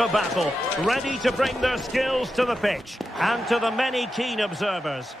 for battle, ready to bring their skills to the pitch. And to the many keen observers,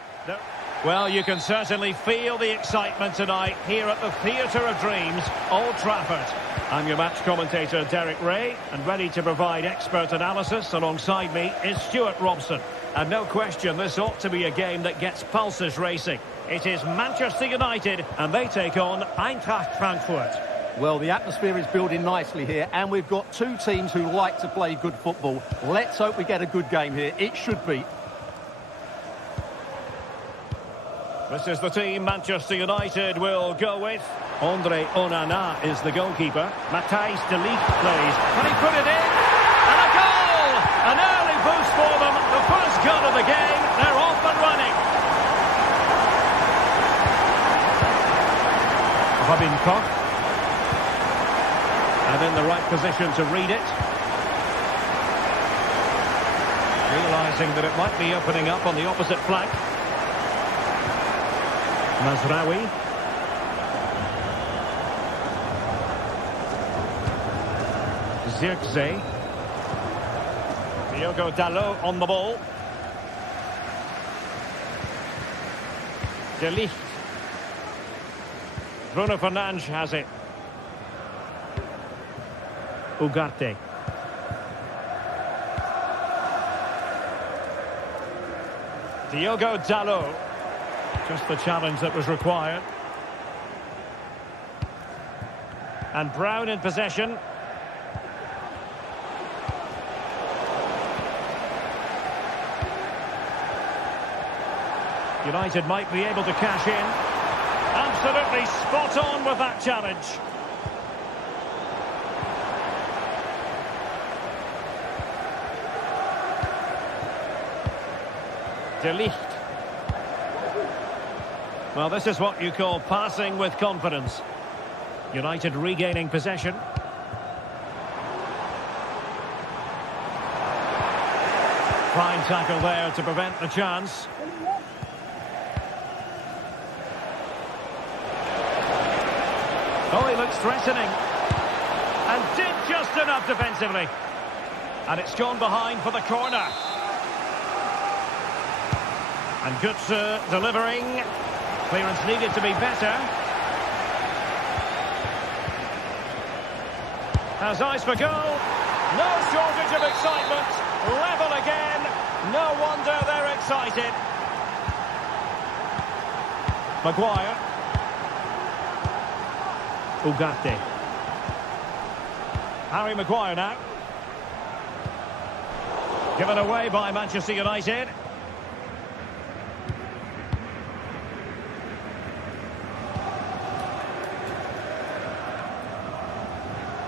well, you can certainly feel the excitement tonight here at the Theatre of Dreams, Old Trafford. I'm your match commentator, Derek Ray, and ready to provide expert analysis alongside me is Stuart Robson. And no question, this ought to be a game that gets pulses racing. It is Manchester United, and they take on Eintracht Frankfurt. Well, the atmosphere is building nicely here, and we've got two teams who like to play good football. Let's hope we get a good game here. It should be. This is the team Manchester United will go with. Andre Onana is the goalkeeper. Matthijs de Ligt plays. Can he put it in? And a goal! An early boost for them. The first goal of the game. They're off and running. Robin Koch. And in the right position to read it. Realising that it might be opening up on the opposite flank. Mazraoui. Zirkzee. Diogo Dalot on the ball. De Ligt. Bruno Fernandes has it. Ugarte. Diogo Dalot. Just the challenge that was required. And Brown in possession. United might be able to cash in. Absolutely spot on with that challenge. De Ligt. Well, this is what you call passing with confidence. United regaining possession. Fine tackle there to prevent the chance. Oh, he looks threatening. And did just enough defensively. And it's gone behind for the corner. And Götze delivering. Clearance needed to be better. Has eyes for goal. No shortage of excitement. Level again. No wonder they're excited. Maguire. Ugarte. Harry Maguire now. Given away by Manchester United.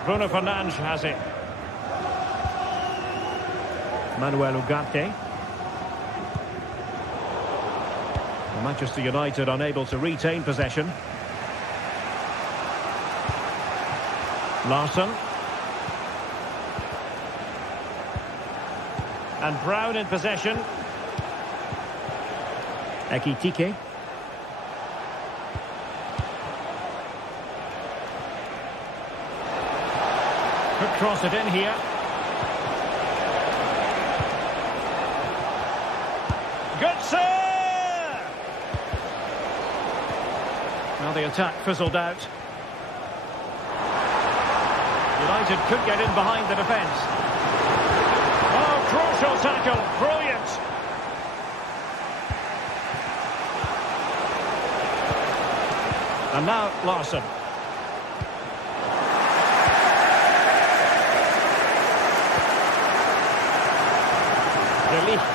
Bruno Fernandes has it. Manuel Ugarte. Manchester United unable to retain possession. Larsson. And Brown in possession. Ekitike. Could cross it in here. Götze! Now the attack fizzled out. United could get in behind the defence. Oh, crucial tackle. Brilliant. And now Larsson. De Ligt.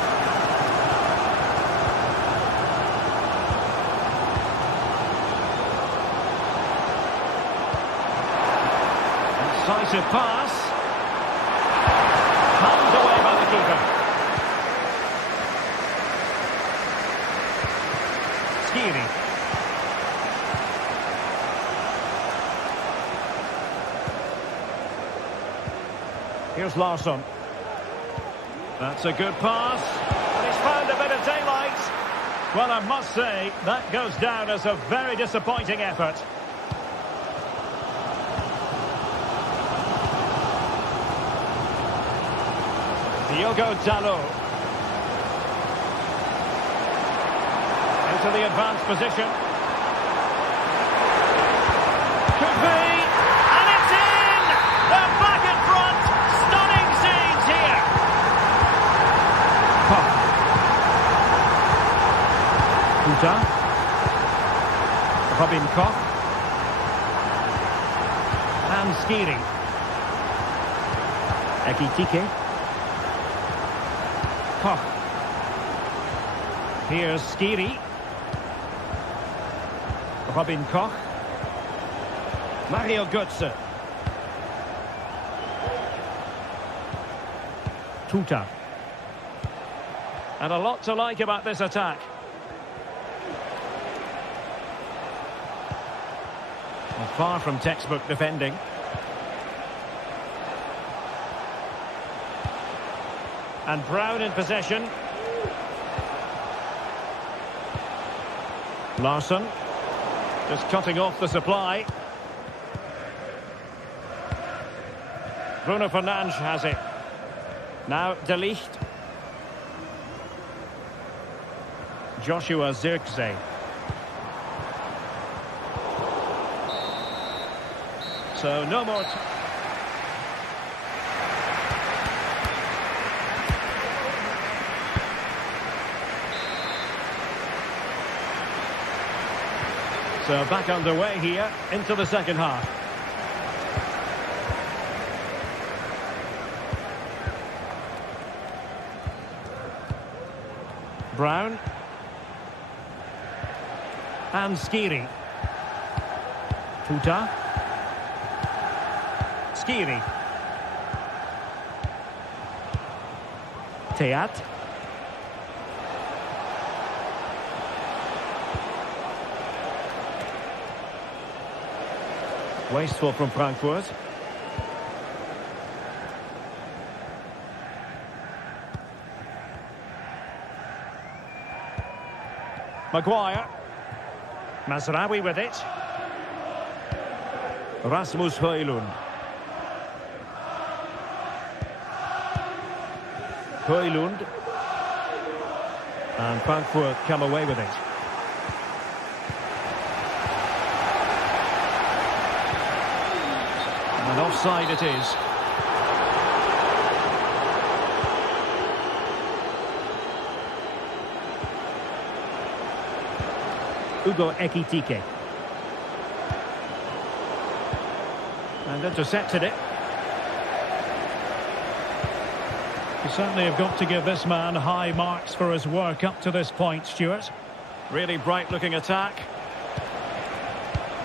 Incisive pass. Palmed away by the keeper. Skiri. Here's Larsson. That's a good pass. And he's found a bit of daylight. Well, I must say, that goes down as a very disappointing effort. Diogo Dalot. Into the advanced position. Could be, and it's in! They're back in front! Stunning scenes here! Huta. Robin Koch. And Skiri. Ekitike. Koch. Here's Skiri. Robin Koch. Mario Götze. Tuta. And a lot to like about this attack. Well, far from textbook defending. And Brown in possession. Larsson. Just cutting off the supply. Bruno Fernandes has it. Now De Ligt. Joshua Zirkzee. So no more. So back underway here into the second half. Brown. And Skiri. Tuta. Skiri. Teat. Wasteful from Frankfurt. Maguire. Mazraoui with it. Rasmus Højlund. Højlund. And Frankfurt come away with it. And offside it is. Ugo Ekitike. And intercepted it. You certainly have got to give this man high marks for his work up to this point, Stuart. Really bright looking attack.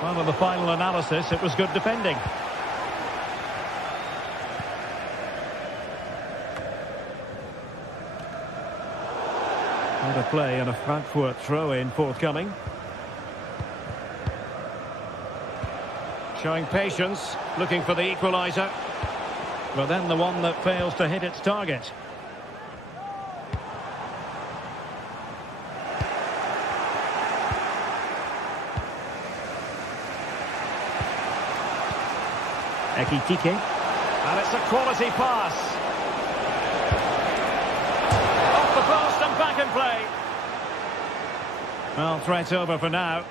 Well, in the final analysis, it was good defending. Out of play and a Frankfurt throw-in forthcoming. Showing patience, looking for the equaliser. But then the one that fails to hit its target. Ekitike. And it's a quality pass. Off the post and back in play. Well, threat over for now.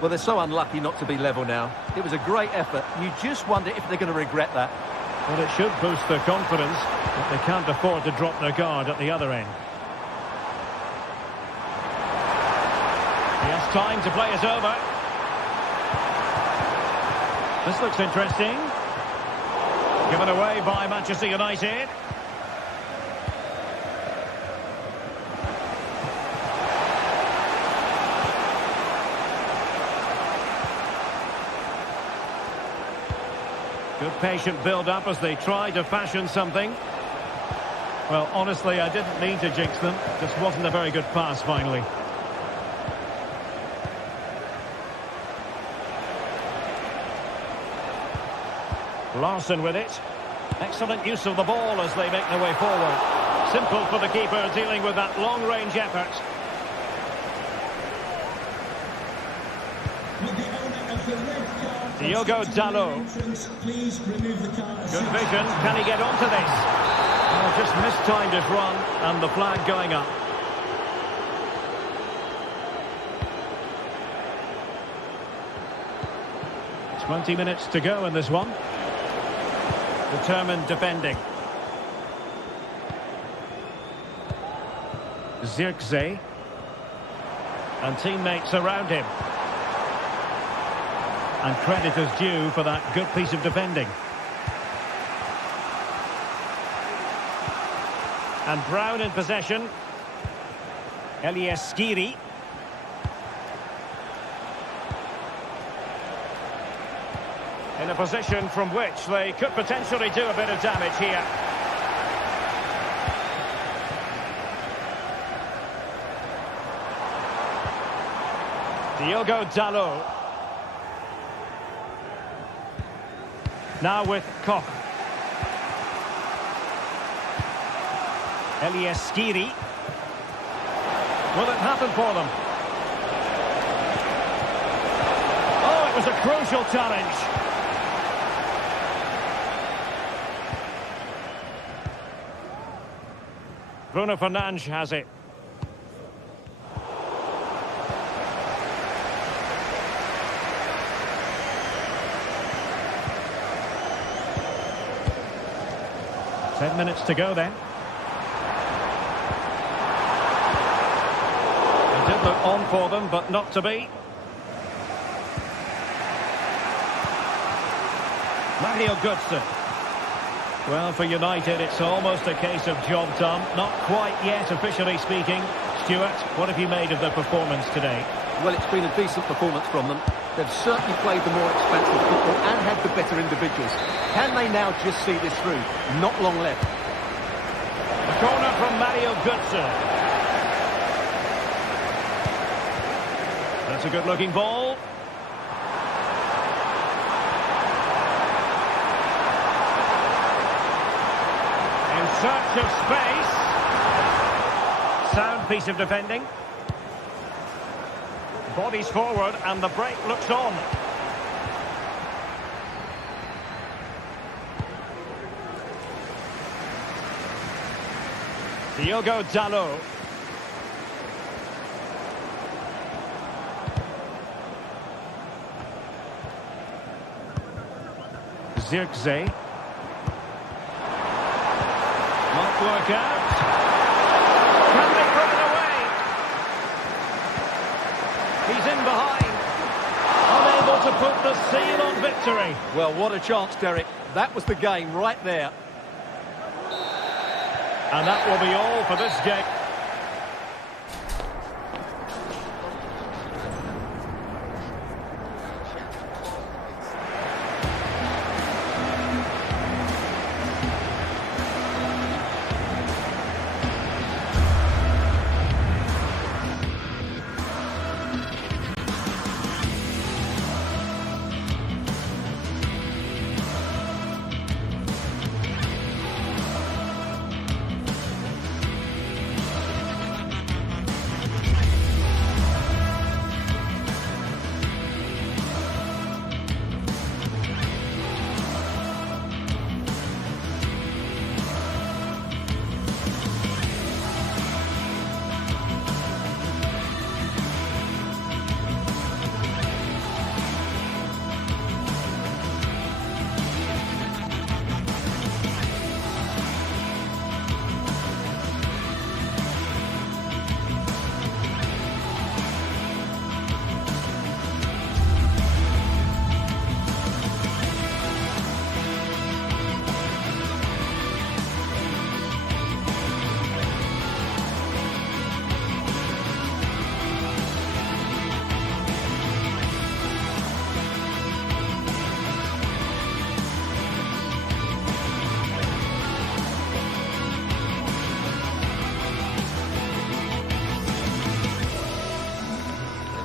Well, they're so unlucky not to be level now. It was a great effort. You just wonder if they're going to regret that. Well, it should boost their confidence, but they can't afford to drop their guard at the other end. He has time to play it over. This looks interesting. Given away by Manchester United. Good patient build-up as they try to fashion something. Well, honestly, I didn't mean to jinx them. Just wasn't a very good pass, finally. Larsson with it. Excellent use of the ball as they make their way forward. Simple for the keeper dealing with that long-range effort. With the owner of Diogo Dalot. Good vision. Can he get onto this? Oh, just mistimed his run, and the flag going up. Twenty minutes to go in this one. Determined defending. Zirkzee. And teammates around him. And credit is due for that good piece of defending. And Brown in possession. Elieskiri. In a position from which they could potentially do a bit of damage here. Diogo Dalot. Now with Koch. Elieskiri. Will it happen for them? Oh, it was a crucial challenge. Bruno Fernandes has it. Ten minutes to go then. It did look on for them, but not to be. Mario Götze. Well, for United, it's almost a case of job done. Not quite yet, officially speaking. Stuart, what have you made of their performance today? Well, it's been a decent performance from them. They've certainly played the more expensive football and had the better individuals. Can they now just see this through? Not long left. The corner from Mario Götze. That's a good-looking ball. In search of space. Sound piece of defending. Bodies forward and the break looks on. Diogo Dalot. Zirkzee. Not work out. Can they put it away? He's in behind. Unable to put the seal on victory. Well, what a chance, Derek. That was the game right there. And that will be all for this game.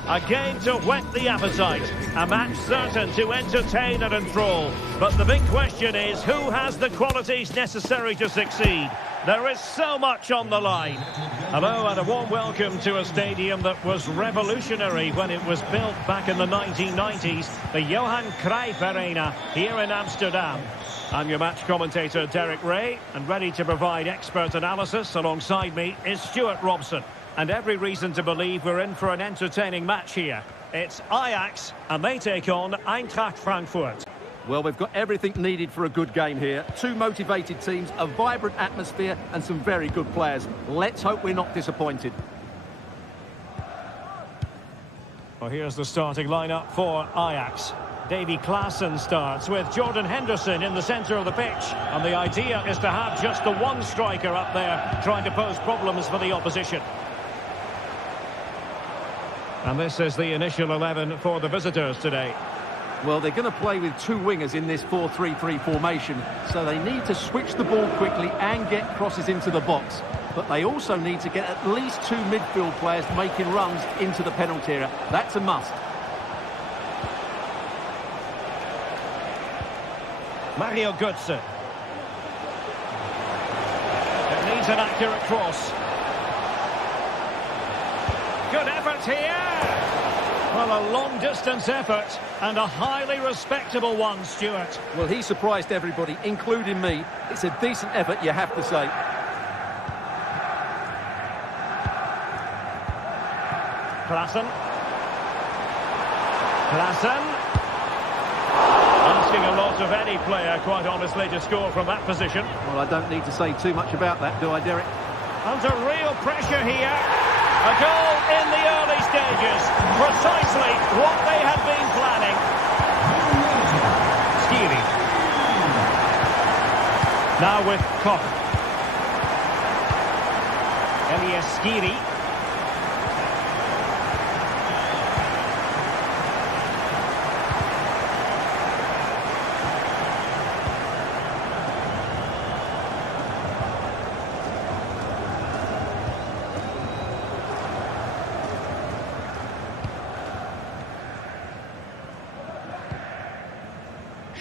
A game to whet the appetite. A match certain to entertain and enthrall. But the big question is, who has the qualities necessary to succeed? There is so much on the line. Hello and a warm welcome to a stadium that was revolutionary when it was built back in the 1990s, the Johan Cruyff Arena here in Amsterdam. I'm your match commentator Derek Ray, and ready to provide expert analysis alongside me is Stuart Robson. And every reason to believe we're in for an entertaining match here. It's Ajax and they take on Eintracht Frankfurt. Well, we've got everything needed for a good game here. Two motivated teams, a vibrant atmosphere and some very good players. Let's hope we're not disappointed. Well, here's the starting lineup for Ajax. Davy Klaassen starts with Jordan Henderson in the centre of the pitch. And the idea is to have just the one striker up there trying to pose problems for the opposition. And this is the initial 11 for the visitors today. Well, they're going to play with two wingers in this 4-3-3 formation, so they need to switch the ball quickly and get crosses into the box. But they also need to get at least two midfield players making runs into the penalty area. That's a must. Mario Götze. It needs an accurate cross. Good effort here. Well, a long-distance effort and a highly respectable one, Stuart. Well, he surprised everybody, including me. It's a decent effort, you have to say. Klaassen. Asking a lot of any player, quite honestly, to score from that position. Well, I don't need to say too much about that, do I, Derek? Under real pressure here. A goal in the early stages. Precisely what they had been planning. Skiri. Now with Koch. Elias Skiri.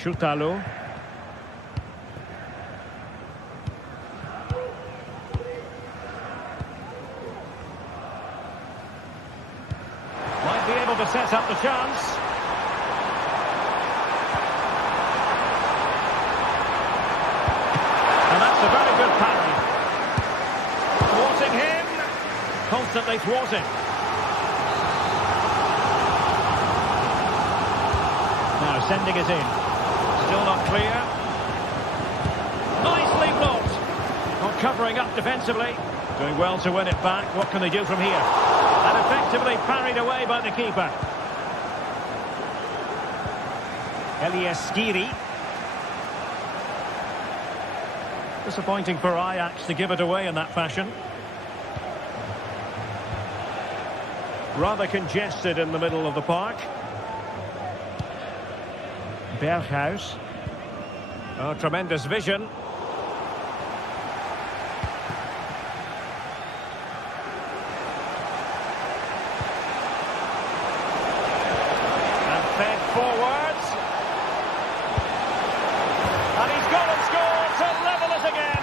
Schutalo. Might be able to set up the chance. And that's a very good parry. Thwarting him. Constantly thwarting. Now sending it in. Still not clear. Nicely blocked. Not covering up defensively. Doing well to win it back. What can they do from here? And effectively parried away by the keeper. Elias Skiri. Disappointing for Ajax to give it away in that fashion. Rather congested in the middle of the park. Berghuis. Oh, tremendous vision. And fed forwards. And he's gone and scored to level it again.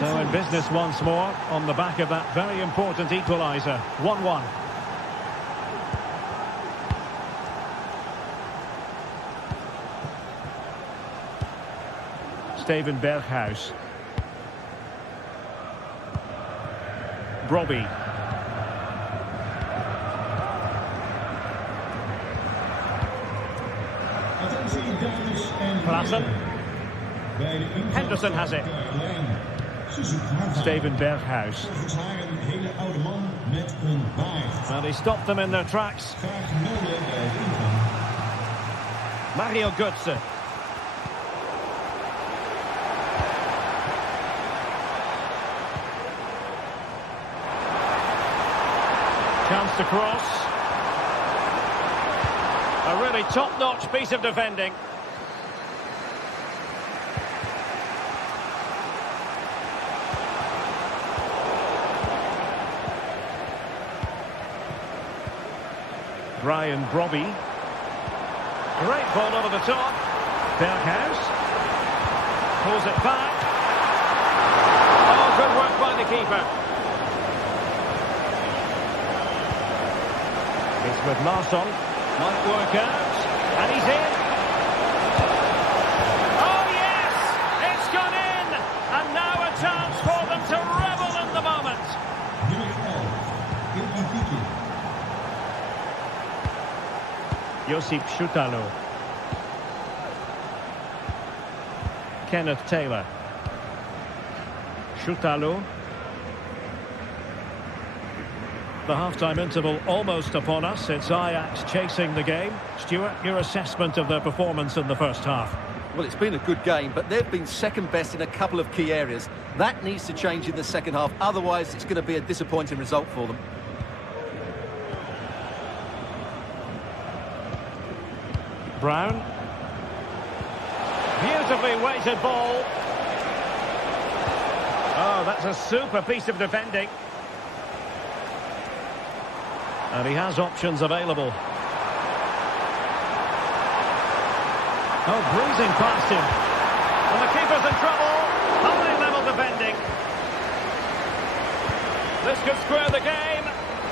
So in business once more on the back of that very important equaliser. 1-1. Steven Berghuis. Brobbey. Klaassen. Henderson has it. Steven Berghuis. And he stopped them in their tracks. Mario Götze. Chance to cross. A really top-notch piece of defending. Brian Brobbey. Great ball over the top. Berghuis. Pulls it back. Oh, good work by the the keeper. It's with Larsson. Might work out. And he's in. Oh, yes! It's gone in! And now a chance for them to revel in the moment. Josip Schutalo. Kenneth Taylor. Schutalo. The half-time interval almost upon us. It's Ajax chasing the game. Stuart, your assessment of their performance in the first half? Well, it's been a good game, but they've been second best in a couple of key areas. That needs to change in the second half. Otherwise, it's going to be a disappointing result for them. Brown. Beautifully weighted ball. Oh, that's a super piece of defending. And he has options available. Oh, breezing past him. And the keeper's in trouble. High-level defending. This could square the game.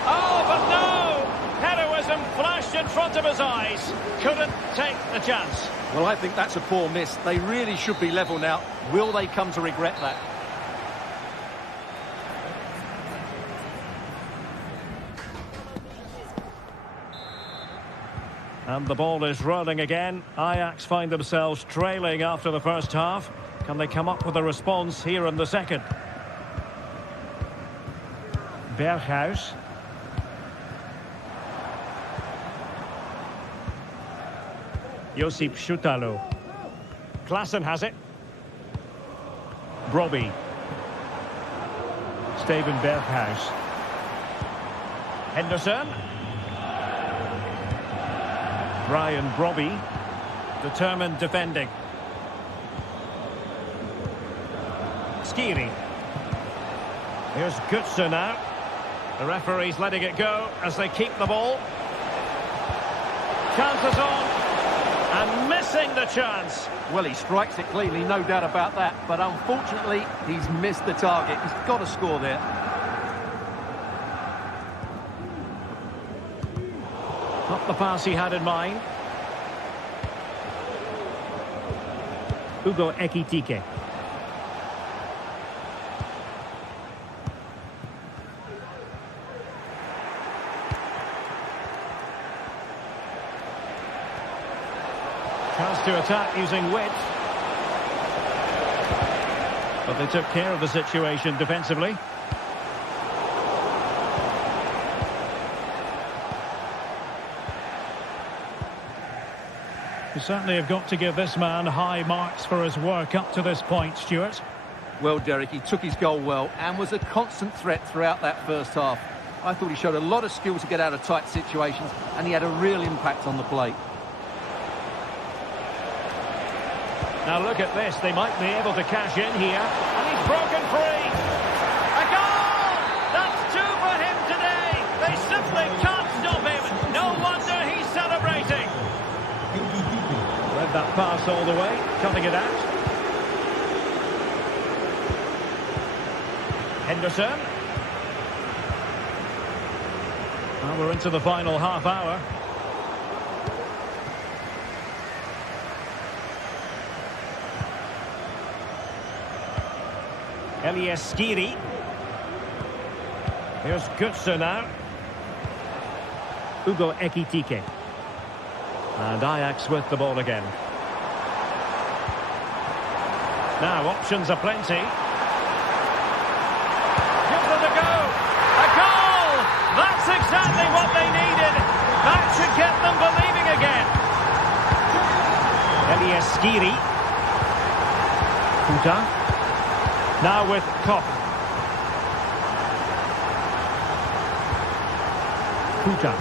Oh, but no! Heroism flashed in front of his eyes. Couldn't take the chance. Well, I think that's a poor miss. They really should be level now. Will they come to regret that? And the ball is rolling again. Ajax find themselves trailing after the first half. Can they come up with a response here in the second? Berghuis. Josip Schutalo. Klaassen has it. Brobbey. Steven Berghuis. Henderson. Brian Brobbey, determined defending. Skiri. Here's Götze now. The referee's letting it go as they keep the ball. Chances on. And missing the chance. Well, he strikes it cleanly, no doubt about that. But unfortunately, he's missed the target. He's got to score there. Not the pass he had in mind. Hugo Ekitike. Chance to attack using width. But they took care of the situation defensively. You certainly have got to give this man high marks for his work up to this point, Stuart. Well, Derek, he took his goal well and was a constant threat throughout that first half. I thought he showed a lot of skill to get out of tight situations, and he had a real impact on the plate. Now look at this, they might be able to cash in here, and he's broken free. A goal! That's two for him today. They simply can't stop him. No wonder he's celebrating. Read that pass all the way, cutting it out. Henderson. Well, we're into the final half hour. Elias Skiri. Here's Götze now. Hugo Ekitike. And Ajax with the ball again. Now options are plenty. Give them a go. A goal! That's exactly what they needed. That should get them believing again. Elias Skiri. Kuta. Now with Koch. Kuta.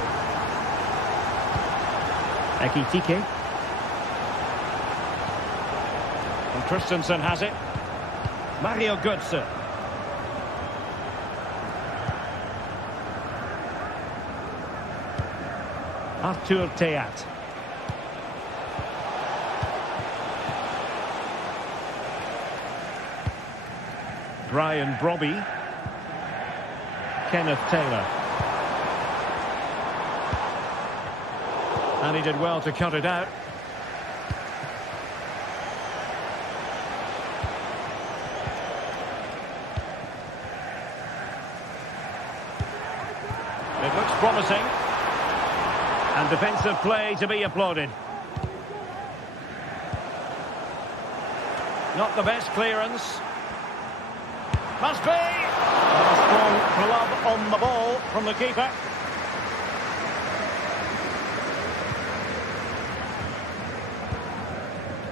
Ekitike. And Christensen has it. Mario Götze. Arthur Theat. Brian Brobbey. Kenneth Taylor. And he did well to cut it out. It looks promising. And defensive play to be applauded. Not the best clearance. Must be! A strong glove on the ball from the keeper.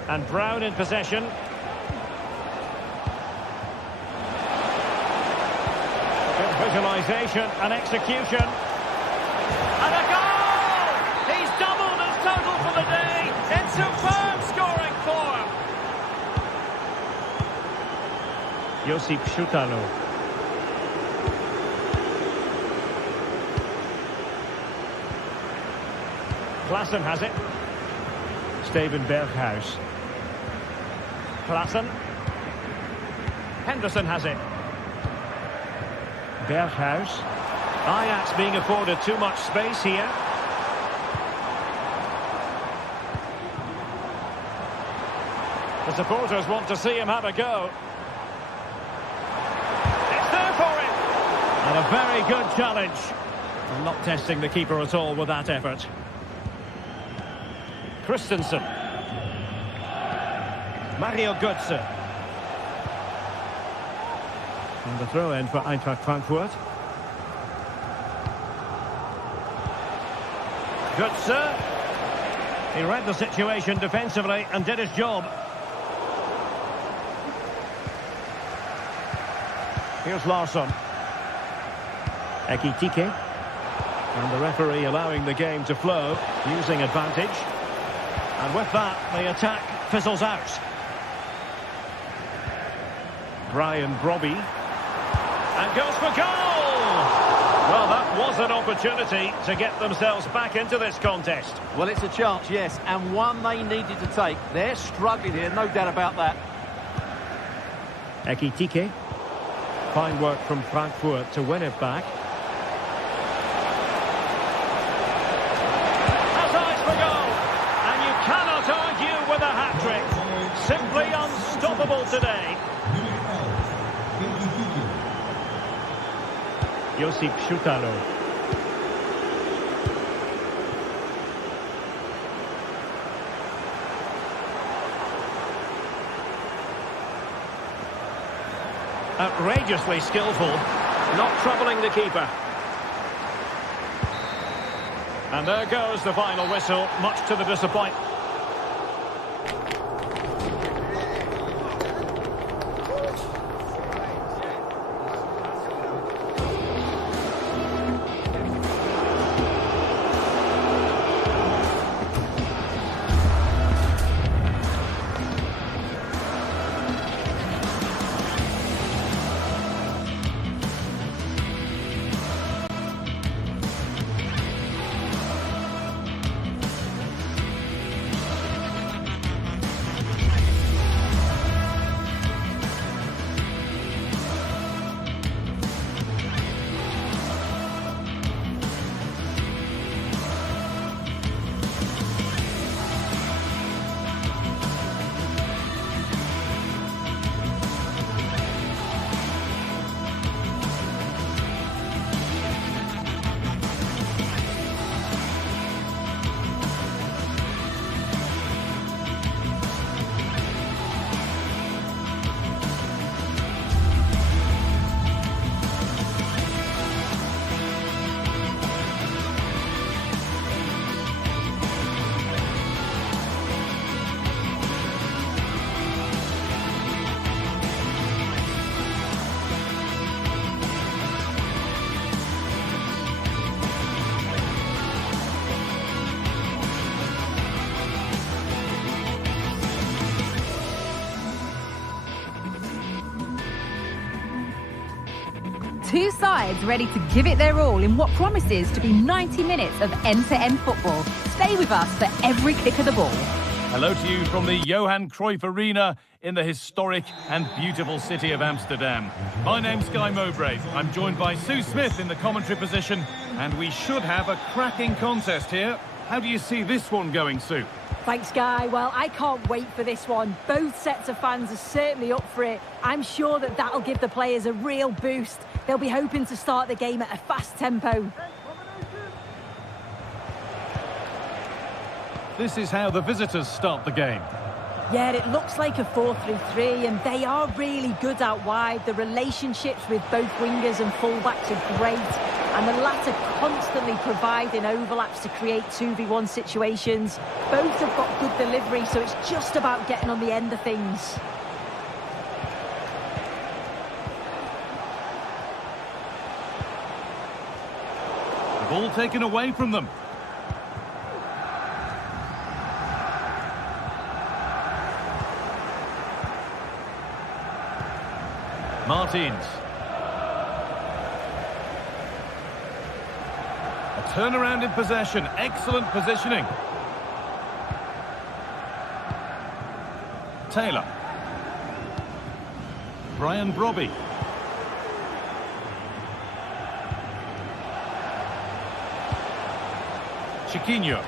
And Brown in possession. Good visualisation and execution. And a goal! He's doubled his total for the day in superb scoring form. Josip Schutalo. Klaassen has it. Steven Berghuis. Klaassen. Henderson has it. Berghuis. Ajax being afforded too much space here. The supporters want to see him have a go. It's there for him. And a very good challenge. I'm not testing the keeper at all with that effort. Christensen. Mario Götze. And the throw-in for Eintracht Frankfurt. Götze. He read the situation defensively and did his job. Here's Larsson. Ekitike. And the referee allowing the game to flow, using advantage. And with that, the attack fizzles out. Brian Brobby. And goes for goal! Well, that was an opportunity to get themselves back into this contest. Well, it's a chance, yes, and one they needed to take. They're struggling here, no doubt about that. Ekitike. Fine work from Frankfurt to win it back. Has eyes for goal! And you cannot argue with a hat-trick. Simply unstoppable today. Josip Schutalo. Outrageously skillful, not troubling the keeper. And there goes the final whistle, much to the disappointment. Two sides ready to give it their all in what promises to be 90 minutes of end-to-end football. Stay with us for every kick of the ball. Hello to you from the Johan Cruyff Arena in the historic and beautiful city of Amsterdam. My name's Guy Mowbray. I'm joined by Sue Smith in the commentary position, and we should have a cracking contest here. How do you see this one going, Sue? Thanks, Guy. Well, I can't wait for this one. Both sets of fans are certainly up for it. I'm sure that that'll give the players a real boost. They'll be hoping to start the game at a fast tempo. This is how the visitors start the game. Yeah, it looks like a 4-3-3, and they are really good out wide. The relationships with both wingers and fullbacks are great, and the latter constantly providing overlaps to create 2v1 situations. Both have got good delivery, so it's just about getting on the end of things. The ball taken away from them. Martins. A turnaround in possession. Excellent positioning. Taylor. Brian Brobby. Chiquinho.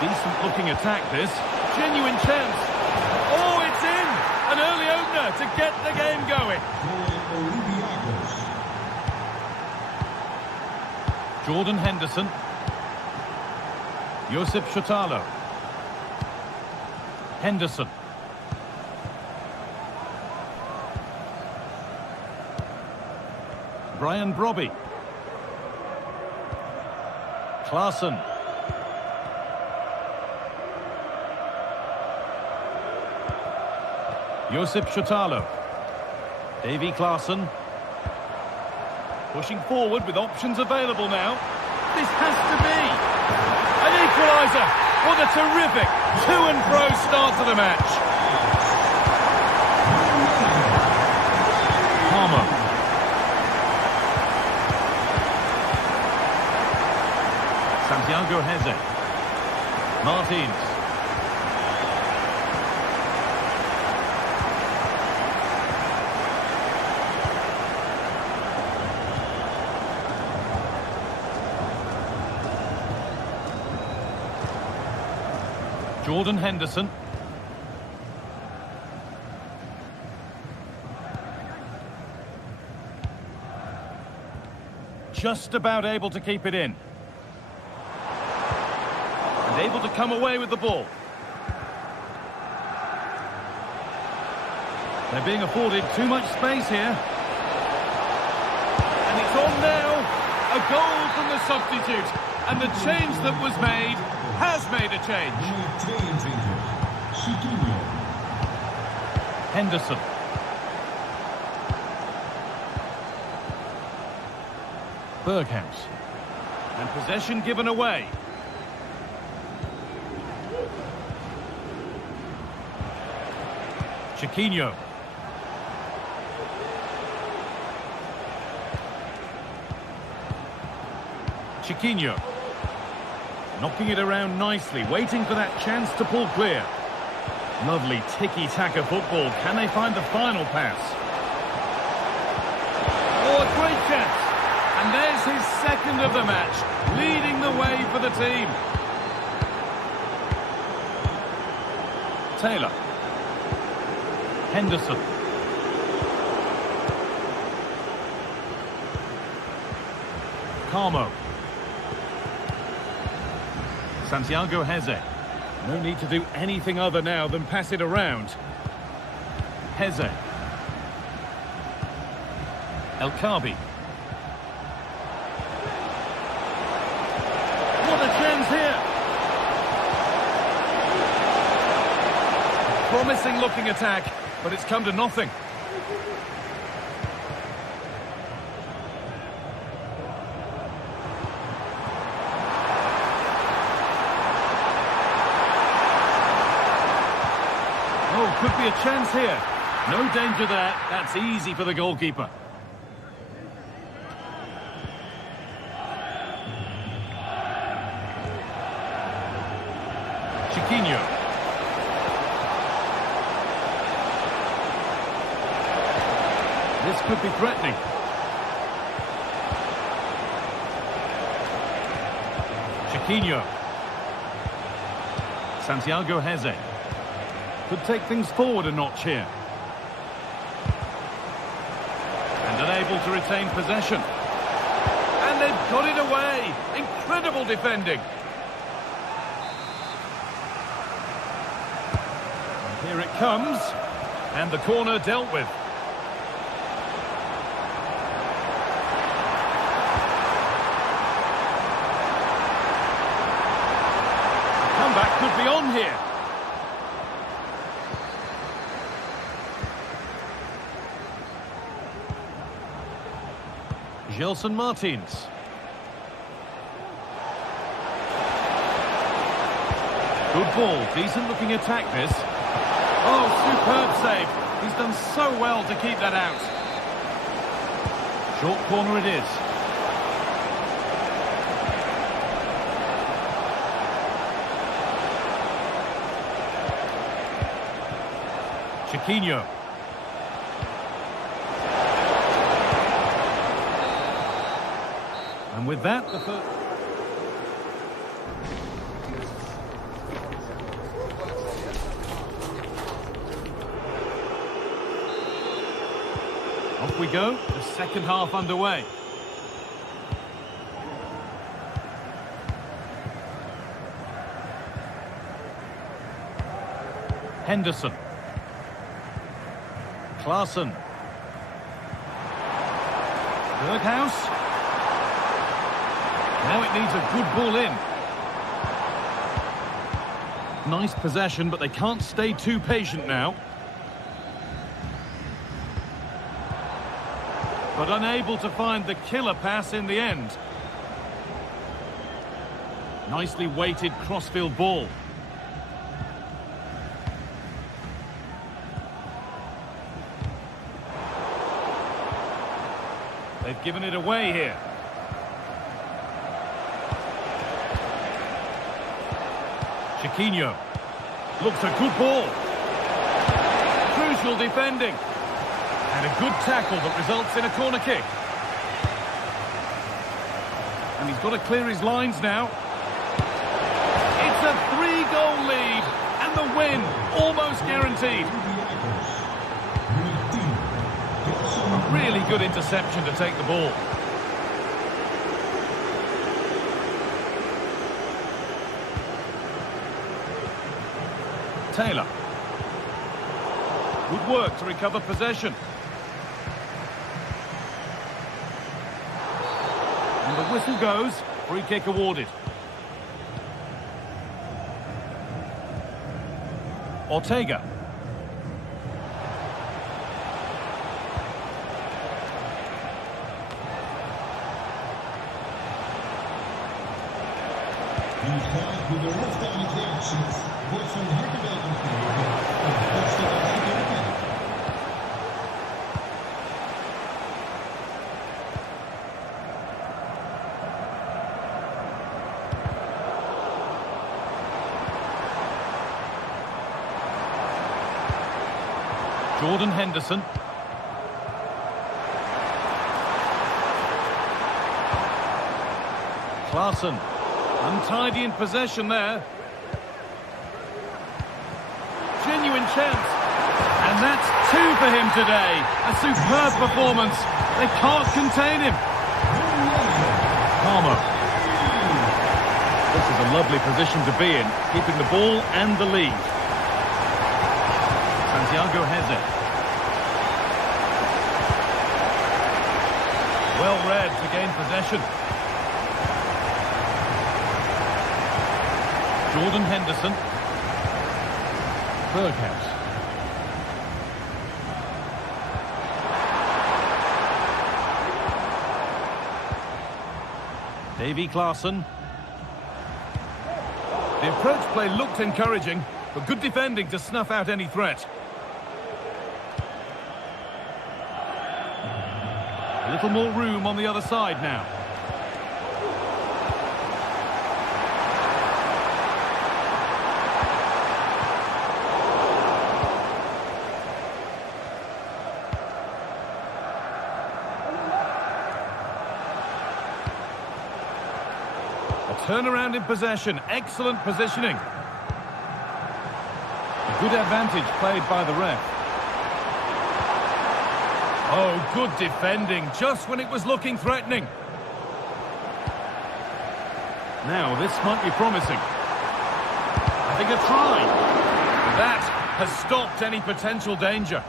Decent looking attack this. Genuine chance. Oh, it's in! An early opener to get the game going. Jordan Henderson. Josip Shotalo. Henderson. Brian Brobby. Klaassen. Josip Shotalo. Davy Klaassen. Pushing forward with options available now. This has to be an equaliser. What a terrific to and fro start to the match. Palmer. Santiago Heze. Martins. Jordan Henderson. Just about able to keep it in. And able to come away with the ball. They're being afforded too much space here. And it's on now. A goal from the substitute. And the change that was made has made a change. Henderson. Berghaus. And possession given away. Chiquinho. Chiquinho. Knocking it around nicely, waiting for that chance to pull clear. Lovely tiki-taka football. Can they find the final pass? Oh, a great chance. And there's his second of the match, leading the way for the team. Taylor. Henderson. Carmo. Santiago Heze. No need to do anything other now than pass it around. Heze. El Kaabi. What a chance here! Promising looking attack, but it's come to nothing. Oh, could be a chance here. No danger there. That's easy for the goalkeeper. Coutinho. This could be threatening. Coutinho. Santiago Heze. Could take things forward a notch here. And unable to retain possession. And they've got it away. Incredible defending. And here it comes. And the corner dealt with. Comeback could be on here. Gelson Martins. Good ball, decent looking attack this. Oh, superb save. He's done so well to keep that out. Short corner it is. Coutinho. And with that, the third... Off we go, the second half underway. Henderson. Klaassen. Berghuis. Now it needs a good ball in. Nice possession, but they can't stay too patient now. But unable to find the killer pass in the end. Nicely weighted crossfield ball. They've given it away here. Coutinho. Looks a good ball. Crucial defending. And a good tackle that results in a corner kick. And he's got to clear his lines now. It's a 3-goal lead. And the win almost guaranteed. A really good interception to take the ball. Taylor. Good work to recover possession. And the whistle goes. Free kick awarded. Ortega. With de hoofdduidelijke reacties wordt van harte welkom geheten op de beste activiteit. Jordan Henderson. Klaassen. Untidy in possession there. Genuine chance. And that's 2 for him today. A superb performance. They can't contain him. Palmer. This is a lovely position to be in, keeping the ball and the lead. Santiago Heze. Well read to gain possession. Jordan Henderson. Berghuis. Davy Klaassen. The approach play looked encouraging, but good defending to snuff out any threat. A little more room on the other side now. turnaround in possession. Excellent positioning. A good advantage played by the ref. Oh, good defending, just when it was looking threatening. Now, this might be promising. Having a try. That has stopped any potential danger.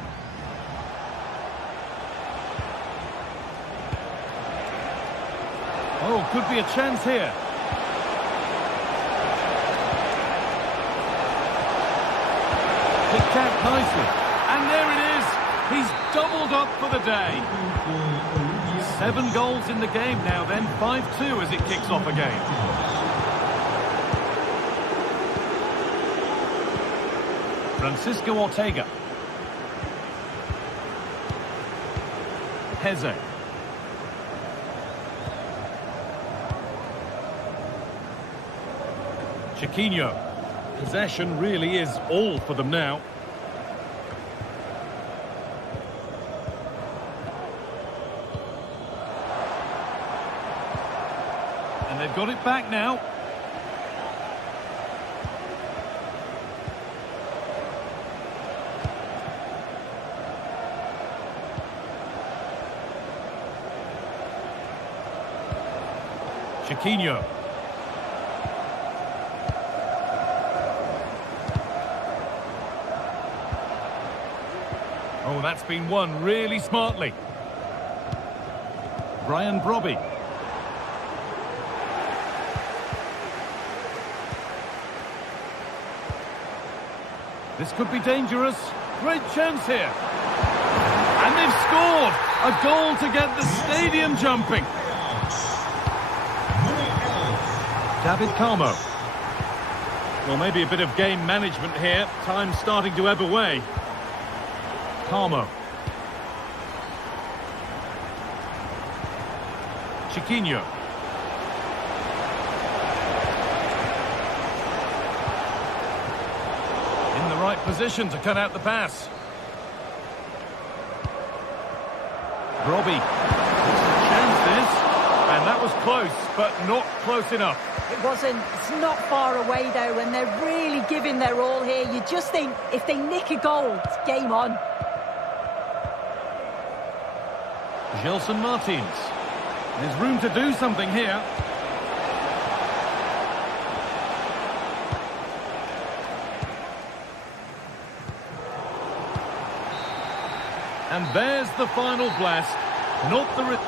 Oh, could be a chance here. Picked out nicely. And there it is. He's doubled up for the day. 7 goals in the game now then. 5-2 as it kicks off again. Francisco Ortega. Heze. Chiquinho. Possession really is all for them now. And they've got it back now. Chiquinho. Oh, that's been won really smartly. Brian Brobby. This could be dangerous. Great chance here. And they've scored! A goal to get the stadium jumping. David Carmo. Well, maybe a bit of game management here. Time starting to ebb away. Carmo. Chiquinho. In the right position to cut out the pass. Robbie. Chances. And that was close, but not close enough. It wasn't. It's not far away, though, and they're really giving their all here. You just think, if they nick a goal, it's game on. Gelson Martins. There's room to do something here. And there's the final blast. Not the...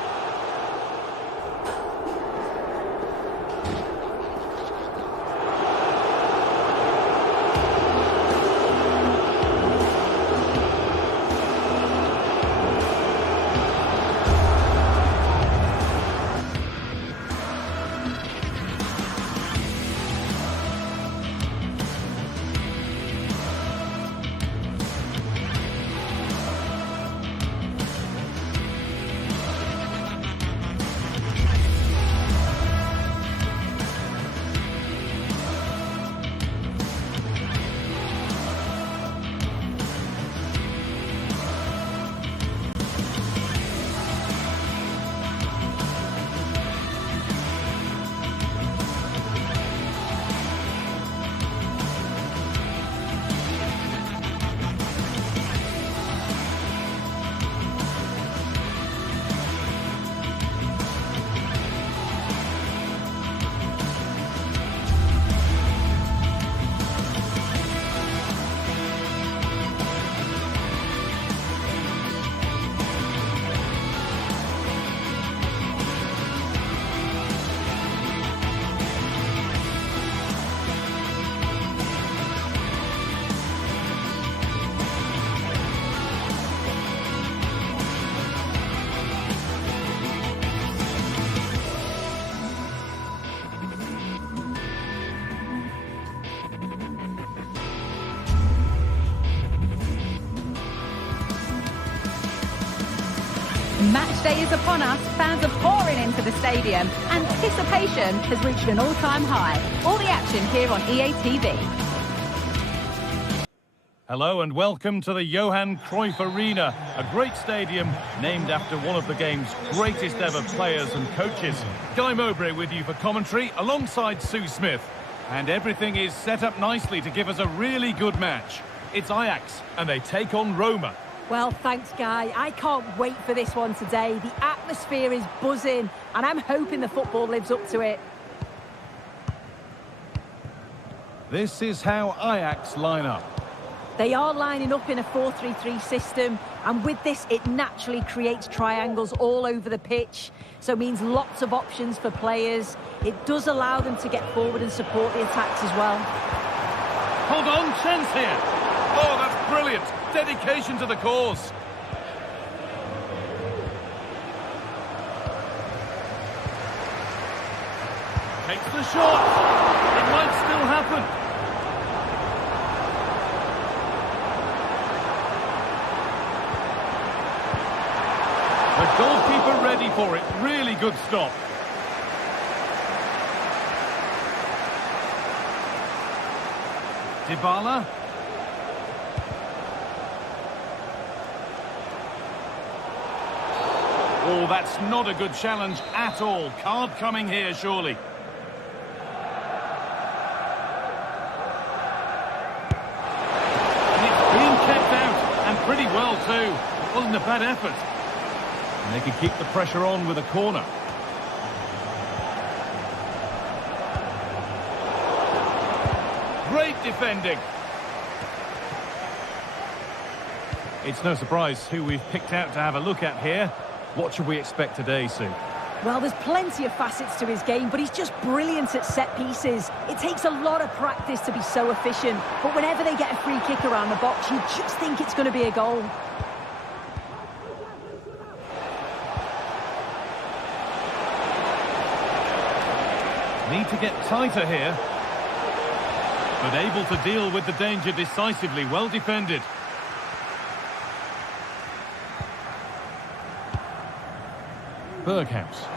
Match day is upon us, fans are pouring into the stadium. Anticipation has reached an all-time high. All the action here on EA TV. Hello and welcome to the Johan Cruyff Arena, a great stadium named after one of the game's greatest ever players and coaches. Guy Mowbray with you for commentary alongside Sue Smith. And everything is set up nicely to give us a really good match. It's Ajax and they take on Roma. Well, thanks, Guy. I can't wait for this one today. The atmosphere is buzzing and I'm hoping the football lives up to it. This is how Ajax line up. They are lining up in a 4-3-3 system, and with this, it naturally creates triangles all over the pitch, so it means lots of options for players. It does allow them to get forward and support the attacks as well. Hold on, chance here. Oh, that's brilliant. Dedication to the cause. Takes the shot. It might still happen. The goalkeeper ready for it. Really good stop. Dybala. Oh, that's not a good challenge at all. Card coming here, surely. And it's being kept out, and pretty well too. It wasn't a bad effort. And they can keep the pressure on with a corner. Great defending. It's no surprise who we've picked out to have a look at here. What should we expect today, Sue? Well, there's plenty of facets to his game, but he's just brilliant at set pieces. It takes a lot of practice to be so efficient, but whenever they get a free kick around the box, you just think it's going to be a goal. Need to get tighter here, but able to deal with the danger decisively. Well defended. Berghaus.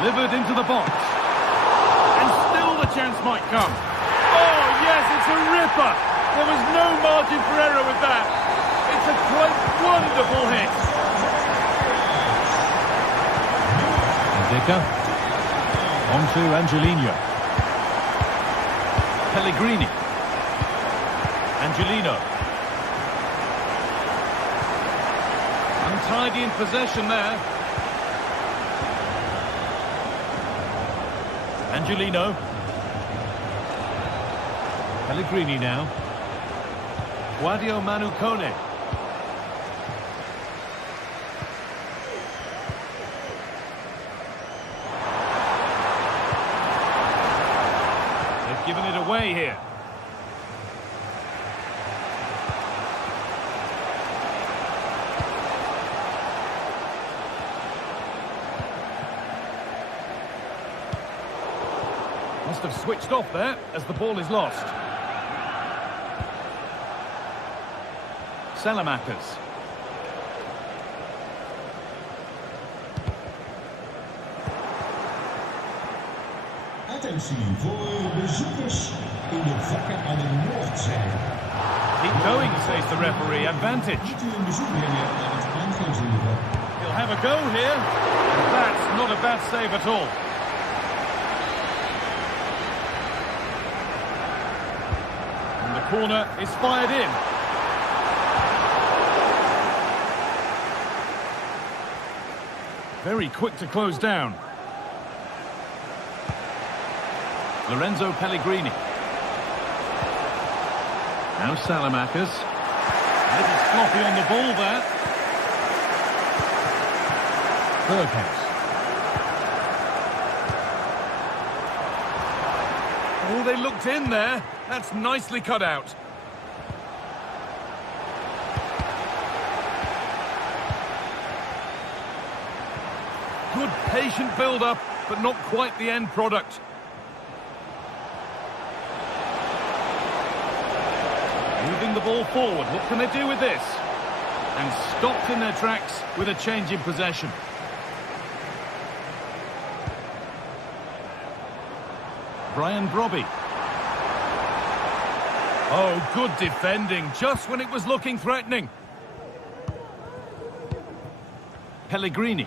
Delivered into the box. And still the chance might come. Oh, yes, it's a ripper. There was no margin for error with that. It's a quite wonderful hit. Dicker. On to Angelino. Pellegrini. Angelino. Untidy in possession there. Angelino. Pellegrini now. Guadio Manu Kone. They've given it away here. Must have switched off there as the ball is lost. Salamakers. Attentie voor bezoekers in de vakken aan de noordzijde. Keep going, says the referee. Advantage. Moet u een bezoek brengen aan het aangrenzende. He'll have a go here. That's not a bad save at all. And the corner is fired in. Very quick to close down. Lorenzo Pellegrini. Now Salamakers. A little sloppy on the ball there. Berghaus. Oh, they looked in there. That's nicely cut out. Good patient build-up, but not quite the end product. Moving the ball forward. What can they do with this? And stopped in their tracks with a change in possession. Brian Brobby. Oh, good defending, just when it was looking threatening. Pellegrini.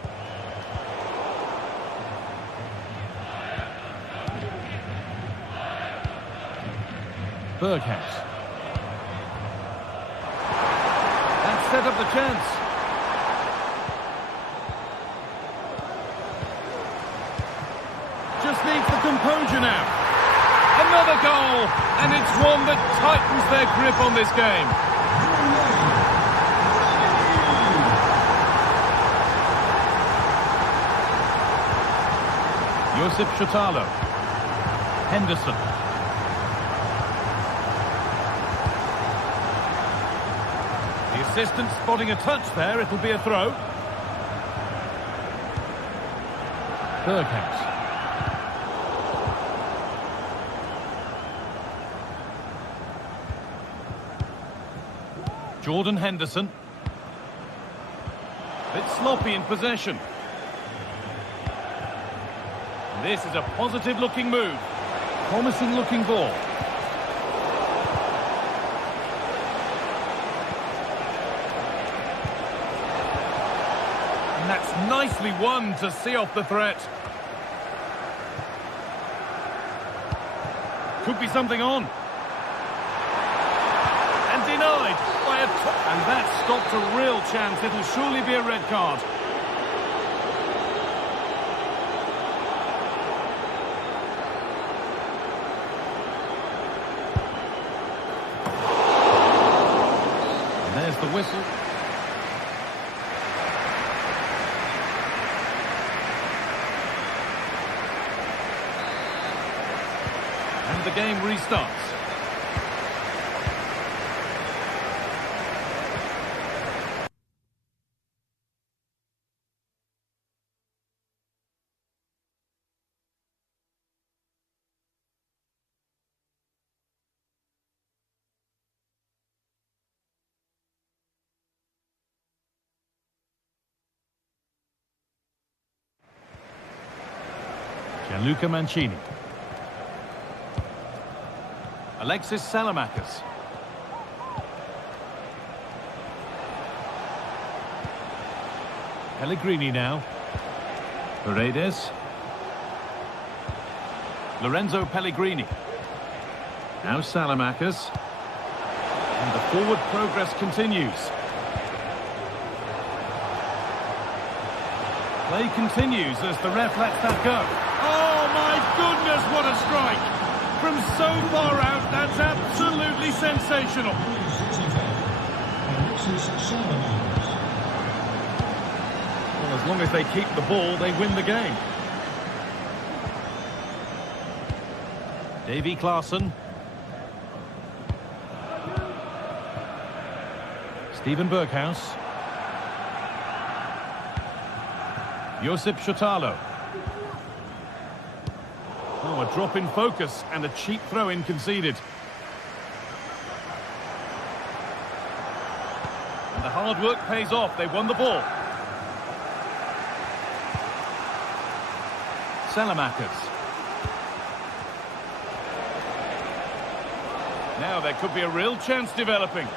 Berghaus. That set up the chance. Just needs the composure now. Another goal, and it's one that tightens their grip on this game. Josip Shutalo. Henderson. The assistant spotting a touch there. It'll be a throw. Berghaus. Jordan Henderson. Bit sloppy in possession. This is a positive-looking move. Promising-looking ball. And that's nicely won to see off the threat. Could be something on. And denied by a... And that stopped a real chance. It'll surely be a red card. There's the whistle. And the game restarts. Gianluca Mancini. Alexis Salamakis. Pellegrini now. Paredes. Lorenzo Pellegrini. Now Salamakis. And the forward progress continues. Play continues as the ref lets that go. Oh my goodness, what a strike! From so far out, that's absolutely sensational. Well, as long as they keep the ball, they win the game. Davy Klaassen. Steven Berghaus. Josip Shutalo. Oh, a drop in focus and a cheap throw-in conceded. And the hard work pays off. They won the ball. Salamakis. Now there could be a real chance developing.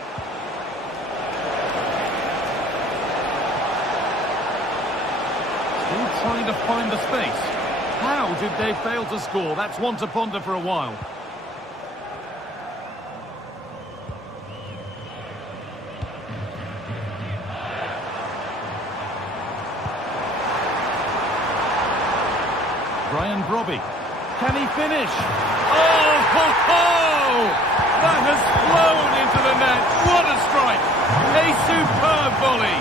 Still trying to find the space. How did they fail to score? That's one to ponder for a while. Brian Brobby. Can he finish? Oh, ho, ho! That has flown into the net. What a strike! A superb volley.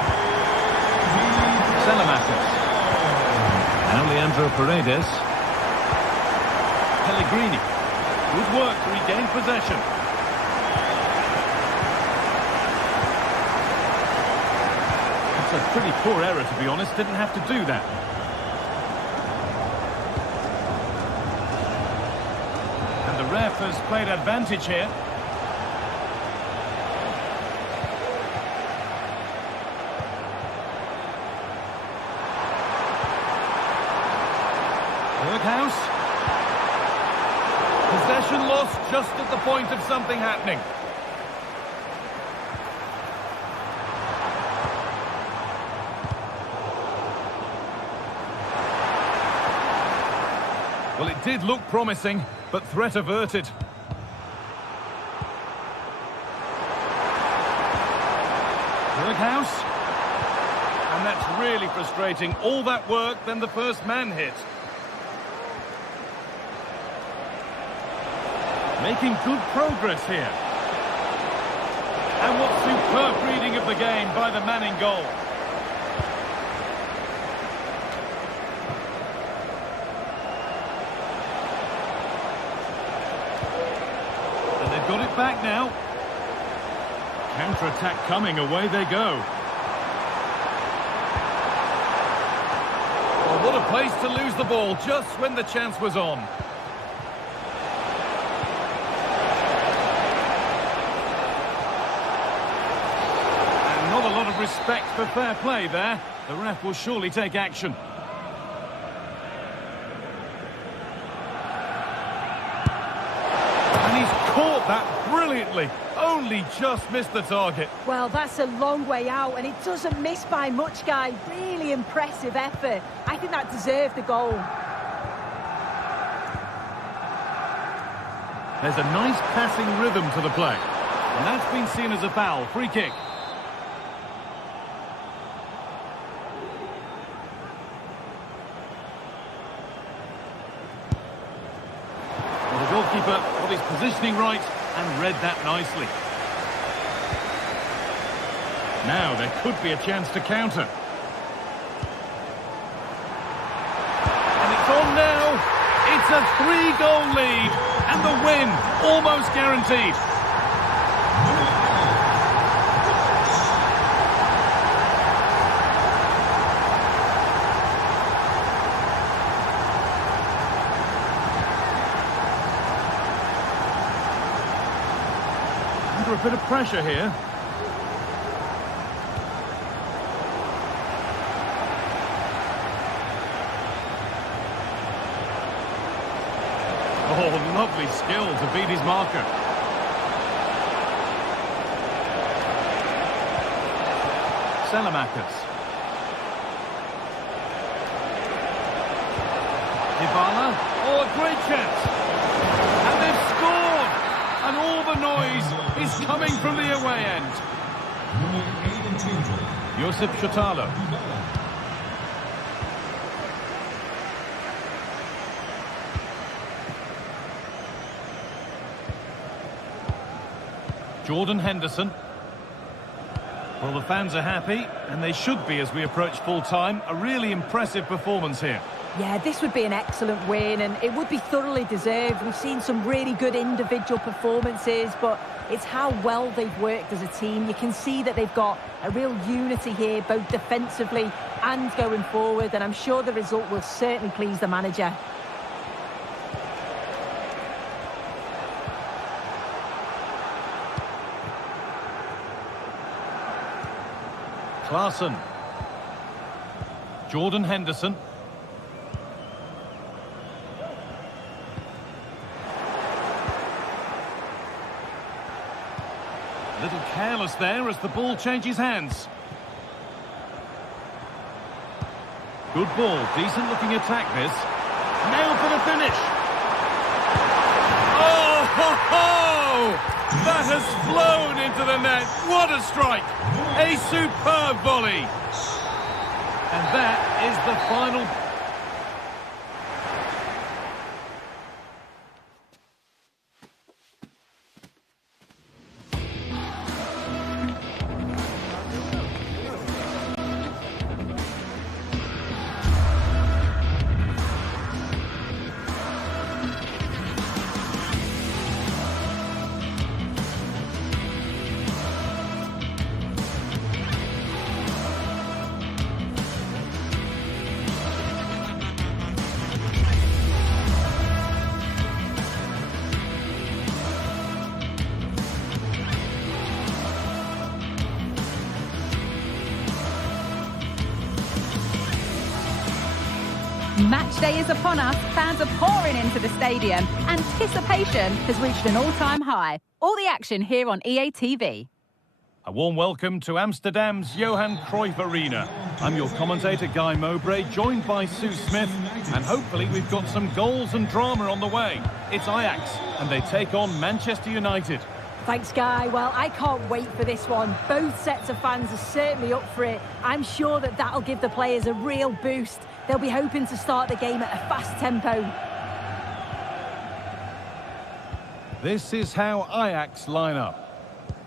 Salamakis. Now Leandro Paredes. Pellegrini. Good work to regain possession. That's a pretty poor error, to be honest. Didn't have to do that. And the ref has played advantage here. Berghaus. Possession lost just at the point of something happening. Well, it did look promising, but threat averted. Berghaus. And that's really frustrating. All that work, then the first man hit. Making good progress here. And what superb reading of the game by the man in goal. And they've got it back now. Counter-attack coming, away they go. Well, what a place to lose the ball just when the chance was on. Not a lot of respect for fair play there. The ref will surely take action. And he's caught that brilliantly. Only just missed the target. Well, that's a long way out, and it doesn't miss by much, Guy. Really impressive effort. I think that deserved the goal. There's a nice passing rhythm to the play. And that's been seen as a foul. Free kick. Goalkeeper got his positioning right and read that nicely. Now there could be a chance to counter. And it's on now. It's a 3-goal lead and the win almost guaranteed. A bit of pressure here. Oh, lovely skill to beat his marker. Salamakers. Dybala. Oh, a great chance. And they've scored. And all the noise is coming from the away end. Josip Shotalo. Jordan Henderson. Well, the fans are happy, and they should be as we approach full-time. A really impressive performance here. Yeah, this would be an excellent win, and it would be thoroughly deserved. We've seen some really good individual performances, but it's how well they've worked as a team. You can see that they've got a real unity here, both defensively and going forward, and I'm sure the result will certainly please the manager. Klaassen. Jordan Henderson. A little careless there as the ball changes hands. Good ball, decent looking attack this. Now for the finish. Oh, ho, ho! That has flown into the net. What a strike! A superb volley. And that is the final. Match day is upon us, fans are pouring into the stadium. Anticipation has reached an all-time high. All the action here on EA TV. A warm welcome to Amsterdam's Johan Cruyff Arena. I'm your commentator, Guy Mowbray, joined by Sue Smith, and hopefully we've got some goals and drama on the way. It's Ajax, and they take on Manchester United. Thanks, Guy. Well, I can't wait for this one. Both sets of fans are certainly up for it. I'm sure that that'll give the players a real boost. They'll be hoping to start the game at a fast tempo. This is how Ajax line up.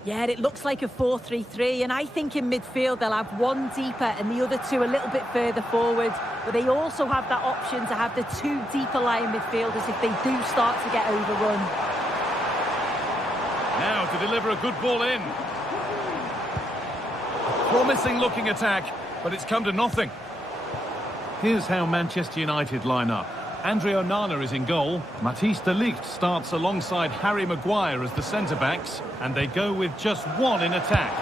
Yeah, it looks like a 4-3-3, and I think in midfield they'll have one deeper and the other two a little bit further forward. But they also have that option to have the two deeper lying midfielders if they do start to get overrun. Now to deliver a good ball in. Promising looking attack, but it's come to nothing. Here's how Manchester United line up. Andre Onana is in goal. Matthijs de Ligt starts alongside Harry Maguire as the centre-backs, and they go with just one in attack.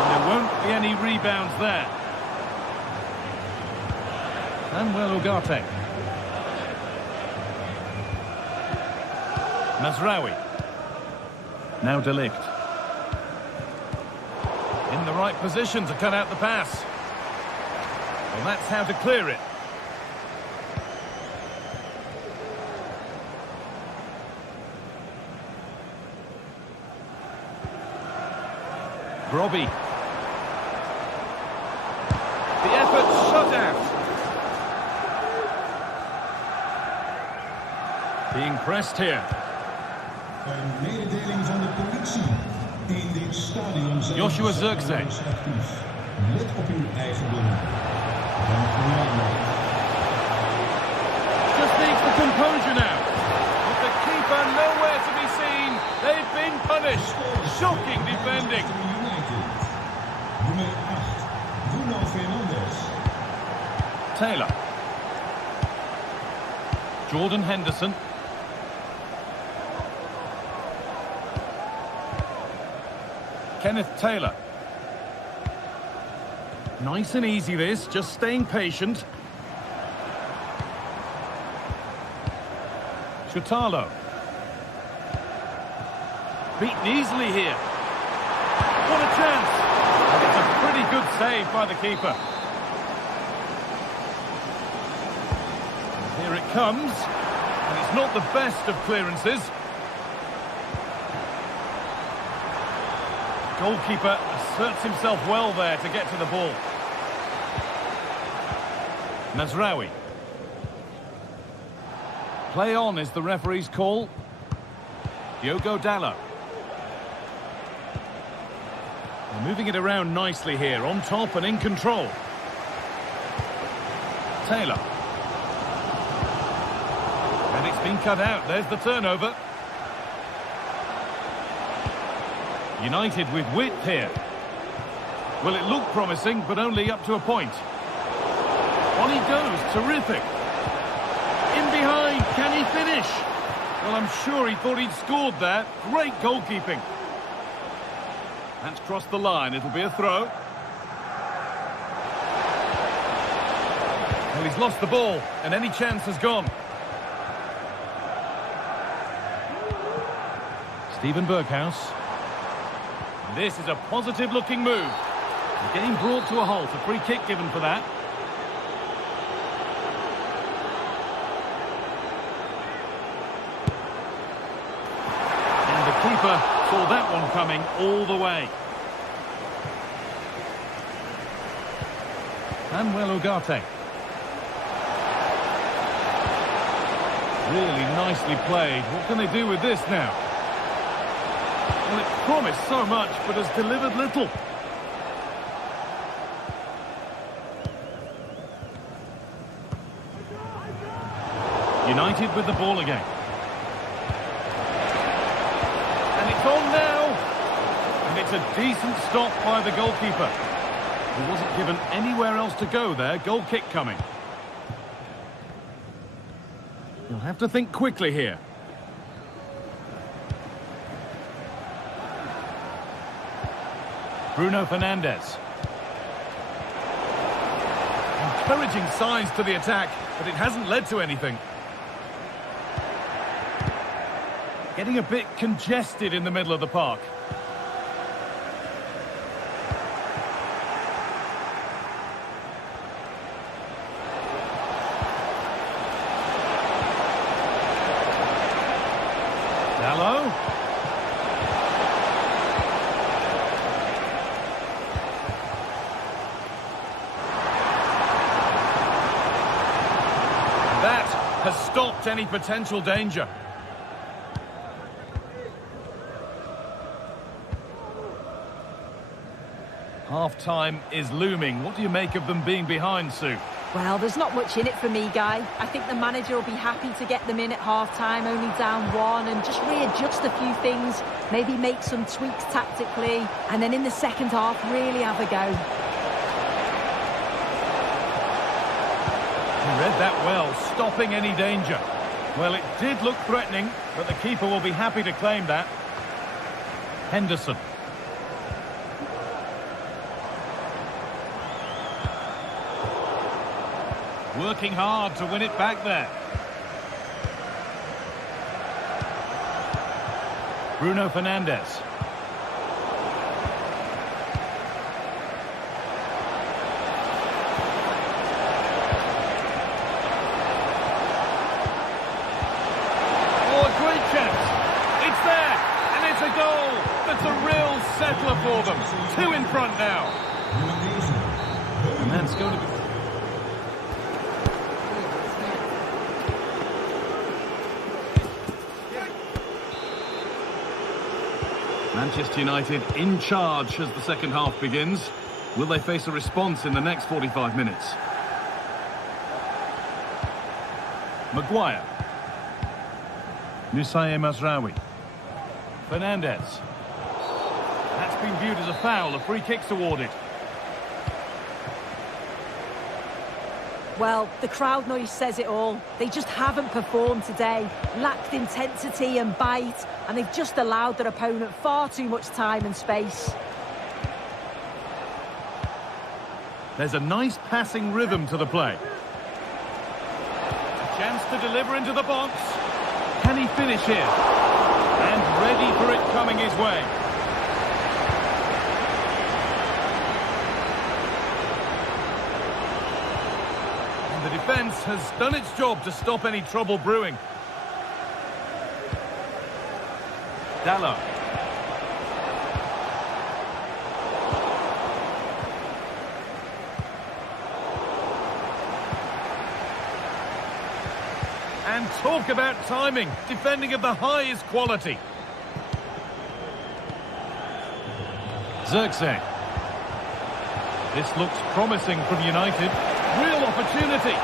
And there won't be any rebounds there. Manuel Ugarte. Mazraoui. Now de Ligt. In the right position to cut out the pass. Well, that's how to clear it. Brobbey. The effort shut out. Being pressed here. Een mededeling van de politie. In dit stadion zijn Joshua Zirkzee. actief. Let op uw eigendom. Dank u wel. Just needs the composure now. With the keeper nowhere to be seen, they've been punished. Shocking defending. Nummer 8, Bruno Fernandes. Taylor. Jordan Henderson. Kenneth Taylor. Nice and easy this, just staying patient. Chutalo. Beaten easily here. What a chance! And it's a pretty good save by the keeper. Here it comes. And it's not the best of clearances. Goalkeeper asserts himself well there to get to the ball. Mazraoui. Play on is the referee's call. Diogo Dalot. They're moving it around nicely here, on top and in control. Taylor. And it's been cut out. There's the turnover. United with width here. Well, it looked promising, but only up to a point. On he goes, terrific. In behind, can he finish? Well, I'm sure he thought he'd scored there. Great goalkeeping. That's crossed the line, it'll be a throw. Well, he's lost the ball, and any chance has gone. Steven Berghuis. This is a positive-looking move. He's getting brought to a halt, a free kick given for that. And the keeper saw that one coming all the way. Manuel Ugarte. Really nicely played. What can they do with this now? Well, it promised so much, but has delivered little. United with the ball again. And it's on now. And it's a decent stop by the goalkeeper. He wasn't given anywhere else to go there. Goal kick coming. You'll have to think quickly here. Bruno Fernandes. And Encouraging signs to the attack, but it hasn't led to anything. Getting a bit congested in the middle of the park. Hello. That has stopped any potential danger. Half-time is looming. What do you make of them being behind, Sue? Well, there's not much in it for me, Guy. I think the manager will be happy to get them in at half-time, only down 1, and just readjust a few things, maybe make some tweaks tactically, and then in the second half, really have a go. He read that well, stopping any danger. Well, it did look threatening, but the keeper will be happy to claim that. Henderson. Working hard to win it back there. Bruno Fernandes. Oh, a great chance. It's there, and it's a goal. That's a real settler for them. 2 in front now. And that's going to be... Manchester United in charge as the second half begins. Will they face a response in the next 45 minutes? Maguire. Nusaye Mazraoui. Fernandes. That's been viewed as a foul. A free kick's awarded. Well, the crowd noise says it all. They just haven't performed today. Lacked intensity and bite, and they've just allowed their opponent far too much time and space. There's a nice passing rhythm to the play. Chance to deliver into the box. Can he finish here? And ready for it coming his way. The defence has done its job to stop any trouble brewing. Dalot. And talk about timing, defending of the highest quality. Zirkzee. This looks promising from United. Real opportunity.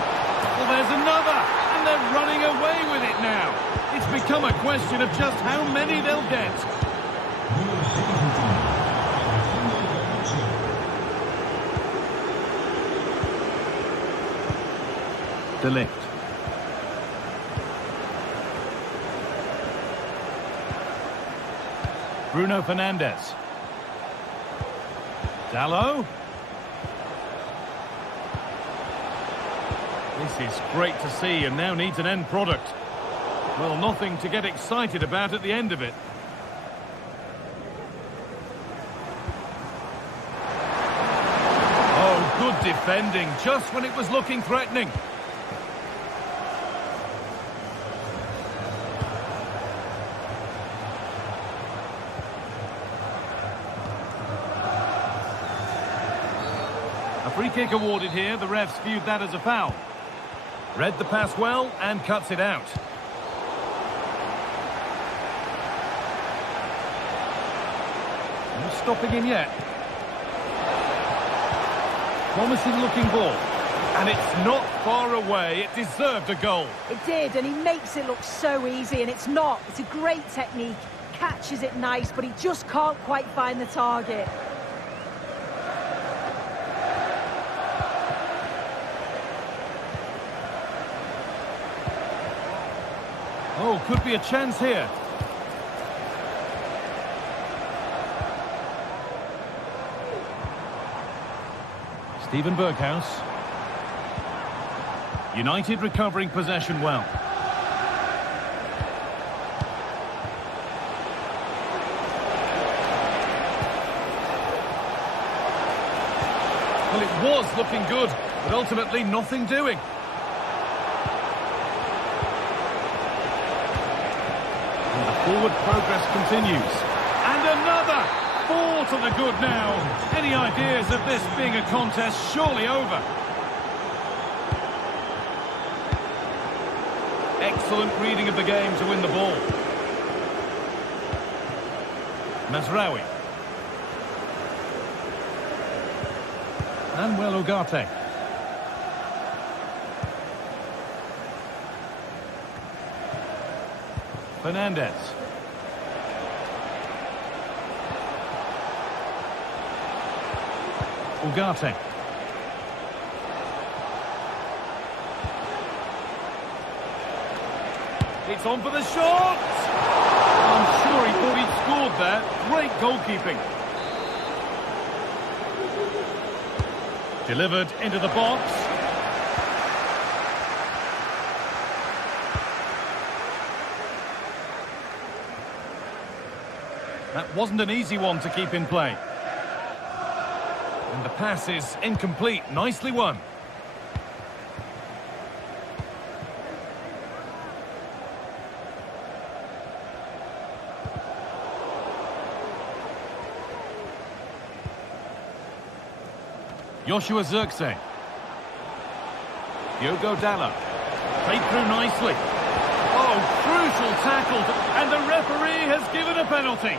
Well, there's another, and they're running away with it now. It's become a question of just how many they'll get. De Ligt. Bruno Fernandes. Dalot. This is great to see and now needs an end product. Well, nothing to get excited about at the end of it. Oh, good defending, just when it was looking threatening. A free kick awarded here. The refs viewed that as a foul. Read the pass well and cuts it out. No stopping him yet. Promising looking ball. And it's not far away. It deserved a goal. It did, and he makes it look so easy, and it's not. It's a great technique. Catches it nice, but he just can't quite find the target. Oh, could be a chance here. Steven Berghuis. United recovering possession well. Well, it was looking good, but ultimately nothing doing. And the forward progress continues. And another! 4 to the good now. Any ideas of this being a contest surely over? Excellent reading of the game to win the ball. Mazraoui. Manuel Ugarte. Fernandez. Ugarte. It's on for the shot! I'm sure he thought he'd scored there. Great goalkeeping. Delivered into the box. That wasn't an easy one to keep in play. And the pass is incomplete. Nicely won. Joshua Zirkzee. Diogo Dalot. Played through nicely. Oh, crucial tackle. And the referee has given a penalty.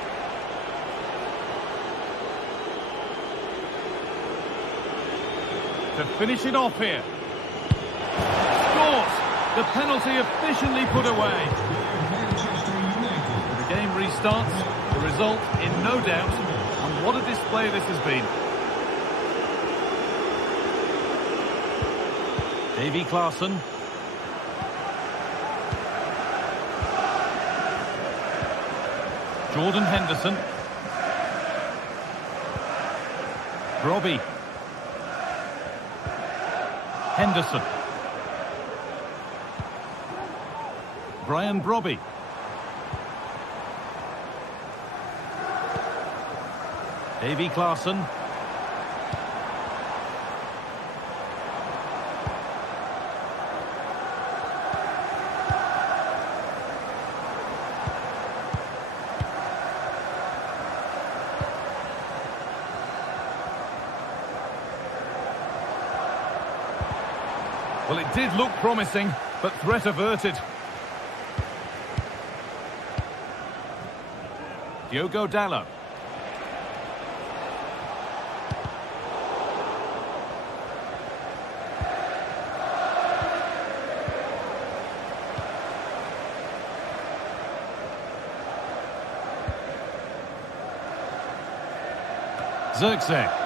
To finish it off here. Scores! The penalty efficiently put away. The game restarts. The result in no doubt. And what a display this has been. Davy Klaassen. Jordan Henderson. Brobbey. Henderson. Brian Brobbey. Davy Klaassen. Well, it did look promising, but threat averted. Diogo Dalot. Zirkzee.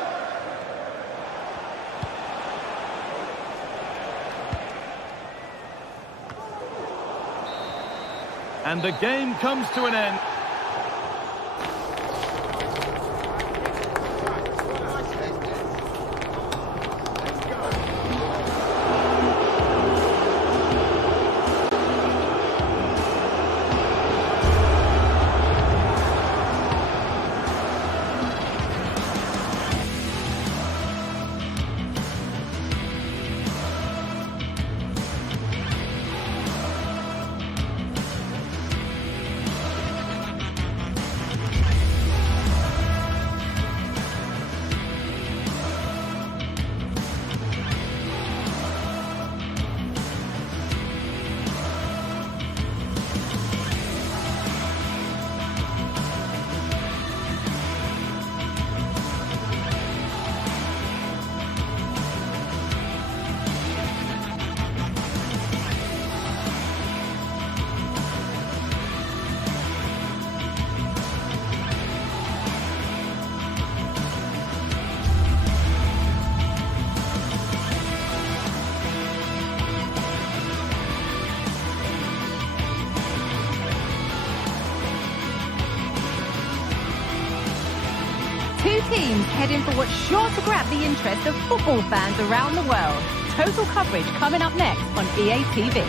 And the game comes to an end. Two teams heading for what's sure to grab the interest of football fans around the world. total coverage coming up next on EA TV.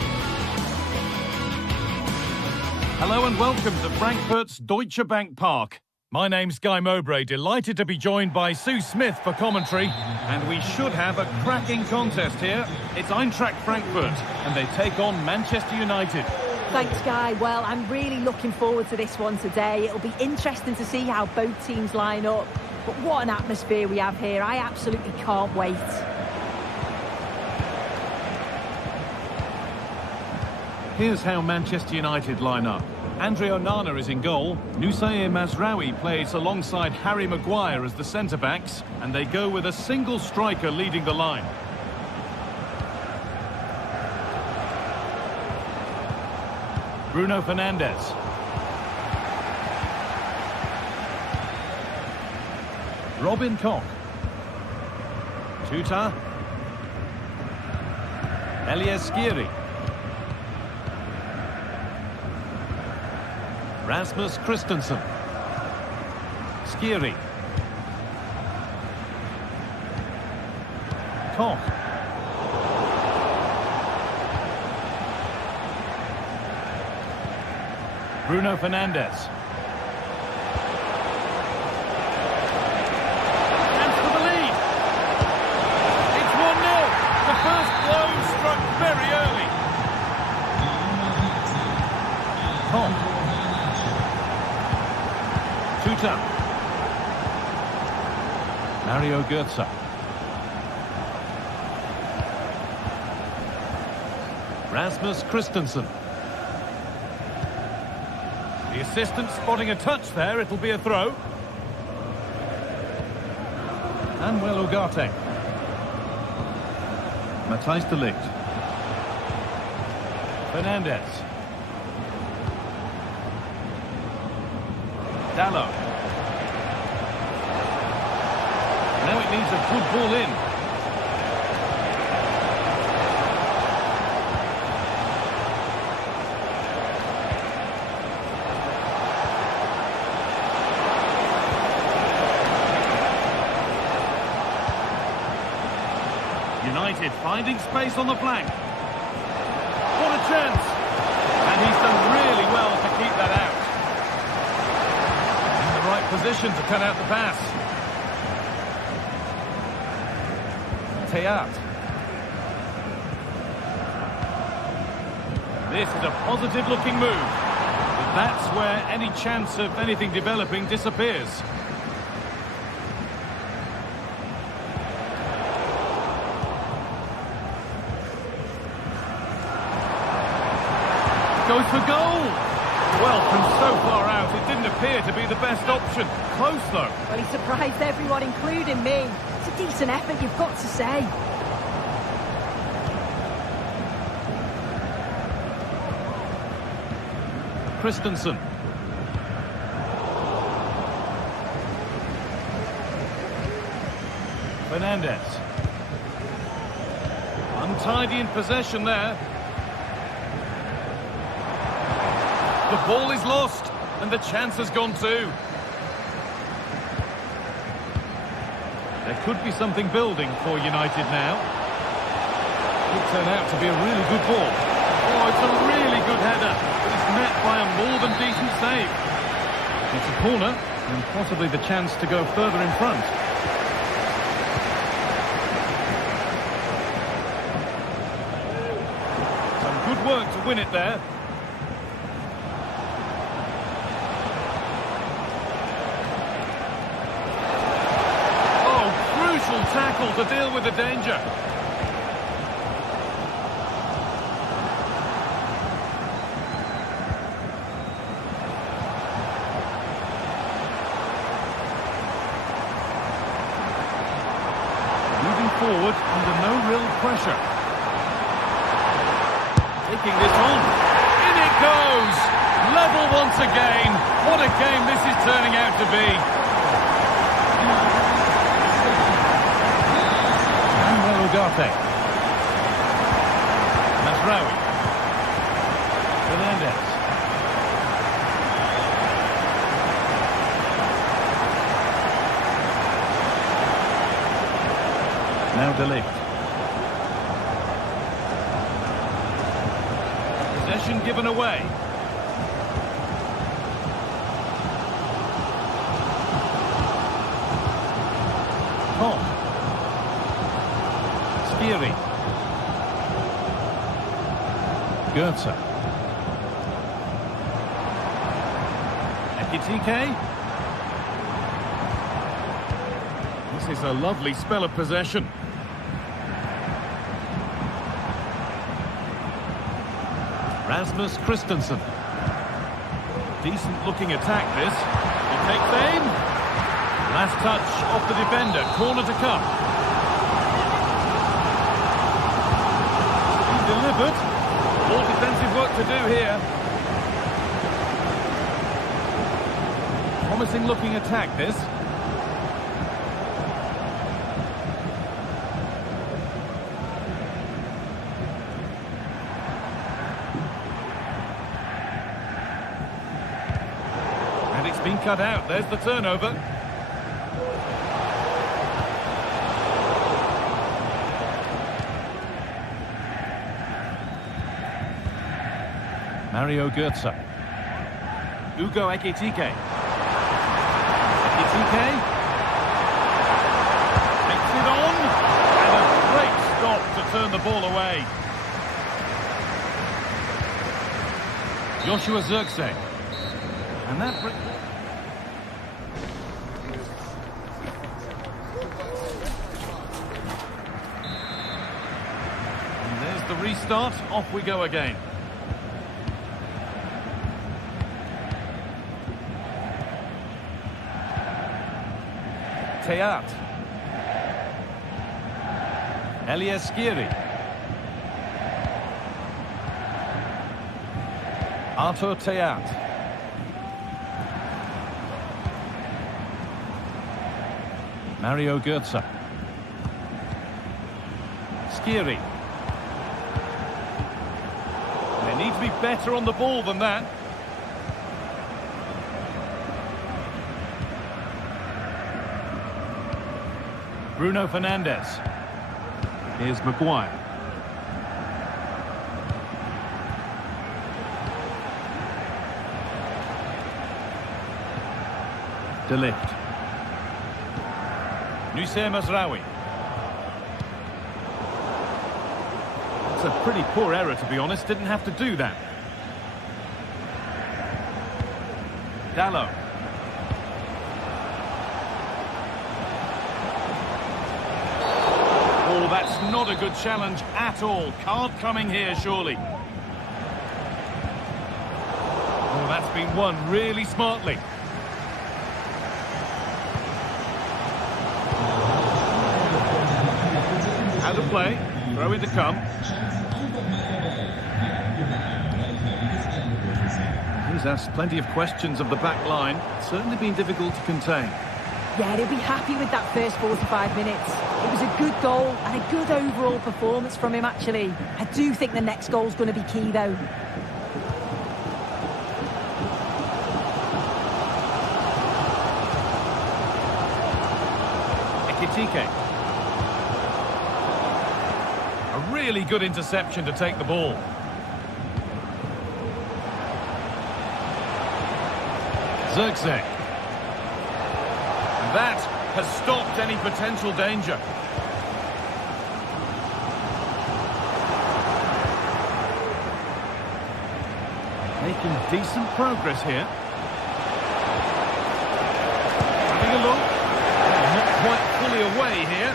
Hello and welcome to Frankfurt's Deutsche Bank Park. My name's Guy Mowbray, delighted to be joined by Sue Smith for commentary. And we should have a cracking contest here. It's Eintracht Frankfurt, and they take on Manchester United. Thanks, Guy. Well, I'm really looking forward to this one today. It'll be interesting to see how both teams line up. But what an atmosphere we have here. I absolutely can't wait. Here's how Manchester United line up. Andre Onana is in goal. Noussair Mazraoui plays alongside Harry Maguire as the centre-backs. And they go with a single striker leading the line. Bruno Fernandes. Robin Koch. Tuta. Elias Skiri. Rasmus Christensen. Skiri. Koch. Bruno Fernandes. Chance for the lead. It's 1-0. The first blow struck very early. Koch. Tuta. Mario Götze. Rasmus Christensen. The assistant spotting a touch there. It'll be a throw. Manuel Ugarte. Matthijs de Ligt. Fernandes. Dallo. Now it needs a good ball in. United finding space on the flank. What a chance! And he's done really well to keep that out. In the right position to cut out the pass. Teat. This is a positive looking move. But that's where any chance of anything developing disappears. Goes for goal. Well, from so far out, it didn't appear to be the best option. Close, though. Well, he surprised everyone, including me. It's a decent effort, you've got to say. Christensen. Fernandes. Untidy in possession there. The ball is lost, and the chance has gone too. There could be something building for United now. Could turn out to be a really good ball. Oh, it's a really good header, but it's met by a more than decent save. It's a corner, and possibly the chance to go further in front. Some good work to win it there. Tackle to deal with the danger. Moving forward under no real pressure. Taking this on. In it goes! Level once again. What a game this is turning out to be. Ugarte. Mazraoui. Fernandes. Now de Ligt. Possession given away. Hoff. Skiri. Goetze. Ekitike. This is a lovely spell of possession. Rasmus Christensen. Decent looking attack this. He takes aim. Last touch off the defender. Corner to come. He delivered. More defensive work to do here. Promising looking attack this. And it's been cut out. There's the turnover. Mario Götze. Ugo Ekitike. Ekitike. Takes it on. And a great stop to turn the ball away. Joshua Zirkzee. And that... And there's the restart. Off we go again. Teat. Elias Skiri. Artur Teat. Mario Götze. Skiri. They need to be better on the ball than that. Bruno Fernandes. Here's Maguire. De Ligt. Noussair Mazraoui. It's a pretty poor error, to be honest. Didn't have to do that. Dalot. Oh, that's not a good challenge at all. Card coming here, surely. Oh, that's been won really smartly. Out of play. Throw in to come. He's asked plenty of questions of the back line. It's certainly been difficult to contain. Yeah, they'll be happy with that first 45 minutes. It was a good goal and a good overall performance from him, actually. I do think the next goal's going to be key, though. Ekitike. A really good interception to take the ball. Zirkzee. That has stopped any potential danger. Making decent progress here. Having a look. They're not quite fully away here.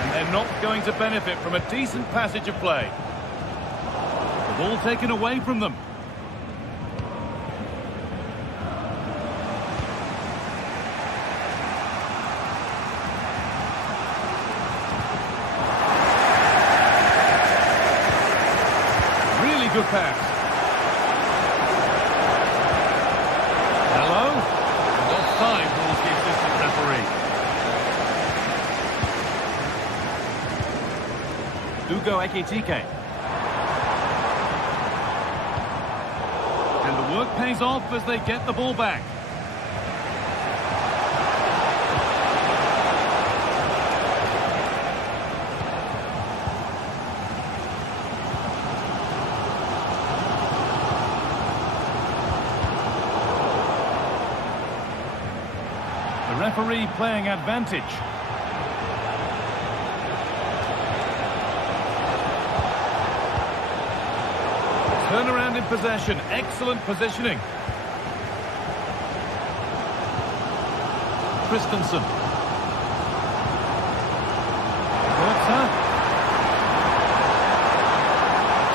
And they're not going to benefit from a decent passage of play. The ball taken away from them. Good pass. Hello? And offside rules the assistant referee. Ugo Ekitike. And the work pays off as they get the ball back. Referee playing advantage. Turn around in possession. Excellent positioning. Christensen.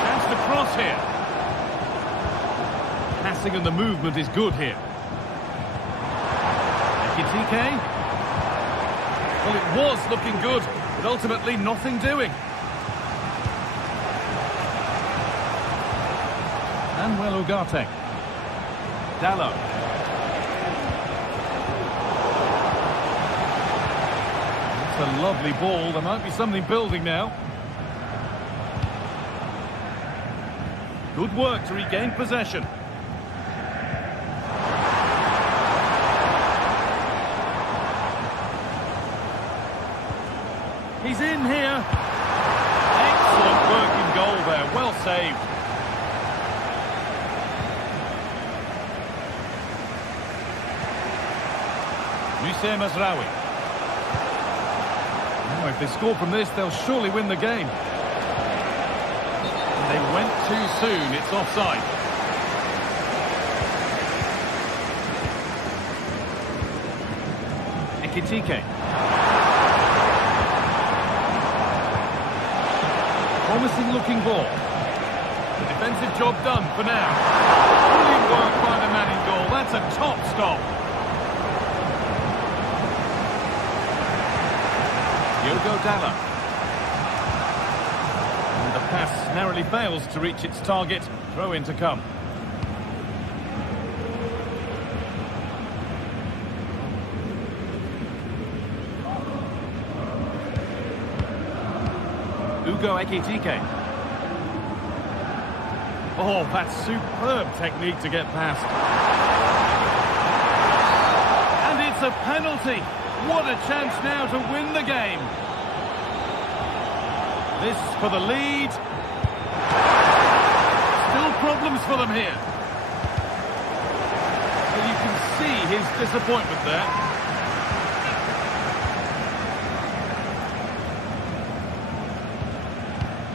Chance to cross here. Passing and the movement is good here. Ekitike. Well, it was looking good, but ultimately nothing doing. Manuel Ugarte. Dallo. It's a lovely ball. There might be something building now. Good work to regain possession. He's in here. Excellent working goal there. Well saved. Hussein Mazraoui. Oh, if they score from this, they'll surely win the game. And they went too soon. It's offside. Ekitike. Promising looking ball. The defensive job done for now. Brilliant work by the man in goal. That's a top stop. Diogo Dallo. And the pass narrowly fails to reach its target. Throw in to come. Ugo Ekitike. Oh, that's superb technique to get past. And it's a penalty. What a chance now to win the game. This for the lead. Still problems for them here. Well, you can see his disappointment there.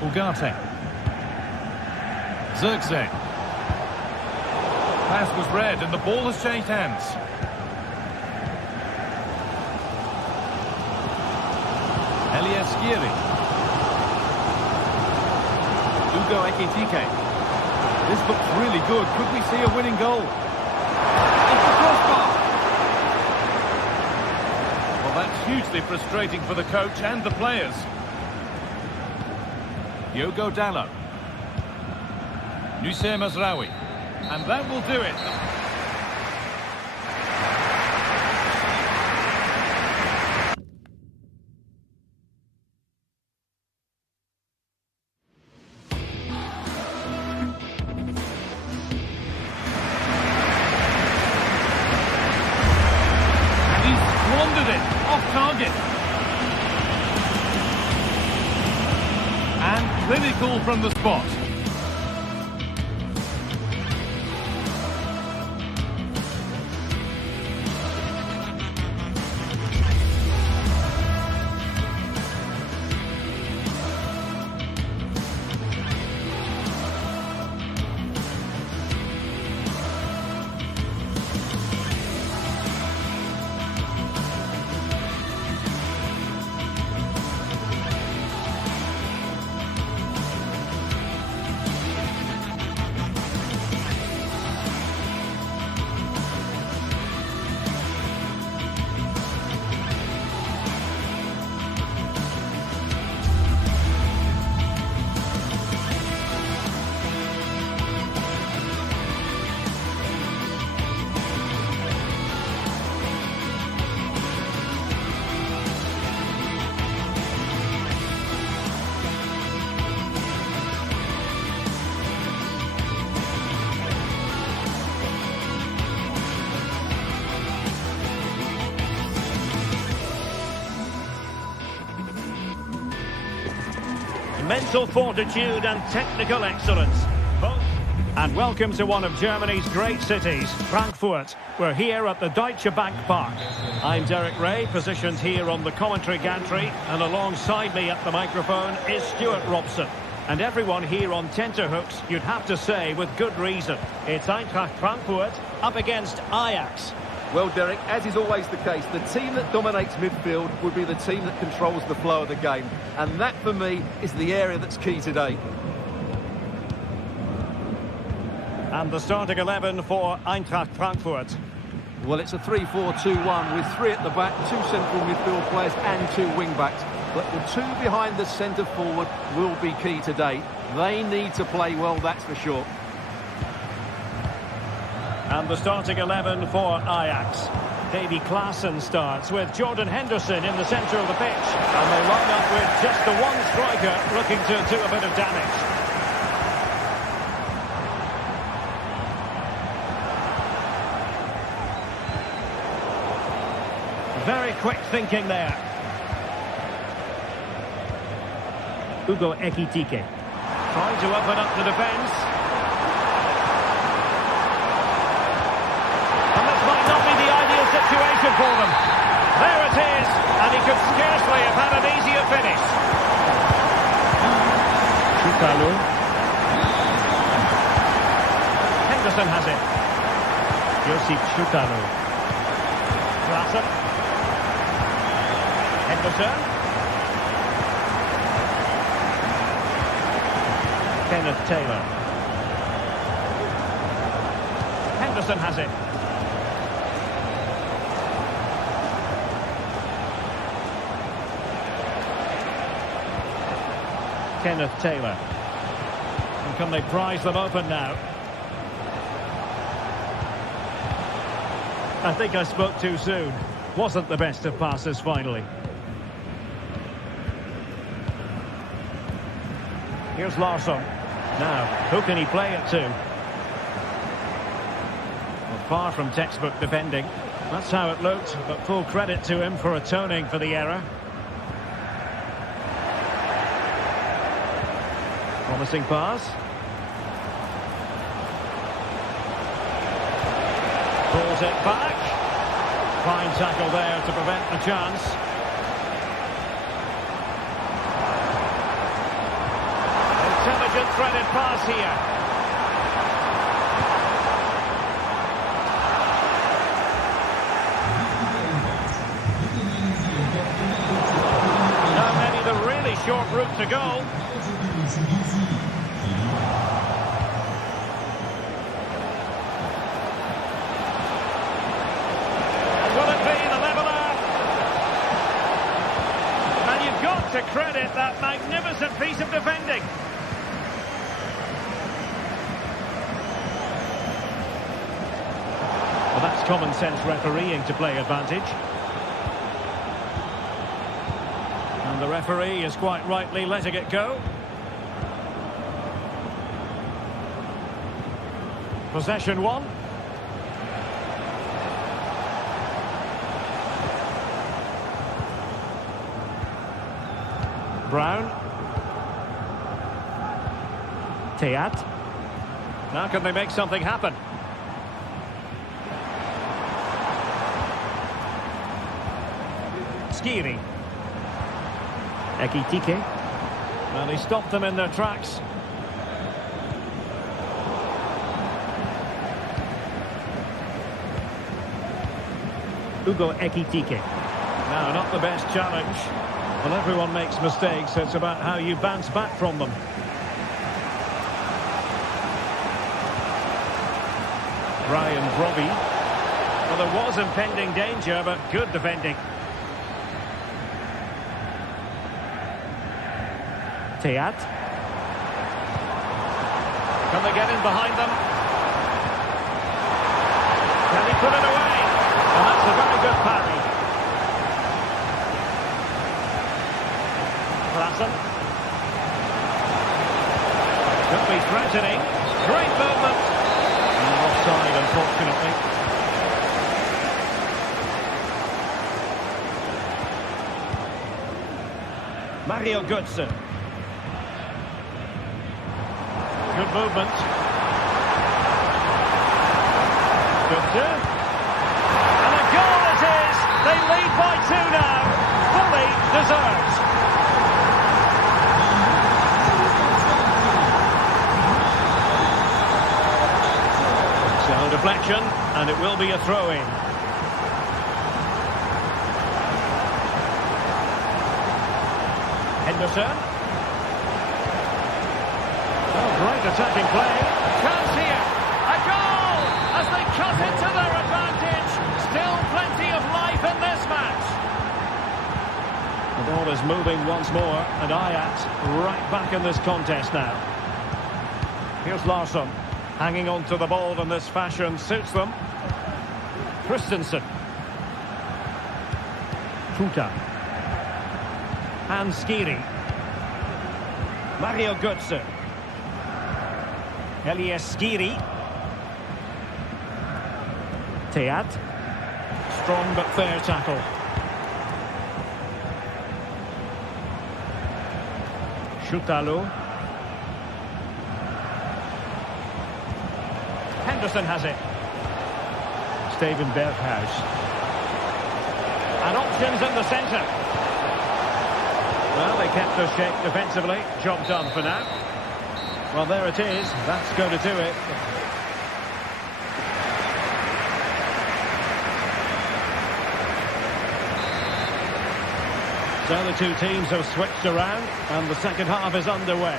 Ugarte. Zirkzee. Pass was read and the ball has changed hands. Eliaskieri. Ugo Ekitike. This looks really good. Could we see a winning goal? Off the crossbar. Well, that's hugely frustrating for the coach and the players. Diogo Dallo. Hussein Mazraoui. And that will do it. And he's squandered it. Off target. And clinical from the spot. Mental fortitude and technical excellence. Both And welcome to one of Germany's great cities, Frankfurt. We're here at the Deutsche Bank Park. I'm Derek Ray, positioned here on the commentary gantry, and alongside me at the microphone is Stuart Robson. And everyone here on tenterhooks, you'd have to say with good reason. It's Eintracht Frankfurt up against Ajax. Well, Derek, as is always the case, the team that dominates midfield would be the team that controls the flow of the game. And that, for me, is the area that's key today. And the starting 11 for Eintracht Frankfurt. Well, it's a 3-4-2-1 with 3 at the back, 2 central midfield players and 2 wing-backs. But the 2 behind the centre forward will be key today. They need to play well, that's for sure. And the starting 11 for Ajax. Davy Klaassen starts with Jordan Henderson in the centre of the pitch. And they line up with just the one striker looking to do a bit of damage. Very quick thinking there. Hugo Ekitike trying to open up the defence. And this might not be the ideal situation for them. There it is, and he could scarcely have had an easier finish. Chukalo. Henderson has it. Josip Chukalo. Klaassen. Henderson. Kenneth Taylor. Henderson has it. Kenneth Taylor. And can they prize them open now? I think I spoke too soon. Wasn't the best of passes finally. Here's Larsson. Now, who can he play it to? Well, far from textbook defending. That's how it looked, but full credit to him for atoning for the error. Promising pass. Pulls it back. Fine tackle there to prevent the chance. Intelligent threaded pass here. Now maybe the really short route to goal. And will it be the leveller? And you've got to credit that magnificent piece of defending. Well, that's common sense refereeing to play advantage. And the referee is quite rightly letting it go. Possession 1. Brown. Teat. Now can they make something happen? Skiri. Ekitike. And he stopped them in their tracks. Hugo Ekitike. Now, not the best challenge. Well, everyone makes mistakes. It's about how you bounce back from them. Brian Brobby. Well, there was impending danger, but good defending. Teat. Can they get in behind them? Can he put it away? And that's a very good parry. Klaassen. Could be threatening. Great movement. And offside, unfortunately. Mario Götze. Good movement. Götze. And a goal it is! They lead by 2 now. Fully deserved. So deflection, and it will be a throw-in. Henderson. Oh, great attacking play. Chance here. A goal as they cut into their advantage. Still plenty of life in this match. The ball is moving once more, and Ajax right back in this contest now. Here's Larsson. Hanging on to the ball in this fashion suits them. Christensen. Tuta. And Skiri. Mario Götze. Elias Skiri. Teat. Strong but fair tackle. Schutalo. Henderson has it. Steven Berghuis. And options in the centre. Well, they kept their shape defensively. Job done for now. Well, there it is. That's going to do it. So the two teams have switched around, and the second half is underway.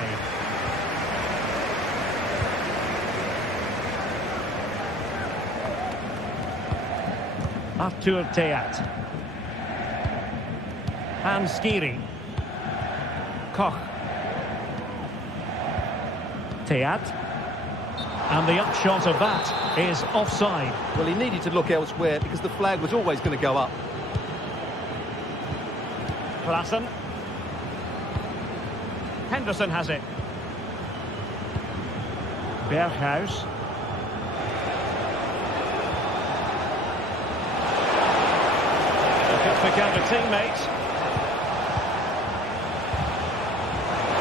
Artur Teat. And Skiri. Koch. Teat. And the upshot of that is offside. Well, he needed to look elsewhere because the flag was always going to go up. Klassen. Henderson has it. Berghuis. Good pick out the teammates.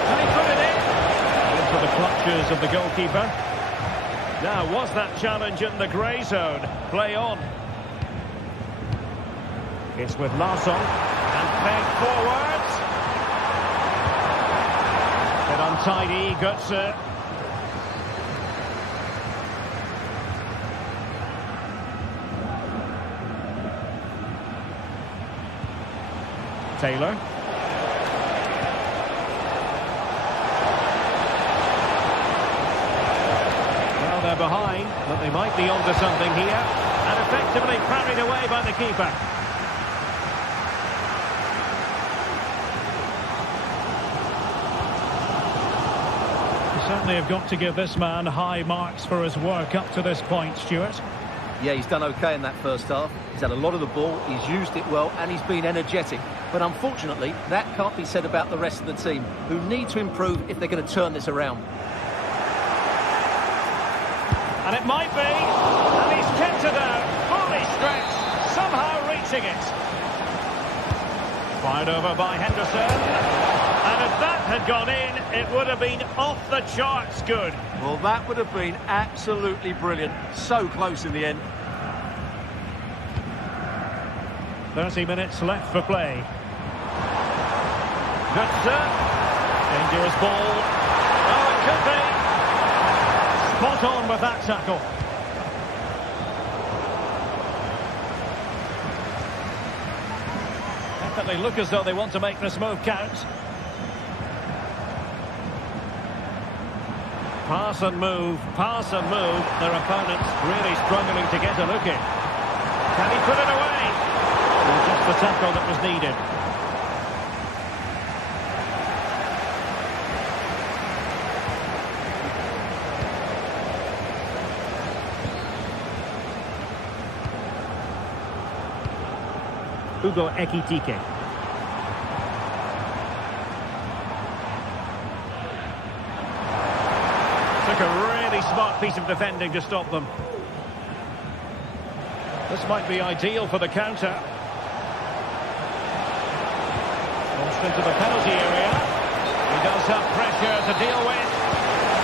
Can he put it in? Into the clutches of the goalkeeper. Now, was that challenge in the grey zone? Play on. It's with Larsson. And peg forwards. Bit untidy, Götze. Taylor. Well, they're behind, but they might be onto something here. And effectively parried away by the keeper. Certainly have got to give this man high marks for his work up to this point, Stuart. Yeah, he's done okay in that first half. He's had a lot of the ball, he's used it well, and he's been energetic. But unfortunately, that can't be said about the rest of the team, who need to improve if they're going to turn this around. And it might be, and he's kept it out, fully stretched, somehow reaching it. Fired over by Henderson. And if that had gone in, it would have been off the charts good. Well, that would have been absolutely brilliant. So close in the end. 30 minutes left for play. Götze. Dangerous ball. Oh, it could be. Spot on with that tackle. Definitely look as though they want to make this move count. Pass and move, their opponents really struggling to get a look in. Can he put it away? Well, just the tackle that was needed. Hugo Ekitike. Took a really smart piece of defending to stop them. This might be ideal for the counter. Crossed into the penalty area. He does have pressure to deal with.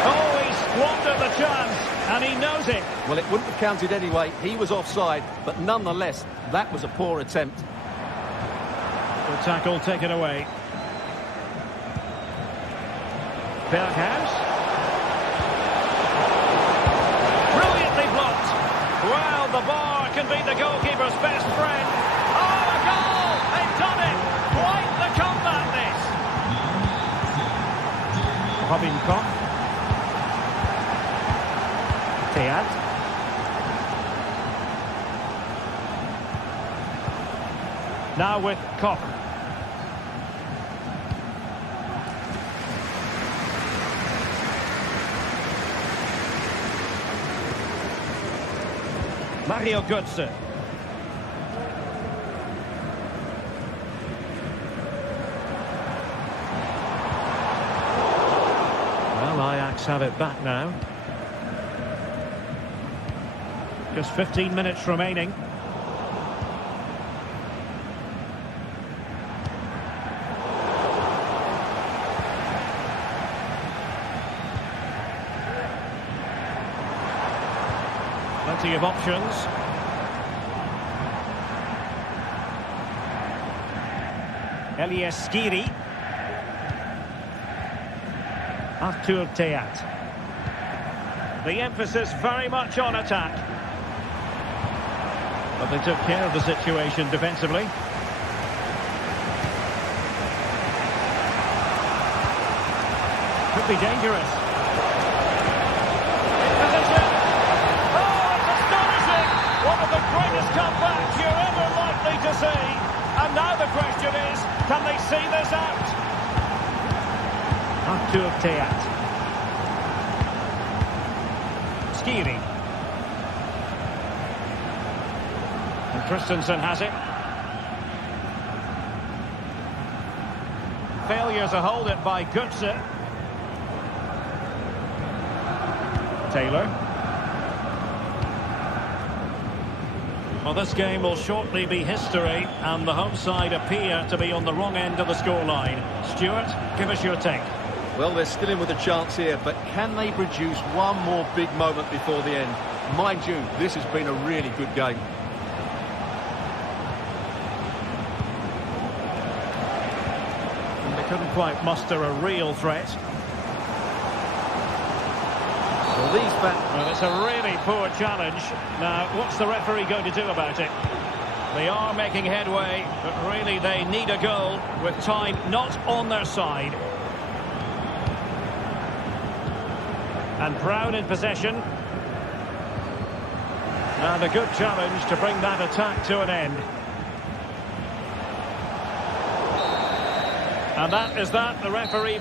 Oh, he squandered squandered the chance, and he knows it. Well, it wouldn't have counted anyway. He was offside, but nonetheless, that was a poor attempt. The tackle taken away. Berghaus. Brilliantly blocked. Well, the bar can be the goalkeeper's best friend. Oh, a goal! They've done it! Quite the comeback, this. Robin Koch. Teat. Now with Koch. Mario Götze. Well, Ajax have it back now. Just 15 minutes remaining. Plenty of options. Elias Skiri. Artur Teat. The emphasis very much on attack. But they took care of the situation defensively. Could be dangerous. One of the greatest comebacks you're ever likely to see. And now the question is, can they see this out? Artur Teat. Skiri. And Christensen has it. Failure to hold it by Götze. Taylor. Well, this game will shortly be history, and the home side appear to be on the wrong end of the scoreline. Stuart, give us your take. Well, they're still in with a chance here, but can they produce one more big moment before the end? Mind you, this has been a really good game. And they couldn't quite muster a real threat. Well, Well, it's a really poor challenge. Now, what's the referee going to do about it? They are making headway, but really they need a goal with time not on their side. And Brown in possession. And a good challenge to bring that attack to an end. And that is that, the referee...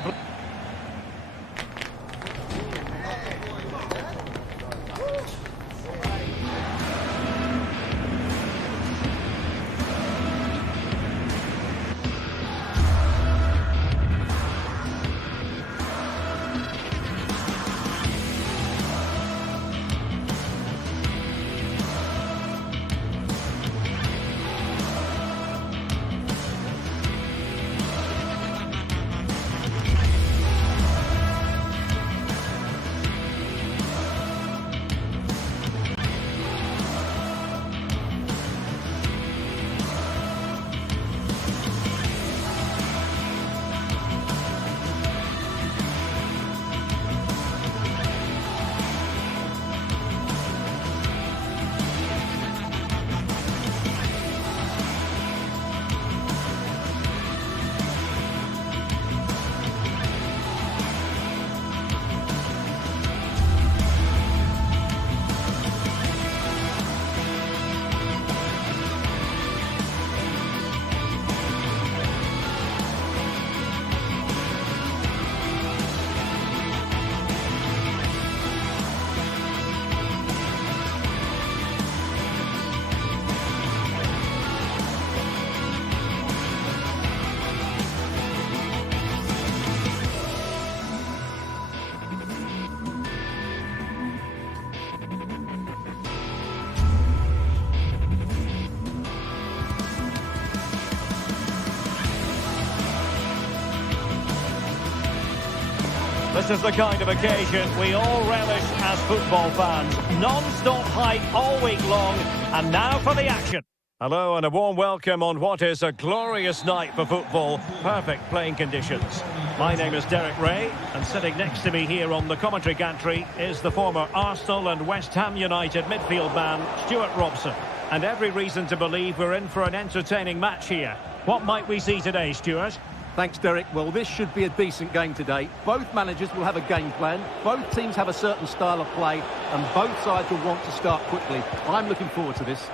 This is the kind of occasion we all relish as football fans. Non-stop hype all week long, and now for the action. Hello and a warm welcome on what is a glorious night for football. Perfect playing conditions. My name is Derek Ray, and sitting next to me here on the commentary gantry is the former Arsenal and West Ham United midfield man, Stuart Robson. And every reason to believe we're in for an entertaining match here. What might we see today, Stuart? Thanks, Derek. Well, this should be a decent game today. Both managers will have a game plan. Both teams have a certain style of play, and both sides will want to start quickly. I'm looking forward to this.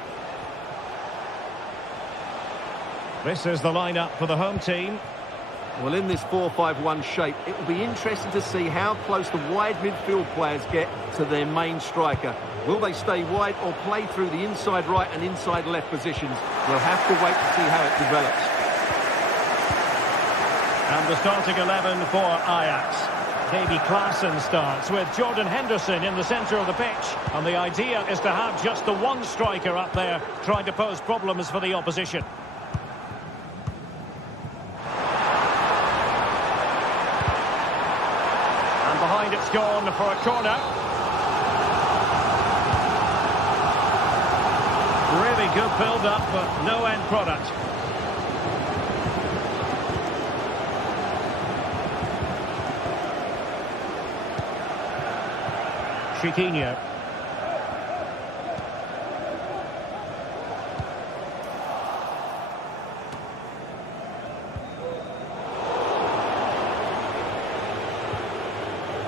This is the lineup for the home team. Well, in this 4-5-1 shape, it will be interesting to see how close the wide midfield players get to their main striker. Will they stay wide or play through the inside right and inside left positions? We'll have to wait to see how it develops. And the starting 11 for Ajax. Davy Klaassen starts with Jordan Henderson in the centre of the pitch. And the idea is to have just the one striker up there trying to pose problems for the opposition. And behind it's gone for a corner. Really good build-up, but no end product. Chiquinho.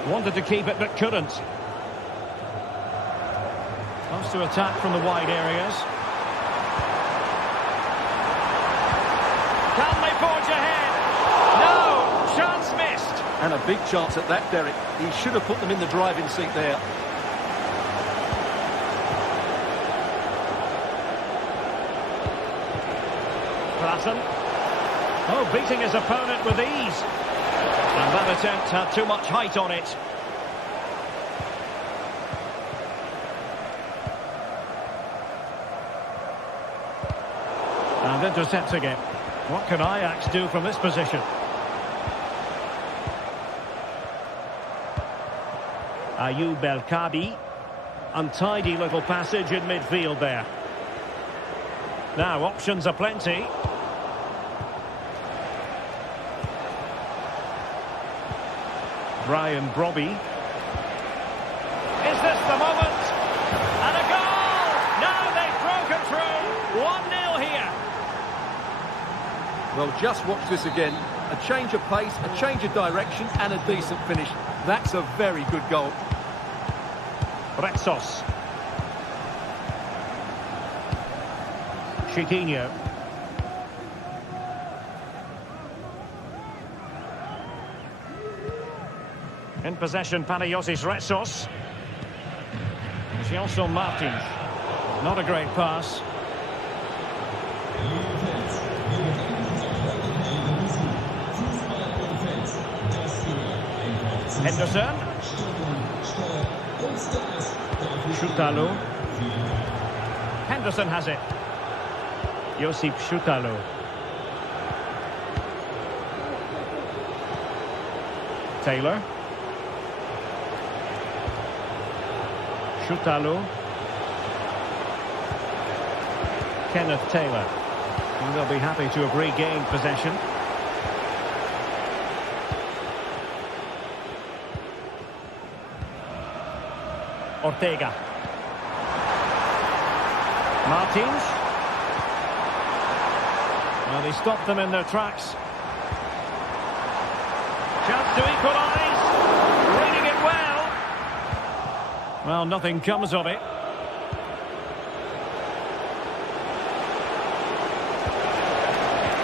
Wanted to keep it but couldn't. Comes to attack from the wide areas. Can they forge ahead? No! Chance missed! And a big chance at that, Derek. He should have put them in the driving seat there. Klaassen. Oh, beating his opponent with ease. And that attempt had too much height on it. And intercepting it. What can Ajax do from this position? Ayoub El-Kabi. Untidy little passage in midfield there. Now, options are plenty. Brian Brobby. Is this the moment? And a goal! Now they've broken through. 1-0 here. Well, just watch this again. A change of pace, a change of direction, and a decent finish. That's a very good goal. Retsos. Chiquinho. In possession, Panagiotis Retsos. Gelson Martins. Not a great pass. Henderson. Schutalo. Henderson has it. Josip Schutalo. Taylor. Schutalo. Kenneth Taylor. And they'll be happy to have regained possession. Ortega. Martins. Well, they stopped them in their tracks. Chance to equalise. Reading it well. Well, nothing comes of it.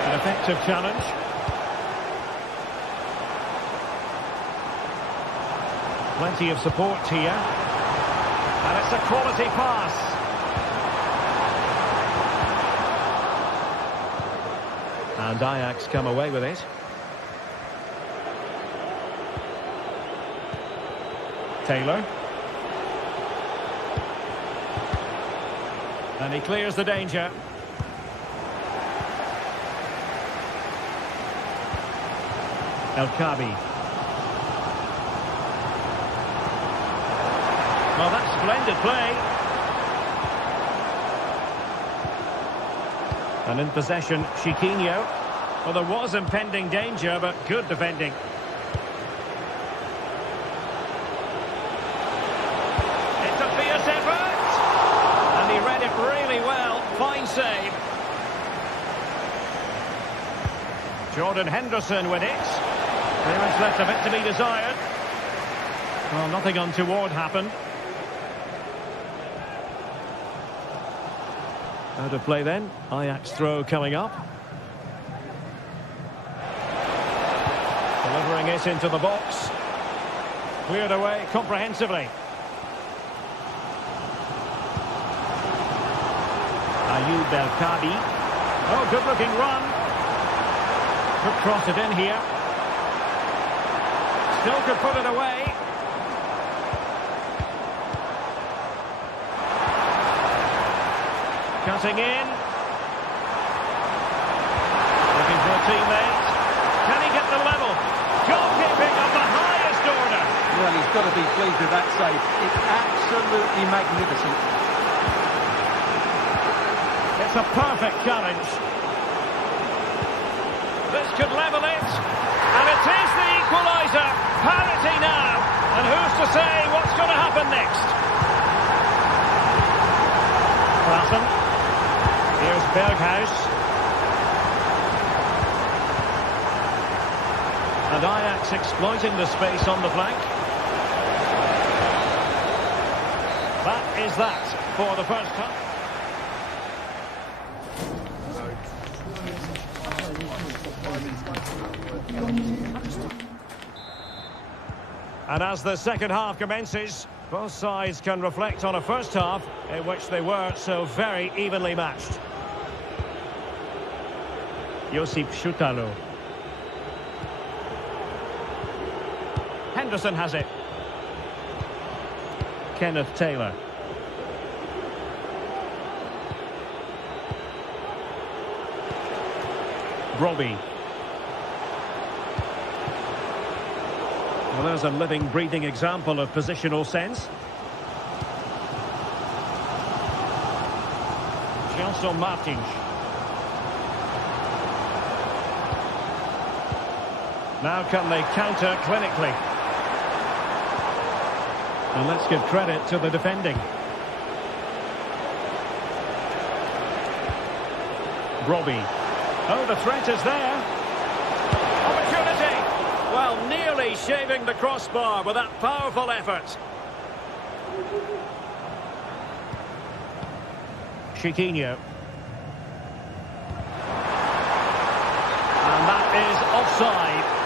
An effective challenge. Plenty of support here. And it's a quality pass. And Ajax come away with it. Taylor. And he clears the danger. El-Kabi. Well, that's splendid play. And in possession, Chiquinho. Well, there was impending danger, but good defending. It's a fierce effort! And he read it really well. Fine save. Jordan Henderson with it. Clearance left a bit to be desired. Well, nothing untoward happened. Out of play then. Ajax throw coming up. Delivering it into the box. Cleared away comprehensively. Ayoub El-Kadi. Oh, good looking run. Could cross it in here. Still could put it away. Cutting in. Looking for a teammate. Can he get the level? Goalkeeping of the highest order. Well, he's got to be pleased with that save. It's absolutely magnificent. It's a perfect challenge. This could level it. And it is the equaliser. Parity now. And who's to say what's going to happen next? Klassen. Here's Berghuis. And Ajax exploiting the space on the flank. That is that for the first time. And as the second half commences, both sides can reflect on a first half in which they were so very evenly matched. Josip Schutalo. Henderson has it. Kenneth Taylor. Brobbey. Well, there's a living, breathing example of positional sense. Gelson Martins. Now can they counter clinically? And let's give credit to the defending. Brobbey. Oh, the threat is there. Opportunity. Well, nearly shaving the crossbar with that powerful effort. Chiquinho. And that is offside.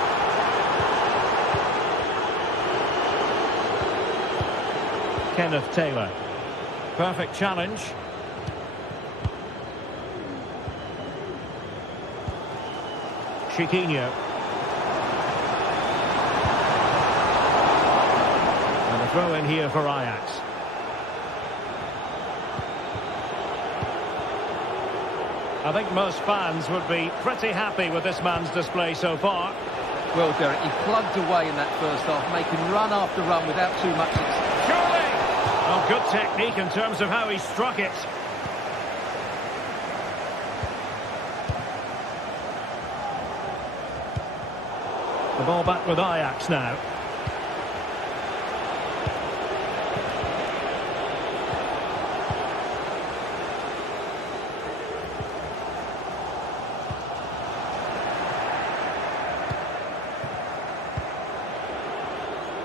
Kenneth Taylor. Perfect challenge. Chiquinho. And a throw in here for Ajax. I think most fans would be pretty happy with this man's display so far. Well, Derek, he plugged away in that first half, making run after run without too much. Surely! Well, good technique in terms of how he struck it. The ball back with Ajax now.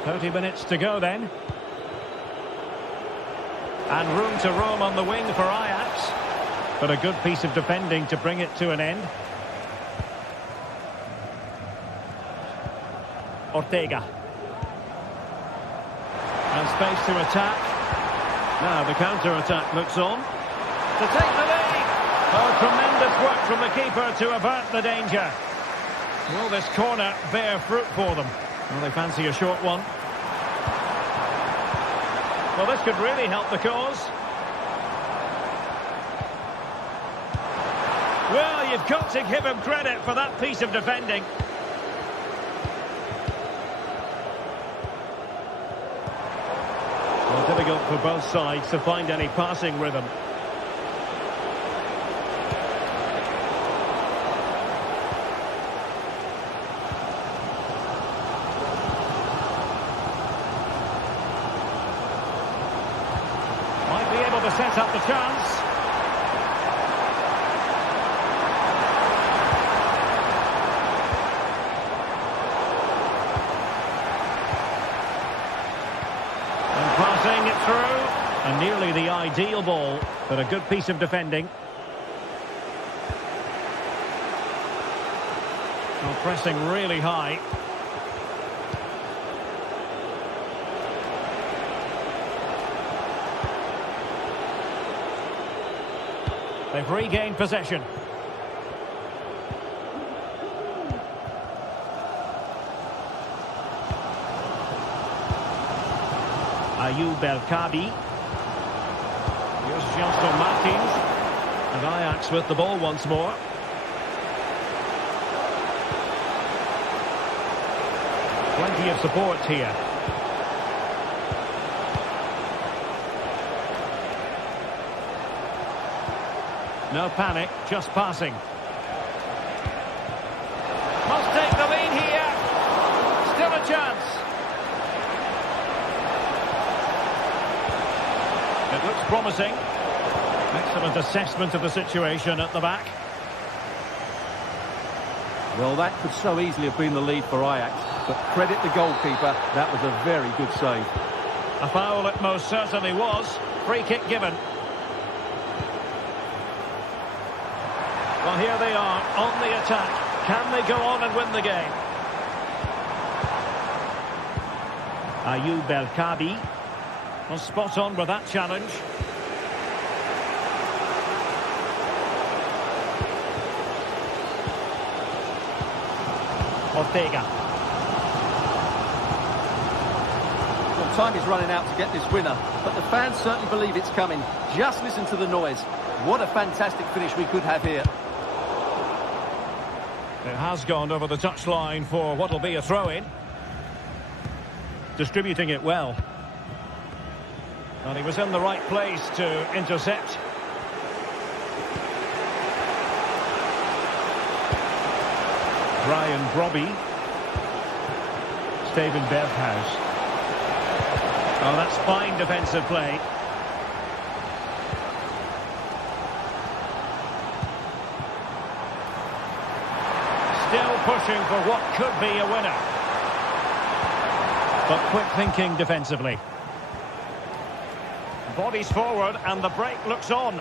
"30 minutes to go then. And room to roam on the wing for Ajax. But a good piece of defending to bring it to an end. Ortega. And space to attack. Now the counter-attack looks on. To take the lead. Oh, tremendous work from the keeper to avert the danger. Will this corner bear fruit for them? Well, they fancy a short one. Well, this could really help the cause. Well, you've got to give him credit for that piece of defending. Well, Difficult for both sides to find any passing rhythm. Might be able to set up the chance. Passing it through, and nearly the ideal ball, but a good piece of defending. Well, pressing really high. They've regained possession. Ayoub El-Kabi. Here's Gelson Martins. And Ajax with the ball once more. Plenty of support here. No panic, just passing. Must take the lead here. Still a chance. It looks promising. Excellent assessment of the situation at the back. Well, that could so easily have been the lead for Ajax, but credit the goalkeeper, that was a very good save. A foul it most certainly was. Free kick given. Well, here they are on the attack. Can they go on and win the game? Ayoub El-Kabi was spot on with that challenge. Ortega. Well, time is running out to get this winner, but the fans certainly believe it's coming. Just listen to the noise. What a fantastic finish we could have here. It has gone over the touchline for what will be a throw-in. Distributing it well. And he was in the right place to intercept. Brian Brobby. Steven Berghuis. Oh, that's fine defensive play. Still pushing for what could be a winner. But quick thinking defensively. Bodies forward and the break looks on.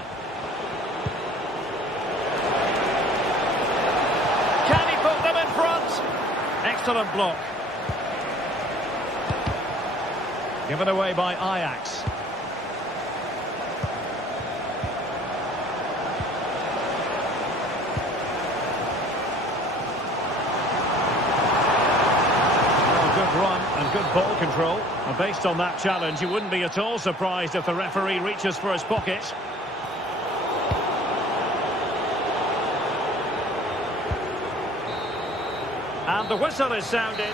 Can he put them in front? Excellent block. Given away by Ajax. Good ball control. And based on that challenge, you wouldn't be at all surprised if the referee reaches for his pocket. And the whistle is sounded.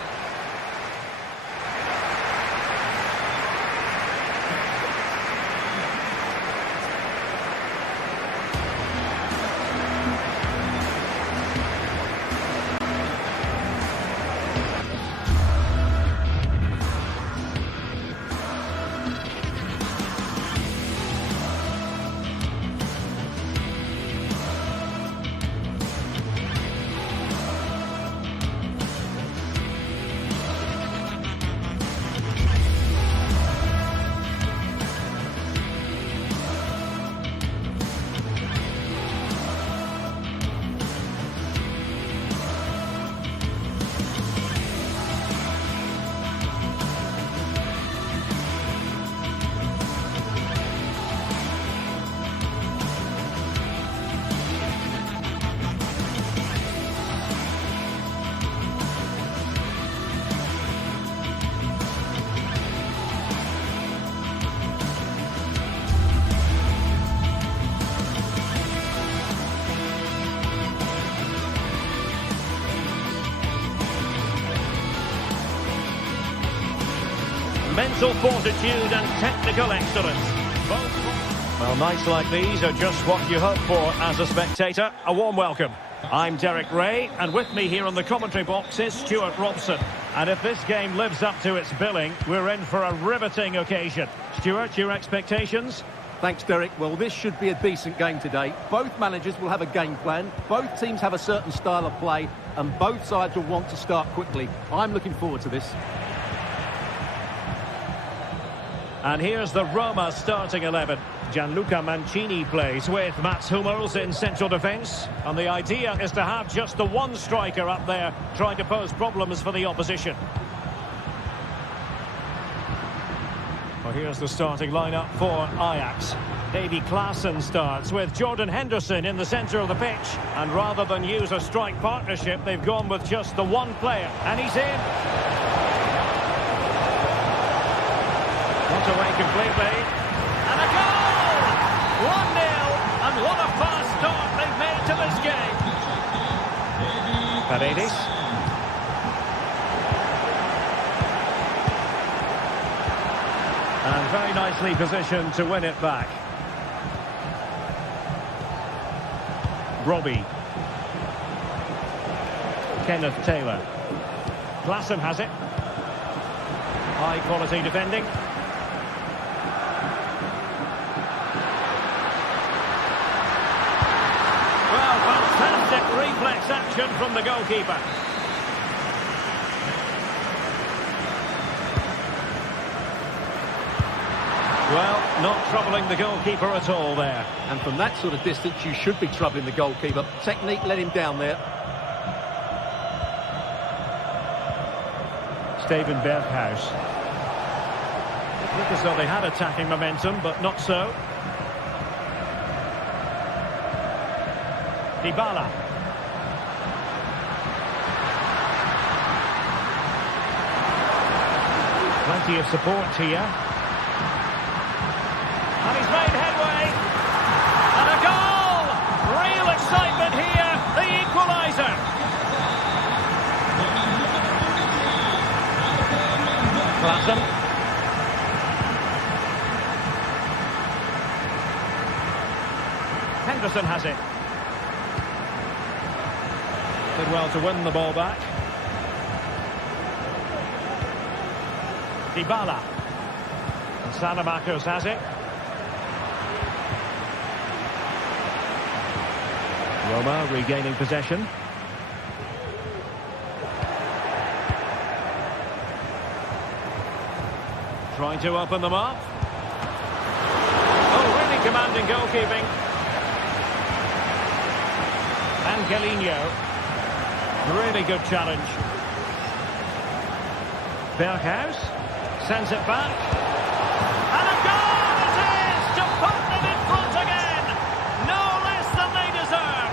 mental fortitude and technical excellence. Well, nights like these are just what you hope for as a spectator. A warm welcome. I'm Derek Ray, and with me here on the commentary box is Stuart Robson. And if this game lives up to its billing, we're in for a riveting occasion. Stuart, your expectations? Thanks, Derek. Well, this should be a decent game today. Both managers will have a game plan. Both teams have a certain style of play, and both sides will want to start quickly. I'm looking forward to this. And here's the Roma starting 11. Gianluca Mancini plays with Mats Hummels in central defence. And the idea is to have just the one striker up there trying to pose problems for the opposition. Well, here's the starting lineup for Ajax. Davy Klaassen starts with Jordan Henderson in the centre of the pitch. And rather than use a strike partnership, they've gone with just the one player. And he's in. Not away completely. And a goal! 1-0. And what a fast start they've made to this game. Paredes. And very nicely positioned to win it back. Robbie. Kenneth Taylor. Klaassen has it. High quality defending. Well, fantastic reflex action from the goalkeeper. Well, not troubling the goalkeeper at all there. And from that sort of distance, you should be troubling the goalkeeper. Technique let him down there. Steven Berghuis. It looked as though they had attacking momentum, but not so. Dybala. Plenty of support here. And he's made headway. And a goal! Real excitement here. The equaliser. Klaassen. Henderson has it. Did well to win the ball back. Dybala. And Salamakers has it. Roma regaining possession. Trying to open them up. Oh, really commanding goalkeeping. Angelino. Really good challenge. Berghuis sends it back. And a goal it is to put them in front again. No less than they deserve.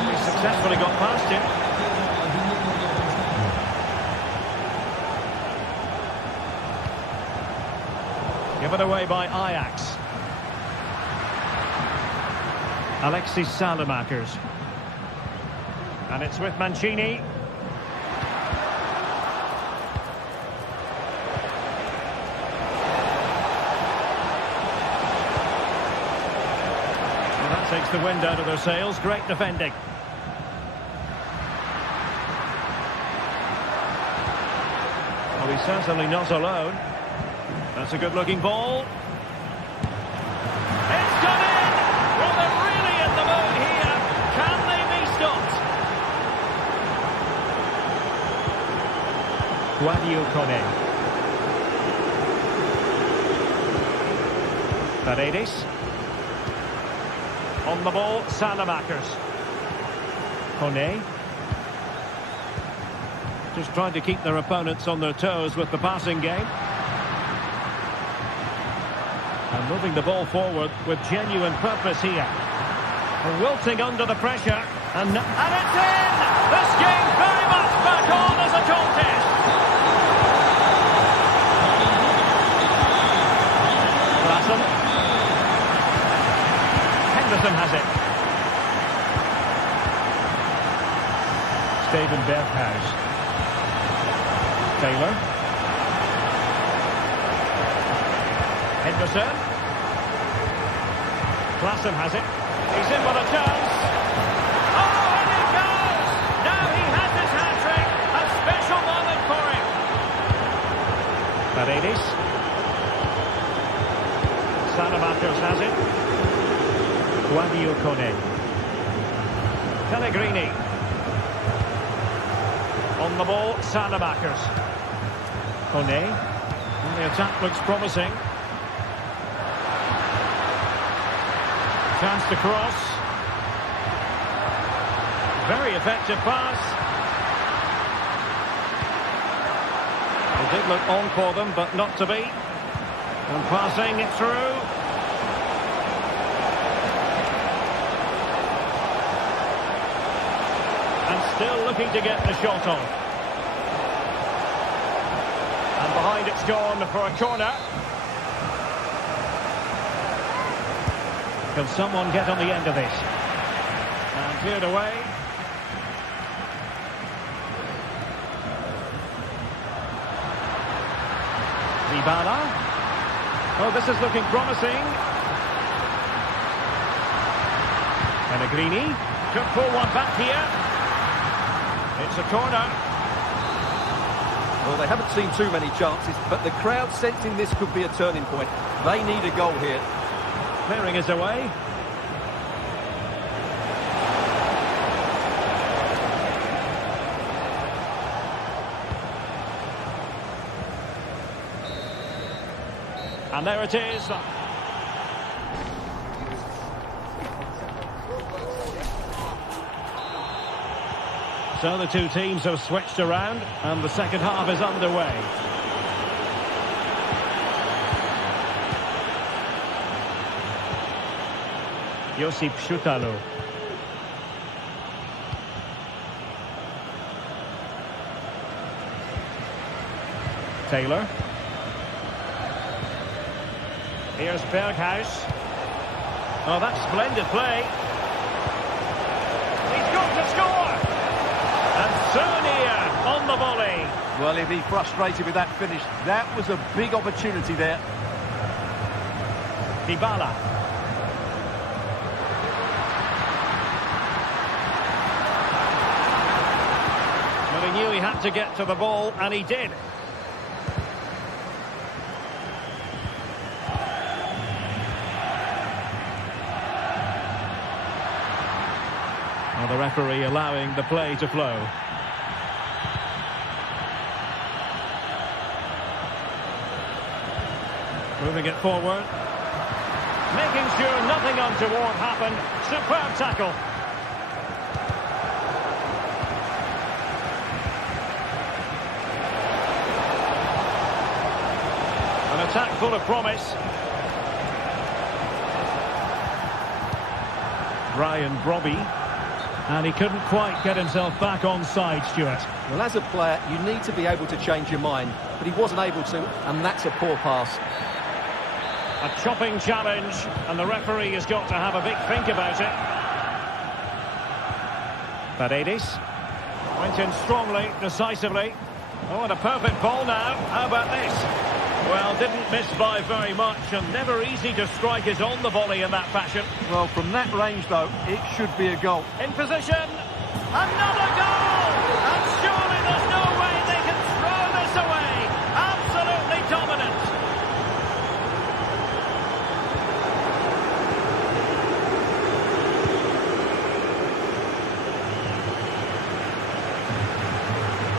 He successfully got past him. Given away by Ajax. Alexis Salamakers. And it's with Mancini. And that takes the wind out of their sails. Great defending. Well, he's certainly not alone. That's a good-looking ball. It's gone in! Well, they're really in the mood here. Can they be stopped? Guadio Kone. Paredes. On the ball, Salamakers. Kone. Just trying to keep their opponents on their toes with the passing game. And moving the ball forward with genuine purpose here. Wilting under the pressure. And it's in! This game very much back on as a contest. Klaassen. Henderson has it. Steven Berghuis. Taylor. Henderson. Klassen has it. He's in with a chance. Oh, and he goes! Now he has his hat-trick. A special moment for him. Paredes. Sanamakers has it. Guadio Kone. Pellegrini. On the ball, Sanamakers. Kone. And the attack looks promising. Chance to cross. Very effective pass. It did look on for them, but not to be. And passing it through. And still looking to get the shot on. And behind it's gone for a corner. Can someone get on the end of this? And cleared away. Dybala. Oh, this is looking promising. Pellegrini. Could pull one back here. It's a corner. Well, they haven't seen too many chances, but the crowd sensing this could be a turning point. They need a goal here. Clearing is away. And there it is. So the two teams have switched around and the second half is underway. Josip Szutalo. Taylor. Here's Berghuis. Oh, that's splendid play. He's got to score! And Sonia on the volley. Well, he'll be frustrated with that finish. That was a big opportunity there. Dybala. Well, he knew he had to get to the ball, and he did. Well, the referee allowing the play to flow. Moving it forward. Making sure nothing untoward happened. Superb tackle. An attack full of promise. Ryan Brobby. And he couldn't quite get himself back on side, Stuart. Well, as a player, you need to be able to change your mind, but he wasn't able to, and that's a poor pass. A chopping challenge, and the referee has got to have a big think about it. Paredes went in strongly, decisively. Oh, and a perfect ball now. How about this? Well, didn't miss by very much, and never easy to strike it on the volley in that fashion. Well, from that range, though, it should be a goal. In position. Another goal! And surely there's no way they can throw this away. Absolutely dominant.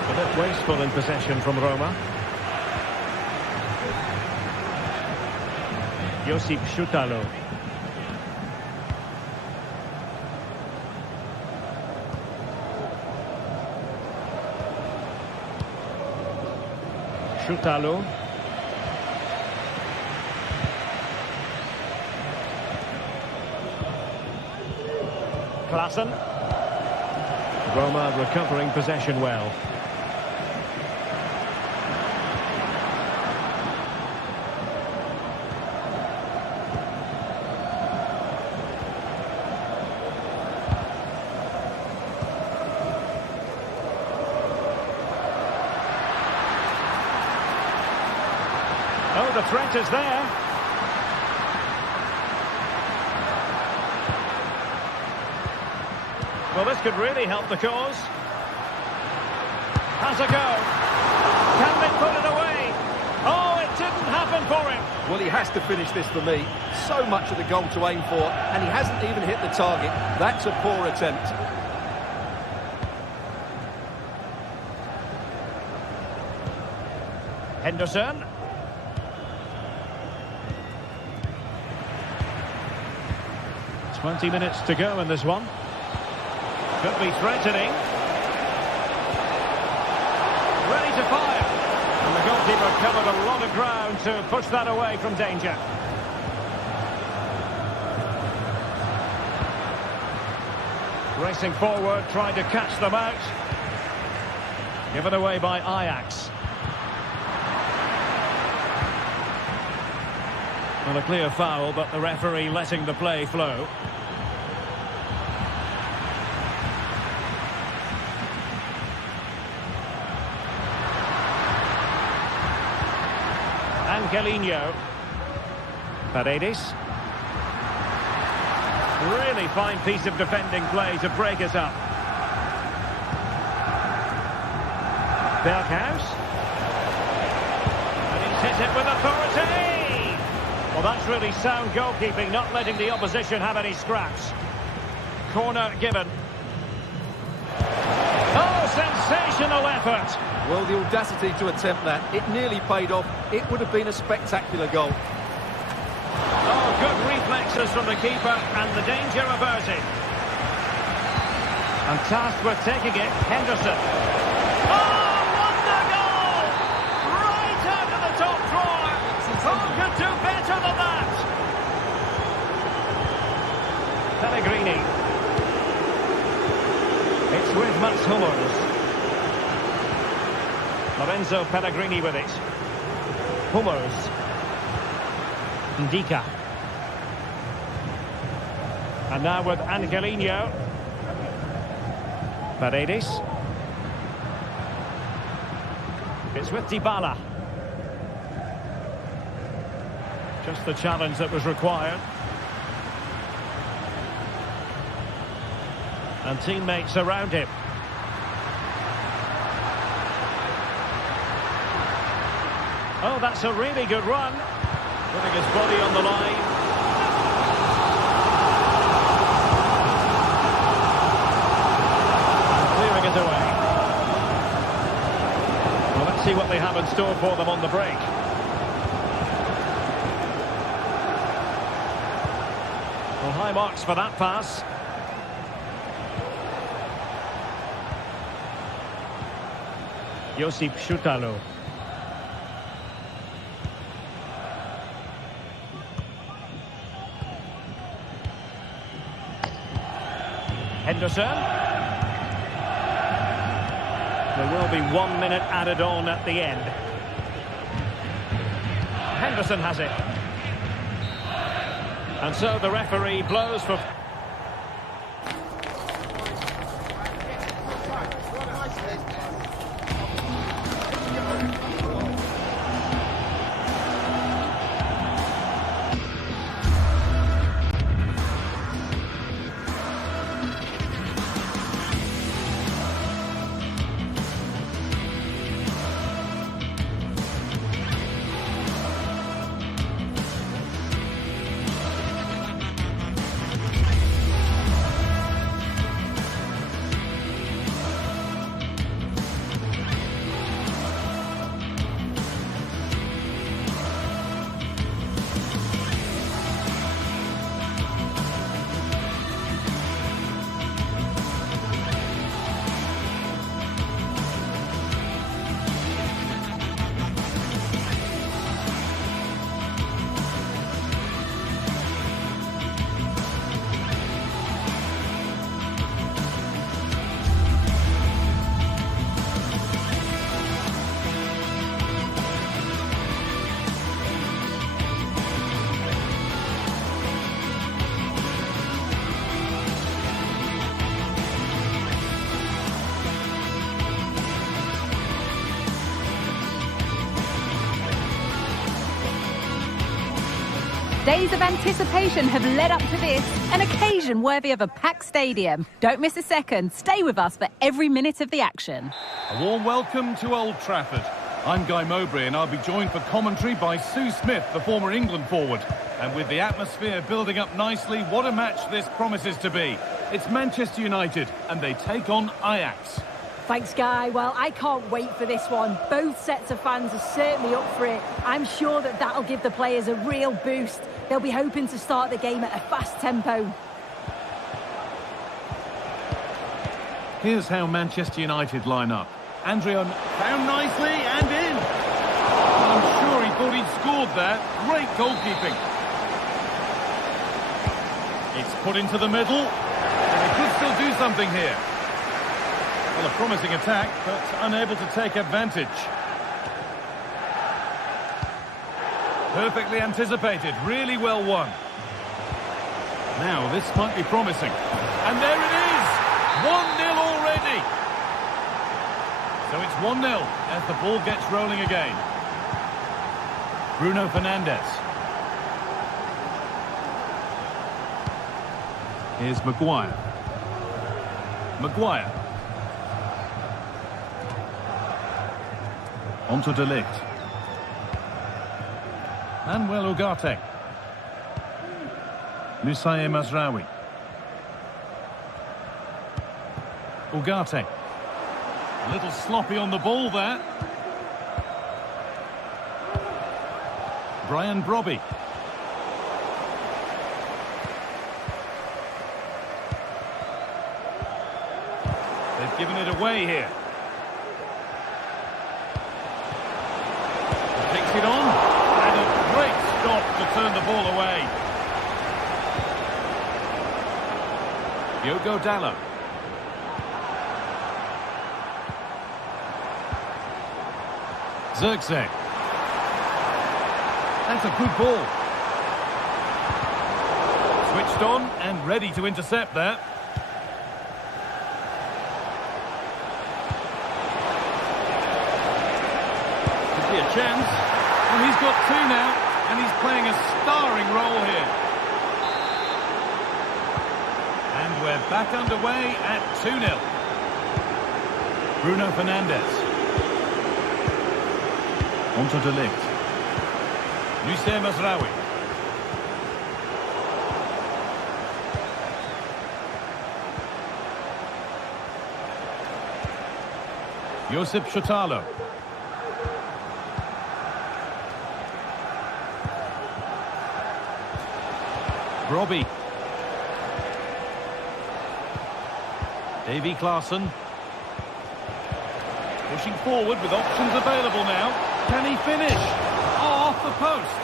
A bit wasteful in possession from Roma. Josip Szutalo. Szutalo. Klassen. Roma recovering possession well. Oh, the threat is there. Well, this could really help the cause. Has a go. Can they put it away? Oh, it didn't happen for him. Well, he has to finish this for me. So much of the goal to aim for, and he hasn't even hit the target. That's a poor attempt. Henderson. "20 minutes to go in this one. Could be threatening. Ready to fire. And the goalkeeper covered a lot of ground to push that away from danger. Racing forward, trying to catch them out. Given away by Ajax. Well, a clear foul, but the referee letting the play flow. Angelino. Paredes. Really fine piece of defending play to break us up. Berghuis. And he's hit it with authority. Well, that's really sound goalkeeping, not letting the opposition have any scraps. Corner given. Oh, sensational effort. Well, the audacity to attempt that, it nearly paid off. It would have been a spectacular goal. Oh, good reflexes from the keeper, and the danger averted. And tasked with taking it, Henderson. Oh, wonder goal! Right out of the top drawer. Who could do better than that? Pellegrini. It's with Mats Hummels. Lorenzo Pellegrini with it. Hummels. Ndika. And now with Angelino. Paredes. It's with Dybala. Just the challenge that was required. And teammates around him. Oh, that's a really good run. Putting his body on the line. And clearing it away. Well, let's see what they have in store for them on the break. Well, high marks for that pass. Josip Schutalo. Henderson. There will be 1 minute added on at the end. Henderson has it. And so the referee blows for... Days of anticipation have led up to this, an occasion worthy of a packed stadium. Don't miss a second. Stay with us for every minute of the action. A warm welcome to Old Trafford. I'm Guy Mowbray and I'll be joined for commentary by Sue Smith, the former England forward. And with the atmosphere building up nicely, what a match this promises to be. It's Manchester United and they take on Ajax. Thanks, Guy. Well, I can't wait for this one. Both sets of fans are certainly up for it. I'm sure that that'll give the players a real boost. They'll be hoping to start the game at a fast tempo. Here's how Manchester United line up. Andrion found nicely and in. I'm sure he thought he'd scored there. Great goalkeeping. It's put into the middle. And he could still do something here. Well, a promising attack, but unable to take advantage. Perfectly anticipated, really well won. Now, this might be promising. And there it is! 1-0 already! So it's 1-0 as the ball gets rolling again. Bruno Fernandes. Here's Maguire. Maguire. Onto De Ligt. Manuel Ugarte. Nusaye Mazraoui. Ugarte. A little sloppy on the ball there. Brian Brobby. They've given it away here. Takes it on. And a great stop to turn the ball away. Diogo Dalot. Zirkzee. That's a good ball. Switched on and ready to intercept there. Could be a chance. Well, he's got two now, and he's playing a starring role here. And we're back underway at 2-0. Bruno Fernandes. Onto De Ligt. Nusaye Mazraoui. Josip Chotalo. Brobby. Davy Klaassen. Pushing forward with options available now. Can he finish? Oh, off the post.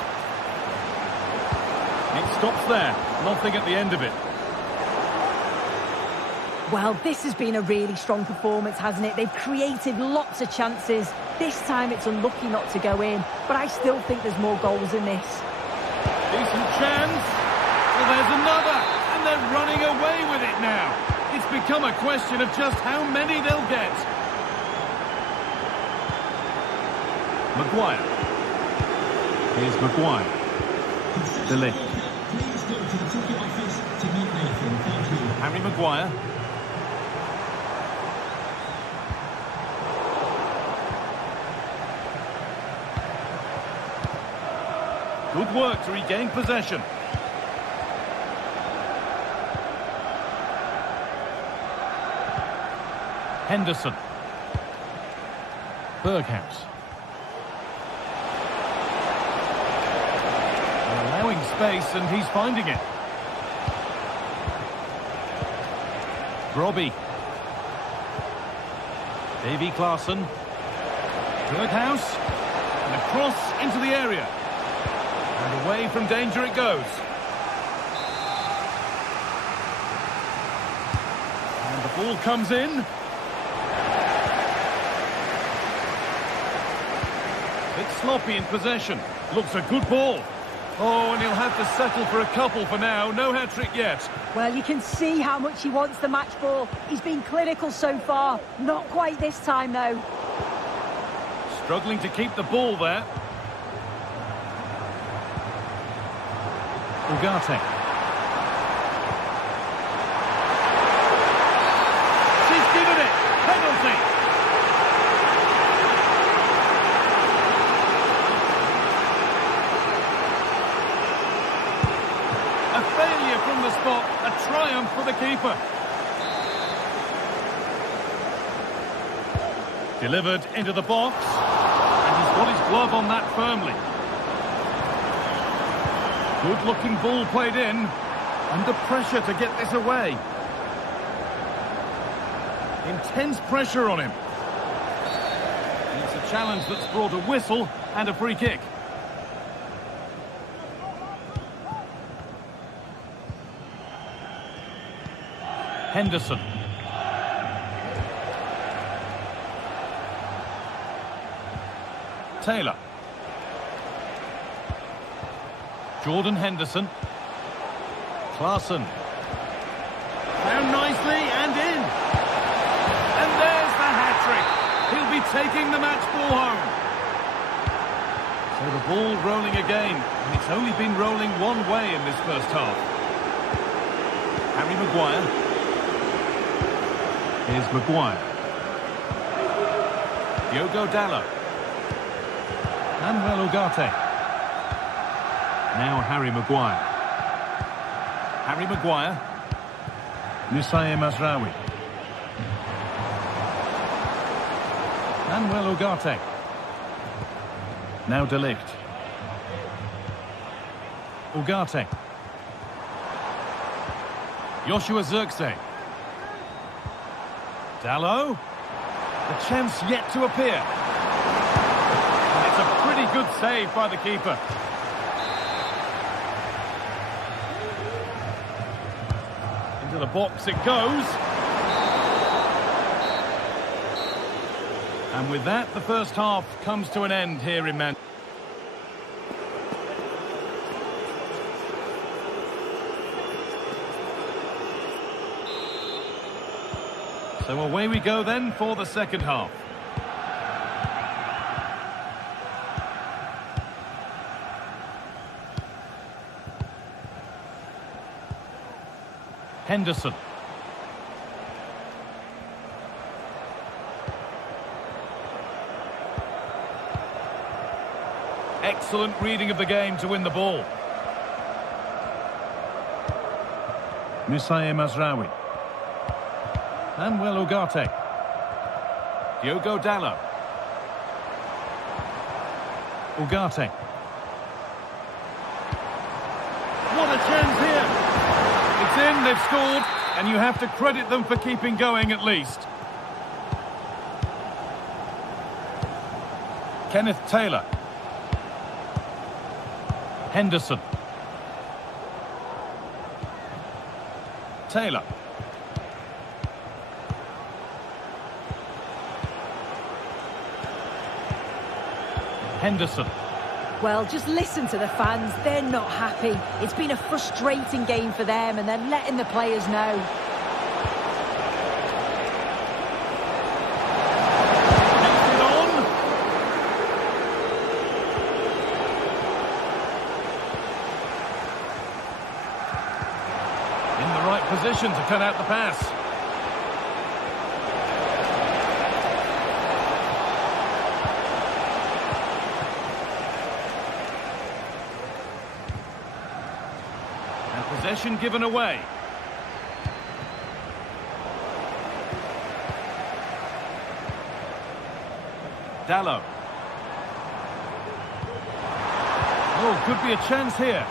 It stops there. Nothing at the end of it. Well, this has been a really strong performance, hasn't it? They've created lots of chances. This time it's unlucky not to go in, but I still think there's more goals in this. Decent chance. Well, there's another, and they're running away with it now. It's become a question of just how many they'll get. Maguire. Here's Maguire. De Ligt. Please go to the ticket office to meet Nathan. Thank you. Harry Maguire. Good work to regain possession. Henderson. Berghaus. Allowing space and he's finding it. Brobby. Davy Klaassen. Berghaus. And a cross into the area. And away from danger it goes. And the ball comes in. Bit sloppy in possession. Looks a good ball. Oh, and he'll have to settle for a couple for now. No hat-trick yet. Well, you can see how much he wants the match ball. He's been clinical so far. Not quite this time, though. Struggling to keep the ball there. Ugarte. She's given it. Penalty. A failure from the spot. A triumph for the keeper. Delivered into the box. And he's got his glove on that firmly. Good-looking ball played in. Under pressure to get this away. Intense pressure on him. It's a challenge that's brought a whistle and a free kick. Henderson. Taylor. Jordan Henderson. Klaassen. Down nicely and in. And there's the hat-trick. He'll be taking the match ball home. So the ball rolling again. And it's only been rolling one way in this first half. Harry Maguire. Here's Maguire. Diogo Dalot. Manuel Ugarte. Now Harry Maguire. Harry Maguire. Nusayr Mazraoui. Manuel Ugarte. Now De Ligt. Ugarte. Joshua Zirkzee. Dalot. The chance yet to appear. And it's a pretty good save by the keeper. Into the box it goes. And with that, the first half comes to an end here in Manchester. So away we go then for the second half. Henderson. Excellent reading of the game to win the ball. Nusayr Mazraoui. Manuel Ugarte. Diogo Dalot. Ugarte. What a chance here! It's in, they've scored, and you have to credit them for keeping going at least. Kenneth Taylor. Henderson. Taylor. Henderson. Well, just listen to the fans. They're not happy. It's been a frustrating game for them, and they're letting the players know. Takes it on. In the right position to cut out the pass. Possession given away. Dalot. Oh, could be a chance here.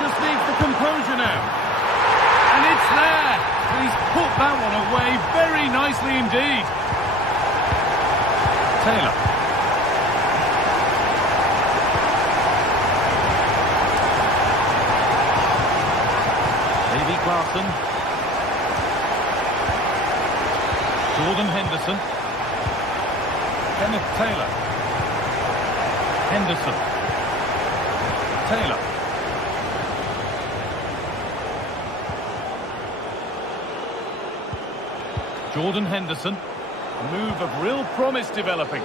Just needs the composure now. And it's there. And he's put that one away very nicely indeed. Taylor. Klaassen. Jordan Henderson. Kenneth Taylor. Henderson. Taylor. Jordan Henderson. A move of real promise developing.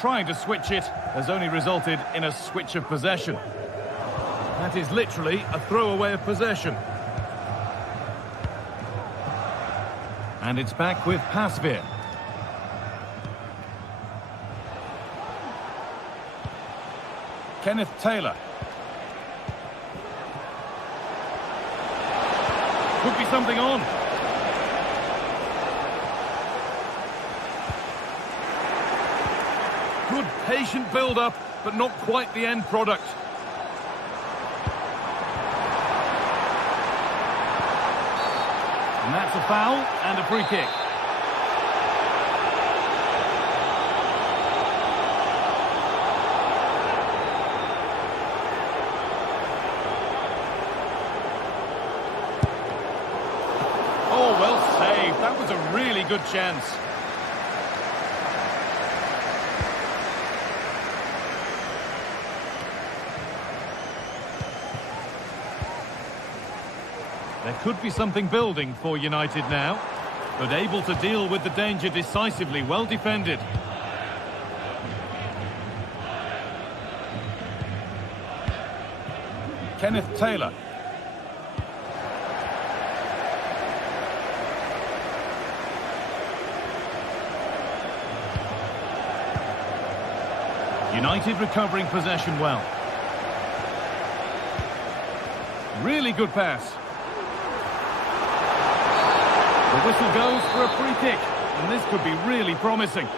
trying to switch it has only resulted in a switch of possession. That is literally a throwaway of possession. And it's back with Pasveer. Kenneth Taylor. Could be something on. Good patient build-up, but not quite the end product. And that's a foul and a free kick. Oh, well saved. That was a really good chance. There could be something building for United now, but able to deal with the danger decisively, well defended. Kenneth Taylor. United recovering possession well. Really good pass. The whistle goes for a free kick, and this could be really promising.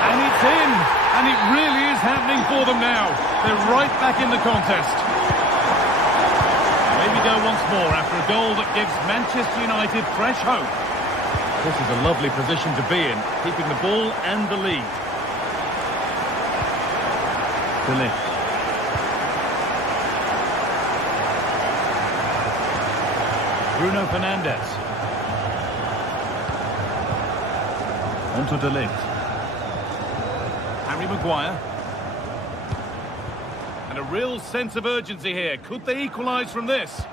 And it's in! And it really is happening for them now. They're right back in the contest. Away we go once more after a goal that gives Manchester United fresh hope. This is a lovely position to be in, keeping the ball and the lead. Eleventh. Bruno Fernandes. On to Eleventh. Harry Maguire. And a real sense of urgency here. Could they equalise from this?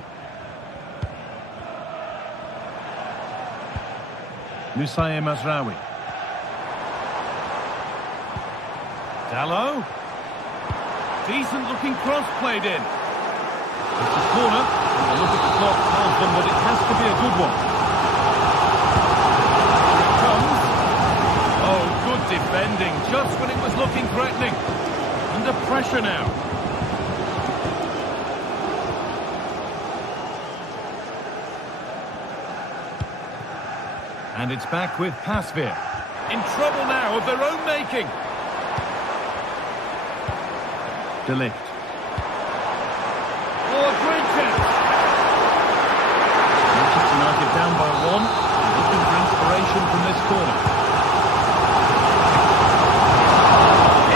Nusair Mazraoui. Dalot. Decent looking cross played in. It's a corner. A look at the clock tells them that it has to be a good one. Here it comes. Oh, good defending. Just when it was looking threatening. Under pressure now. And it's back with Pasveer. In trouble now of their own making. Delict. Oh, a great chance! Manchester United down by one, looking for inspiration from this corner.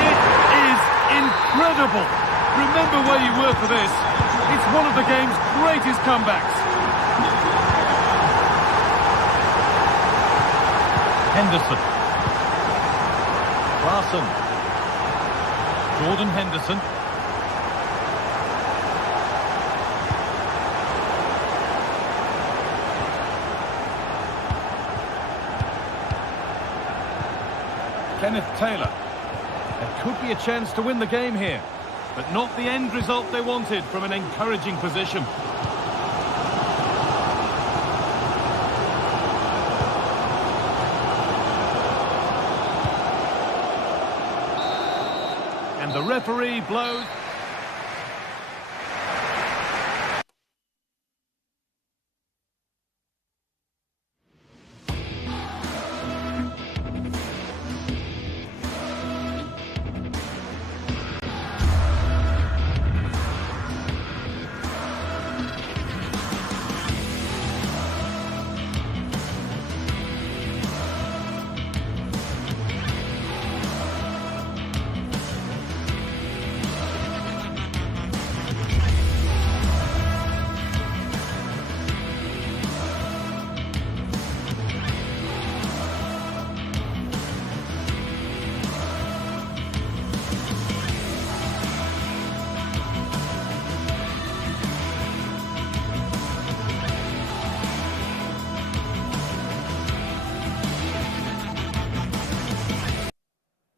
It is incredible! Remember where you were for this. It's one of the game's greatest comebacks. Henderson. Larson. Jordan Henderson. Kenneth Taylor. There could be a chance to win the game here, but not the end result they wanted from an encouraging position. And the referee blows.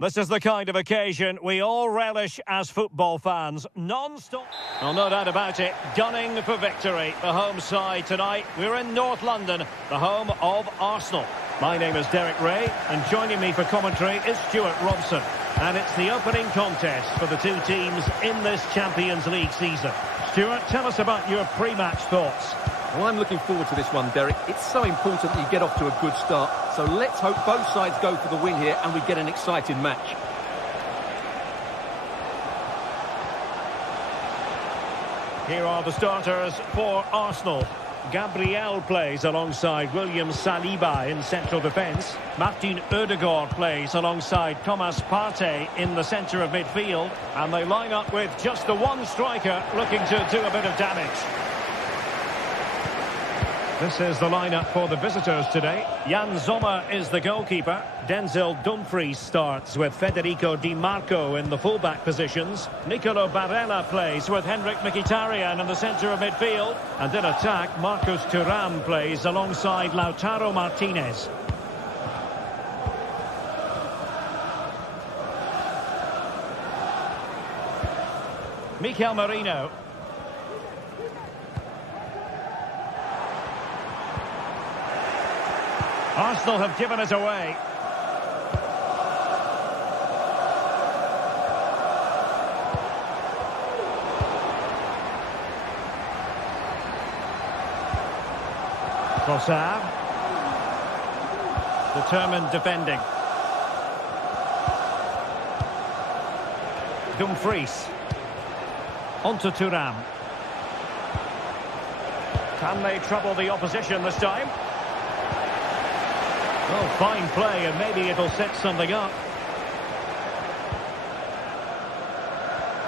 This is the kind of occasion we all relish as football fans. Non-stop. Well, no doubt about it. Gunning for victory. The home side tonight. We're in North London, the home of Arsenal. My name is Derek Ray, and joining me for commentary is Stuart Robson. And it's the opening contest for the two teams in this Champions League season. Stuart, tell us about your pre-match thoughts. Well, I'm looking forward to this one, Derek. It's so important that you get off to a good start. So let's hope both sides go for the win here and we get an exciting match. Here are the starters for Arsenal. Gabriel plays alongside William Saliba in central defence. Martin Ødegaard plays alongside Thomas Partey in the centre of midfield. And they line up with just the one striker looking to do a bit of damage. This is the lineup for the visitors today. Jan Sommer is the goalkeeper. Denzel Dumfries starts with Federico Di Marco in the fullback positions. Nicolo Barella plays with Henrik Mkhitaryan in the centre of midfield. And in attack, Marcus Thuram plays alongside Lautaro Martinez. Mikel Merino. Arsenal have given it away. Trossard. Determined defending. Dumfries. Onto Thuram. Can they trouble the opposition this time? Oh, fine play, and maybe it'll set something up.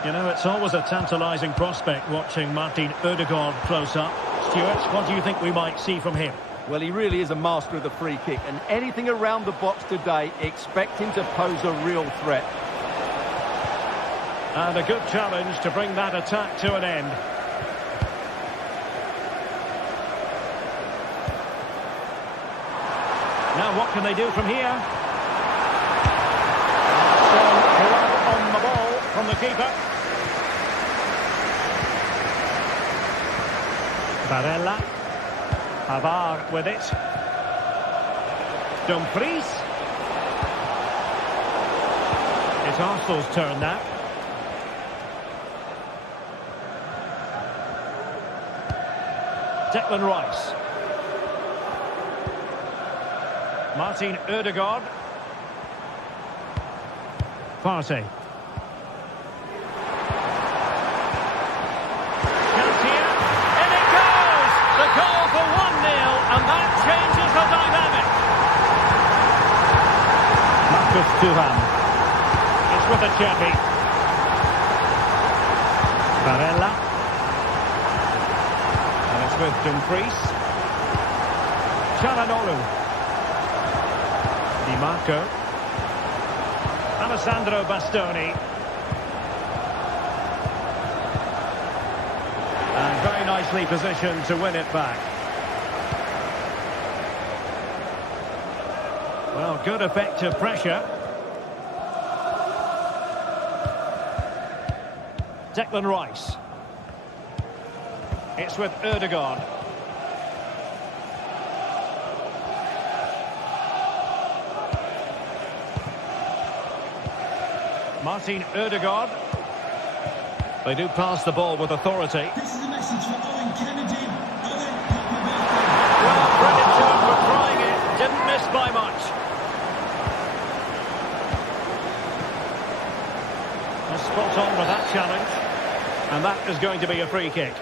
You know, it's always a tantalising prospect watching Martin Ødegaard close up. Stuart, what do you think we might see from him? Well, he really is a master of the free kick, and anything around the box today, expect him to pose a real threat. And a good challenge to bring that attack to an end. Now, what can they do from here? So, on the ball from the keeper. Barella. Pavard with it. Dumfries. It's Arsenal's turn now. Declan Rice. Martin Ødegaard. Partey. Chance here. In it goes! The goal for 1-0, and that changes the dynamic. Marcus Thuram. It's with a Ajax. Barella. And it's with Dumfries. Çalhanoğlu. Di Marco. Alessandro Bastoni. And very nicely positioned to win it back. Well, good effective pressure. Declan Rice. It's with Ødegaard. Martin Ødegaard. They do pass the ball with authority. This is a message for Owen Kennedy. Owen, well, credit to him for trying it. Didn't miss by much. Well, spot on with that challenge. And that is going to be a free kick.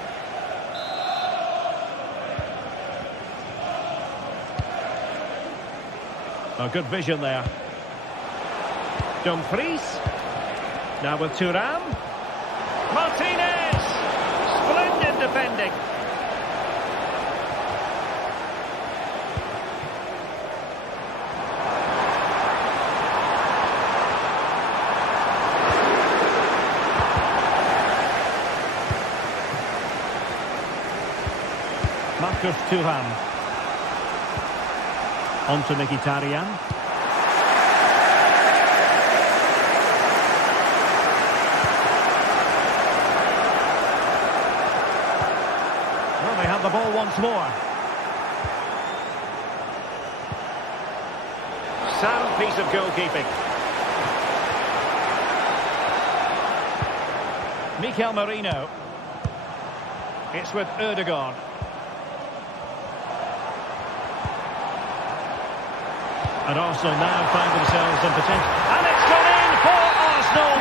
Oh, good vision there. Dumfries. Now with Thuram. Martinez! Splendid defending. Marcus Thuram. On to Mkhitaryan. the ball once more. Sound piece of goalkeeping. Mikel Merino. It's with Ødegaard. And Arsenal now find themselves in potential. And it's gone in for Arsenal.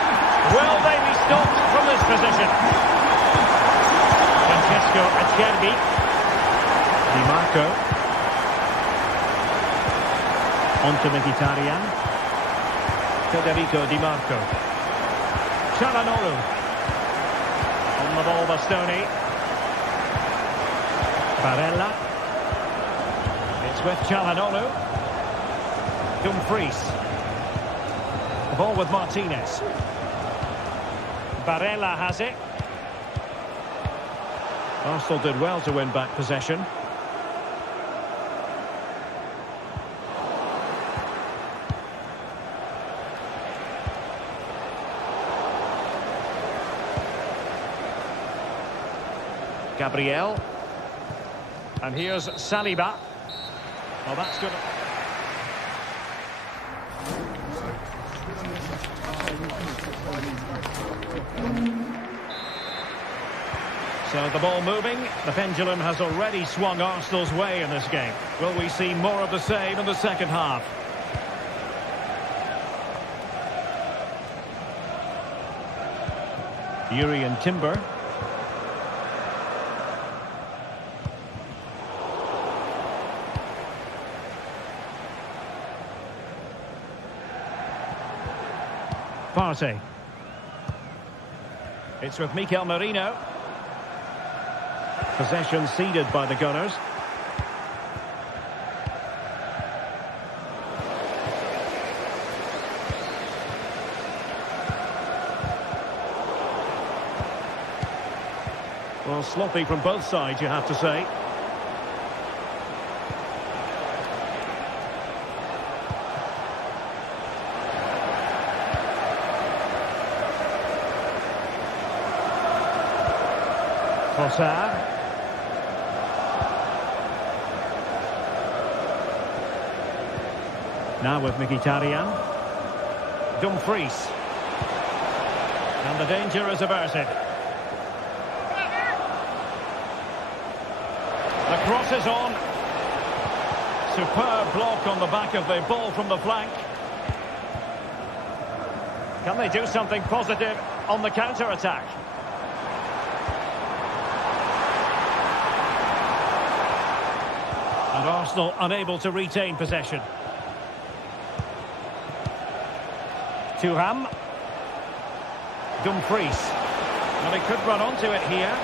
Will they be stopped from this position? Francesco Acerbi. Di Marco. On to Mkhitaryan. Federico Di Marco. Çalhanoğlu. On the ball, Bastoni. Barella. It's with Çalhanoğlu. Dumfries. The ball with Martinez. Barella has it. Arsenal did well to win back possession. Gabriel. And here's Saliba. Well, that's good. So the ball moving. The pendulum has already swung Arsenal's way in this game. Will we see more of the same in the second half? Yuri Timber. Partey. It's with Mikel Merino. Possession ceded by the Gunners. Well, sloppy from both sides, you have to say. Trossard. Now with Mkhitaryan. Dumfries. And the danger is averted. The cross is on. Superb block on the back of the ball from the flank. Can they do something positive on the counter-attack? And Arsenal unable to retain possession. Thuram. Dumfries. And he could run onto it here.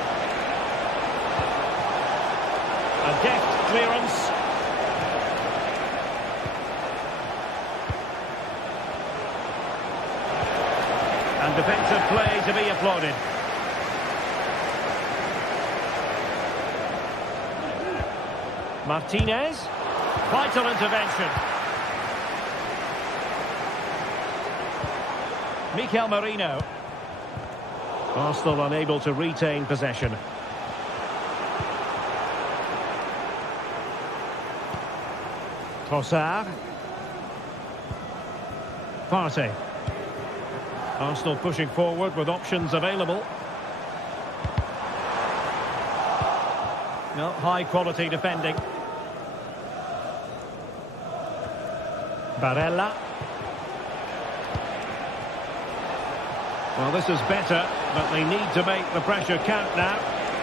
A deft clearance. And defensive play to be applauded. Martinez. Vital intervention. Mikel Merino. Arsenal unable to retain possession. Trossard. Partey. Arsenal pushing forward with options available. No, high quality defending. Barella. Well, this is better, but they need to make the pressure count now.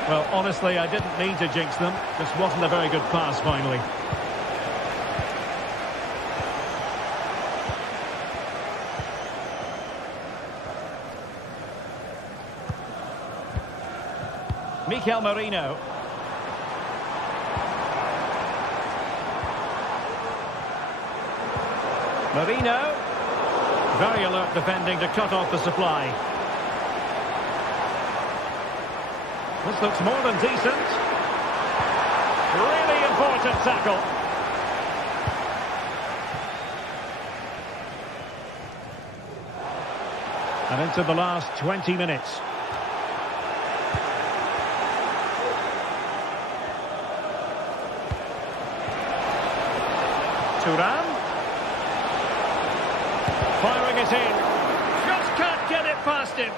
Well, honestly, I didn't mean to jinx them. Just wasn't a very good pass, finally. Mikel Merino. Merino. Very alert defending to cut off the supply. This looks more than decent. Really important tackle. And into the last 20 minutes. Thuram. Firing it in. Just can't get it past him.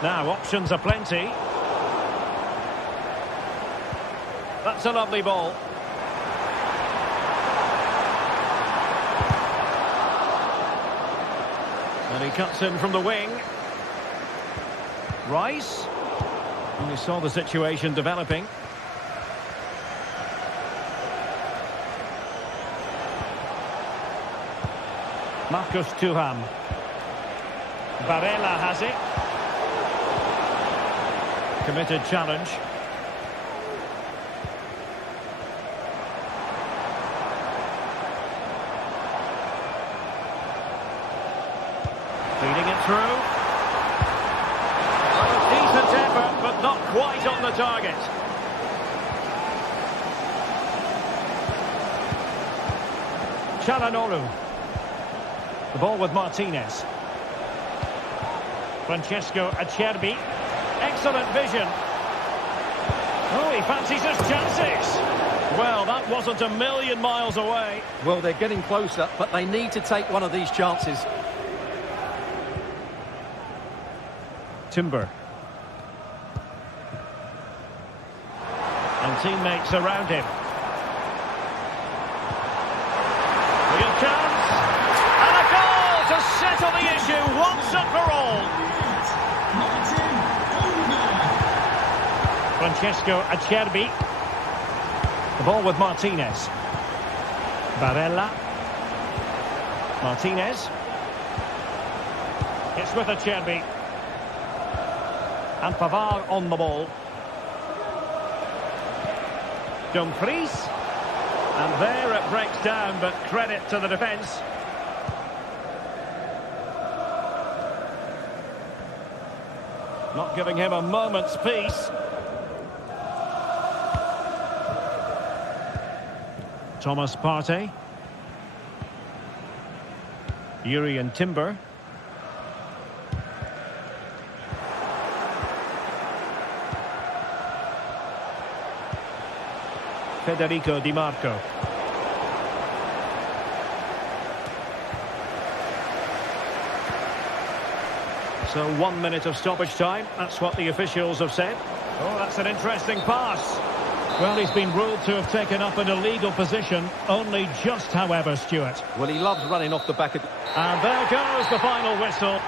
Now, options are plenty. That's a lovely ball. And he cuts in from the wing. Rice. And he saw the situation developing. Marcus Thuram. Barella has it. Committed challenge. Feeding it through. Oh, decent effort, but not quite on the target. Çalhanoğlu. The ball with Martinez. Francesco Acerbi. Excellent vision. Oh, he fancies his chances. Well, that wasn't a million miles away. Well, they're getting closer, but they need to take one of these chances. Timber. And teammates around him. Real chance. And a goal to settle the issue once and for all. Francesco Acerbi. The ball with Martinez. Barella. Martinez. It's with Acerbi. And Pavard on the ball. Dumfries. And there it breaks down, but credit to the defence. Not giving him a moment's peace. Thomas Partey. Yuri and Timber. Federico Di Marco. So 1 minute of stoppage time. That's what the officials have said. Oh, that's an interesting pass. Well, he's been ruled to have taken up an illegal position. Only just, however, Stuart. Well, he loves running off the back of... And there goes the final whistle.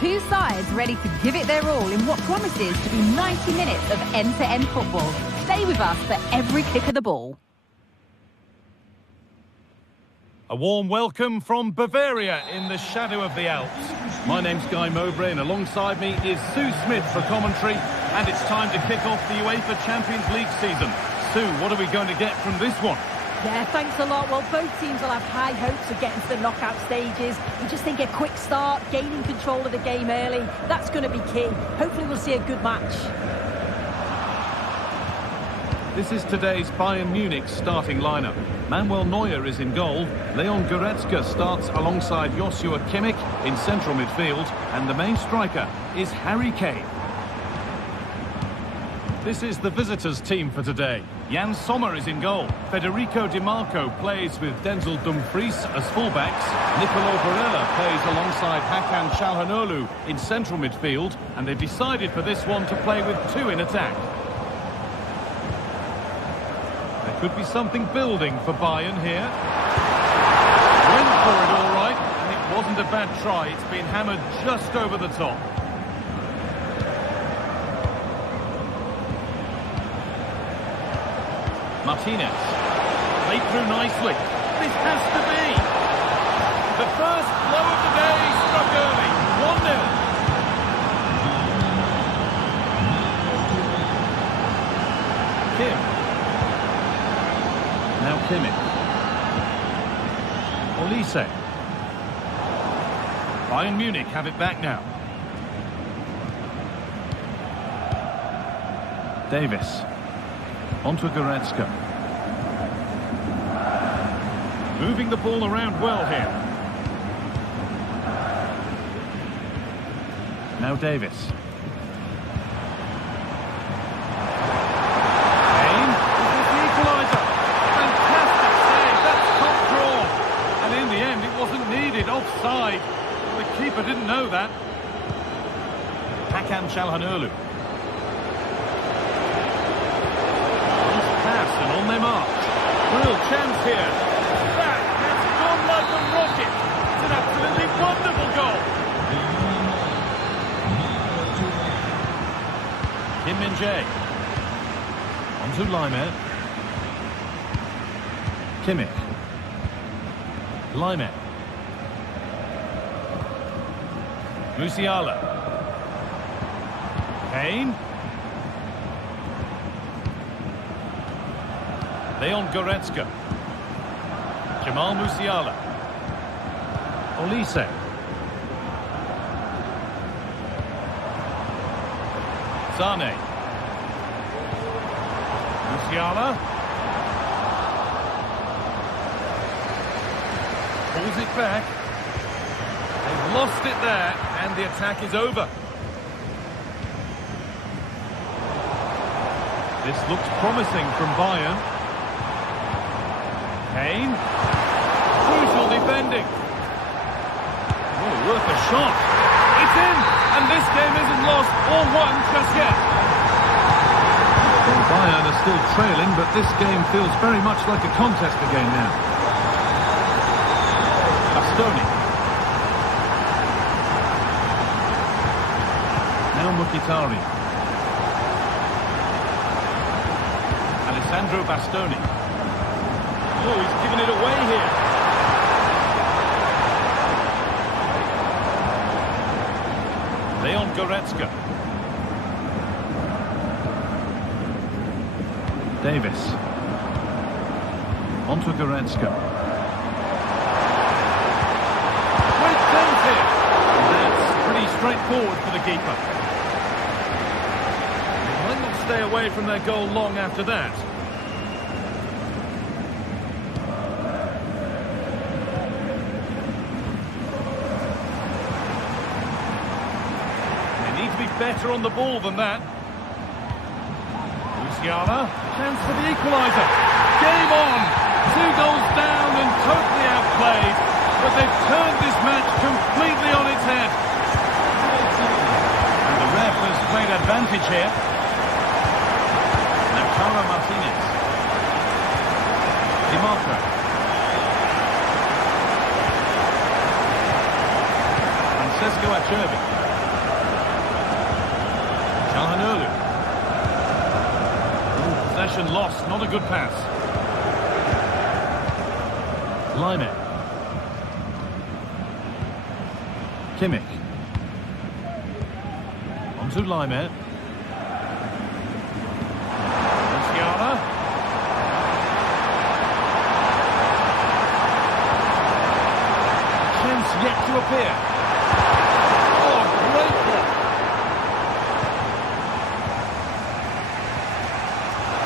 Two sides ready to give it their all in what promises to be 90 minutes of end-to-end football. Stay with us for every kick of the ball. A warm welcome from Bavaria in the shadow of the Alps. My name's Guy Mowbray and alongside me is Sue Smith for commentary, and it's time to kick off the UEFA Champions League season. Sue, what are we going to get from this one? Yeah, thanks a lot. Well, both teams will have high hopes of getting to the knockout stages. You just think a quick start, gaining control of the game early, that's going to be key. Hopefully we'll see a good match. This is today's Bayern Munich starting lineup. Manuel Neuer is in goal. Leon Goretzka starts alongside Joshua Kimmich in central midfield. And the main striker is Harry Kane. This is the visitors' team for today. Jan Sommer is in goal. Federico Di Marco plays with Denzel Dumfries as fullbacks. Nicolo Barella plays alongside Hakan Çalhanoğlu in central midfield. And they've decided for this one to play with two in attack. There could be something building for Bayern here. Went for it all right, and it wasn't a bad try. It's been hammered just over the top. Martinez. Played through nicely. This has to be. The first blow of the day struck early. 1-0. Kim. Now Kimmich. Olise. Bayern Munich have it back now. Davis. Onto Goretzka. Moving the ball around well here. Now Davis. Kane. This is the equaliser. Fantastic save. That's top draw. And in the end, it wasn't needed. Offside. The keeper didn't know that. Hakan Çalhanoğlu. And on their march. Real chance here. That has gone like a rocket. It's an absolutely wonderful goal. Kim Min-jae. On to Laimer. Kimmich. Laimer. Musiala. Kane. Leon Goretzka. Jamal Musiala. Olise. Sane. Musiala. Pulls it back. They've lost it there, and the attack is over. This looks promising from Bayern. Kane. Crucial defending. Oh, worth a shot. It's in, and this game isn't lost or won just yet. Well, Bayern are still trailing, but this game feels very much like a contest again now. Bastoni. Now Mkhitaryan. Alessandro Bastoni. Oh, he's given it away here. Leon Goretzka. Davis. Onto Goretzka. Great save here. And that's pretty straightforward for the keeper. They might not stay away from their goal long after that. Better on the ball than that. Musiala, chance for the equaliser. Game on! 2 goals down and totally outplayed, but they've turned this match completely on its head. And the ref has played advantage here. Now Tara Martinez. Di Marco. Francesco Acerbi. Çalhanoğlu. Possession lost, not a good pass. Laimer. Kimmich. On to Laimer. Musiala. here. Oh, great block.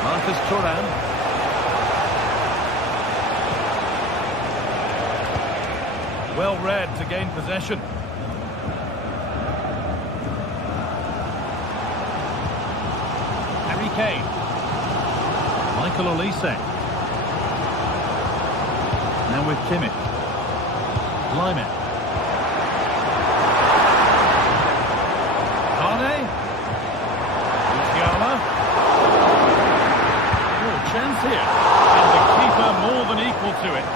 Marcus Thuram. Well read to gain possession. Harry Kane. Michael Olise. Now with Kimmich. Lyman. Arne. Musiala. Oh, chance here. And the keeper more than equal to it.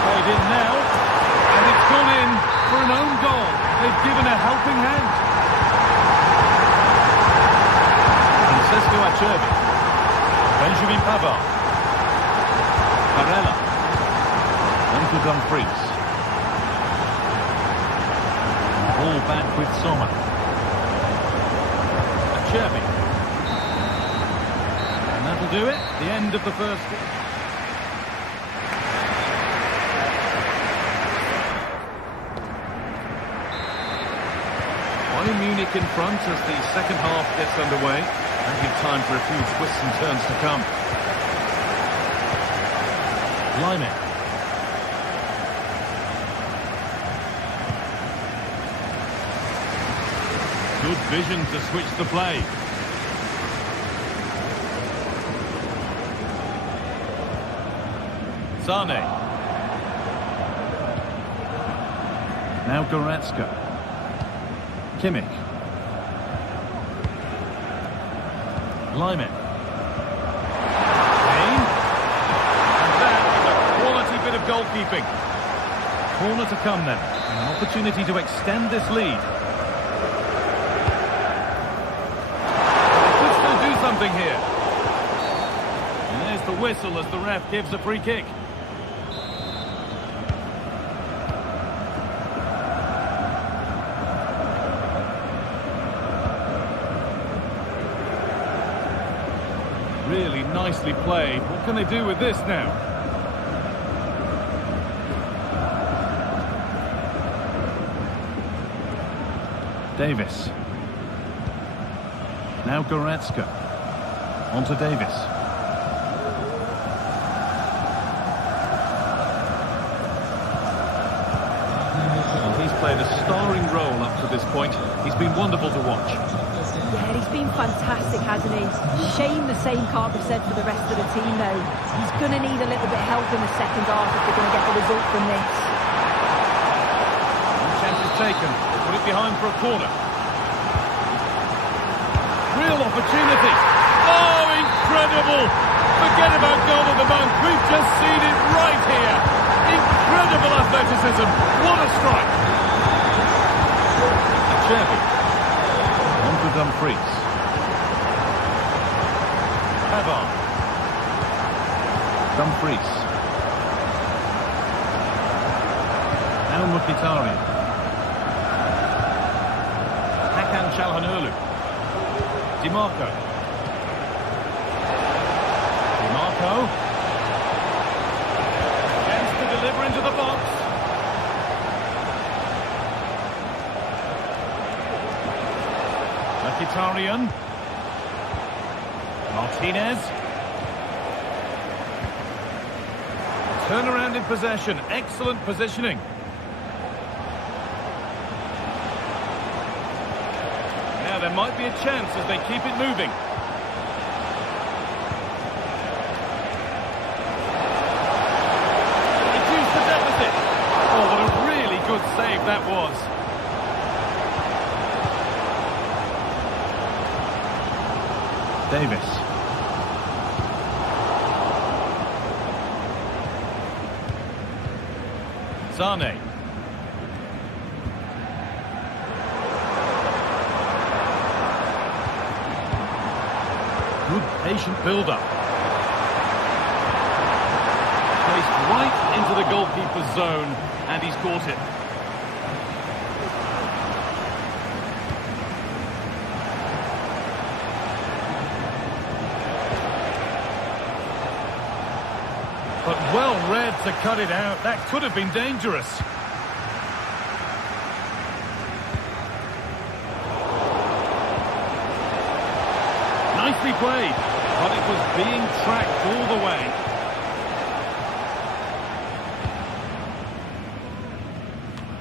Played in now. And it's gone in for an own goal. They've given a helping hand. Francesco Acerbi. Benjamin Pavard. Barella. On to Dumfries. Ball back with Sommer. Acerbi. And that'll do it. The end of the first. Bayern Munich in front as the second half gets underway. Plenty of time for a few twists and turns to come. Lyman. Good vision to switch the play. Sane. Now Goretzka. Kimmich. Lyman. Kane. And that is a quality bit of goalkeeping. Corner to come then. And an opportunity to extend this lead. They could still do something here. And there's the whistle as the ref gives a free kick. Really nicely played. What can they do with this now? Davis. Now Goretzka. On to Davis. Well, he's played a starring role up to this point. He's been wonderful to watch. Yeah, he's been fantastic, hasn't he? Shame the same can't be said for the rest of the team, though. He's going to need a little bit of help in the second half if they're going to get the result from this. One chance is taken. Put it behind for a corner. Real opportunity. Oh, incredible! Forget about goal of the month. We've just seen it right here. Incredible athleticism. What a strike. Acerbi. On to Dumfries. Pavard. Dumfries. Now Mkhitaryan. Hakan Çalhanoğlu. DiMarco. DiMarco. Chance to deliver into the box. Mkhitaryan. Martinez. Turnaround in possession. Excellent positioning. Now there might be a chance as they keep it moving. Reduce the deficit. Oh, what a really good save that was. Davis. Sane. Good patient build-up. Placed right into the goalkeeper's zone, and he's caught it. But Well read to cut it out. That could have been dangerous. Nicely played, but it was being tracked all the way.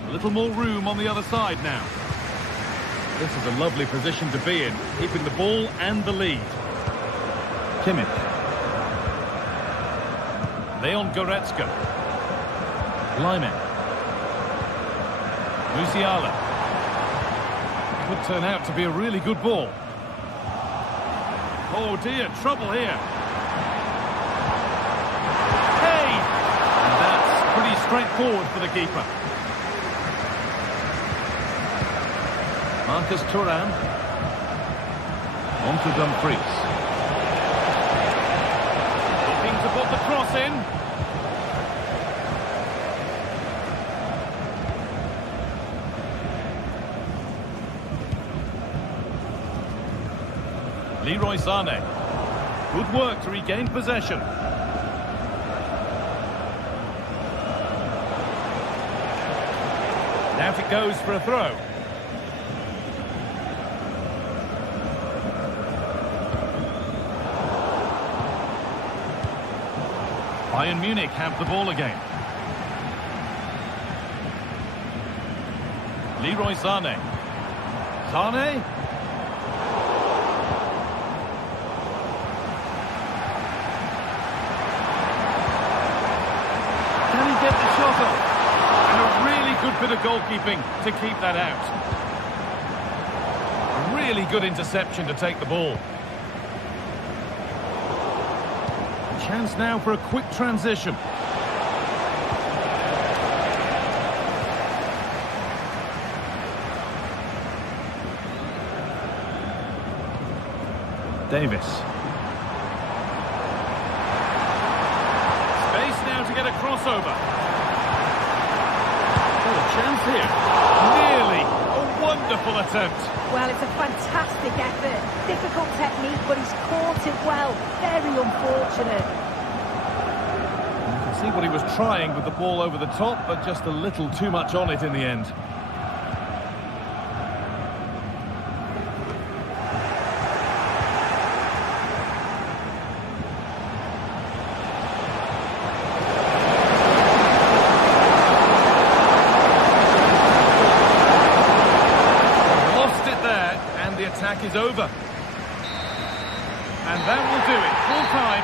A little more room on the other side now. This is a lovely position to be in, keeping the ball and the lead. Kimmich. Leon Goretzka. Lyman. Musiala. Could turn out to be a really good ball. Oh dear, trouble here. Hey! And that's pretty straightforward for the keeper. Marcus Thuram. On to Dumfries. Looking to put the cross in. Leroy Sané. Good work to regain possession. Now it goes for a throw. Bayern Munich have the ball again. Leroy Sané. Sané. Can he get the shot off? And a really good bit of goalkeeping to keep that out. A really good interception to take the ball. Chance now for a quick transition. Davis. Space now to get a crossover. Oh, a chance here. Nearly. A wonderful attempt. Well, it's a fantastic effort. Difficult technique, but he's caught it well. Very unfortunate. You can see what he was trying with the ball over the top, but just a little too much on it in the end. Attack is over. And that will do it. Full time.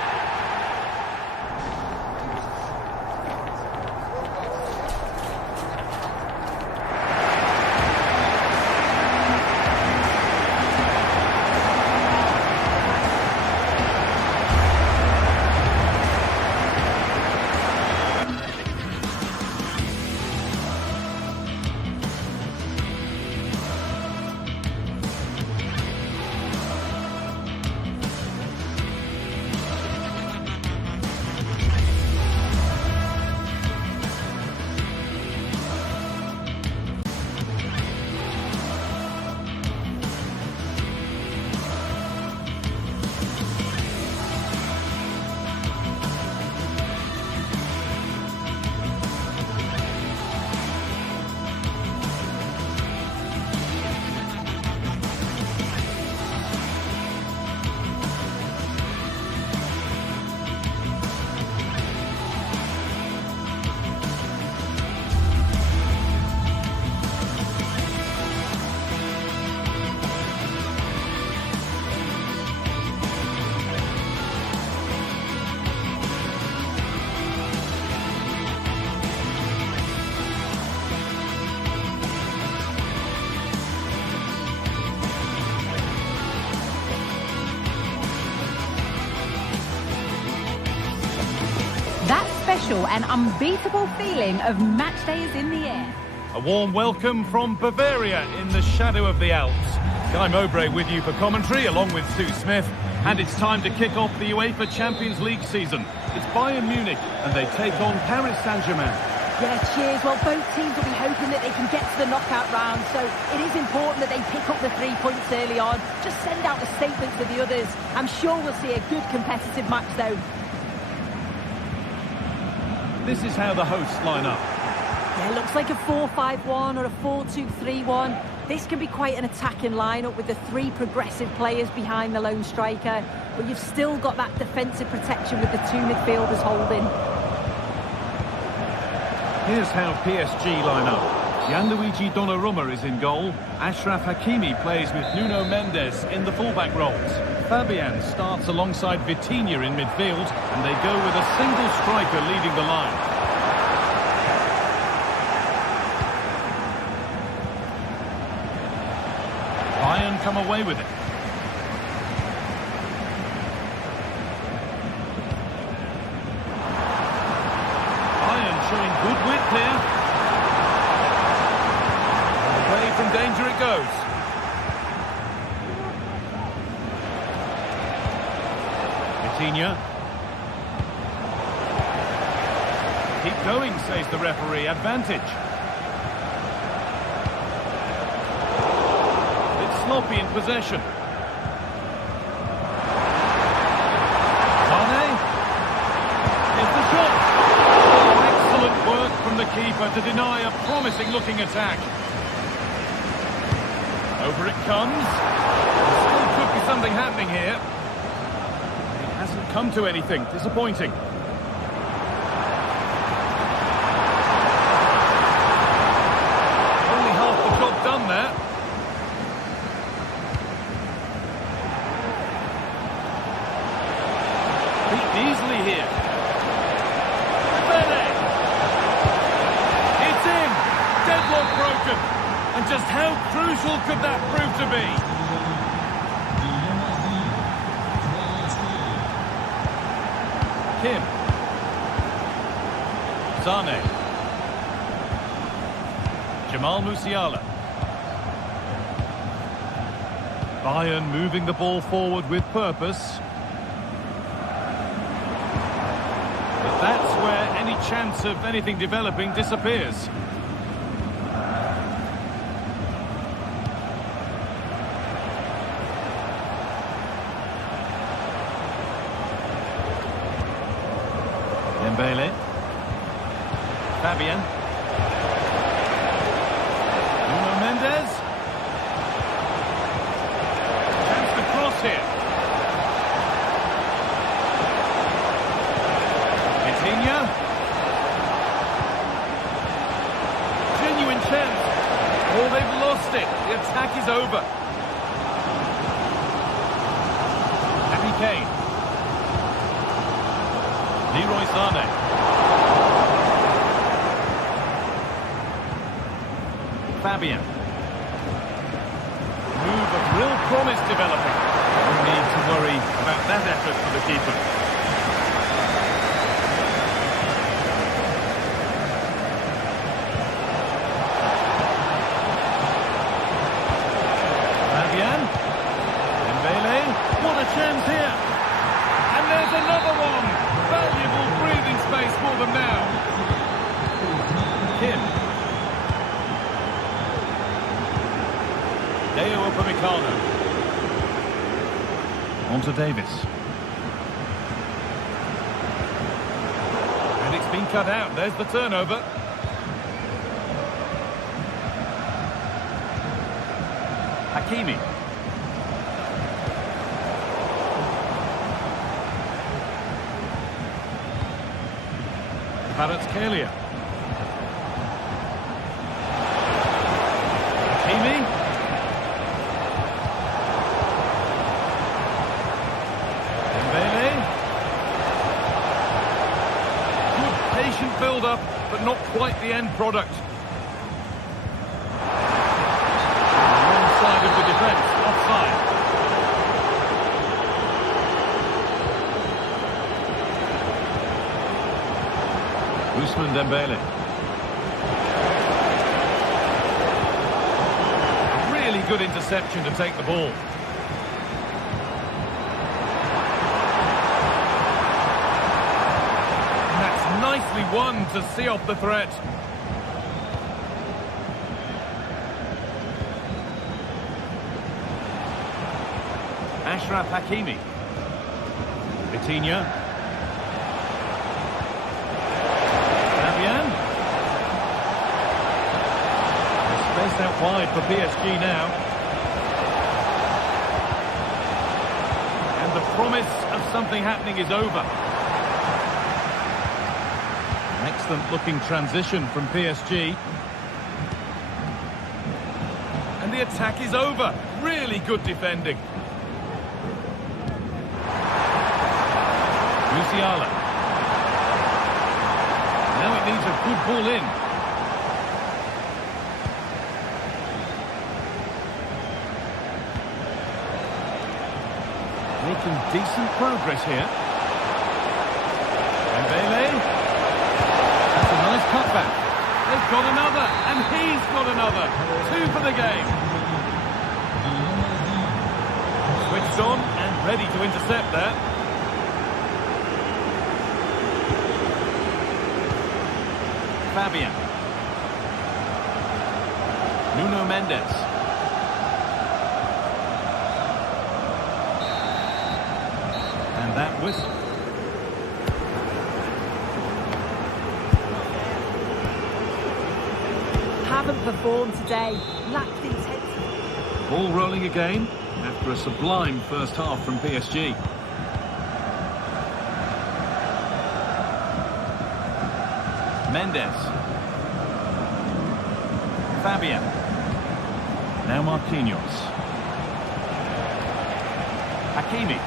That special and unbeatable feeling of match day is in the air. A warm welcome from Bavaria in the shadow of the Alps. Guy Mowbray with you for commentary, along with Sue Smith. And it's time to kick off the UEFA Champions League season. It's Bayern Munich, and they take on Paris Saint-Germain. Yeah, cheers. Well, both teams will be hoping that they can get to the knockout round, so it is important that they pick up the 3 points early on. Just send out a statement to the others. I'm sure we'll see a good competitive match, though. This is how the hosts line up. Yeah, it looks like a 4-5-1 or a 4-2-3-1. This can be quite an attacking lineup with the three progressive players behind the lone striker, but you've still got that defensive protection with the two midfielders holding. Here's how PSG line up. Gianluigi Donnarumma is in goal. Achraf Hakimi plays with Nuno Mendes in the fullback roles. Fabian starts alongside Vitinha in midfield, and they go with a single striker leading the line. Bayern come away with it. Bayern showing good width here. Away from danger it goes. Vitinha. Keep going, says the referee. Advantage. It's sloppy in possession. Mane. Here's the shot. Oh, excellent work from the keeper to deny a promising-looking attack. Over it comes. Still could be something happening here. It hasn't come to anything. Disappointing. Only half the job done there. Beat easily here. Pele. It's in. Deadlock broken. And just how crucial could that prove to be? Kim. Sane. Jamal Musiala. Bayern moving the ball forward with purpose. But that's where any chance of anything developing disappears. Dembele. Fabian. Nuno Mendes. Chance to cross here. Vitinha. Genuine chance. Oh, they've lost it. The attack is over. Harry Kane. Leroy Sane. Fabian. Move of real promise developing. No need to worry about that effort for the keeper. Fabian. Dembele. What a chance here. And there's another one. Valuable breathing space for them now. Kim. Leo Upamecano. On to Davis. And it's been cut out. There's the turnover. Hakimi. Kvaratskhelia. Hakimi. Dembele. Good patient build-up, but not quite the end product. Wrong side of the defence, offside. Ousmane Dembele. Really good interception to take the ball. And that's nicely won to see off the threat. Achraf Hakimi. Just out wide for PSG now. And the promise of something happening is over. An excellent looking transition from PSG. And the attack is over. Really good defending. Musiala. Now it needs a good ball in. Making decent progress here. Dembele. That's a nice cutback. They've got another, and he's got another. 2 for the game. Switched on and ready to intercept that. Fabian. Nuno Mendes. And that whistle. Haven't performed today. Lacked intensity. Ball rolling again after a sublime first half from PSG. Mendes. Fabian. Now Marquinhos. Hakimi.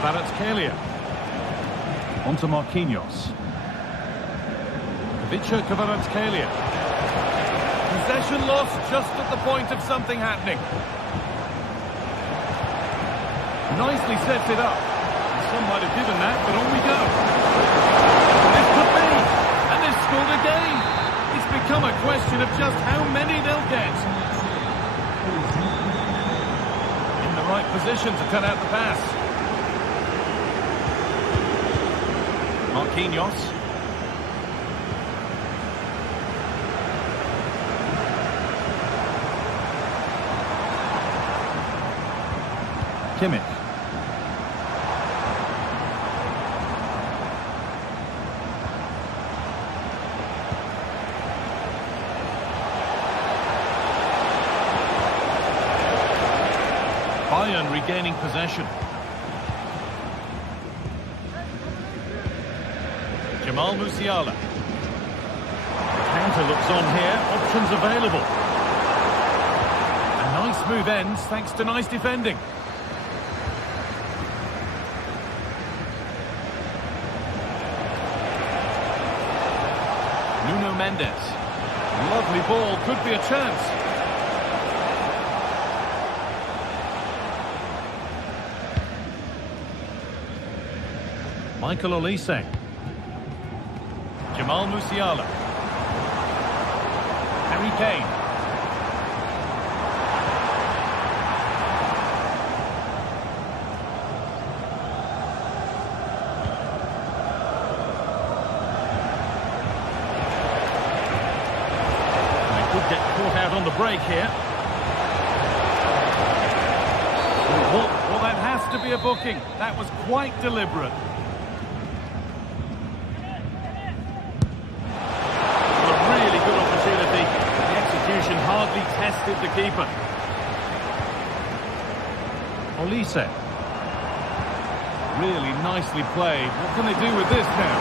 Kvaratskhelia. Onto Marquinhos. Ivica Kvaratskhelia. Possession lost just at the point of something happening. Nicely sets it up. Some might have given that, but on we go. This could be. And they've scored again. It's become a question of just how many they'll get. In the right position to cut out the pass. Marquinhos. Kimmich. Bayern regaining possession. Jamal Musiala. Counter looks on here. Options available. A nice move ends thanks to nice defending. Nuno Mendes. Lovely ball. Could be a chance. Michael Olise. Jamal Musiala. Harry Kane. They could get caught out on the break here. Well, that has to be a booking. That was quite deliberate. Hardly tested the keeper. Olise. Really nicely played. What can they do with this now?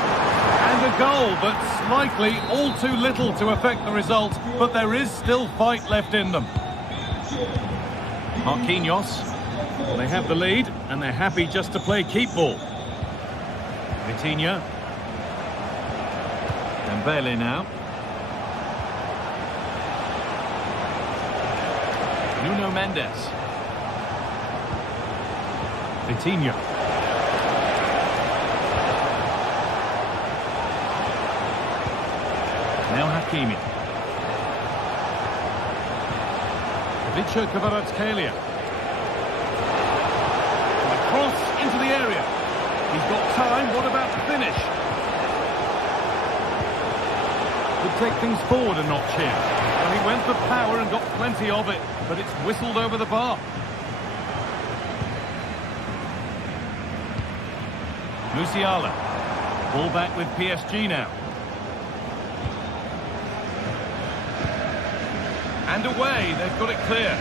And a goal, but slightly all too little to affect the result. But there is still fight left in them. Marquinhos. Well, they have the lead, and they're happy just to play keep ball. Vitinha. Dembele now. Nuno Mendes. Vitinha. Now Hakimi. Ivica Kvaratskhelia. And a cross into the area. He's got time. What about the finish? Could take things forward a notch here. Well, he went for power and got plenty of it, but it's whistled over the bar. Musiala. Ball back with PSG now. And away, they've got it clear.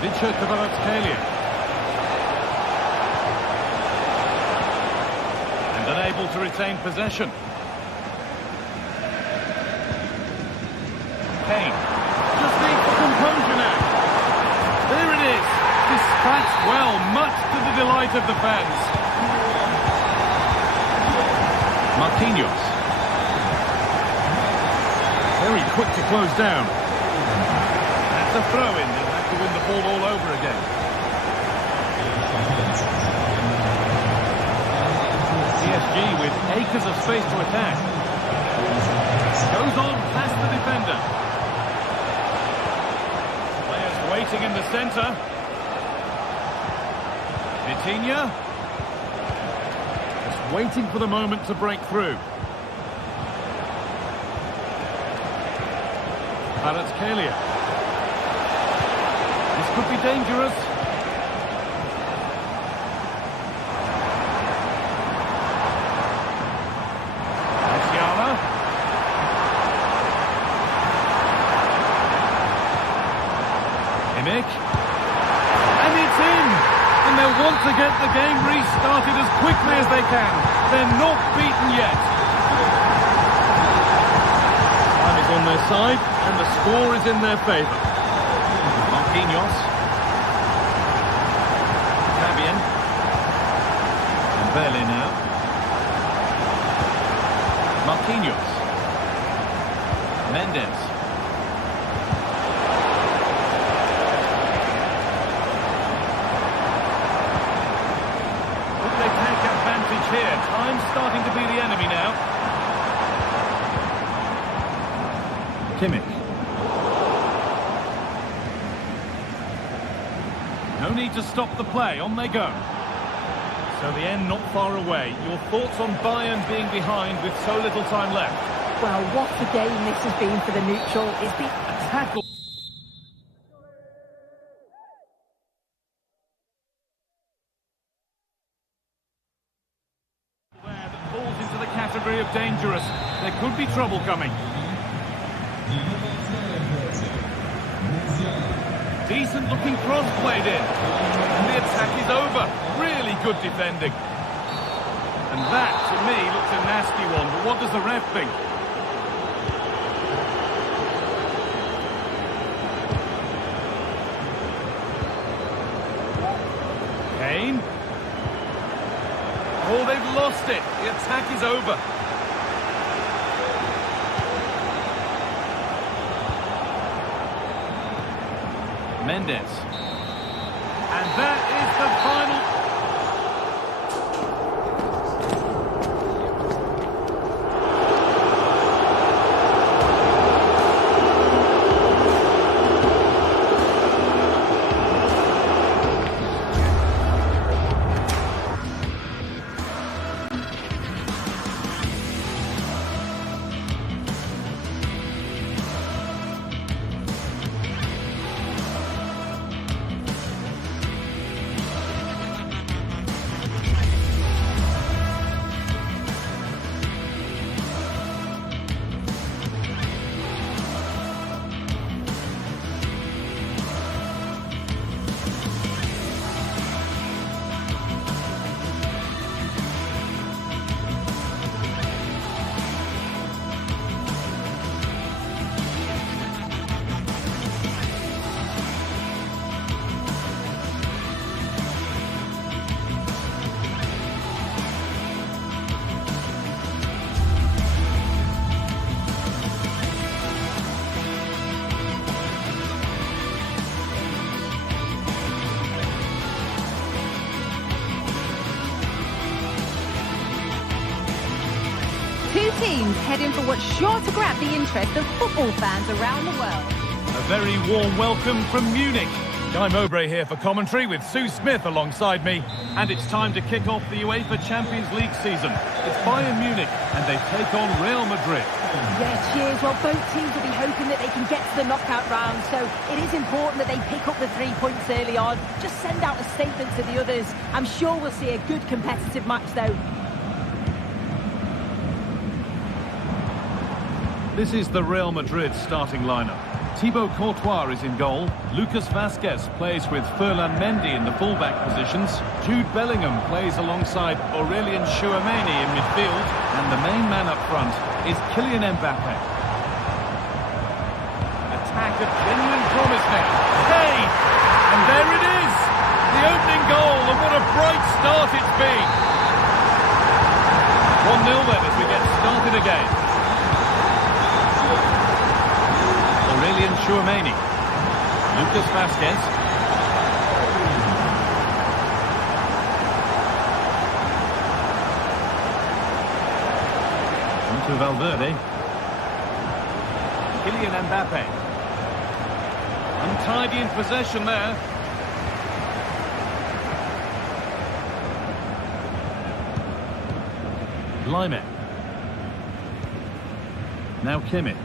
Vicha Kvaratskhelia. And unable to retain possession. Kane. Just needs the composure now. There it is. Dispatched well, much to the delight of the fans. Marquinhos. Very quick to close down. That's a throw-in. They'll have to win the ball all over again. PSG with acres of space to attack. Goes on past the defender. Players waiting in the centre. Vitinha. Just waiting for the moment to break through. Kvaratskhelia. This could be dangerous. Musiala. Kimmich. And it's in! And they'll want to get the game restarted as quickly as they can. They're not beaten yet. Time is on their side, and the score is in their favour. Marquinhos. Fabian. And Bailey now. Marquinhos. Mendes. Would they take advantage here? Time's starting to be the enemy now. Kimmich. No need to stop the play, on they go. So the end not far away. Your thoughts on Bayern being behind with so little time left? Well, what a game this has been for the neutral. It's been A tackle. There that falls into the category of dangerous. There could be trouble coming. Decent looking cross played in. And the attack is over. Really good defending. And that, to me, looks a nasty one. But what does the ref think? Kane. Oh, they've lost it. The attack is over. Mendes. And that is the final. Two teams heading for what's sure to grab the interest of football fans around the world. A very warm welcome from Munich. Guy Mowbray here for commentary with Sue Smith alongside me. And it's time to kick off the UEFA Champions League season. It's Bayern Munich and they take on Real Madrid. Yeah, cheers. Well, both teams will be hoping that they can get to the knockout round, so it is important that they pick up the 3 points early on. Just send out a statement to the others. I'm sure we'll see a good competitive match, though. This is the Real Madrid starting lineup. Thibaut Courtois is in goal. Lucas Vazquez plays with Ferland Mendy in the fullback positions. Jude Bellingham plays alongside Aurelien Tchouameni in midfield. And the main man up front is Kylian Mbappe. Attack of genuine promise now. Hey! And there it is! The opening goal, and what a bright start it's been! 1-0 then as we get started again. Aurelien Tchouameni. Lucas Vazquez. Into Valverde. Kylian Mbappe. Untidy in possession there. Lime. Now Kimmich.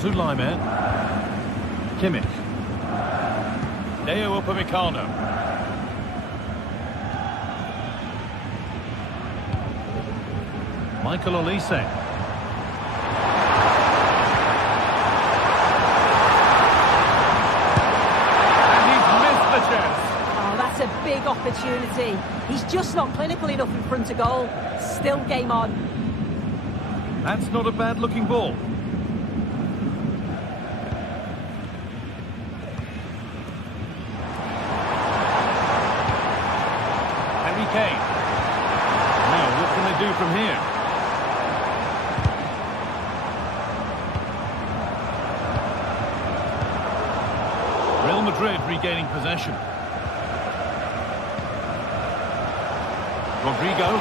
To Lime. Kimmich. Deo Upamecano. Michael Olise. And he's missed the chance. Oh, that's a big opportunity. He's just not clinical enough in front of goal. Still game on. That's not a bad looking ball. Now, what can they do from here? Real Madrid regaining possession. Rodrigo.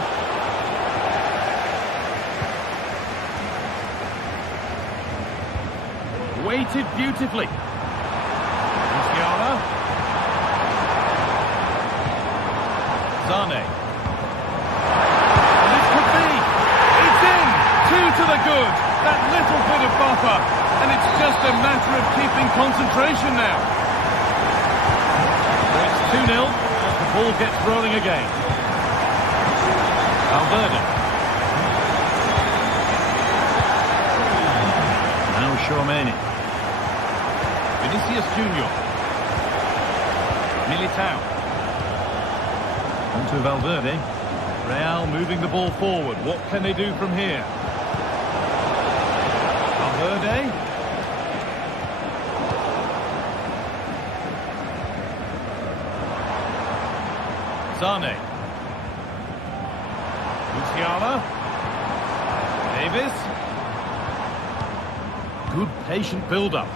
Weighted beautifully. Musiala. Zane. And this could be. It's in. 2 to the good. That little bit of buffer. And it's just a matter of keeping concentration now. It's 2-0 as the ball gets rolling again. Valverde. Now Tchouameni. Vinicius Junior. Militao. Onto Valverde. Real moving the ball forward. What can they do from here? Valverde. Zane. Musiala. Davis. Good patient build-up.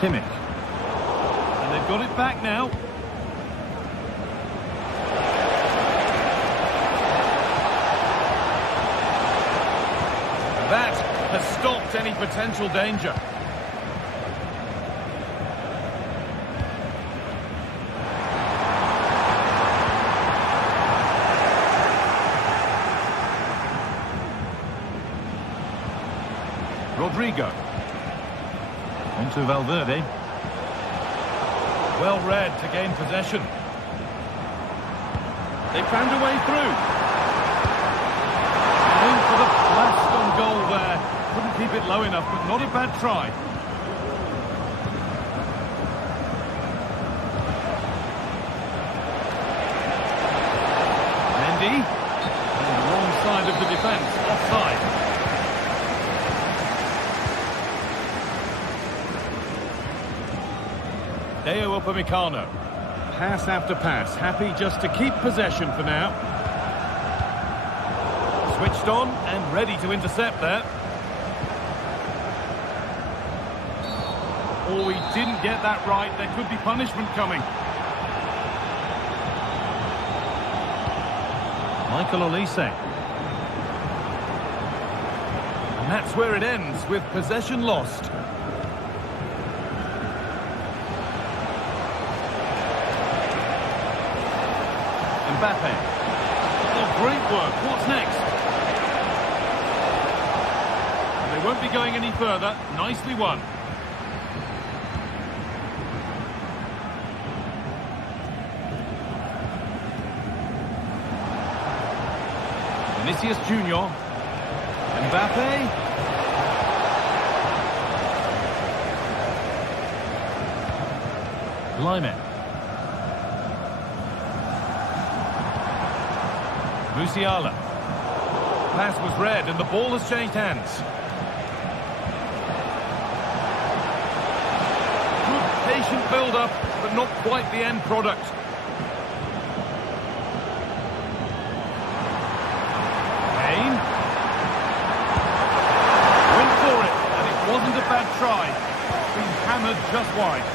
Kimmich. And they've got it back now. That has stopped any potential danger. Rodrigo. Onto Valverde. Well read to gain possession. They found a way through. In for the blast on goal there. Couldn't keep it low enough, but not a bad try. Mendy. On the wrong side of the defence. Offside. Deo Upamecano. Pass after pass. Happy just to keep possession for now. Switched on and ready to intercept there. Oh, he didn't get that right. There could be punishment coming. Michael Olise. And that's where it ends, with possession lost. Mbappe. Oh, great work. What's next? They won't be going any further. Nicely won. Vinicius Junior. Mbappe. Lyman. Musiala. Pass was read and the ball has changed hands. Good patient build-up, but not quite the end product. Kane. Went for it, and it wasn't a bad try. Been hammered just wide.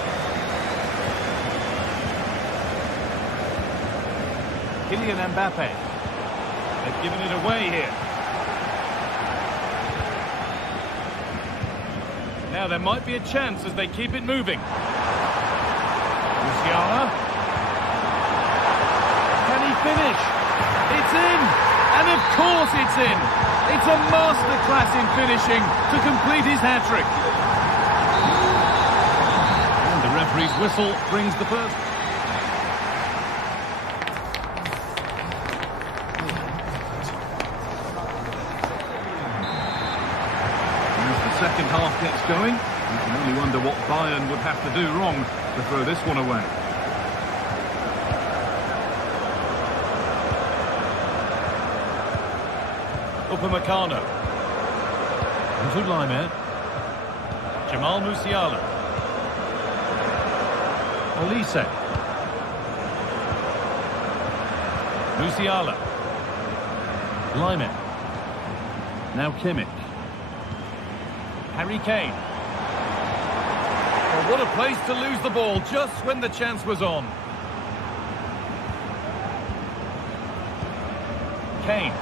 Kylian Mbappe. They've given it away here. Now there might be a chance as they keep it moving. Musiala. Can he finish? It's in! And of course it's in! It's a masterclass in finishing to complete his hat-trick. And the referee's whistle brings the first. Second half gets going. You can only wonder what Bayern would have to do wrong to throw this one away. Upamecano. Into Lyman. Jamal Musiala. Olise. Musiala. Lyman. Now Kimmich. Harry Kane. Well, what a place to lose the ball just when the chance was on. Kane.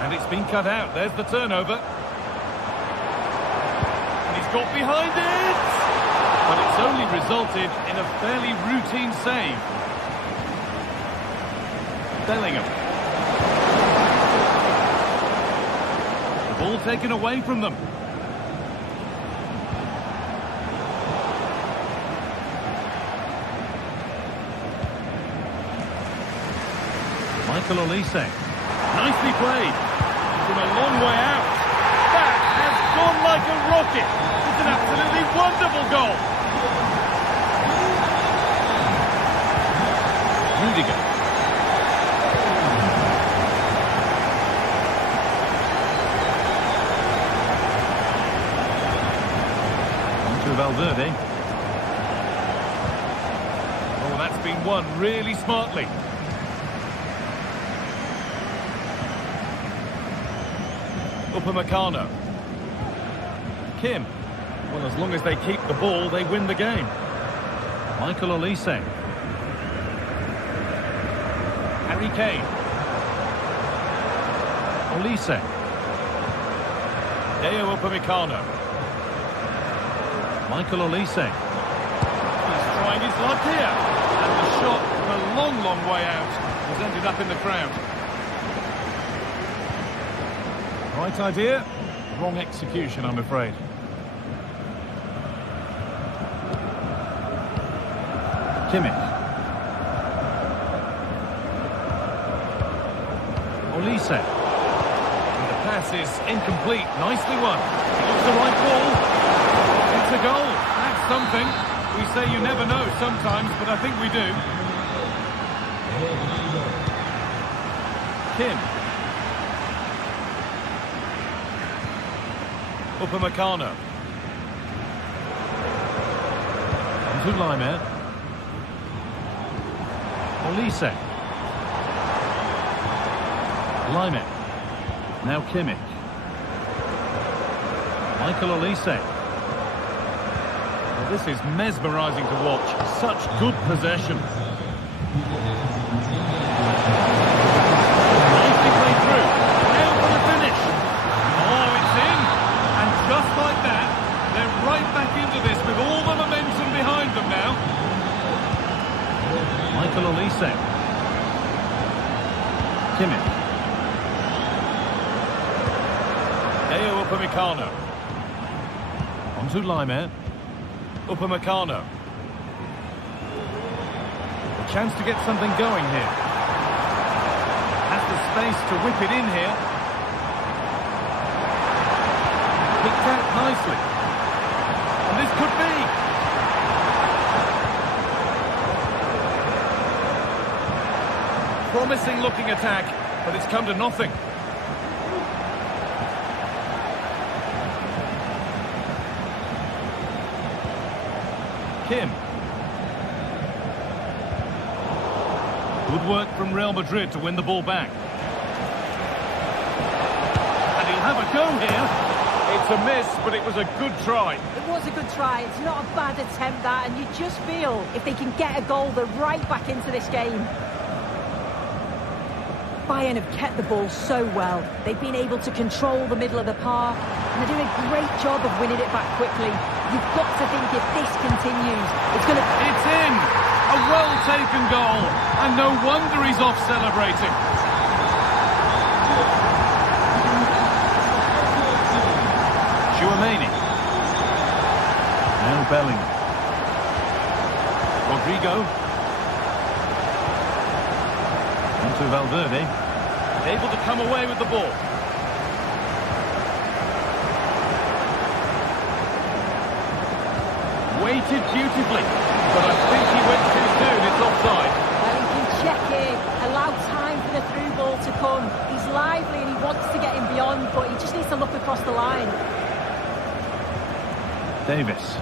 And it's been cut out. There's the turnover. And he's got behind it! But it's only resulted in a fairly routine save. Bellingham. Ball taken away from them. Michael Olise. Nicely played. From a long way out. That has gone like a rocket. It's an absolutely wonderful goal. Rudiger. Valverde. Oh, that's been won really smartly. Upamecano. Kim. Well, as long as they keep the ball, they win the game. Michael Olise. Harry Kane. Olise. Deo Upamecano. Michael Olise. He's trying his luck here. And the shot from a long, long way out has ended up in the crowd. Right idea, wrong execution, I'm afraid. Kimmich. Olise. And the pass is incomplete. Nicely won. It's the right ball. It's a goal. That's something. We say you never know sometimes, but I think we do. Kim. Upamecano. Into Lyman. Olise. Lyman. Now Kimmich. Michael Olise. Well, this is mesmerising to watch. Such good possession. Nicely played through. Now for the finish. Oh, it's in. And just like that, they're right back into this with all the momentum behind them now. Michael Olise. Kimmich. Deo Upamecano. Onto Lyman. Upamecano. Chance to get something going here. Has the space to whip it in here. Picked out nicely. And this could be. Promising looking attack, but it's come to nothing. Kim. Good work from Real Madrid to win the ball back. And he'll have a go here. It's a miss, but it was a good try. It was a good try. It's not a bad attempt, that, and you just feel if they can get a goal, they're right back into this game. Bayern have kept the ball so well. They've been able to control the middle of the park, and they're doing a great job of winning it back quickly. You've got to think if this continues, it's going to... It's in! A well-taken goal, and no wonder he's off celebrating. Chouameni. Now Bellingham. Rodrigo. To Valverde, able to come away with the ball. Waited beautifully, but I think he went too soon. It's offside. Well, he can check here, allow time for the through ball to come. He's lively and he wants to get him beyond, but he just needs to look across the line. Davis.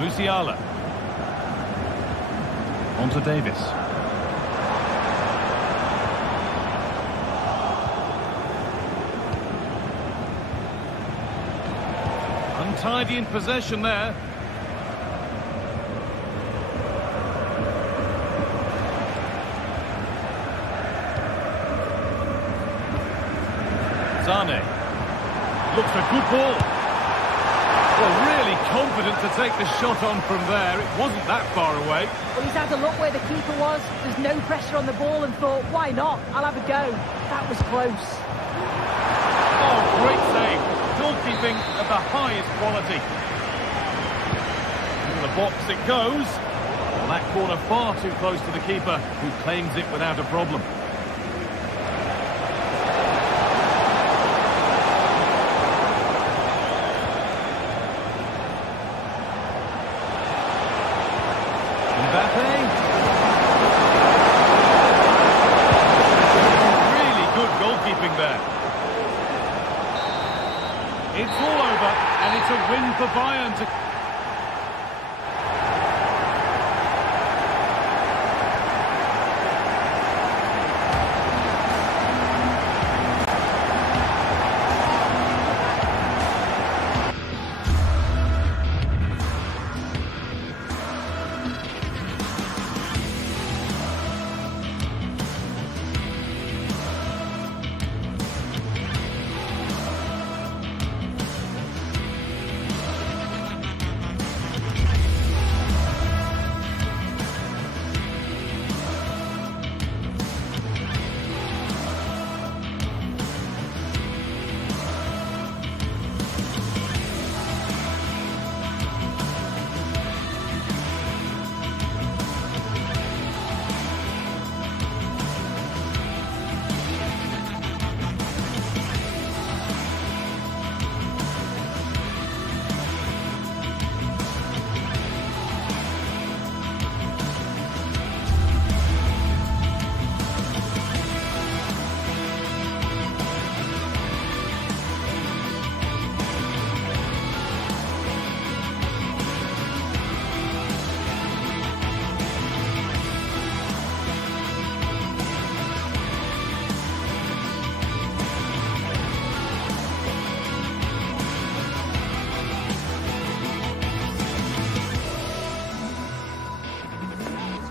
Musiala. On to Davis. Untidy in possession there. Zane. Looks a good ball. Well, really confident to take the shot on from there. It wasn't that far away. Well, he's had a look where the keeper was. There's no pressure on the ball and thought, why not? I'll have a go. That was close. Oh, great save. Goalkeeping of the highest quality. In the box it goes. Well, that corner far too close to the keeper, who claims it without a problem. Mbappe. Really good goalkeeping there. It's all over, and it's a win for Bayern to...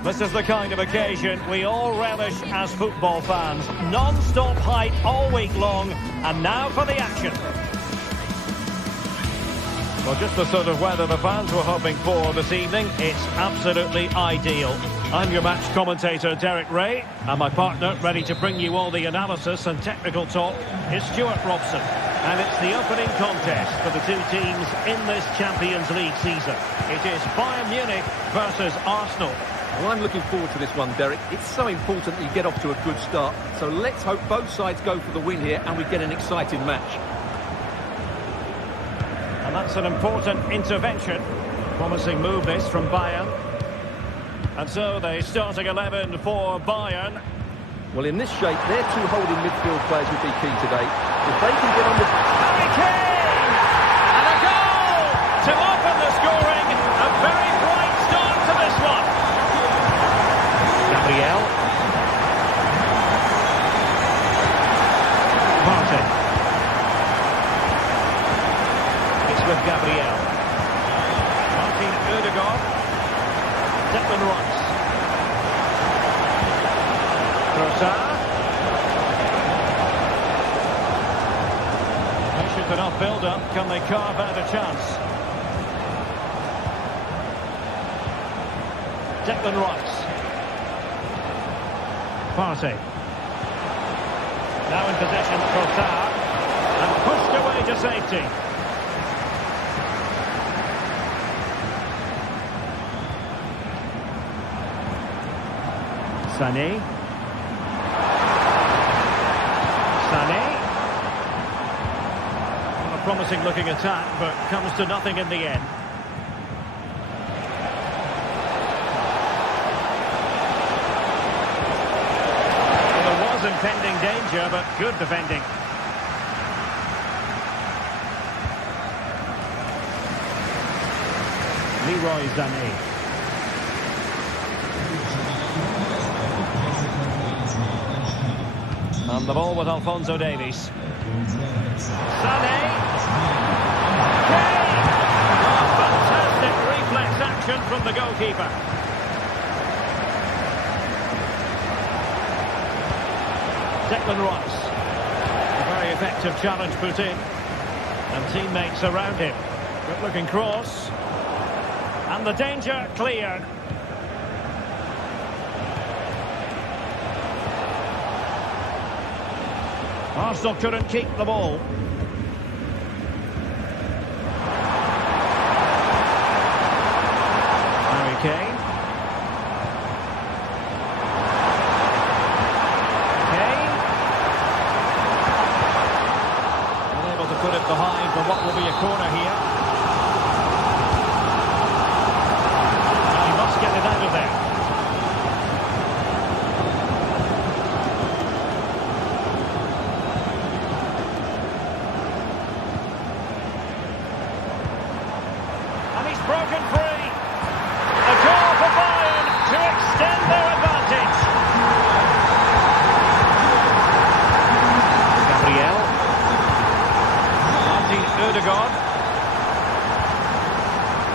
This is the kind of occasion we all relish as football fans. Non-stop hype all week long, and now for the action. Well, just the sort of weather the fans were hoping for this evening. It's absolutely ideal. I'm your match commentator, Derek Ray, and my partner, ready to bring you all the analysis and technical talk, is Stuart Robson. And it's the opening contest for the two teams in this Champions League season. It is Bayern Munich versus Arsenal. Well, I'm looking forward to this one, Derek. It's so important that you get off to a good start. So let's hope both sides go for the win here and we get an exciting match. And that's an important intervention. Promising move this from Bayern. And so the starting 11 for Bayern. Well, in this shape, their two holding midfield players will be key today. If they can get on the... Harry Kane! And a goal to open the scoring. A very bright start to this one. Gabriel. Martin. It's with Gabriel. Martin Ødegaard. Declan Rice. Trossard. Patient enough build-up. Can they carve out a chance? Declan Rice. Partey. Now in possession, Trossard. And pushed away to safety. Sané. A promising looking attack, but comes to nothing in the end. Well, there was impending danger, but good defending. Leroy Sané. And the ball with Alphonso Davies. Sané. Kane. Oh, fantastic reflex action from the goalkeeper. Declan Rice. A very effective challenge put in. And teammates around him. Good looking cross. And the danger cleared. Arsenal couldn't keep the ball. Harry Kane. Unable to put it behind for what will be a corner here. And he must get it out of there. Broken free. A goal for Bayern to extend their advantage. Gabriel. Martin Ødegaard.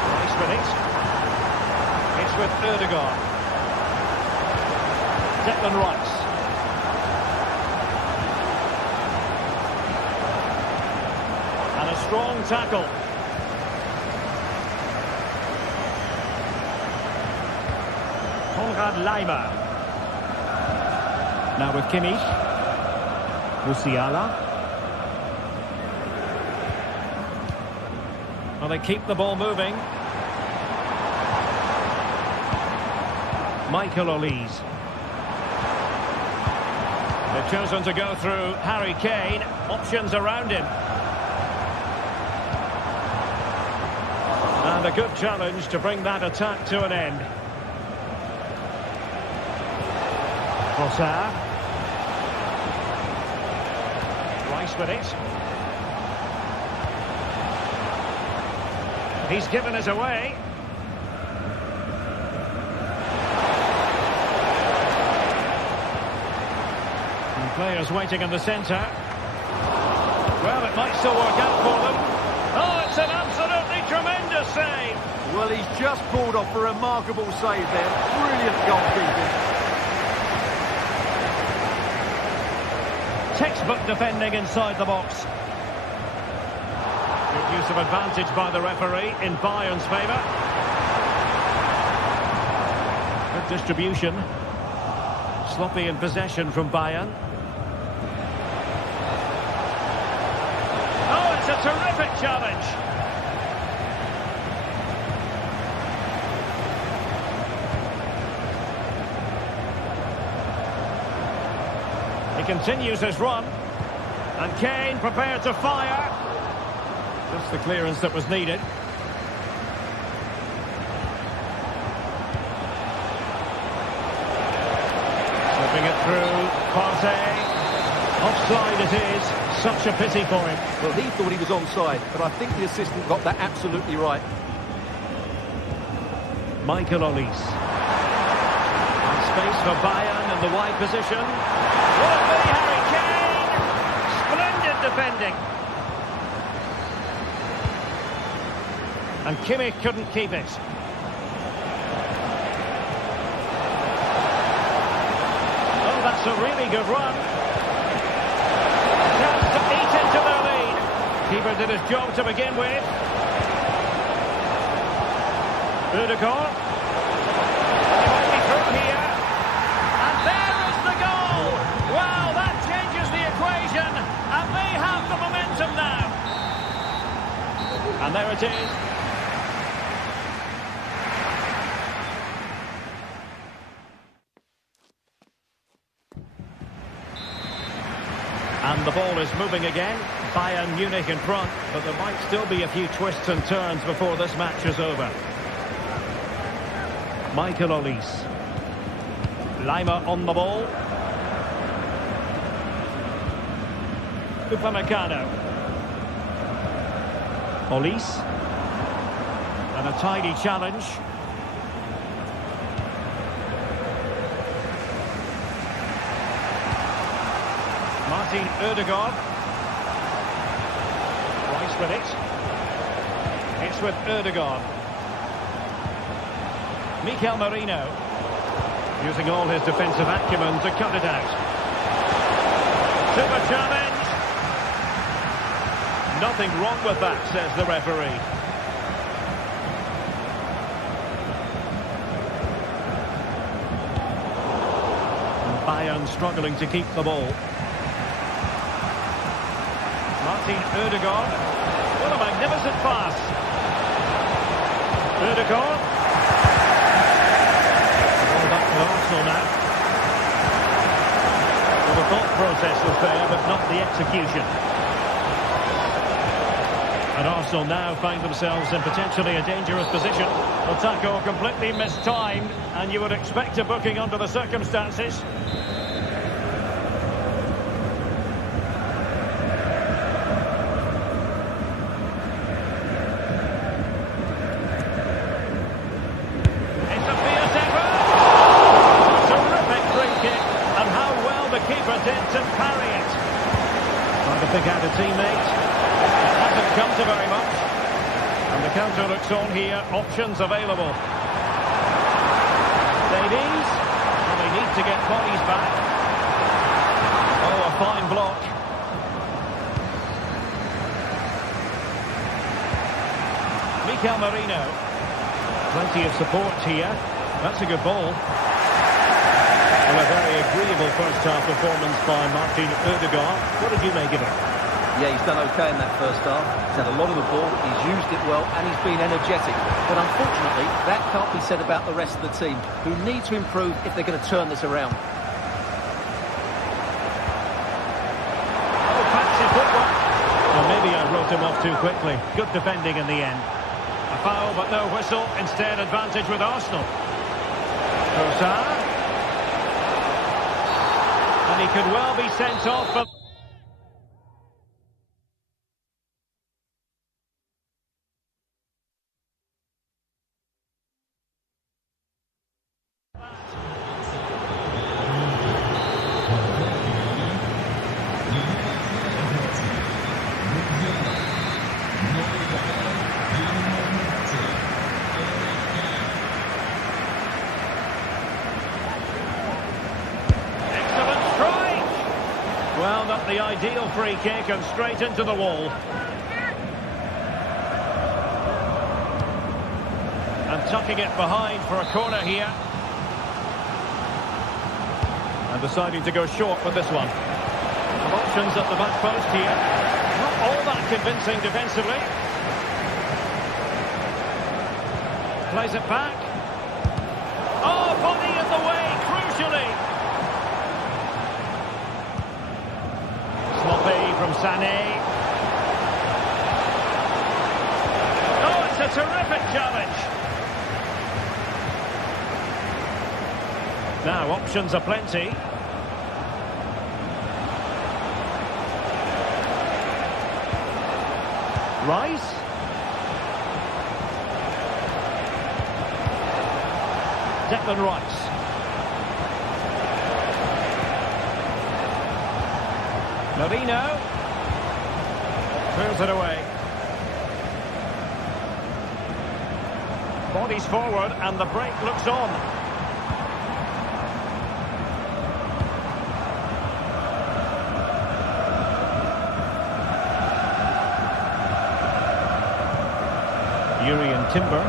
Rice with it. It's with Ødegaard. Declan Rice. And a strong tackle. Leimer. Now with Kimmich. Musiala. Well, they keep the ball moving. Michael Olise. They've chosen to go through Harry Kane. Options around him. And a good challenge to bring that attack to an end. Trossard. Rice with it. He's given it away. And players waiting in the centre. Well, it might still work out for them. Oh, it's an absolutely tremendous save. Well, he's just pulled off a remarkable save there. Brilliant goalkeeping. Textbook defending inside the box. Good use of advantage by the referee in Bayern's favour. Good distribution. Sloppy in possession from Bayern. Oh, it's a terrific challenge. continues his run. And Kane prepared to fire. Just the clearance that was needed. Slipping it through. Partey. Offside it is. Such a pity for him. Well, he thought he was onside, but I think the assistant got that absolutely right. Michael Olise. And space for Bayern in the wide position. Will it be Harry Kane? Splendid defending. And Kimmich couldn't keep it. Oh, that's a really good run. Chance to eat into their lead. Keeper did his job to begin with. Ødegaard. He might be through here. And there is the goal! Wow, that changes the equation. And they have the momentum now. And there it is. And the ball is moving again. Bayern Munich in front, but there might still be a few twists and turns before this match is over. Michael Olise. Lima on the ball. Upamecano. Olise. And a tidy challenge. Martin Ødegaard. Rice with it. It's with Ødegaard. Mikel Merino. Using all his defensive acumen to cut it out. Super challenge. Nothing wrong with that, says the referee. And Bayern struggling to keep the ball. Martin Ødegaard. What a magnificent pass. Ødegaard. Ball back to Arsenal now. Well, the thought process was there, but not the execution. And Arsenal now find themselves in potentially a dangerous position. The tackle completely mistimed, and you would expect a booking under the circumstances. On here, options available. Davies, well, they need to get bodies back. Oh, a fine block. Mikel Merino. Plenty of support here. That's a good ball. Well, a very agreeable first-half performance by Martin Ødegaard. What did you make of it? Yeah, he's done okay in that first half. He's had a lot of the ball, he's used it well, and he's been energetic. But unfortunately, that can't be said about the rest of the team, who need to improve if they're going to turn this around. Oh, fancy footwork. Well, maybe I wrote him off too quickly. Good defending in the end. A foul, but no whistle. Instead, advantage with Arsenal. Trossard. And he could well be sent off for... Well, not the ideal free kick, and straight into the wall. And tucking it behind for a corner here. And deciding to go short with this one. Some options at the back post here. Not all that convincing defensively. Plays it back. Oh, body in the way, crucially. from Sané. Oh, it's a terrific challenge. Now, options are plenty. Rice. Declan Rice. Marino. Clears it away. Bodies forward and the break looks on. Timber.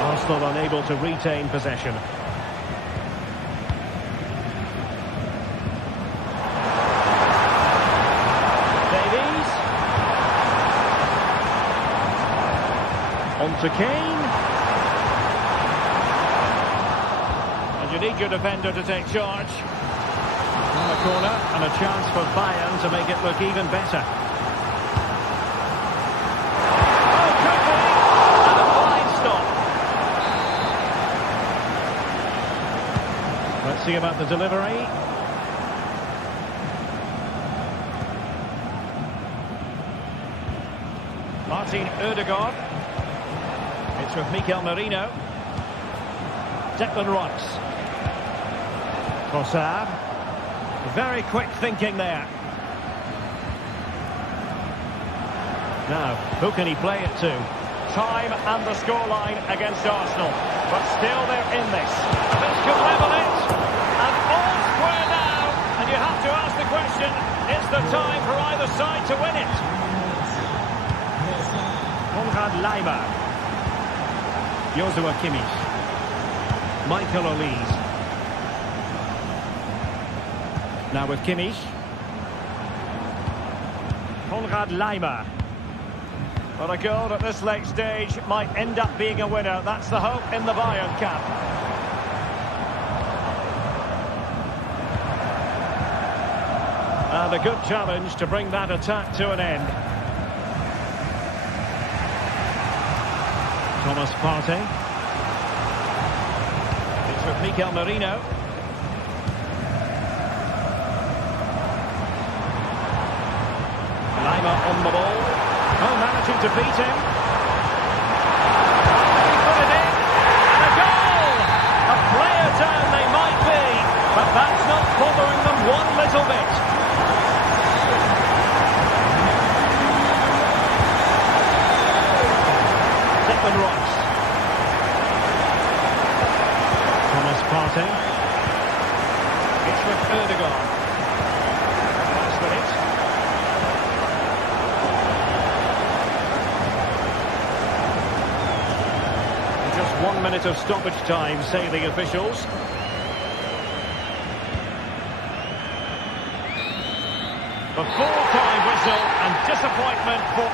Arsenal unable to retain possession. Davies. On to Kane. And you need your defender to take charge. On the corner, and a chance for Bayern to make it look even better. Let's see about the delivery. Martin Ødegaard. It's with Mikel Merino. Declan Rice. Trossard. Very quick thinking there. Now, who can he play it to? Time and the scoreline against Arsenal. But still they're in this. This could level it. And all square now. And you have to ask the question, is there time for either side to win it? Konrad Laimer. Joshua Kimmich. Michael Olise. Now with Kimmich. Konrad Laimer. But a goal at this late stage might end up being a winner. That's the hope in the Bayern camp. And a good challenge to bring that attack to an end. Thomas Partey. It's with Mikel Merino. Laimer on the ball. Oh, managing to beat him. He put it in. And a goal! A player down they might be, but that's not bothering them one little bit. Declan Rice. Thomas Partey. It's with Ødegaard. That's with it. Just 1 minute of stoppage time, say the officials. The full-time whistle and disappointment for...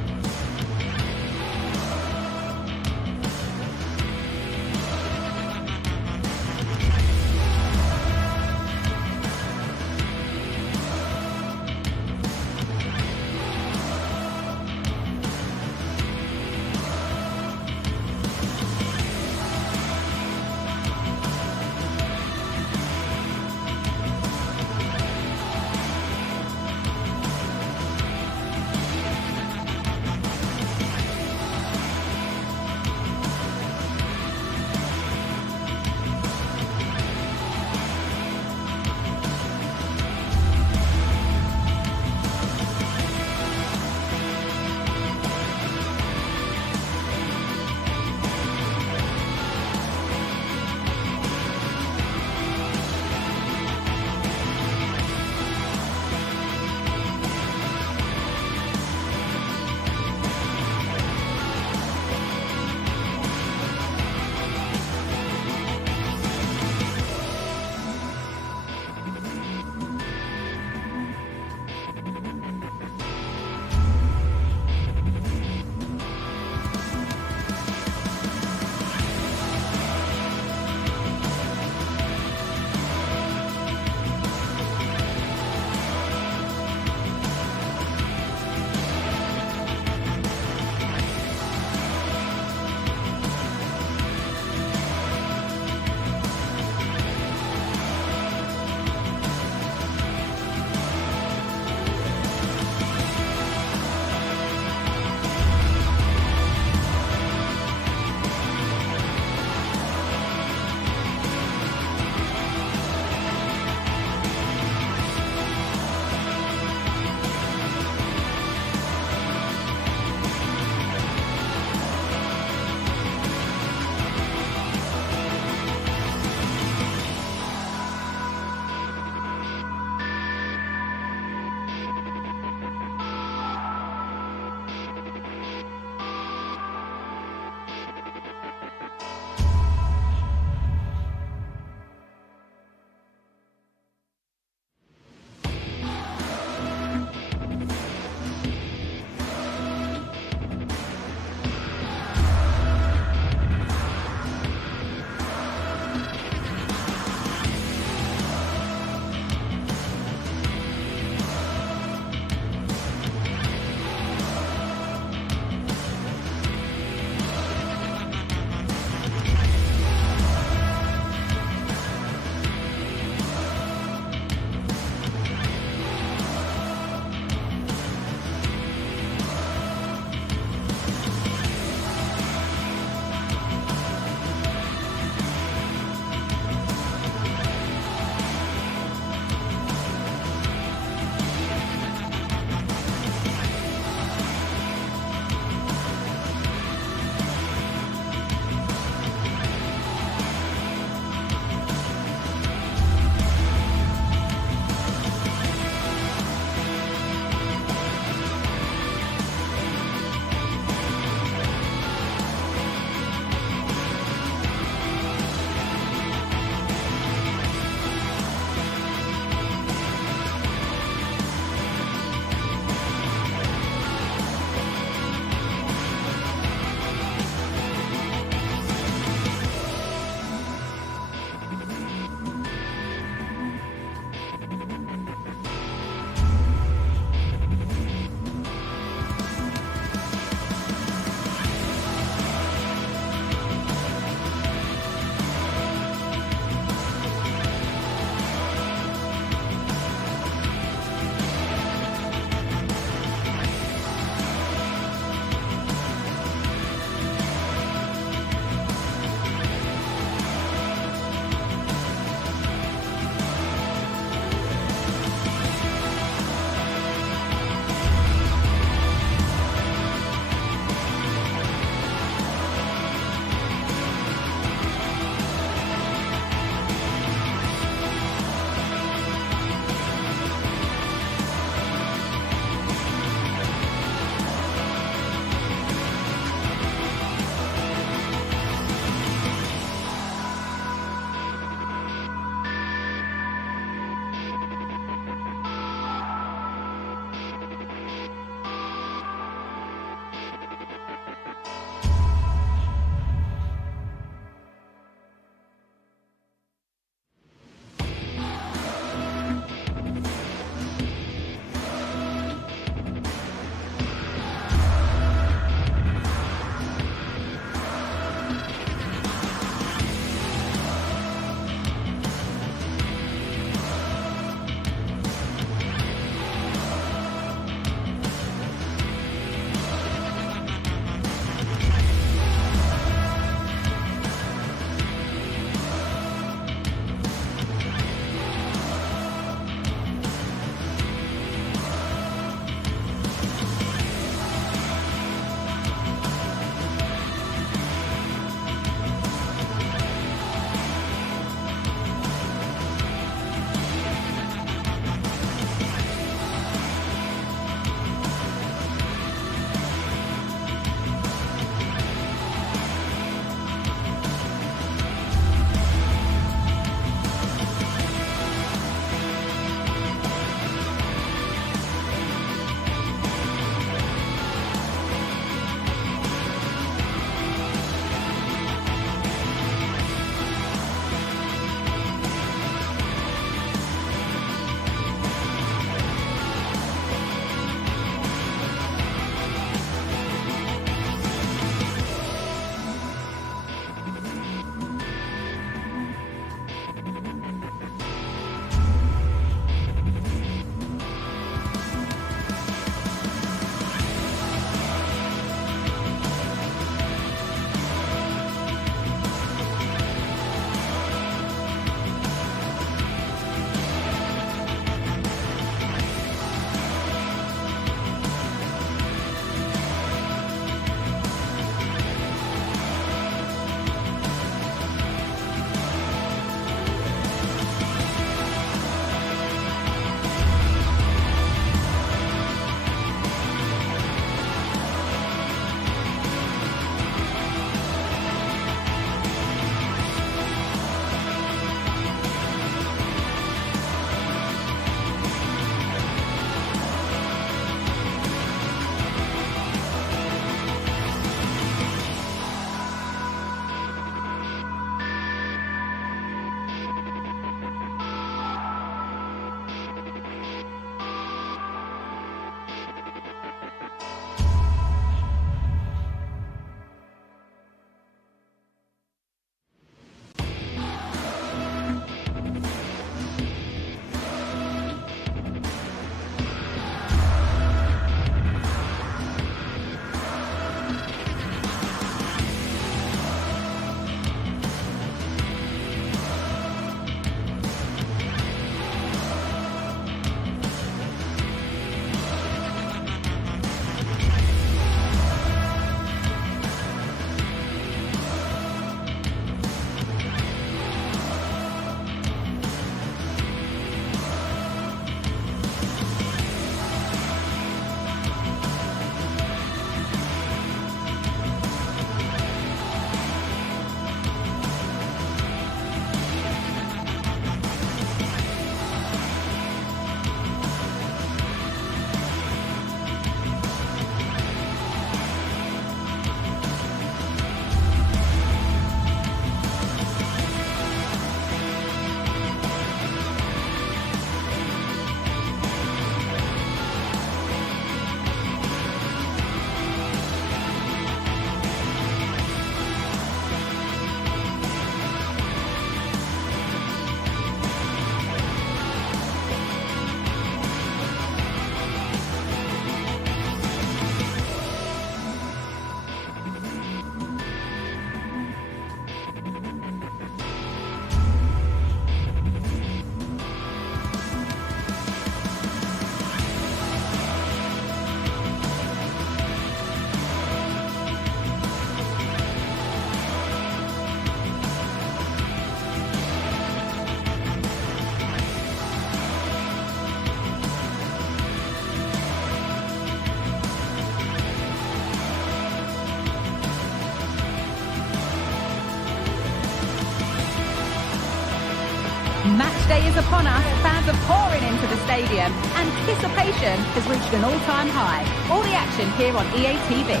day is upon us, fans are pouring into the stadium. Anticipation has reached an all-time high. All the action here on EA TV.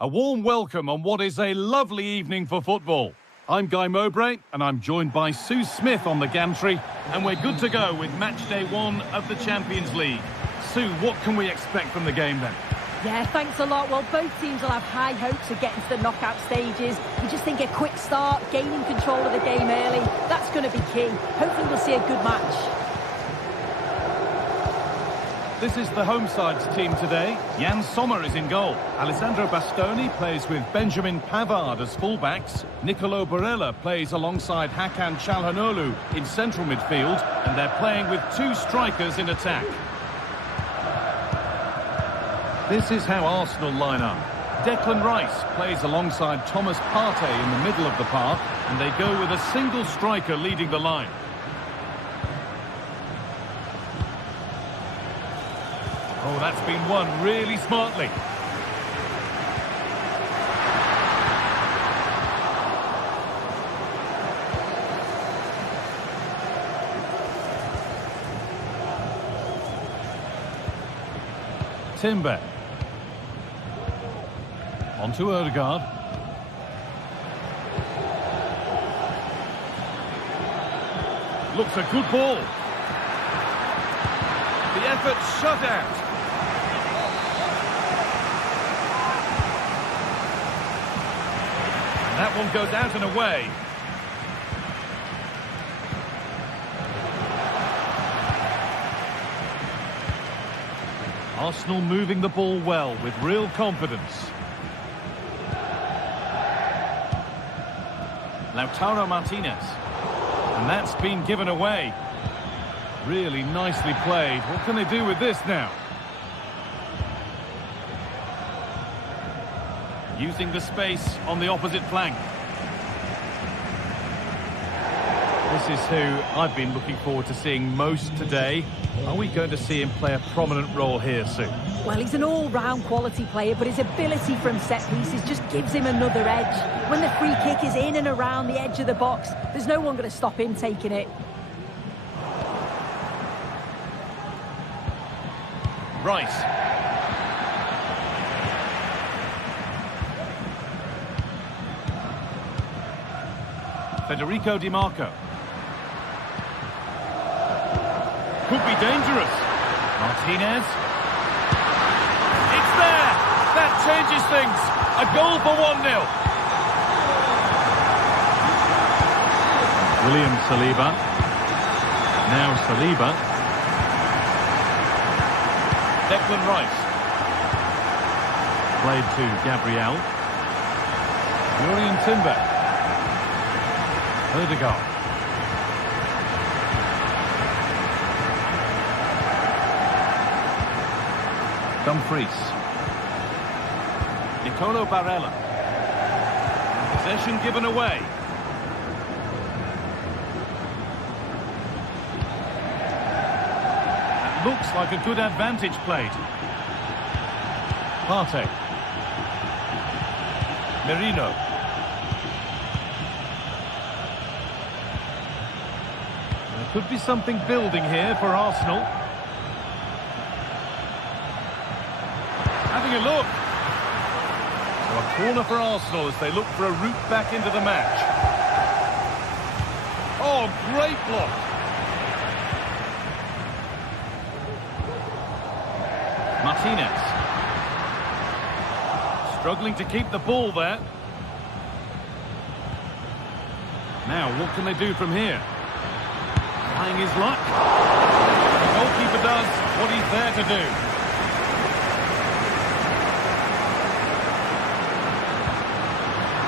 A warm welcome on what is a lovely evening for football. I'm Guy Mowbray, and I'm joined by Sue Smith on the gantry, and we're good to go with match day 1 of the Champions League. Sue, what can we expect from the game then? Yeah, thanks a lot. Well, both teams will have high hopes of getting to the knockout stages. We just think a quick start, gaining control of the game early, that's going to be key. Hopefully we'll see a good match. This is the home side's team today. Jan Sommer is in goal. Alessandro Bastoni plays with Benjamin Pavard as fullbacks. Nicolo Barella plays alongside Hakan Çalhanoğlu in central midfield, and they're playing with 2 strikers in attack. This is how Arsenal line up. Declan Rice plays alongside Thomas Partey in the middle of the park, and they go with a single striker leading the line. Oh, that's been won really smartly. Timber. On to Ødegaard. Looks a good ball. The effort shut out. That one goes out and away. Arsenal moving the ball well with real confidence. Lautaro Martinez. And that's been given away. Really nicely played. What can they do with this now? Using the space on the opposite flank. This is who I've been looking forward to seeing most today. Are we going to see him play a prominent role here, Sue? Well, he's an all-round quality player, but his ability from set pieces just gives him another edge. When the free kick is in and around the edge of the box, there's no one going to stop him taking it. Rice. Federico Di Marco. Could be dangerous. Martinez. It's there! That changes things. A goal for 1-0. William Saliba. Now Saliba. Declan Rice. Played to Gabriel. Jurrien Timber. Ødegaard. Dumfries. Nicolo Barella. Possession given away. That looks like a good advantage played. Partey. Merino. There could be something building here for Arsenal. Having a look. So a corner for Arsenal as they look for a route back into the match. Oh, great block. Martinez. Struggling to keep the ball there. Now, what can they do from here? Trying his luck. The goalkeeper does what he's there to do.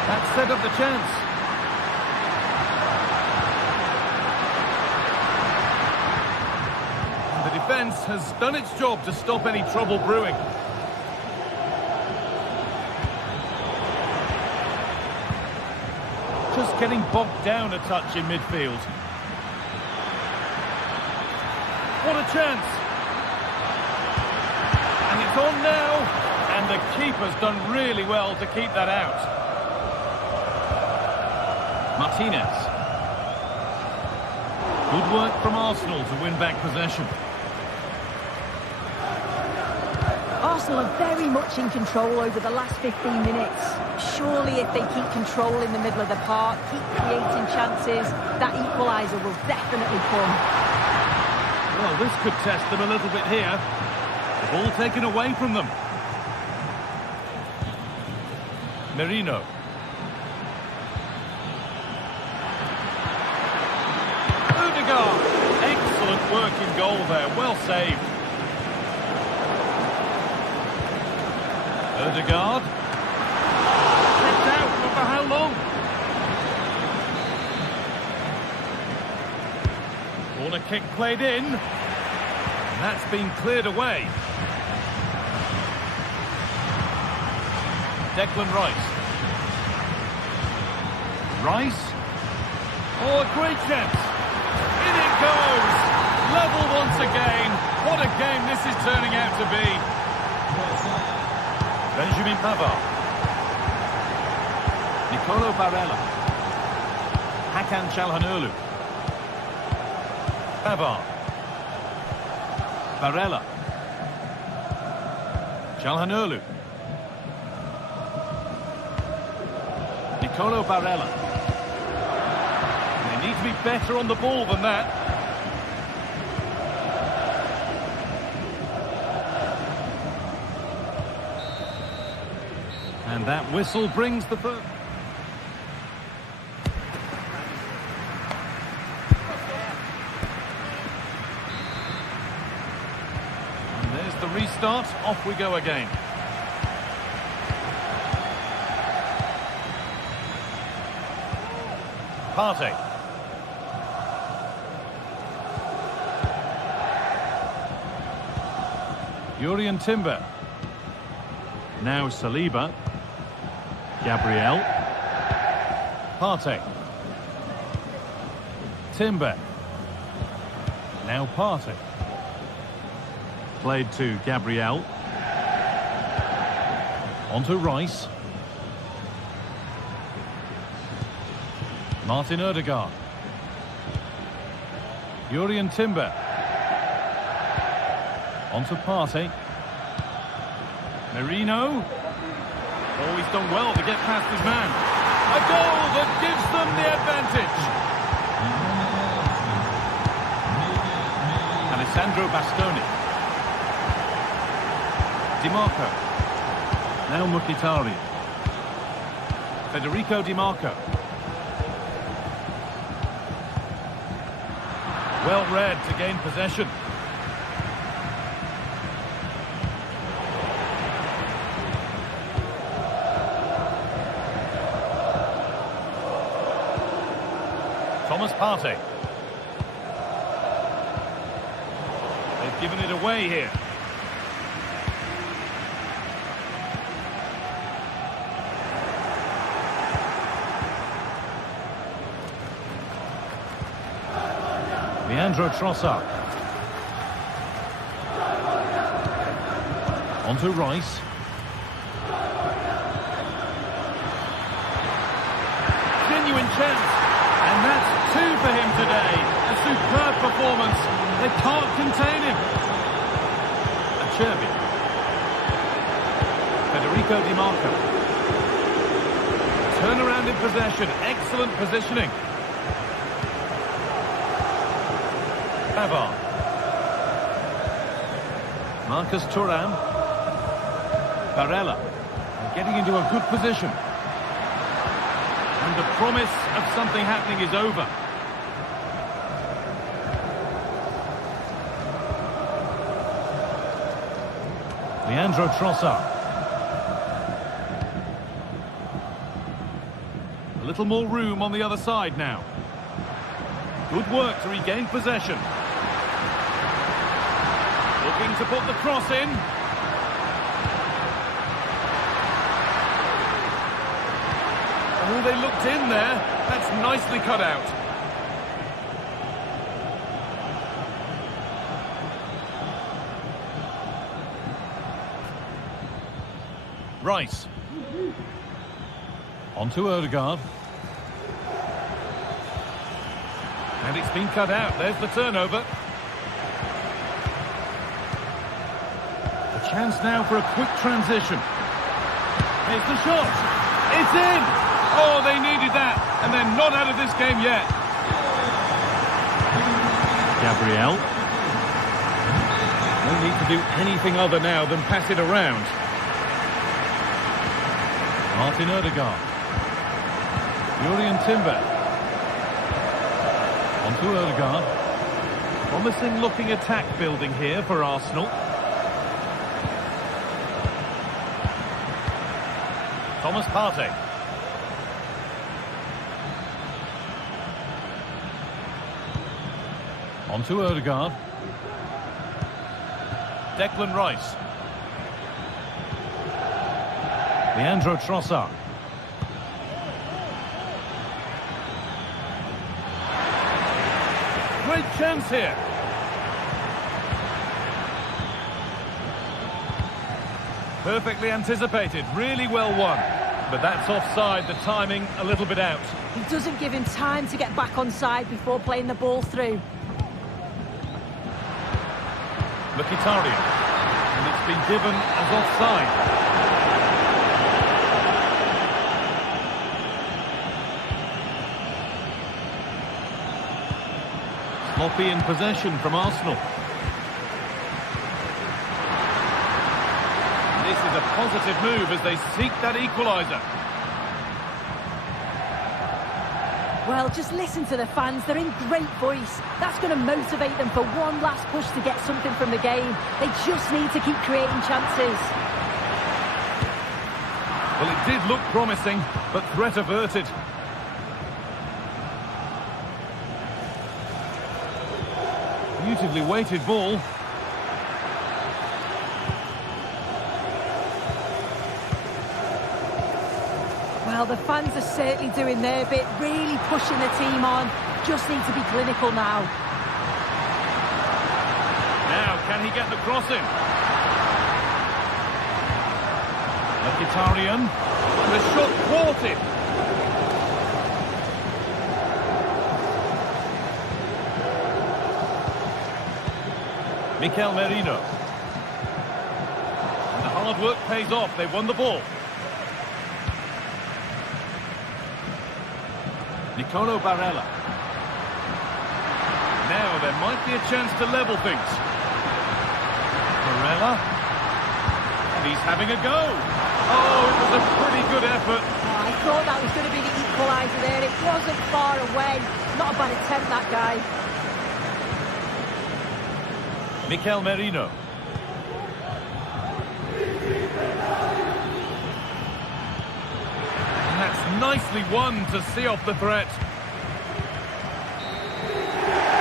That set up the chance. And the defence has done its job to stop any trouble brewing. Just getting bogged down a touch in midfield. What a chance! And it's on now, and the keeper's done really well to keep that out. Martinez. Good work from Arsenal to win back possession. Arsenal are very much in control over the last 15 minutes. Surely if they keep control in the middle of the park, keep creating chances, that equaliser will definitely come. Well, this could test them a little bit here. The ball taken away from them. Merino. Odegaard. Excellent work in goal there. Well saved. Odegaard. Kept out, but for how long? Corner kick played in. And that's been cleared away. Declan Rice. Rice. Oh, a great chance. In it goes. Level once again. What a game this is turning out to be. Benjamin Pavard. Nicolo Barella. Hakan Çalhanoğlu. Pavard. Barella. Çalhanoğlu. Nicolo Barella. They need to be better on the ball than that. And that whistle brings the first. And there's the restart. Off we go again. Partey. Jurrien Timber. Now Saliba. Gabriel. Partey. Timber. Now Partey. Played to Gabriel. On to Rice. Martin Odegaard. Jurrien Timber. On to Partey. Merino. Oh, he's done well to get past his man. A goal that gives them the advantage. Alessandro Bastoni. Di Marco. Now Mkhitaryan. Federico Di Marco. Well read to gain possession. Thomas Partey. They've given it away here. Leandro Trossard. On to Rice. Genuine chance. And that's two for him today. A superb performance. They can't contain him. Acerbi. Federico Di Marco. Turnaround in possession. Excellent positioning. Pavard. Marcus Thuram. Barella. Getting into a good position. And the promise of something happening is over. Leandro Trossard. A little more room on the other side now. Good work to regain possession. Looking to put the cross in. Oh, they looked in there. That's nicely cut out. Rice. On to Odegaard. And it's been cut out. There's the turnover. A chance now for a quick transition. Here's the shot. It's in! Oh, they needed that. And they're not out of this game yet. Gabriel. No need to do anything other now than pass it around. Martin Odegaard. Jurien Timber. On to Odegaard. Promising looking attack building here for Arsenal. Thomas Partey. On to Odegaard. Declan Rice. Leandro Trossard. Great chance here. Perfectly anticipated, really well won. But that's offside, the timing a little bit out. He doesn't give him time to get back on side before playing the ball through. Mkhitaryan. And it's been given as offside. Sloppy in possession from Arsenal. This is a positive move as they seek that equaliser. Well, just listen to the fans. They're in great voice. That's going to motivate them for one last push to get something from the game. They just need to keep creating chances. Well, it did look promising, but threat averted. Beautifully weighted ball. Well, the fans are certainly doing their bit, really pushing the team on. Just need to be clinical now. Now, can he get the cross in? Mkhitaryan. And the shot thwarted. Mikel Merino. And the hard work pays off. They won the ball. Nicolo Barella. Now there might be a chance to level things. Barella. And he's having a go. Oh, it was a pretty good effort. Oh, I thought that was going to be the equaliser there. It wasn't far away. Not a bad attempt, that guy. Mikel Merino. And that's nicely won to see off the threat.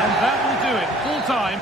And that will do it. Full time.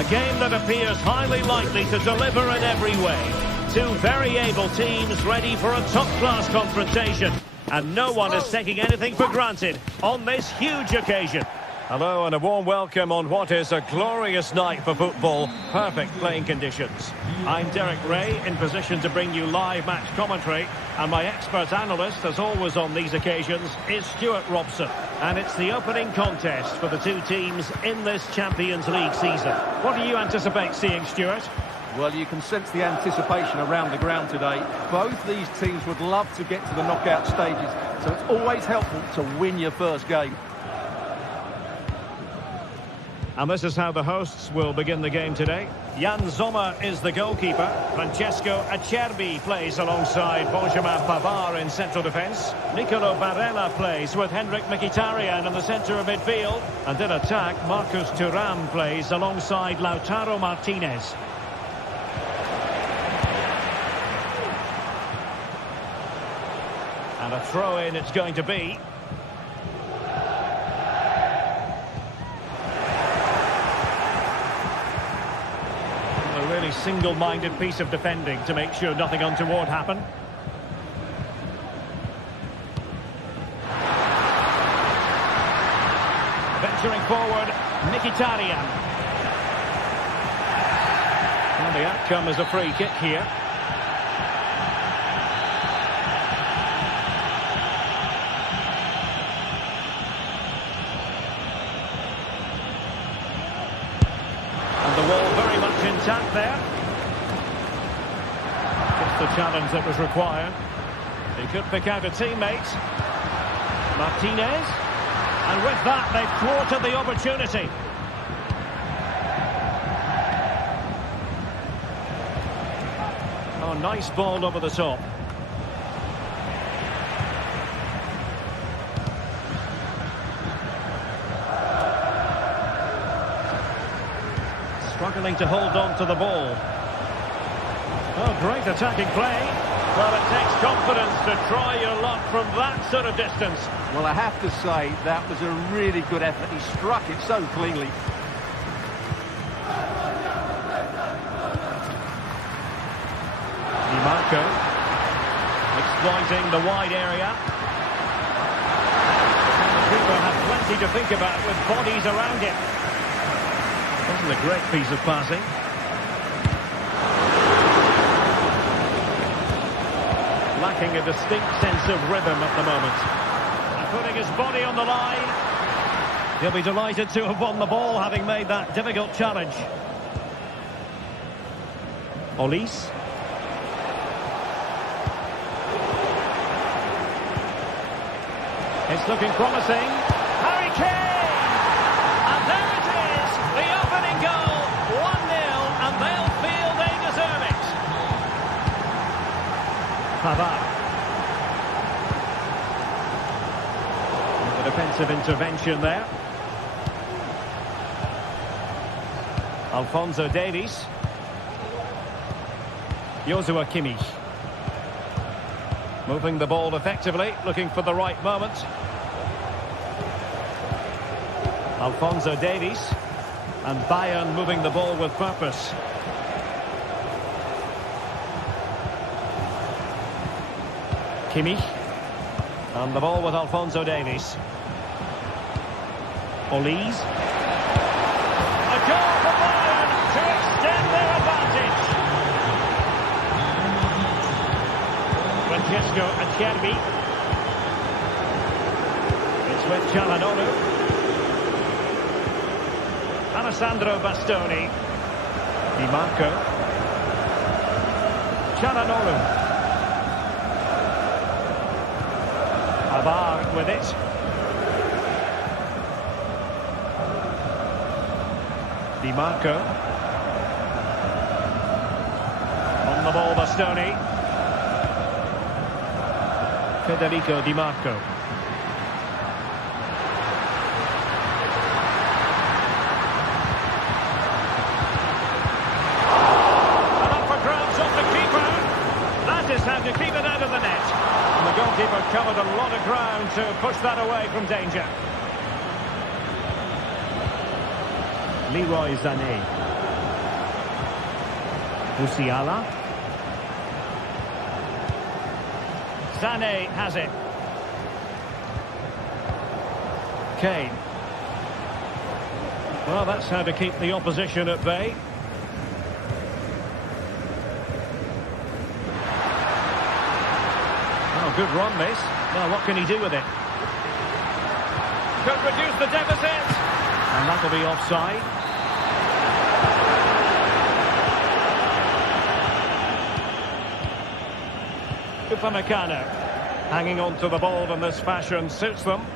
A game that appears highly likely to deliver in every way. Two very able teams ready for a top-class confrontation. And no one is taking anything for granted on this huge occasion. Hello and a warm welcome on what is a glorious night for football. Perfect playing conditions. I'm Derek Ray, in position to bring you live match commentary. And my expert analyst, as always on these occasions, is Stuart Robson. And it's the opening contest for the two teams in this Champions League season. What do you anticipate seeing, Stuart? Well, you can sense the anticipation around the ground today. Both these teams would love to get to the knockout stages, so it's always helpful to win your first game. And this is how the hosts will begin the game today. Jan Sommer is the goalkeeper. Francesco Acerbi plays alongside Benjamin Pavard in central defence. Nicolo Barella plays with Henrik Mkhitaryan in the centre of midfield. And in attack, Marcus Thuram plays alongside Lautaro Martinez. And a throw-in it's going to be. A really single-minded piece of defending to make sure nothing untoward happened. Venturing forward, Mkhitaryan. And the outcome is a free kick here. The wall very much intact there. It's the challenge that was required. He could pick out a teammate. Martinez. And with that, they've thwarted the opportunity. Oh, nice ball over the top. Struggling to hold on to the ball. Oh, great attacking play. Well, it takes confidence to try your luck from that sort of distance. Well, I have to say, that was a really good effort. He struck it so cleanly. Di Marco exploiting the wide area. The keeper had plenty to think about with bodies around him. Wasn't a great piece of passing. Lacking a distinct sense of rhythm at the moment. And putting his body on the line. He'll be delighted to have won the ball, having made that difficult challenge. Olise. It's looking promising. Harry Kane! And there it is! The opening goal, 1-0, and they'll feel they deserve it. Pavard. The defensive intervention there. Alphonso Davies. Joshua Kimmich. Moving the ball effectively, looking for the right moment. Alphonso Davies. And Bayern moving the ball with purpose. Kimmich. And the ball with Alphonso Davies. Olise. A goal for Bayern to extend their advantage. Francesco Acerbi. It's with Çalhanoğlu. Alessandro Bastoni. Di Marco. Çalhanoğlu. Pavard with it. Di Marco. On the ball, Bastoni. Federico Di Marco. And up for grabs off the keeper. That is how to keep it out of the net. And the goalkeeper covered a lot of ground to push that away from danger. Leroy Sané. Musiala. Sané has it. Kane. Well, that's how to keep the opposition at bay. Oh, good run this. Now, what can he do with it? Could reduce the deficit. And that'll be offside. Upamecano hanging on to the ball in this fashion suits them.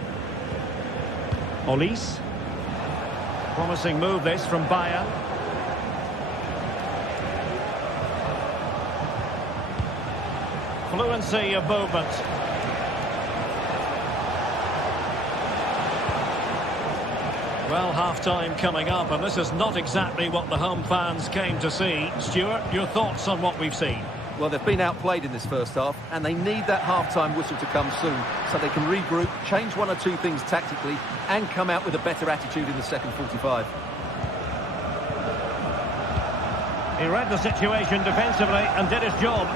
Olise. Promising move this from Bayern. Fluency of movement. Well, half-time coming up, and this is not exactly what the home fans came to see. Stuart, your thoughts on what we've seen? Well, they've been outplayed in this first half, and they need that half-time whistle to come soon so they can regroup, change one or two things tactically, and come out with a better attitude in the second 45. He read the situation defensively and did his job.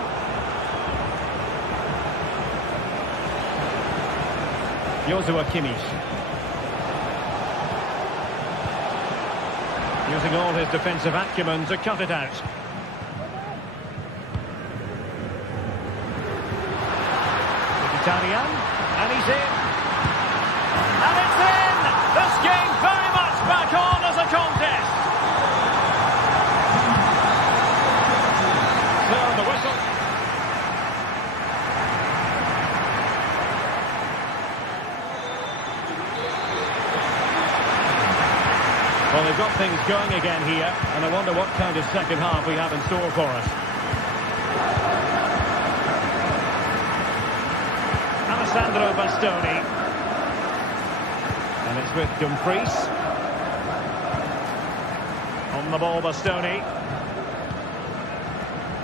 Joshua Kimmich. Using all his defensive acumen to cut it out. Italian, and he's in. And it's in! This game very much back on as a contest. So the whistle. Well, they've got things going again here, and I wonder what kind of second half we have in store for us. Alessandro Bastoni. And it's with Dumfries. On the ball, Bastoni.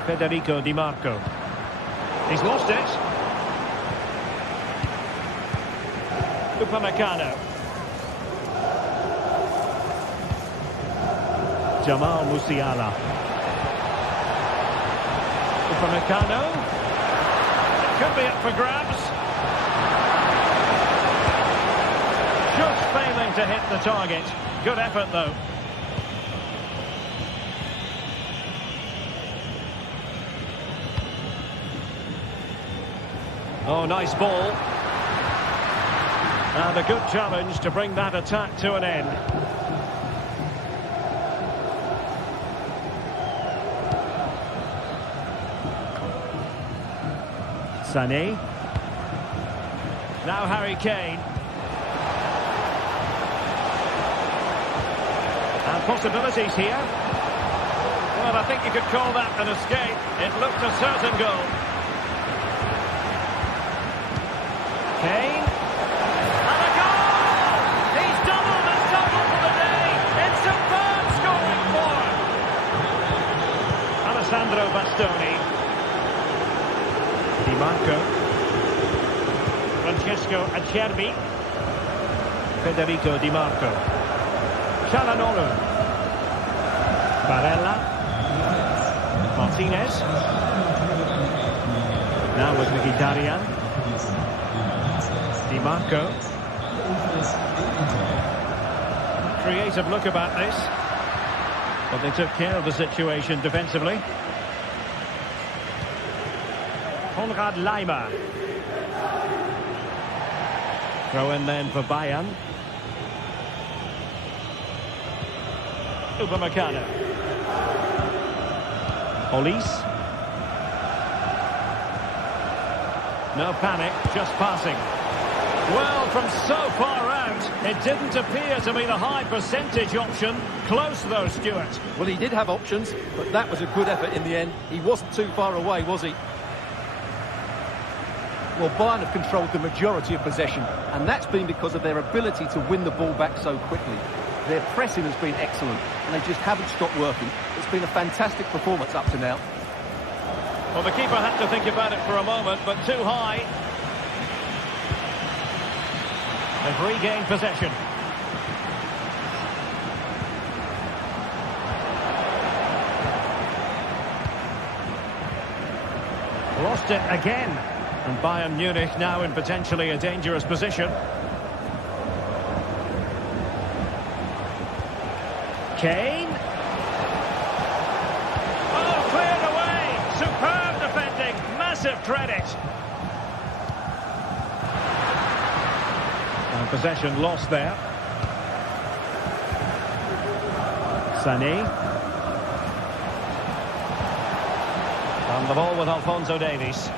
Federico Di Marco. He's lost it. Upamecano. Jamal Musiala. Upamecano. It could be up for grabs. Just failing to hit the target. Good effort, though. Oh, nice ball. And a good challenge to bring that attack to an end. Sané. Now Harry Kane. And possibilities here. Well, I think you could call that an escape. It looked a certain goal. Kane. And a goal! He's doubled and doubled for the day. It's superb scoring form. Alessandro Bastoni. Di Marco. Francesco Acerbi. Federico Di Marco. Çalhanoğlu. Barella. Martinez. Now with Mkhitaryan. Di Marco. Creative look about this. But they took care of the situation defensively. Konrad Laimer. Throw in then for Bayern. Upamecano. Olise. No panic, just passing. Well, from so far out, it didn't appear to be the high percentage option. Close though, Stuart. Well, he did have options, but that was a good effort in the end. He wasn't too far away, was he? Well, Bayern have controlled the majority of possession, and that's been because of their ability to win the ball back so quickly. Their pressing has been excellent, and they just haven't stopped working. It's been a fantastic performance up to now. Well, the keeper had to think about it for a moment, but too high. They've regained possession. Lost it again. And Bayern Munich now in potentially a dangerous position. Kane. Oh, cleared away. Superb defending. Massive credit. And possession lost there. Sané. And the ball with Alphonso Davies.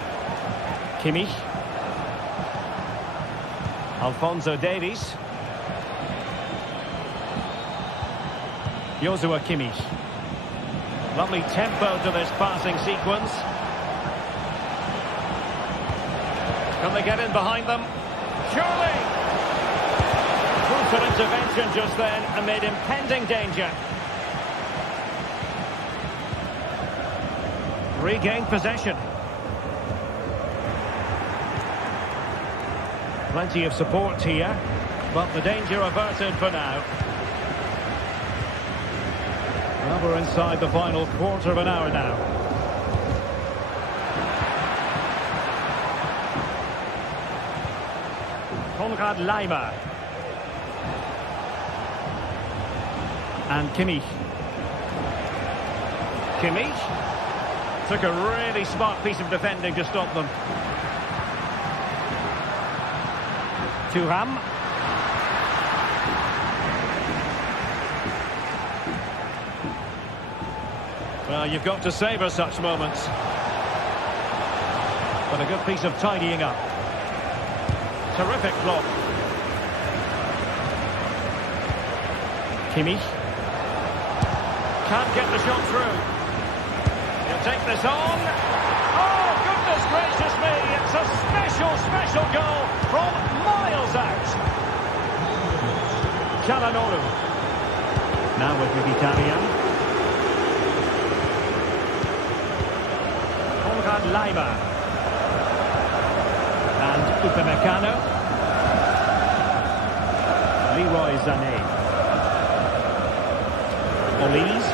Kimmich. Alphonso Davies. Joshua Kimmich. Lovely tempo to this passing sequence. Can they get in behind them? Surely! Crucial intervention just then amid impending danger. Regained possession. Plenty of support here, but the danger averted for now. Well, we're inside the final quarter of an hour now. Konrad Laimer. And Kimmich. Kimmich. Took a really smart piece of defending to stop them. Thuram. Well, you've got to savour such moments. But a good piece of tidying up. Terrific block. Kimmich. Can't get the shot through. He'll take this on. Oh, goodness gracious me. It's a special goal from miles out. Çalhanoğlu. Now with Mkhitaryan. Konrad Laimer. And Upamecano. Leroy Sané. Olise.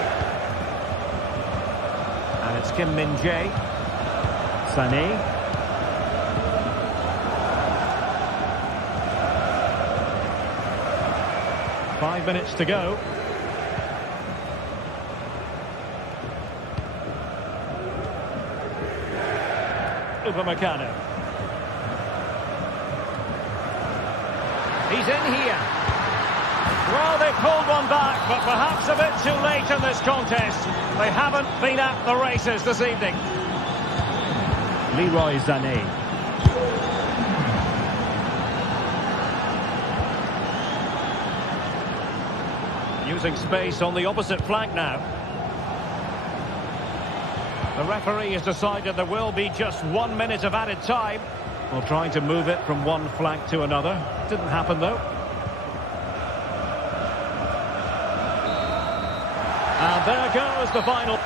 And it's Kim Min-jae. Sané. Five minutes to go. Upamecano. He's in here. Well, they pulled one back, but perhaps a bit too late in this contest. They haven't been at the races this evening. Leroy Sané. Using space on the opposite flank now. The referee has decided there will be just 1 minute of added time. Well, trying to move it from one flank to another. Didn't happen, though. And there goes the final.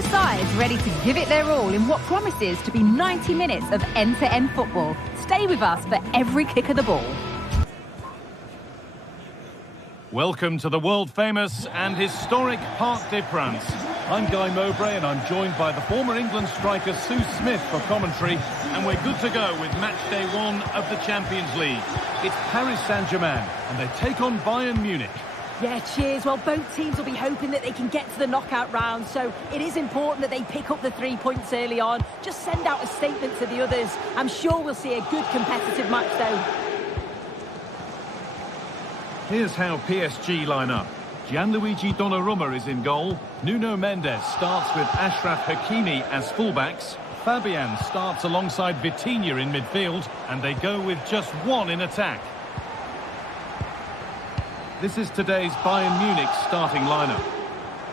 Two sides ready to give it their all in what promises to be 90 minutes of end-to-end football. Stay with us for every kick of the ball. Welcome to the world-famous and historic Parc des Princes. I'm Guy Mowbray and I'm joined by the former England striker Sue Smith for commentary, and we're good to go with match day 1 of the Champions League. It's Paris Saint-Germain and they take on Bayern Munich. Yeah, cheers. Well, both teams will be hoping that they can get to the knockout round, so it is important that they pick up the 3 points early on. Just send out a statement to the others. I'm sure we'll see a good competitive match, though. Here's how PSG line up. Gianluigi Donnarumma is in goal. Nuno Mendes starts with Achraf Hakimi as fullbacks. Fabian starts alongside Vitinha in midfield, and they go with just one in attack. This is today's Bayern Munich starting lineup.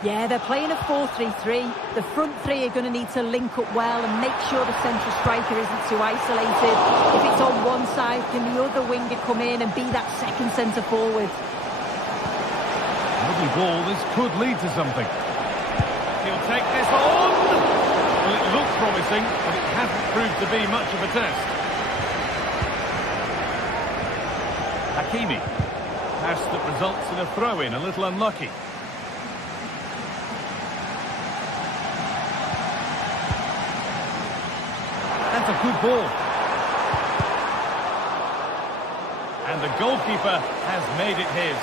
Yeah, they're playing a 4-3-3. The front three are going to need to link up well and make sure the central striker isn't too isolated. If it's on one side, can the other winger come in and be that second centre forward? Lovely ball, this could lead to something. He'll take this on! Well, it looked promising, but it hasn't proved to be much of a test. Hakimi. Pass that results in a throw-in, a little unlucky. That's a good ball. And the goalkeeper has made it his.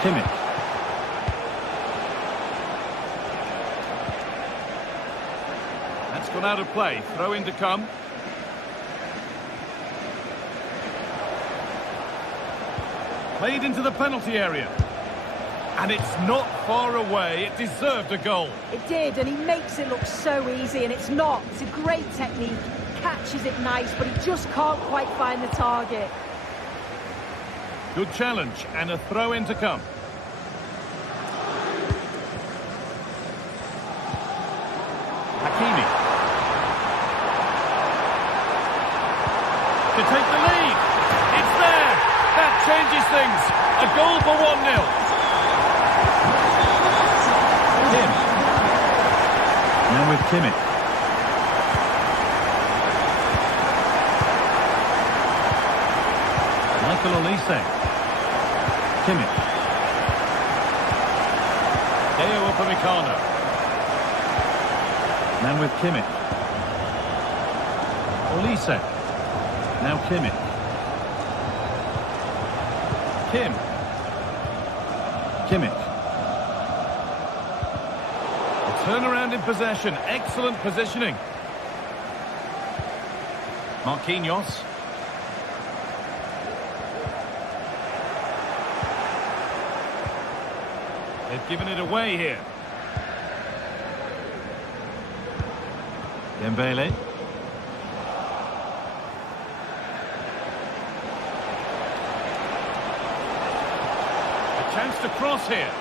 Kimmich. That's gone out of play. Throw-in to come. Played into the penalty area. And it's not far away. It deserved a goal. It did, and he makes it look so easy, and it's not. It's a great technique. Catches it nice, but he just can't quite find the target. Good challenge, and a throw-in to come. Hakimi. To take the lead. It's there. That changes things. A goal for 1-0. Kim. Now with Kimmich. Michael Olise. Kimmich. Deo Upamecano. Man with Kimmich. Olise. Now Kimmich. Kim. Kimmich. A turnaround in possession. Excellent positioning. Marquinhos. They've given it away here. Dembele. A chance to cross here.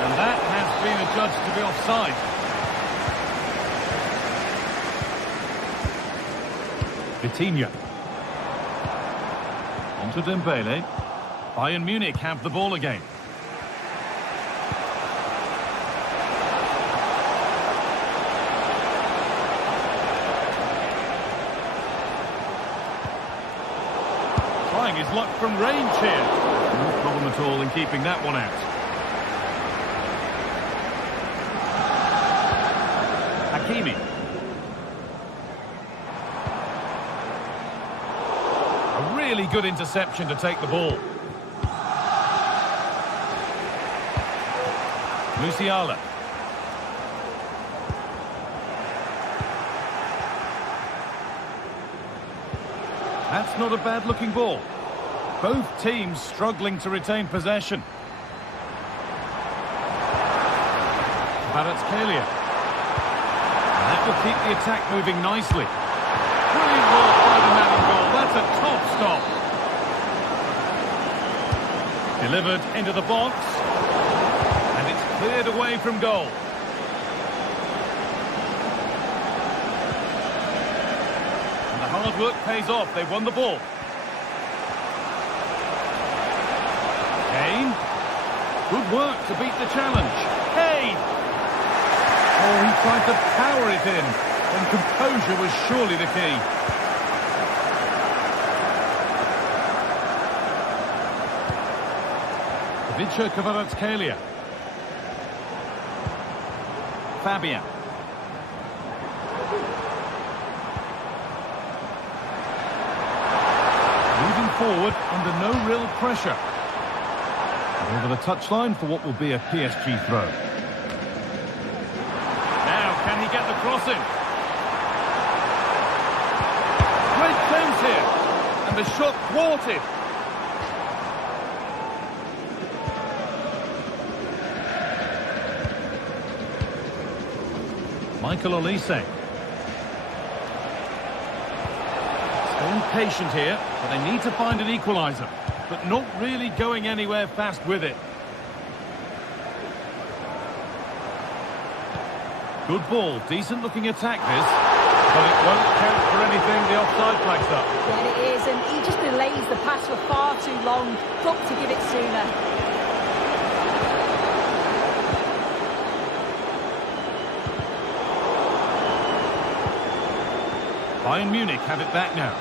And that has been adjudged to be offside. Vitinha. On to Dembele. Bayern Munich have the ball again. Trying his luck from range here. No problem at all in keeping that one out. Hakimi. Really good interception to take the ball. Musiala. That's not a bad looking ball. Both teams struggling to retain possession. Kvaratskhelia. That will keep the attack moving nicely. Brilliant work by the man in goal. That's a top stop. Delivered into the box. And it's cleared away from goal. hard work pays off. They won the ball. Kane. Good work to beat the challenge. Kane! Oh, he tried to power it in, and composure was surely the key. Kvaratskhelia. Fabian. Moving forward under no real pressure. Over the touchline for what will be a PSG throw. Now, can he get the cross in? Great chance here. And the shot thwarted. Michael Olise. Staying patient here, but they need to find an equaliser. But not really going anywhere fast with it. Good ball, decent looking attack this. But it won't count for anything, the offside flags up. Yeah, it is, and he just delays the pass for far too long. Got to give it sooner. Bayern Munich have it back now.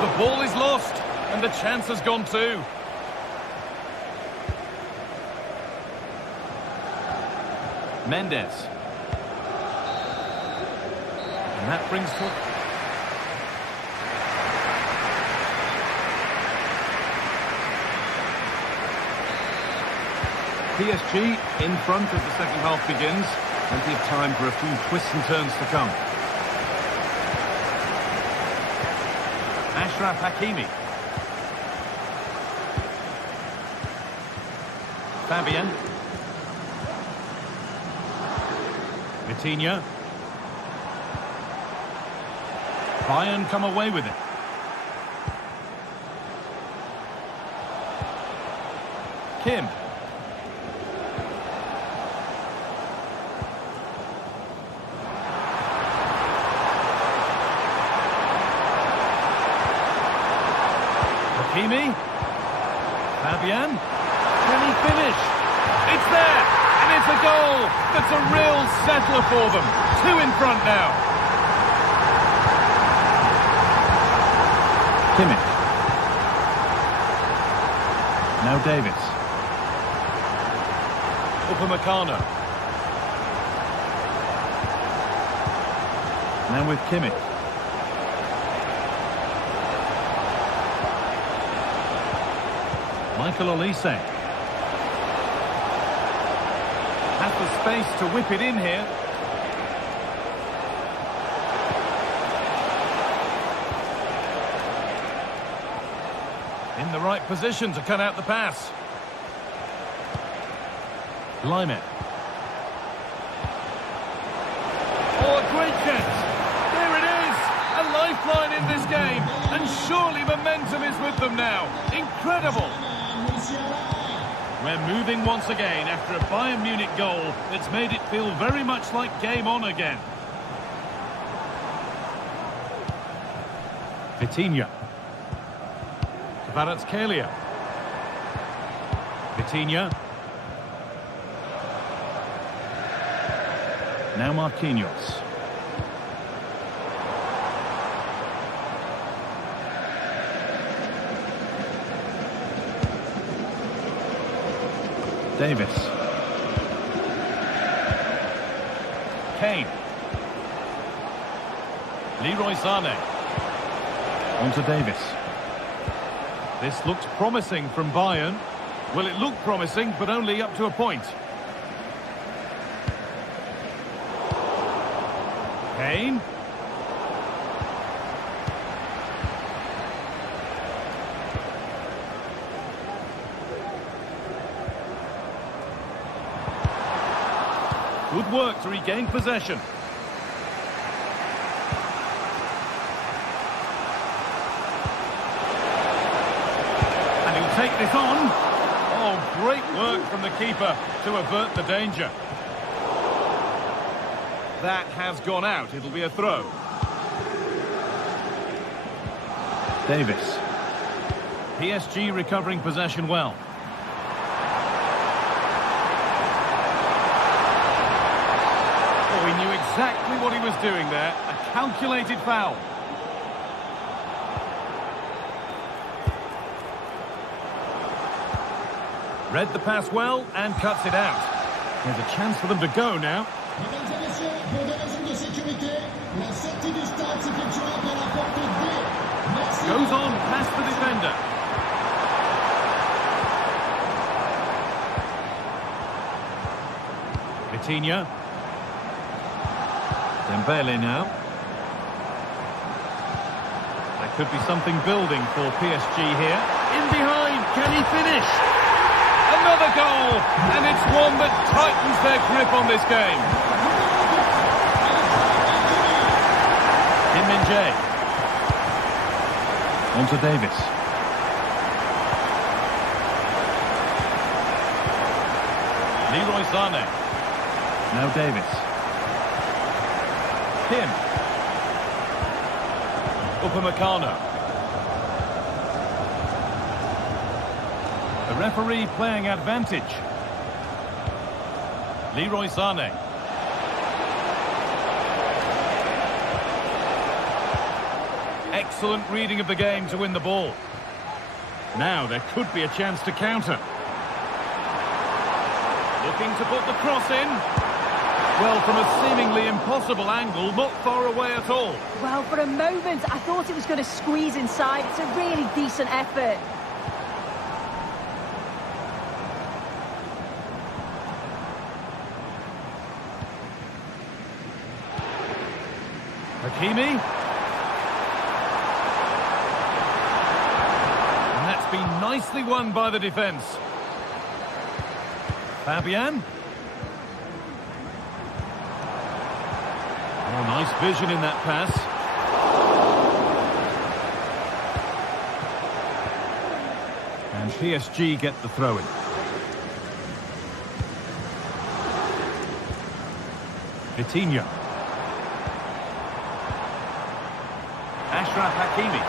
The ball is lost, and the chance has gone too. Mendes. And that brings to... PSG in front as the second half begins. Plenty of time for a few twists and turns to come. Achraf Hakimi. Fabian. Vitinha. Bayern come away with it. Kim. Hakimi. Fabian. Can he finish? It's there! And it's a goal! That's a real settler for them. 2 in front now. Kimmich. Now Davis. Upamecano. Now with Kimmich. Michael Olise. Has the space to whip it in here. In the right position to cut out the pass. Lime. Oh, a great chance. There it is. A lifeline in this game. And surely momentum is with them now. Incredible. We're moving once again after a Bayern Munich goal that's made it feel very much like game on again. Vitinha. Kvaratskhelia. Vitinha. Now Marquinhos. Davis. Kane. Leroy Sané. On to Davis. This looks promising from Bayern. Well, it looked promising, but only up to a point. Kane. Good work to regain possession. And he'll take this on. Great work from the keeper to avert the danger. That has gone out. It'll be a throw. Davis. PSG recovering possession well. Oh, he knew exactly what he was doing there. A calculated foul. Read the pass well and cuts it out. There's a chance for them to go now. Mesdames et messieurs, pour des raisons de sécurité, la sortie du stade s'effectuera par la porte D. Merci. Goes on past the defender. Vitinha. Dembele now. There could be something building for PSG here. In behind, can he finish? Another goal, and it's one that tightens their grip on this game. Kim Min-jae. On to Davis. Leroy Sané. Now Davis. Kim. Upamecano. The referee playing advantage. Leroy Sané. Excellent reading of the game to win the ball. Now there could be a chance to counter. Looking to put the cross in. Well, from a seemingly impossible angle, not far away at all. Well, for a moment, I thought it was going to squeeze inside. It's a really decent effort. Hakimi. And that's been nicely won by the defence. Fabian. Oh, nice vision in that pass. And PSG get the throw-in. Vitinha. Achraf Hakimi.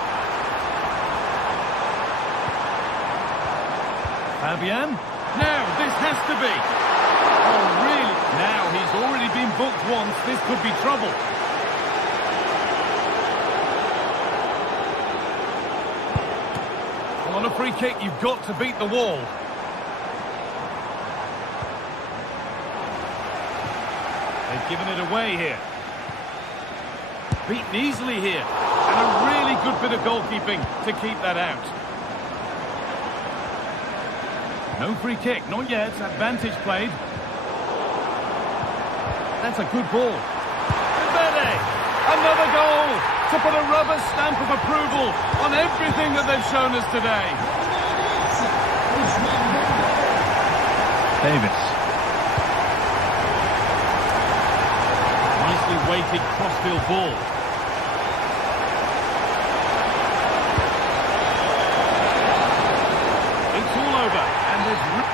Fabian. Now, this has to be. Oh, really? Now, he's already been booked once. This could be trouble. Well, on a free kick, you've got to beat the wall. They've given it away here. Beaten easily here. And a really good bit of goalkeeping to keep that out. No free kick, not yet. Advantage played. That's a good ball. Dembele! Another goal to put a rubber stamp of approval on everything that they've shown us today. Davis. Nicely weighted crossfield ball. It's all over, and there's...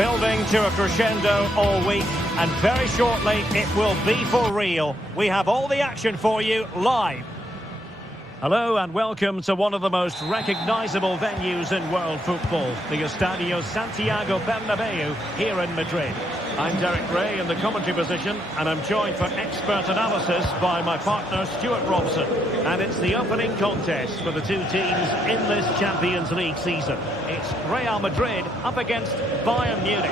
Building to a crescendo all week, and very shortly it will be for real. We have all the action for you live. Hello and welcome to one of the most recognisable venues in world football, the Estadio Santiago Bernabeu here in Madrid. I'm Derek Ray in the commentary position, and I'm joined for expert analysis by my partner Stuart Robson. And it's the opening contest for the two teams in this Champions League season. It's Real Madrid up against Bayern Munich.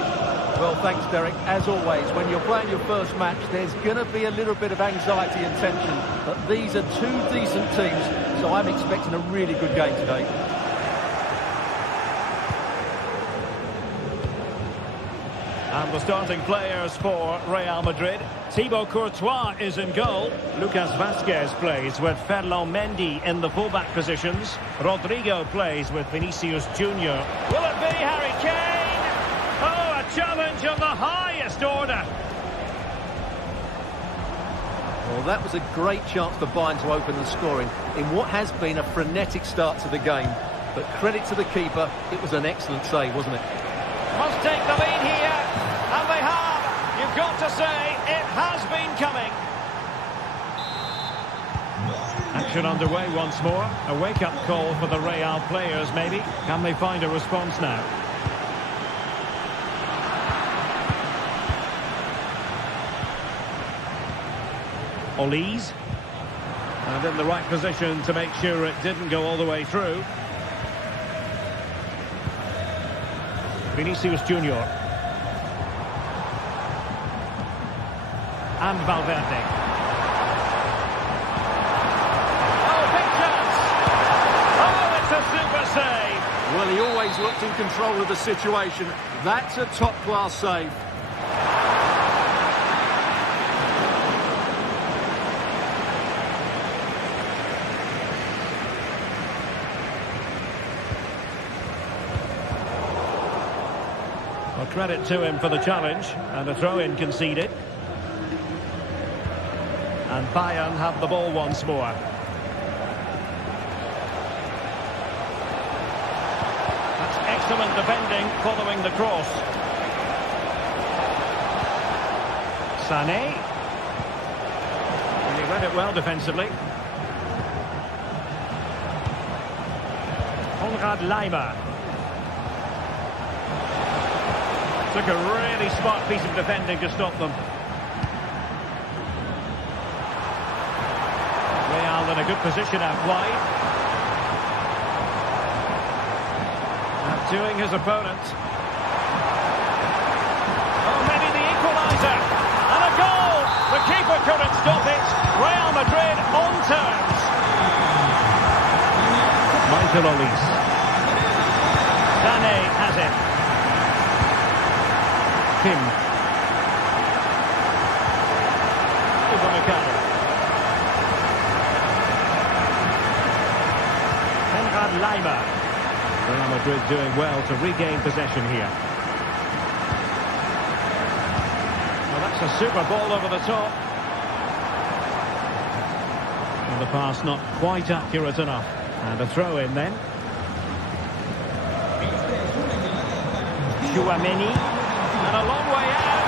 Well, thanks, Derek. As always, when you're playing your first match, there's going to be a little bit of anxiety and tension. But these are two decent teams, so I'm expecting a really good game today. And the starting players for Real Madrid. Thibaut Courtois is in goal. Lucas Vazquez plays with Ferland Mendy in the fullback positions. Rodrigo plays with Vinicius Junior. Will it be Harry Kane? Oh, a challenge of the highest order. Well, that was a great chance for Bayern to open the scoring in what has been a frenetic start to the game. But credit to the keeper, it was an excellent save, wasn't it? Must take the lead here, and they have. You've got to say, it has been coming. Action underway once more. A wake-up call for the Real players, maybe. Can they find a response now? Olise. And in the right position to make sure it didn't go all the way through. Vinicius Junior. And Valverde. Oh, big chance! Oh, it's a super save! Well, he always looked in control of the situation. That's a top-class save. Well, credit to him for the challenge, and a throw-in conceded. And Bayern have the ball once more. That's excellent defending following the cross. Sané. And he read it well defensively. Konrad Laimer. Took a really smart piece of defending to stop them. Real in a good position out wide. Outdoing his opponent. Oh, maybe the equaliser. And a goal! The keeper couldn't stop it. Real Madrid on terms. Michael Olise. Sané has it. Kim. Konrad Laimer. Real Madrid doing well to regain possession here. Well, that's a super ball over the top. And the pass not quite accurate enough. And a throw in then. Chouameni. And a long way out.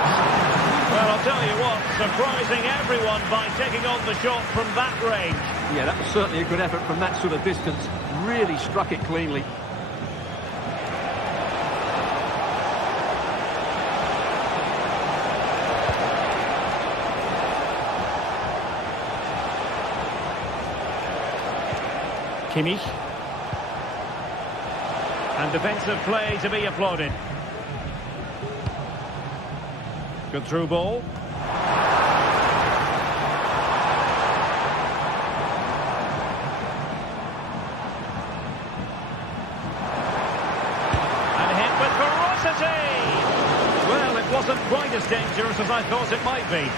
Well, I'll tell you what, surprising everyone by taking on the shot from that range. Yeah, that was certainly a good effort from that sort of distance. Really struck it cleanly. Kimmich. And defensive play to be applauded. Good through ball. And hit with ferocity! Well, it wasn't quite as dangerous as I thought it might be.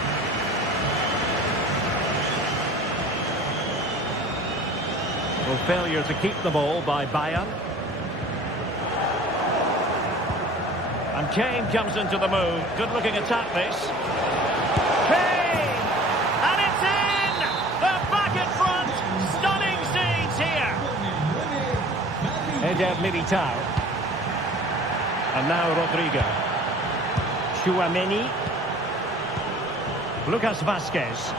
Well, failure to keep the ball by Bayern. And Kane comes into the move. Good-looking attack, this. Kane! And it's in! They're back in front! Stunning scenes here! Eder Militao. And now Rodrigo. Tchouaméni. Lucas Vazquez.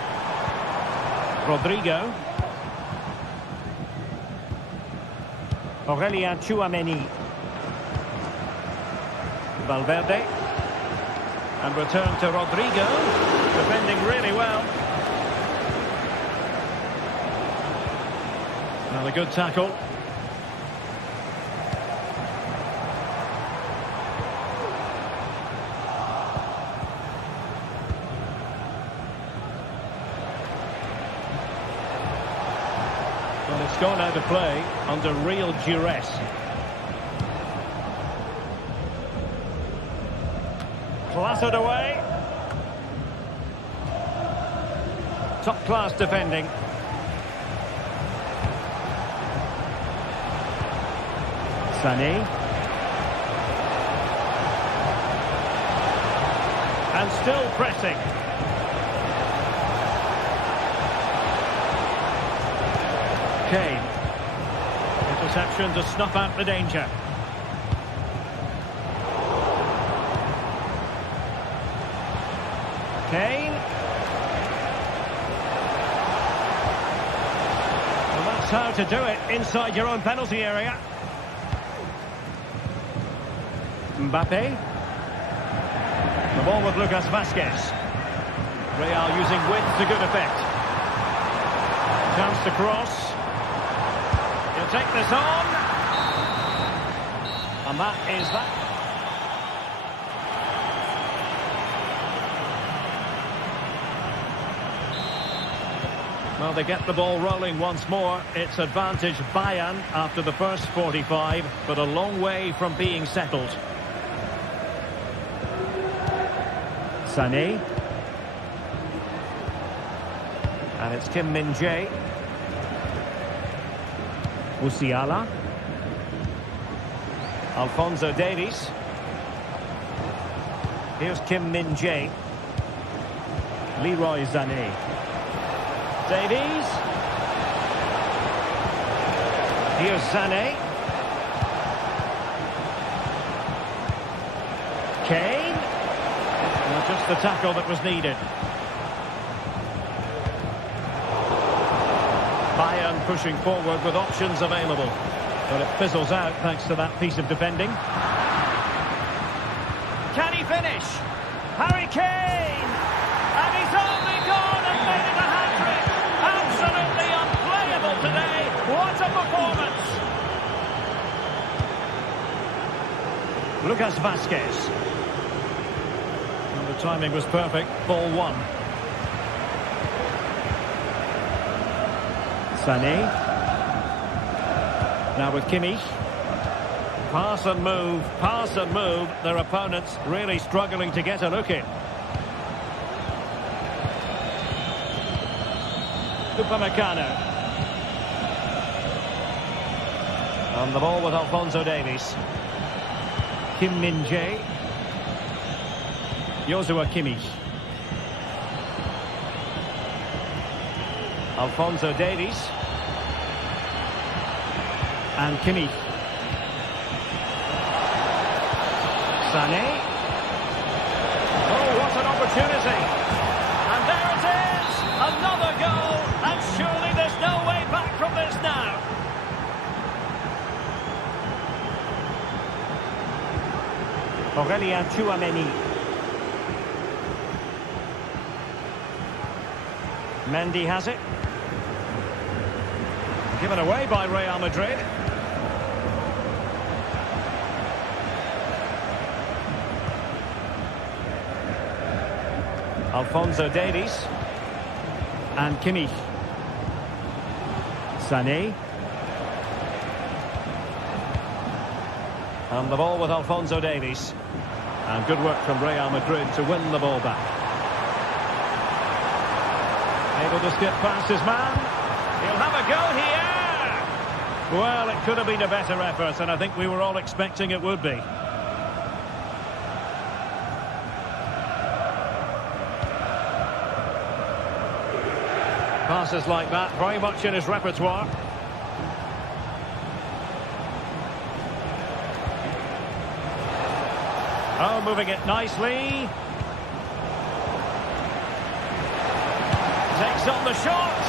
Rodrigo. Aurélien Tchouaméni. Valverde. And return to Rodrigo. Defending really well. Another good tackle. Well, it's gone out of play under real duress. Clattered away. Top class defending. Sané. And still pressing. Kane. Interception to snuff out the danger. Kane. Well, that's how to do it inside your own penalty area. Mbappe. The ball with Lucas Vazquez. Real using width to good effect. Chance to cross. He'll take this on. And that is that. Well, they get the ball rolling once more. It's advantage Bayern after the first 45, but a long way from being settled. Sané. And it's Kim Min-jae. Musiala. Alphonso Davies. Here's Kim Min-jae. Leroy Sané. Davies. Here's Sané. Kane. Well, just the tackle that was needed. Bayern pushing forward with options available. But it fizzles out thanks to that piece of defending. Can he finish? Harry Kane! And he's only gone and made it a hat-trick! Absolutely unplayable today! What a performance! Lucas Vazquez. And the timing was perfect. Ball one. Sané. Now with Kimmich. Pass and move, pass and move. Their opponents really struggling to get a look in. Upamecano. On the ball with Alphonso Davies. Kim Min-jae. Joshua Kimmich. Alphonso Davies. And Kimmich. Sané. Oh, what an opportunity. And there it is. Another goal. And surely there's no way back from this now. Aurélien Tchouaméni. Mendy has it. Given away by Real Madrid. Alphonso Davies. And Kimmich. Sané. And the ball with Alphonso Davies. And good work from Real Madrid to win the ball back. Able to skip past his man. He'll have a go here. Well, it could have been a better effort, and I think we were all expecting it would be. Passes like that, very much in his repertoire. Oh, moving it nicely. Takes on the shot.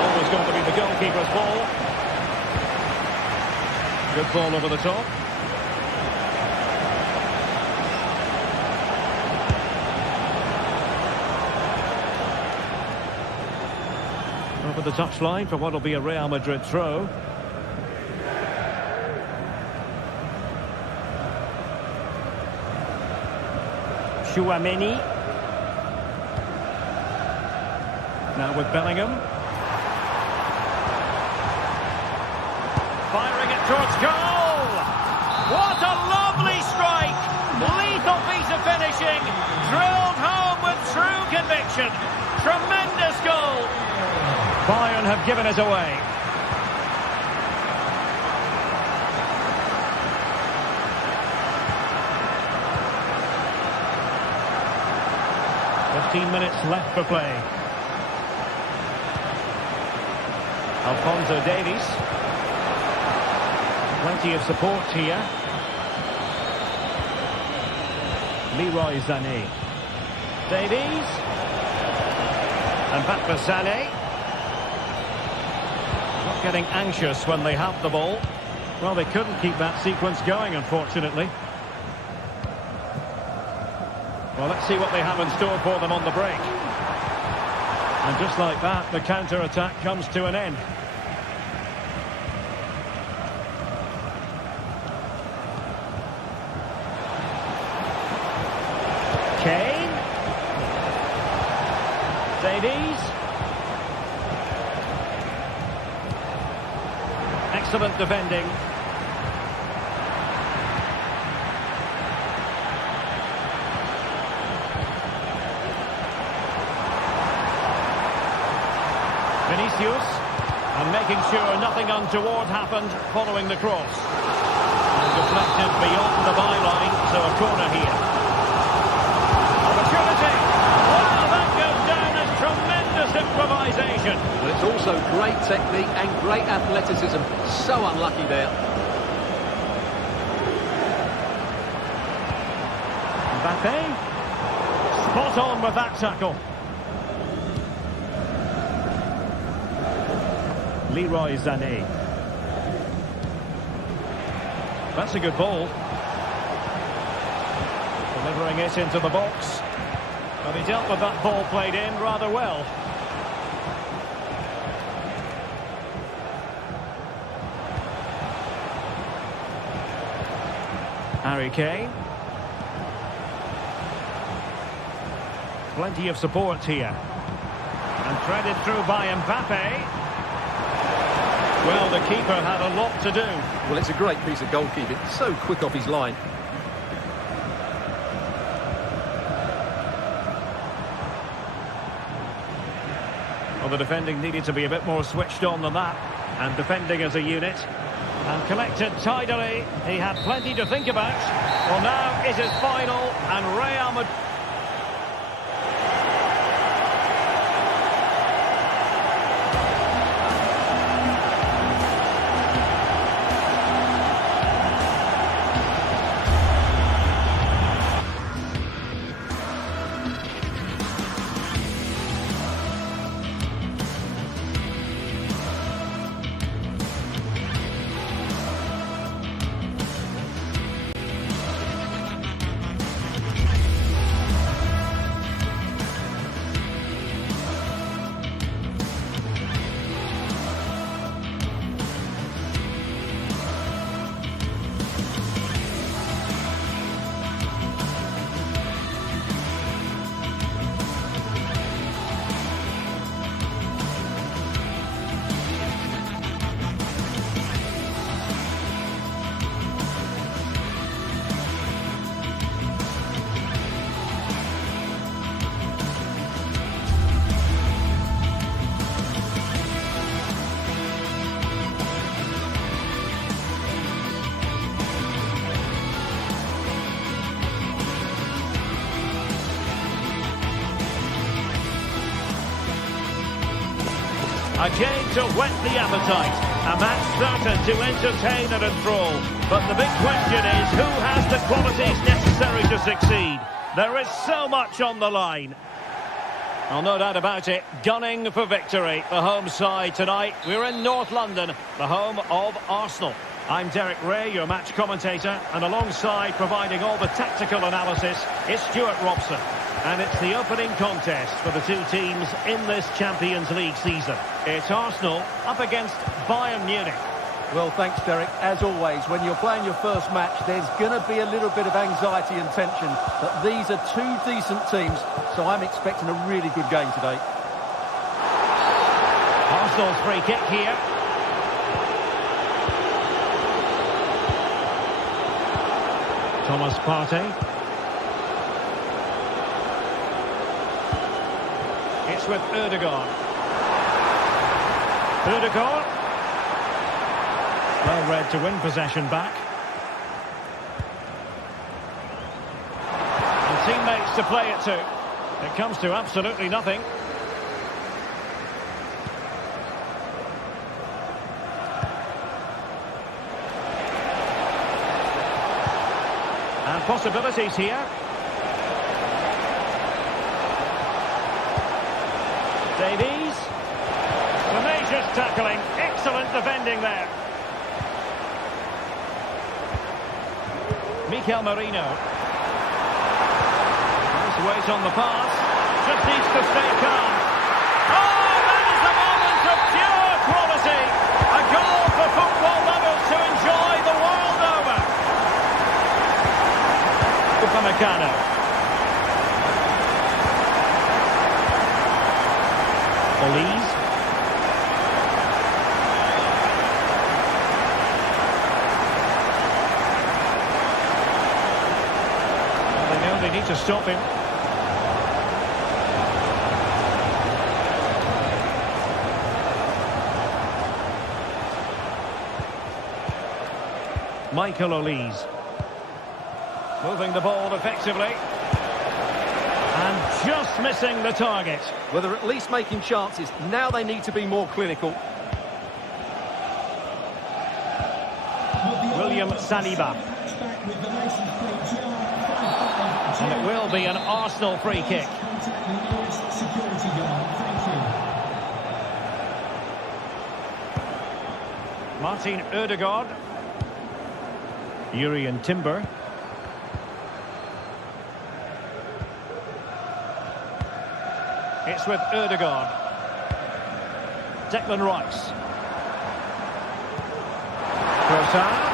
Always going to be the goalkeeper's ball. Good ball over the top. Over the touchline for what will be a Real Madrid throw. Chouameni. Now with Bellingham. Firing it towards goal! What a lovely strike! Lethal piece of finishing! Drilled home with true conviction! Tremendous goal! Bayern have given it away. Minutes left for play. Alphonso Davies. Plenty of support here. Leroy Sané. Davies. And back for Sané. Not getting anxious when they have the ball. Well, they couldn't keep that sequence going, unfortunately. Well, let's see what they have in store for them on the break. And just like that, the counter-attack comes to an end. Kane. Davies. Excellent defending. Vinicius, and making sure nothing untoward happened following the cross. And deflected beyond the byline, so a corner here. Opportunity! Wow, that goes down as tremendous improvisation. But it's also great technique and great athleticism. So unlucky there. Mbappe, spot on with that tackle. Leroy Sané. That's a good ball. Delivering it into the box. But he dealt with that ball played in rather well. Harry Kane. Plenty of support here. And threaded through by Mbappe. Well, the keeper had a lot to do. Well, it's a great piece of goalkeeping. So quick off his line. Well, the defending needed to be a bit more switched on than that. And defending as a unit. And collected tidily. He had plenty to think about. Well, now it is final. And Real Madrid... A game to whet the appetite. A match certain to entertain and enthrall. But the big question is, who has the qualities necessary to succeed? There is so much on the line. Well, no doubt about it, gunning for victory. The home side tonight. We're in North London, the home of Arsenal. I'm Derek Ray, your match commentator, and alongside providing all the tactical analysis is Stuart Robson. And it's the opening contest for the two teams in this Champions League season. It's Arsenal up against Bayern Munich. Well, thanks, Derek. As always, when you're playing your first match, there's going to be a little bit of anxiety and tension. But these are two decent teams, so I'm expecting a really good game today. Arsenal's free kick here. Thomas Partey. It's with Ødegaard. Ødegaard. Well read to win possession back. And teammates to play it to. It comes to absolutely nothing. And possibilities here. Davies. Tenacious tackling. Excellent defending there. Mikel Merino. Nice weight on the pass. Just needs to stay calm. Oh, that is a moment of pure quality. A goal for football lovers to enjoy the world over. Upamecano. Olise. They need to stop him. Michael Olise. Moving the ball effectively. And just missing the target. Well, they're at least making chances. Now they need to be more clinical. William Saliba. And it will be an Arsenal free kick. Martin Ødegaard. Jurriën Timber. It's with Ødegaard. Declan Rice. Trossard.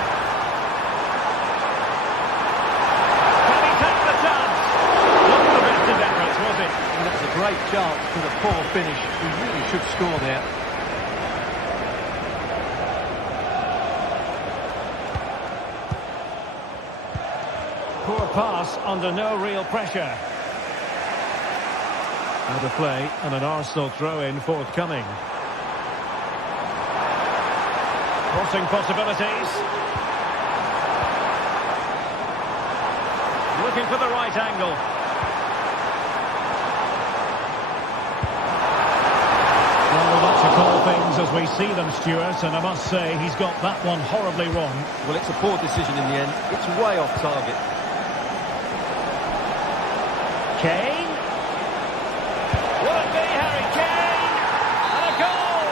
That was a great chance for the poor finish. He really should score there. Poor pass under no real pressure. Out of play and an Arsenal throw-in forthcoming. Crossing possibilities. Looking for the right angle. To call things as we see them, Stuart, and I must say he's got that one horribly wrong. Well, it's a poor decision in the end. It's way off target. Kane. Will it be Harry Kane? And a goal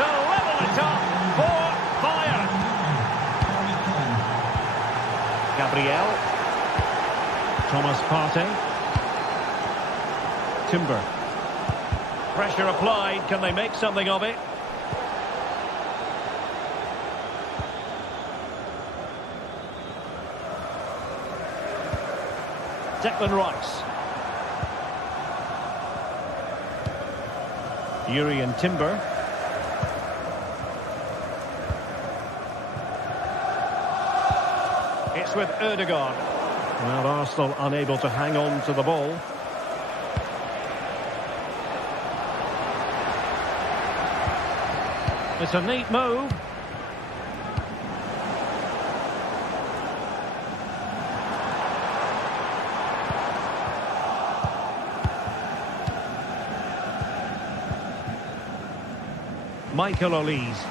to level it up for Bayern. Gabriel. Thomas Partey. Timber. Pressure applied. Can they make something of it? Declan Rice. Jurriën Timber. It's with Ødegaard. Well, Arsenal unable to hang on to the ball. It's a neat move. Michael Olise.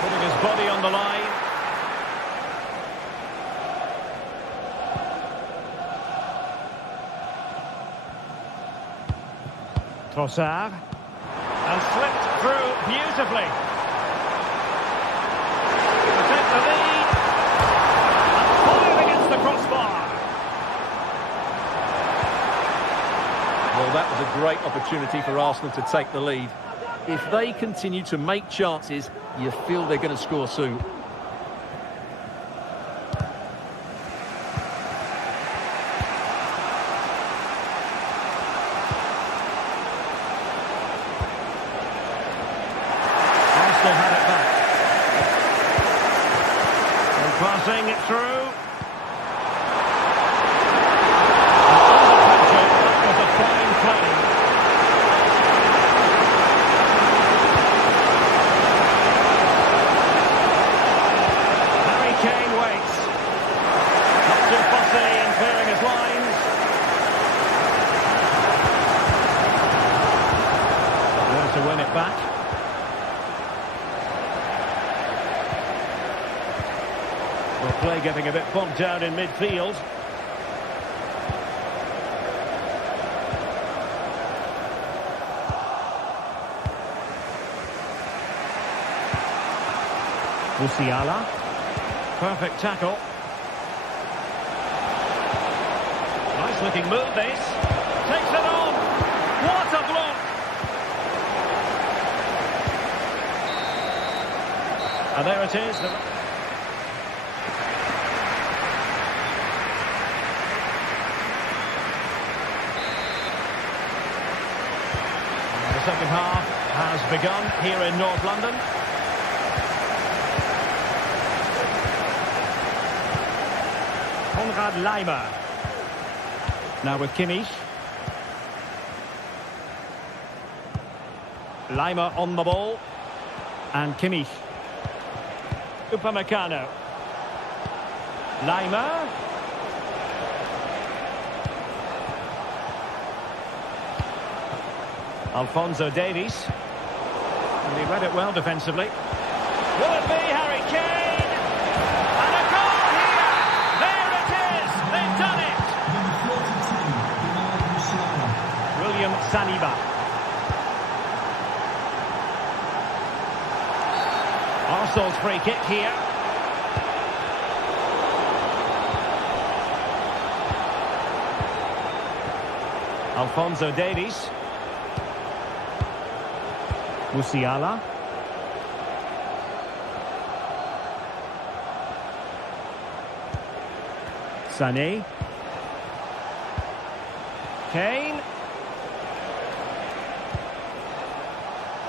Putting his body on the line. Trossard. And slipped through beautifully. To take the lead. And fired against the crossbar. Well, that was a great opportunity for Arsenal to take the lead. If they continue to make chances, you feel they're going to score soon. Arsenal had it back. And passing it through. That was a fine play. Harry Kane waits. Not too fussy in clearing his lines. There to win it back. Well, play getting a bit bogged down in midfield. Musiala. Perfect tackle. Nice looking move this. Takes it on. What a block. And there it is. The second half has begun here in North London. Konrad Laimer. Now with Kimmich. Laimer on the ball. And Kimmich. Upamecano. Laimer. Alphonso Davies. And he read it well defensively. Will it be Harry Kane? And a goal here! There it is! They've done it! William Saliba. Arsenal's free kick here. Alphonso Davies. Musiala. Sané. Kane.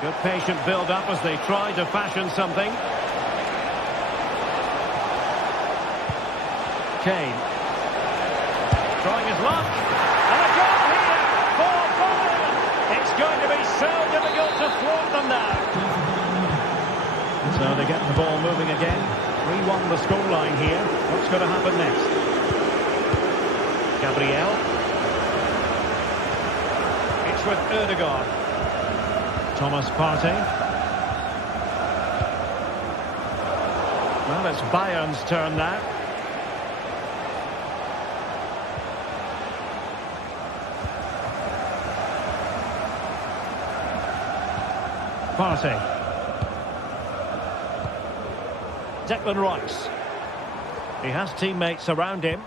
Good patient build-up as they try to fashion something. Kane. Trying his luck. And a goal here for Bayern. It's going to be so difficult to thwart them now. So they get the ball moving again. 3-1 the scoreline here. What's going to happen next? Gabriel. It's with Ødegaard. Thomas Partey. Well, it's Bayern's turn now. Partey. Declan Rice. He has teammates around him.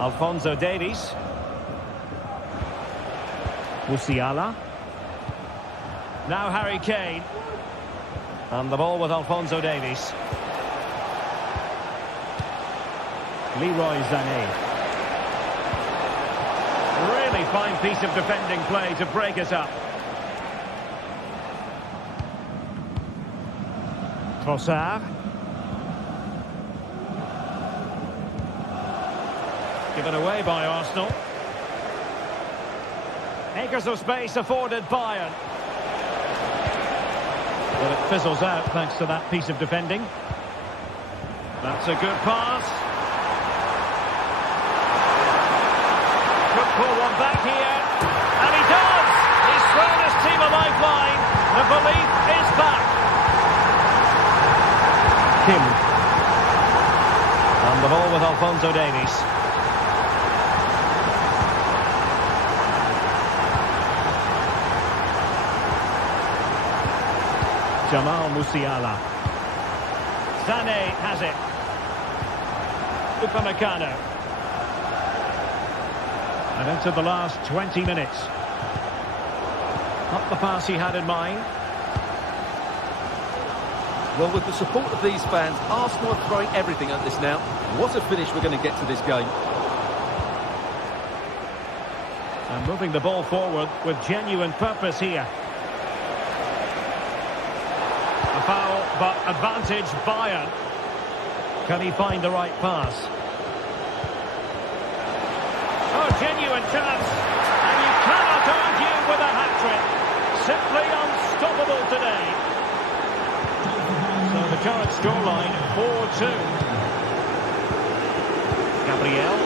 Alphonso Davies. Musiala. Now Harry Kane. And the ball with Alphonso Davies. Leroy Sané. Really fine piece of defending play to break us up. Trossard. Given away by Arsenal. Acres of space afforded Bayern. But it fizzles out thanks to that piece of defending. That's a good pass. Could pull one back here. And he does! He's thrown his team a lifeline. The belief is back. Kim. On the ball with Alphonso Davies. Jamal Musiala. Sané has it. Upamecano. And into the last 20 minutes. Not the pass he had in mind. Well, with the support of these fans, Arsenal are throwing everything at this now. What a finish we're going to get to this game. And moving the ball forward with genuine purpose here. A foul, but advantage Bayern. Can he find the right pass? Oh, genuine chance. And you cannot argue with a hat-trick. Simply unstoppable today. So the current scoreline, 4-2. Gabriel.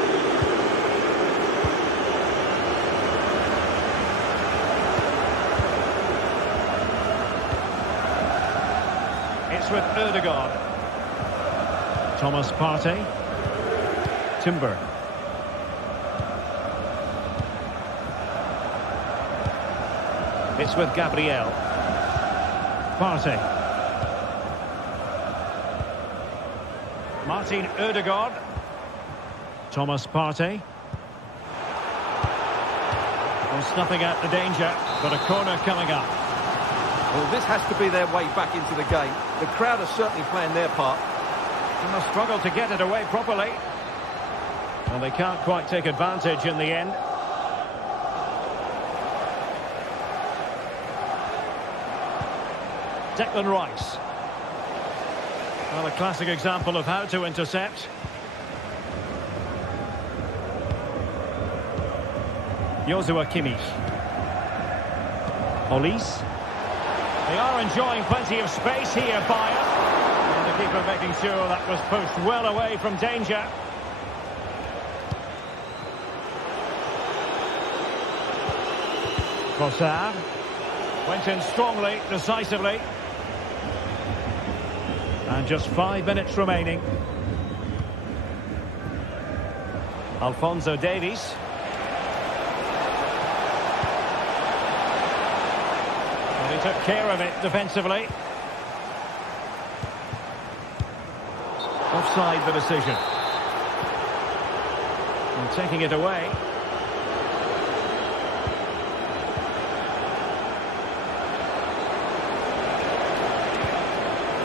It's with Ødegaard. Thomas Partey. Timber. It's with Gabriel. Partey. Martin Ødegaard. Thomas Partey. Well, snuffing out the danger, but a corner coming up. Well, this has to be their way back into the game. The crowd are certainly playing their part. And they'll struggle to get it away properly. Well, they can't quite take advantage in the end. Declan Rice. Well, a classic example of how to intercept. Joshua Kimmich. Olise. They are enjoying plenty of space here, Bayern. And the keeper making sure that was pushed well away from danger. Trossard. Went in strongly, decisively. And just 5 minutes remaining. Alphonso Davies. Well, he took care of it defensively. Offside the decision. And taking it away.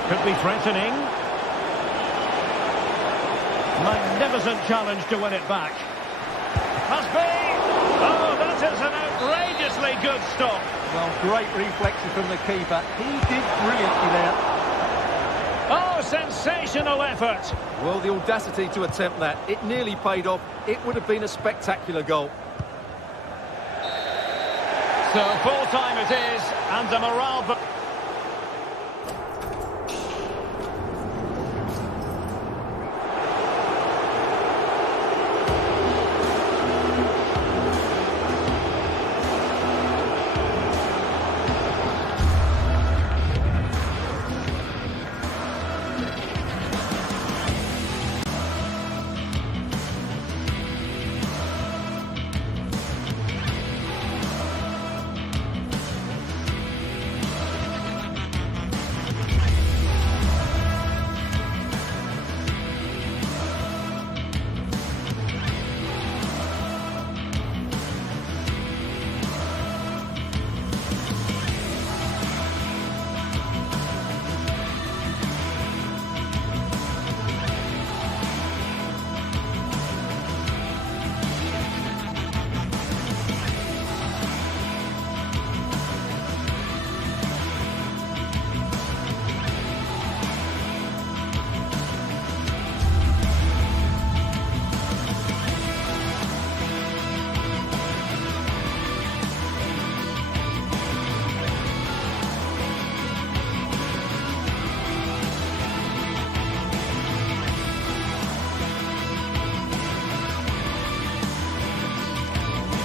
Could be threatening. Magnificent challenge to win it back. Must be! Oh, that is an outrageously good stop. Well, great reflection from the keeper. He did brilliantly there. Oh, sensational effort. Well, the audacity to attempt that. It nearly paid off. It would have been a spectacular goal. So full-time it is, and the morale...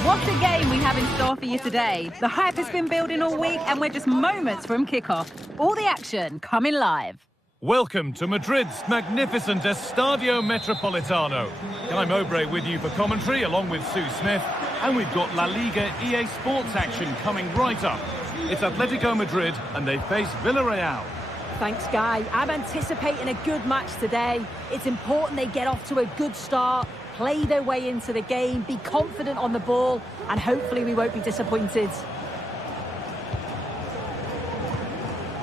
What a game we have in store for you today. The hype has been building all week and we're just moments from kickoff. All the action coming live. Welcome to Madrid's magnificent Estadio Metropolitano. Guy Mowbray with you for commentary, along with Sue Smith. And we've got La Liga EA Sports action coming right up. It's Atletico Madrid and they face Villarreal. Thanks, Guy. I'm anticipating a good match today. It's important they get off to a good start, play their way into the game, be confident on the ball, and hopefully we won't be disappointed.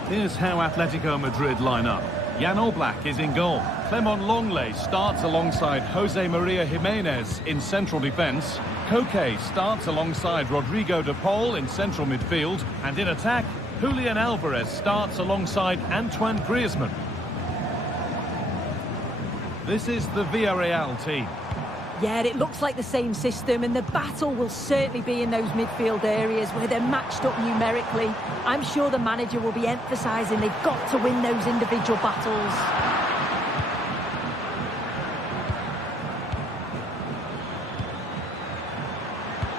Here's how Atletico Madrid line up. Jan Oblak is in goal. Clement Longley starts alongside Jose Maria Jimenez in central defence. Koke starts alongside Rodrigo de Paul in central midfield. And in attack, Julian Alvarez starts alongside Antoine Griezmann. This is the Villarreal team. Yeah, it looks like the same system, and the battle will certainly be in those midfield areas where they're matched up numerically. I'm sure the manager will be emphasising they've got to win those individual battles.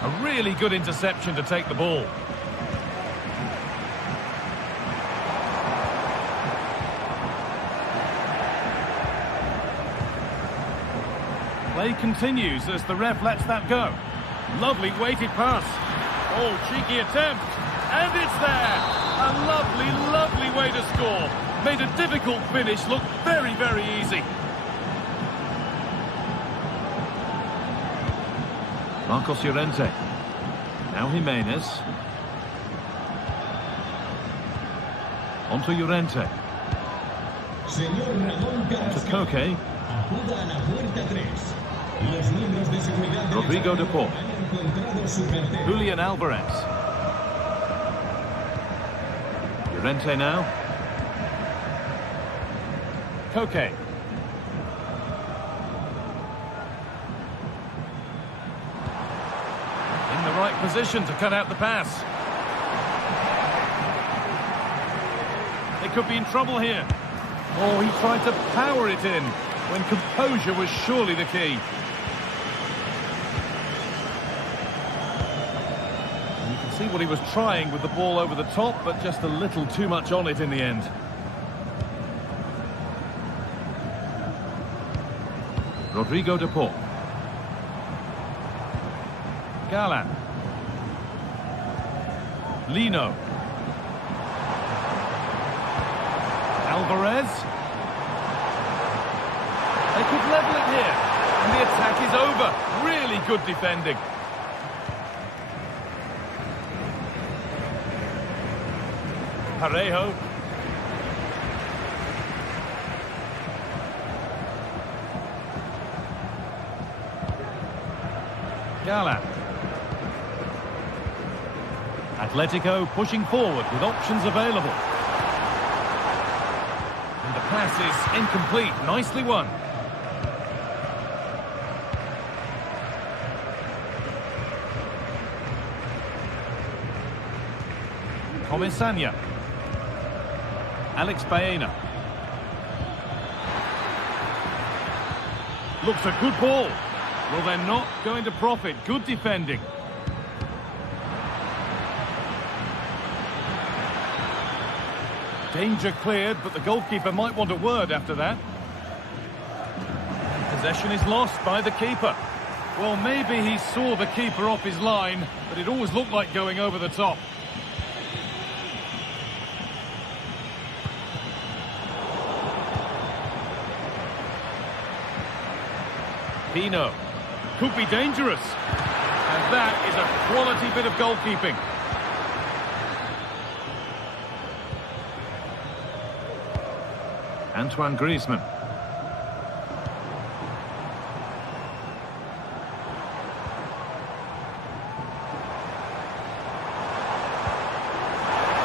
A really good interception to take the ball. Play continues as the ref lets that go. Lovely weighted pass. Oh, cheeky attempt. And it's there. A lovely, lovely way to score. Made a difficult finish look very, very easy. Marcos Llorente. Now Jimenez. On to Llorente. To Koke. Rodrigo de Paul. Julian Alvarez. Llorente now. Koke. In the right position to cut out the pass. They could be in trouble here. Oh, he tried to power it in when composure was surely the key. And you can see what he was trying with the ball over the top, but just a little too much on it in the end. Rodrigo de Paul. Galan. Lino. Alvarez. They could level it here. And the attack is over. Really good defending. Parejo. Galan. Atletico pushing forward with options available. And the pass is incomplete. Nicely won. Comesaña. Alex Baena. Looks a good ball. Well, they're not going to profit. Good defending. Danger cleared, but the goalkeeper might want a word after that. Possession is lost by the keeper. Well, maybe he saw the keeper off his line, but it always looked like going over the top. Pino. Could be dangerous. And that is a quality bit of goalkeeping. Antoine Griezmann.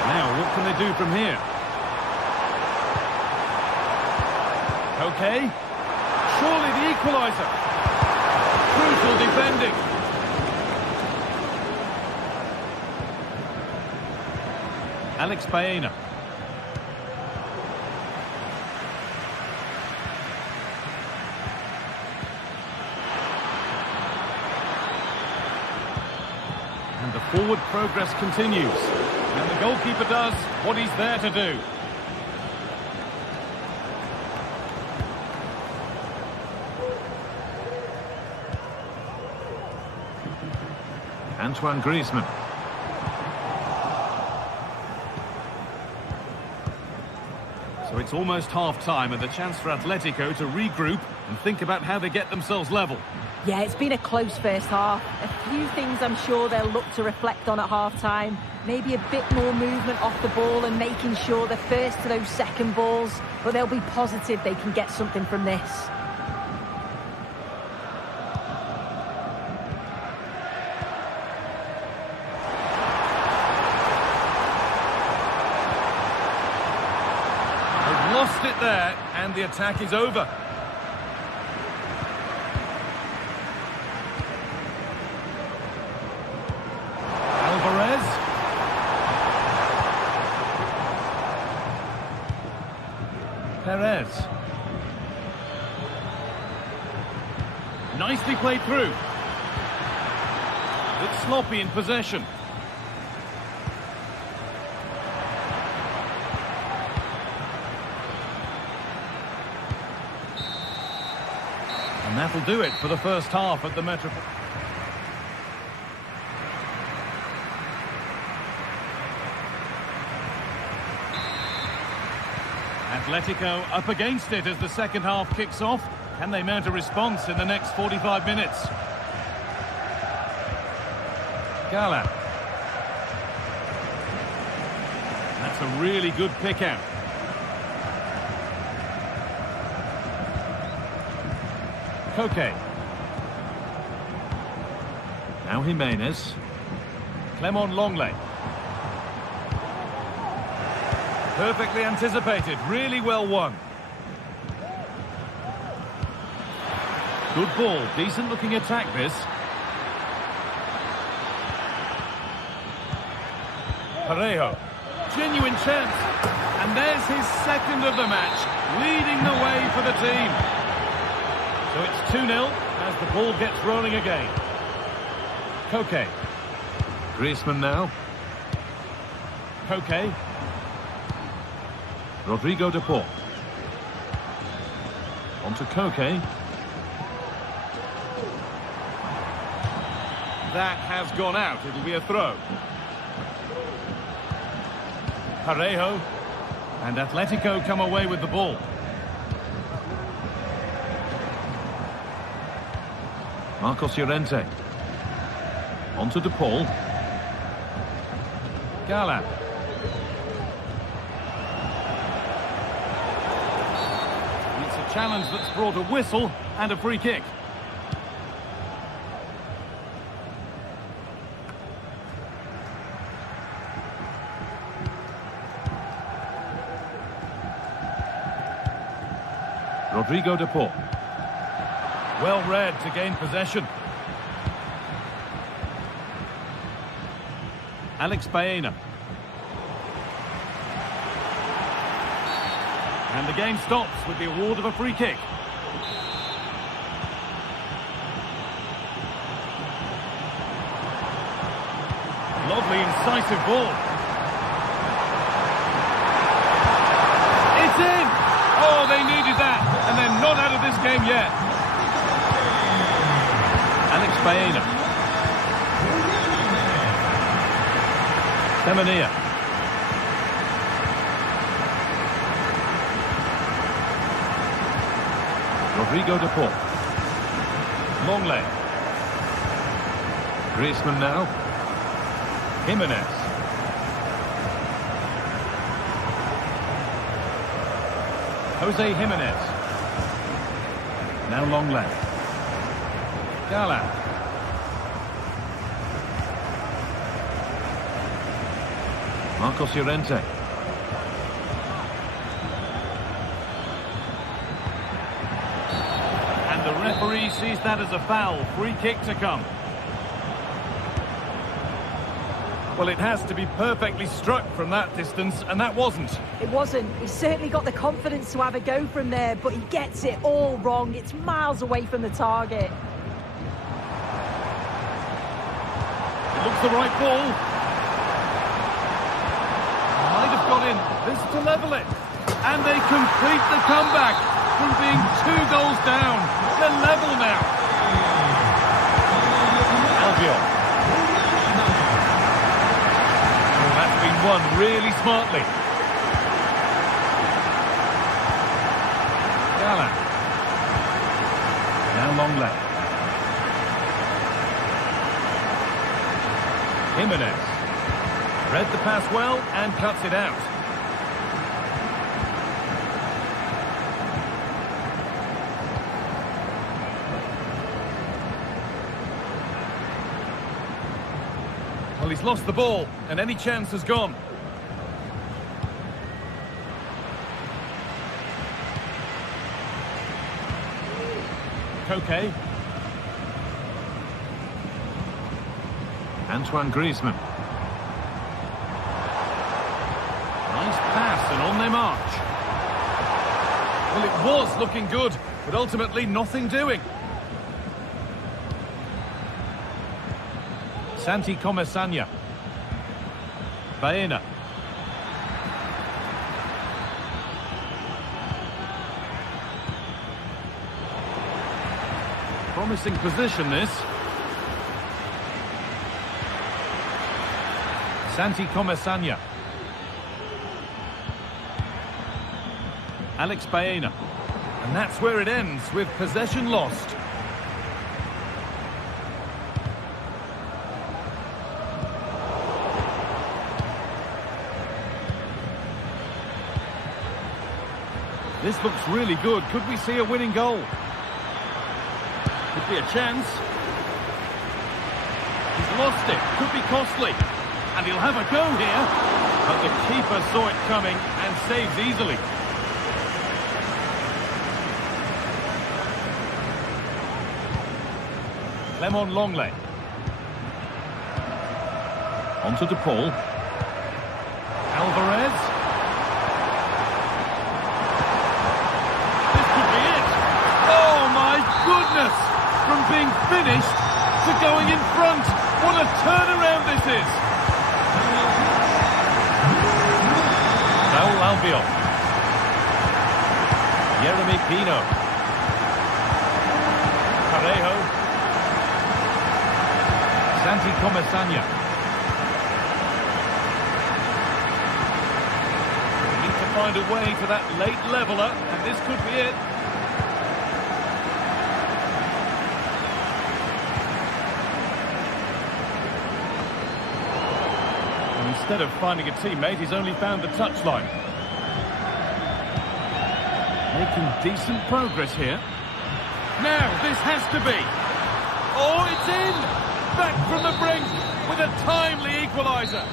Now, what can they do from here? Okay. Surely the equaliser. Crucial defending. Alex Baena. Forward progress continues. And the goalkeeper does what he's there to do. Antoine Griezmann. So it's almost half-time and the chance for Atletico to regroup and think about how they get themselves level. Yeah, it's been a close first half. A few things I'm sure they'll look to reflect on at half-time. Maybe a bit more movement off the ball and making sure they're first to those second balls. But they'll be positive they can get something from this. They've lost it there and the attack is over. Perez. Nicely played through. It's sloppy in possession. And that'll do it for the first half at the Metropolitan. Atletico up against it as the second half kicks off. Can they mount a response in the next 45 minutes? Gala. That's a really good pick out. Koke. Now Jimenez. Clement Longley. Perfectly anticipated, really well won. Good ball, decent looking attack this. Parejo, genuine chance. And there's his second of the match, leading the way for the team. So it's 2-0 as the ball gets rolling again. Koke. Griezmann now. Koke. Rodrigo de Paul. On to Koke. That has gone out. It'll be a throw. Parejo. And Atletico come away with the ball. Marcos Llorente. On to de Paul. Gala. Challenge that's brought a whistle and a free kick. Rodrigo de Paul. Well read to gain possession. Alex Baena. And the game stops with the award of a free kick. Lovely, incisive ball. It's in! Oh, they needed that, and they're not out of this game yet. Alex Baena. Semenia. Rodrigo de Paul. Longley. Griezmann now. Jimenez. Jose Jimenez. Now Longley. Gala. Marcos Llorente. The referee sees that as a foul. Free kick to come. Well, it has to be perfectly struck from that distance, and that wasn't. It wasn't. He's certainly got the confidence to have a go from there, but he gets it all wrong. It's miles away from the target. Looks the right ball. Might have got in. This to level it. And they complete the comeback from being 2 goals down. They're level now. Albion. Oh, that's been won really smartly. Gallant. Now long left. Jimenez. Read the pass well and cuts it out. Well, he's lost the ball, and any chance has gone. Koke. Antoine Griezmann. Nice pass, and on they march. Well, it was looking good, but ultimately nothing doing. Santi Comesanya. Baena. Promising position, this. Santi Comesanya. Alex Baena. And that's where it ends, with possession lost. This looks really good. Could we see a winning goal? Could be a chance. He's lost it. Could be costly. And he'll have a go here. But the keeper saw it coming and saves easily. Clement Longley. Onto De Paul. Alvarez. This could be it. Oh my goodness! From being finished to going in front. What a turnaround this is! Raul Albion. Yeremy Pino. Parejo. Santi Comesanya. Need to find a way to that late leveller, and this could be it. And instead of finding a teammate, he's only found the touchline. Making decent progress here. Now, this has to be. Oh, it's in! Back from the brink with a timely equaliser.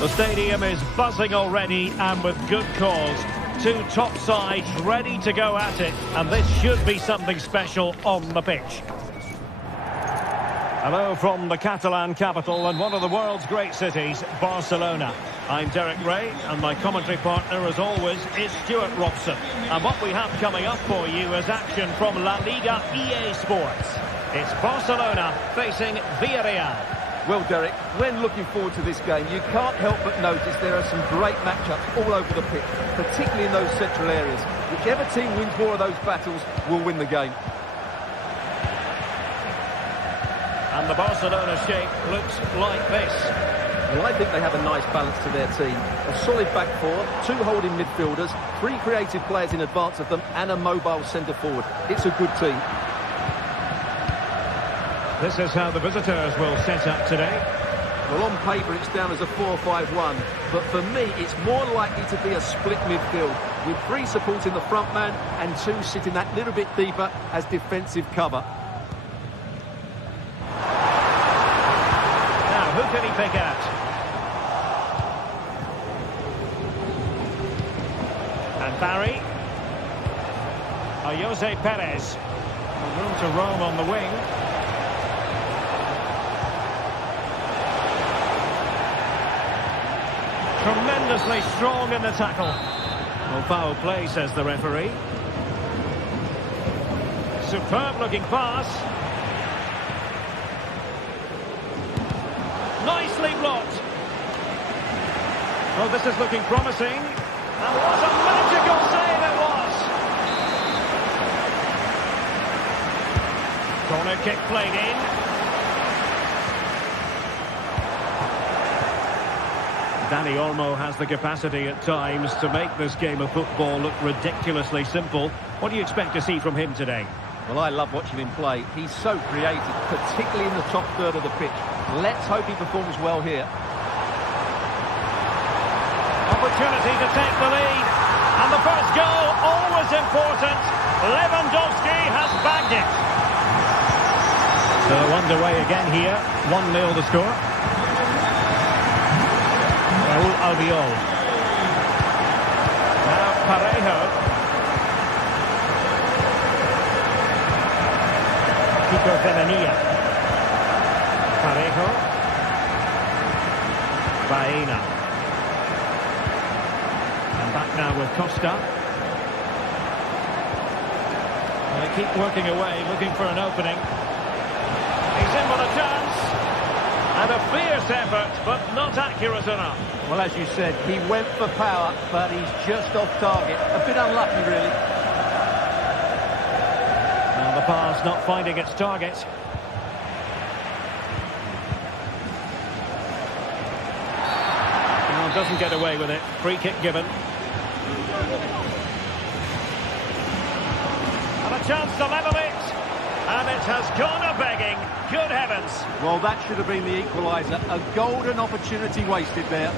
The stadium is buzzing already, and with good cause. two top sides ready to go at it, and this should be something special on the pitch. Hello from the Catalan capital and one of the world's great cities, Barcelona. I'm Derek Ray, and my commentary partner, as always, is Stuart Robson. And what we have coming up for you is action from La Liga EA Sports. It's Barcelona facing Villarreal. Well, Derek, when looking forward to this game, you can't help but notice there are some great matchups all over the pitch, particularly in those central areas. Whichever team wins more of those battles will win the game. And the Barcelona shape looks like this. Well, I think they have a nice balance to their team. A solid back four, two holding midfielders, three creative players in advance of them, and a mobile centre-forward. It's a good team. This is how the visitors will set up today. Well, on paper, it's down as a 4-5-1. But for me, it's more likely to be a split midfield, with three supporting the front man and two sitting that little bit deeper as defensive cover. Now, who can he pick out? And Barry. Jose Perez. Room to roam on the wing. Tremendously strong in the tackle. Well, foul play, says the referee. Superb looking pass. Nicely blocked. Oh, this is looking promising. And what a magical save it was! Corner kick played in. Dani Olmo has the capacity at times to make this game of football look ridiculously simple. What do you expect to see from him today? Well, I love watching him play. He's so creative, particularly in the top third of the pitch. Let's hope he performs well here. Opportunity to take the lead. And the first goal, always important. Lewandowski has bagged it. So underway again here. 1-0 the score. Raúl Albiol. Now Parejo. Kiko Femenia. Parejo. Baena. And back now with Costa. And they keep working away, looking for an opening. He's in with a chance. And a fierce effort, but not accurate enough. Well, as you said, he went for power, but he's just off target. A bit unlucky, really. Now the pass not finding its target. Well, doesn't get away with it. Free kick given. And a chance to level it. And it has gone a-begging. Good heavens. Well, that should have been the equaliser. A golden opportunity wasted there.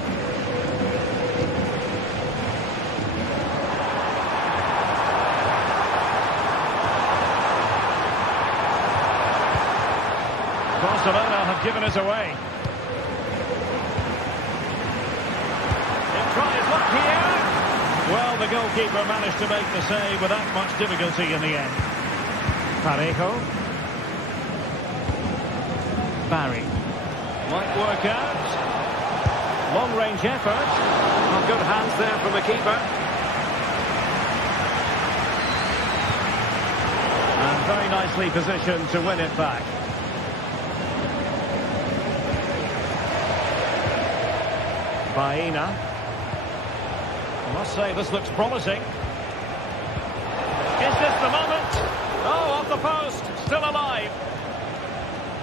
Barcelona have given us away. He'll try his luck here. Well, the goalkeeper managed to make the save without much difficulty in the end. Parejo. Barry. Might work out. Long-range effort. Well, good hands there from the keeper. And very nicely positioned to win it back. Baena. I must say, this looks promising. Is this the moment? Oh, off the post, still alive.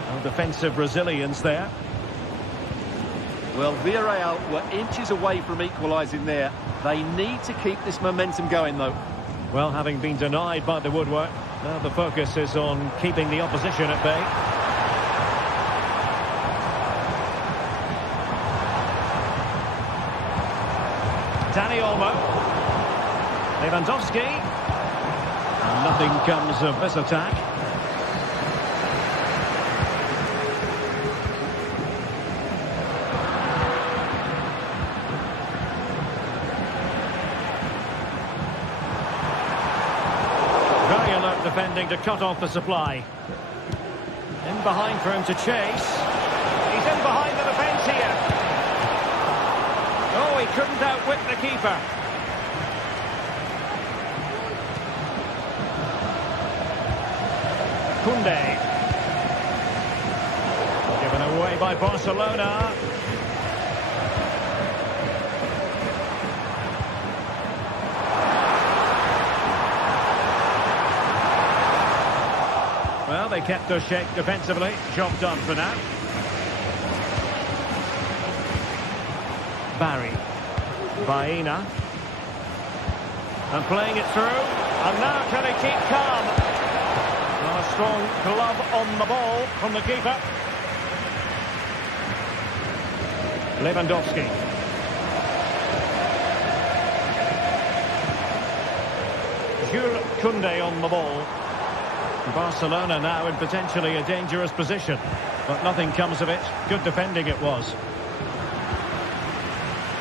No defensive resilience there. Well, Villarreal were inches away from equalising there. They need to keep this momentum going, though. Well, having been denied by the woodwork, now the focus is on keeping the opposition at bay. Dani Olmo. Lewandowski. And nothing comes of this attack. defending to cut off the supply. In behind for him to chase. He's in behind the defence here. Oh, he couldn't outwit the keeper. Koundé. Given away by Barcelona. Well, they kept their shape defensively. Job done for now. Barry. Baena. And playing it through. And now can he keep calm? Well, a strong glove on the ball from the keeper. Lewandowski. Jules Koundé on the ball. Barcelona now in potentially a dangerous position, but nothing comes of it. Good defending it was.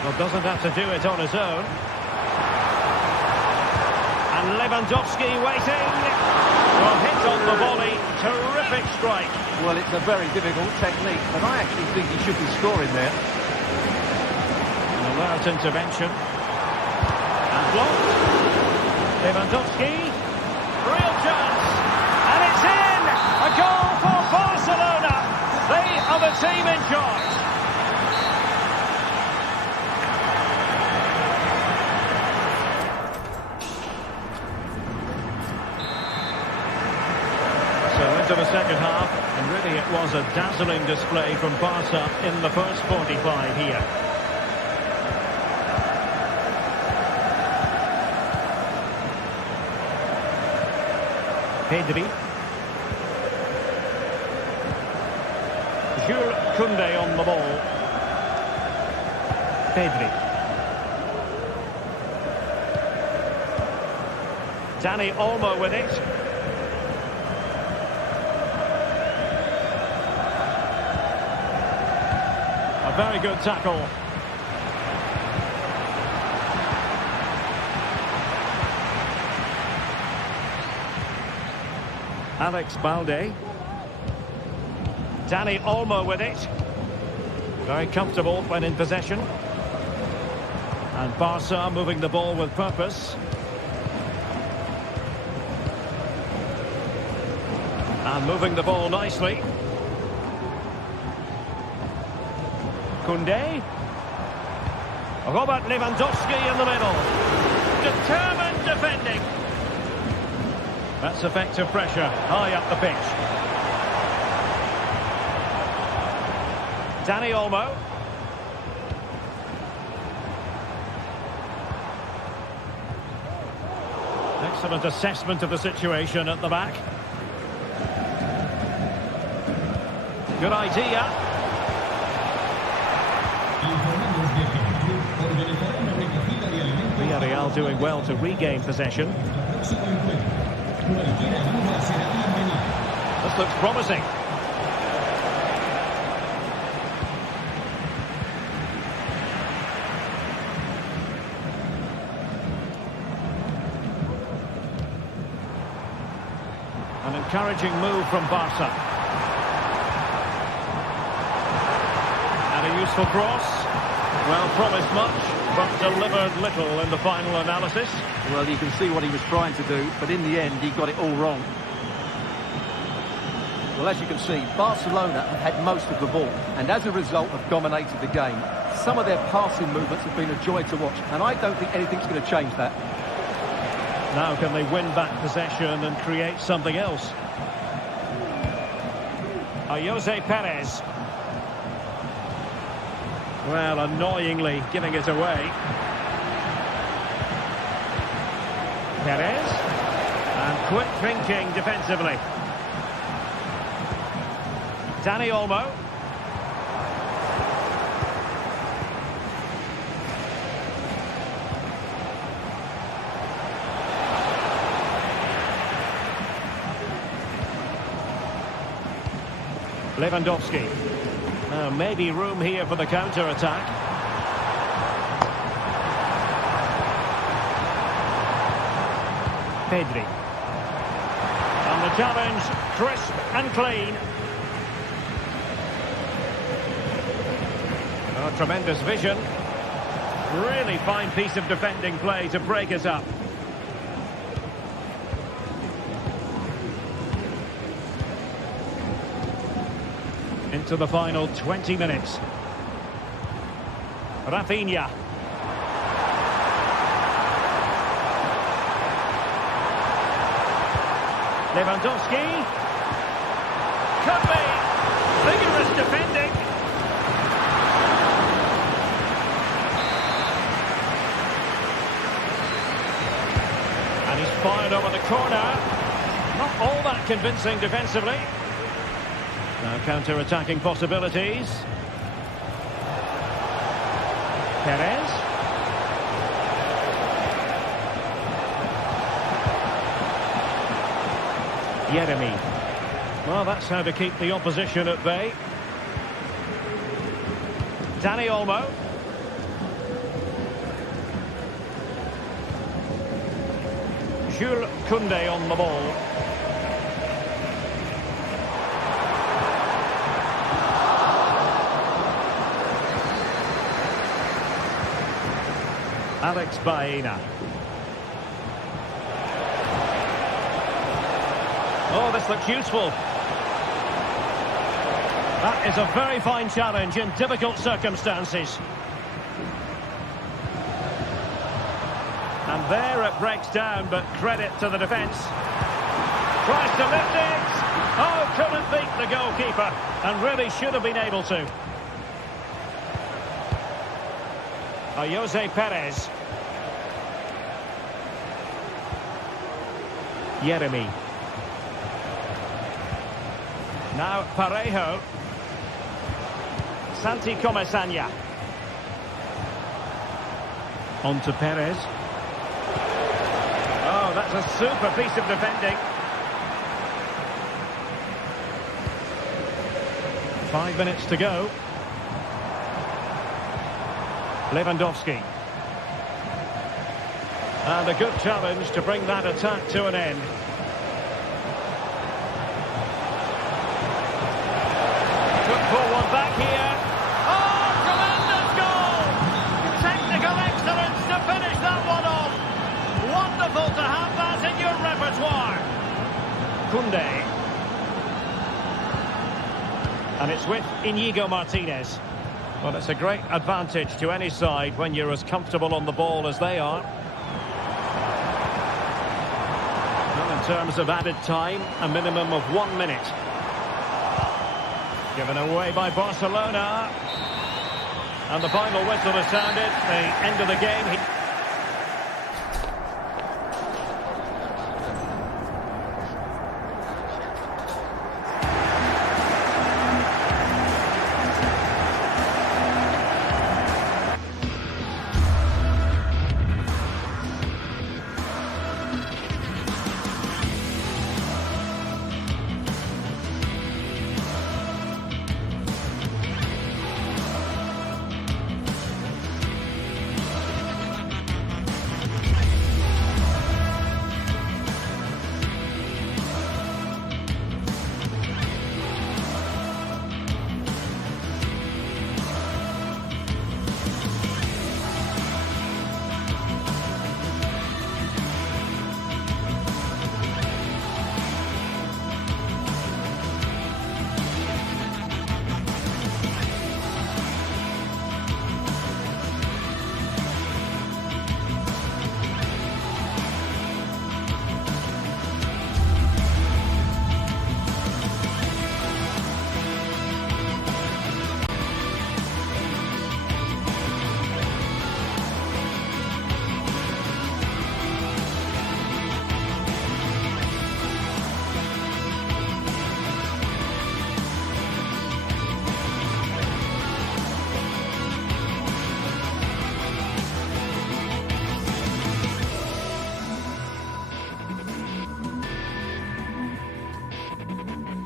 Well, doesn't have to do it on his own. And Lewandowski waiting. Well, hit on the volley. Terrific strike. Well, it's a very difficult technique, but I actually think he should be scoring there. An alert intervention. And blocked. Lewandowski. Real chance. And it's in! A goal for Barcelona! They are the team in charge. So into the second half, and really it was a dazzling display from Barca in the first 45 here. Pedri. Jules Koundé on the ball. Pedri. Dani Olmo with it. A very good tackle. Alex Balde. Dani Olmo with it. Very comfortable when in possession. And Barca moving the ball with purpose. And moving the ball nicely. Koundé. Robert Lewandowski in the middle. Determined defending. That's effective pressure high up the pitch. Dani Olmo. Excellent assessment of the situation at the back. Good idea. Villarreal doing well to regain possession. This looks promising. An encouraging move from Barca. And a useful cross. Well, promised much, but delivered little in the final analysis. Well, you can see what he was trying to do, but in the end, he got it all wrong. Well, as you can see, Barcelona have had most of the ball, and as a result have dominated the game. Some of their passing movements have been a joy to watch, and I don't think anything's going to change that. Now can they win back possession and create something else? Jose Perez. Well, annoyingly giving it away. Perez. And quick thinking defensively. Dani Olmo. Lewandowski. Maybe room here for the counter-attack. Pedri. Challenge crisp and clean. Oh, tremendous vision. Really fine piece of defending play to break us up. Into the final 20 minutes. Rafinha. Lewandowski. Could be. Vigorous defending. And he's fired over the corner. Not all that convincing defensively. Now counter-attacking possibilities. Perez. Yeremy. Well, that's how to keep the opposition at bay. Dani Olmo. Jules Koundé on the ball. Alex Baena. Oh, this looks useful. That is a very fine challenge in difficult circumstances. And there it breaks down, but credit to the defence. Tries to lift it. Oh, couldn't beat the goalkeeper, and really should have been able to. Jose Perez. Yeremy. Now Parejo. Santi Comesaña. On to Perez. Oh, that's a super piece of defending. 5 minutes to go. Lewandowski. And a good challenge to bring that attack to an end. Took forward back here. Oh, tremendous goal! Technical excellence to finish that one off. Wonderful to have that in your repertoire. Koundé. And it's with Íñigo Martínez. Well, it's a great advantage to any side when you're as comfortable on the ball as they are. Well, in terms of added time, a minimum of 1 minute. Given away by Barcelona. And the final whistle has sounded. The end of the game.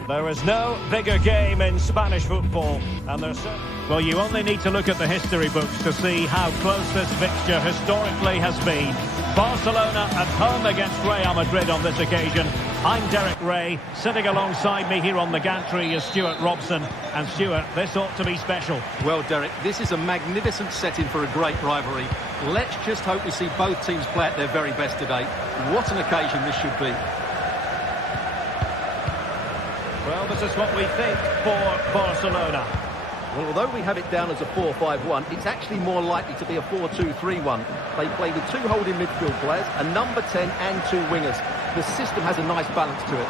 There is no bigger game in Spanish football, and there's well, you only need to look at the history books to see how close this fixture historically has been. Barcelona at home against Real Madrid on this occasion, I'm Derek Ray. Sitting alongside me here on the gantry is Stuart Robson. And Stuart, this ought to be special. Well, Derek, this is a magnificent setting for a great rivalry. Let's just hope we see both teams play at their very best today. What an occasion this should be. Well, this is what we think for Barcelona. Well, although we have it down as a 4-5-1, it's actually more likely to be a 4-2-3-1. They play with two holding midfield players, a number 10 and two wingers. The system has a nice balance to it.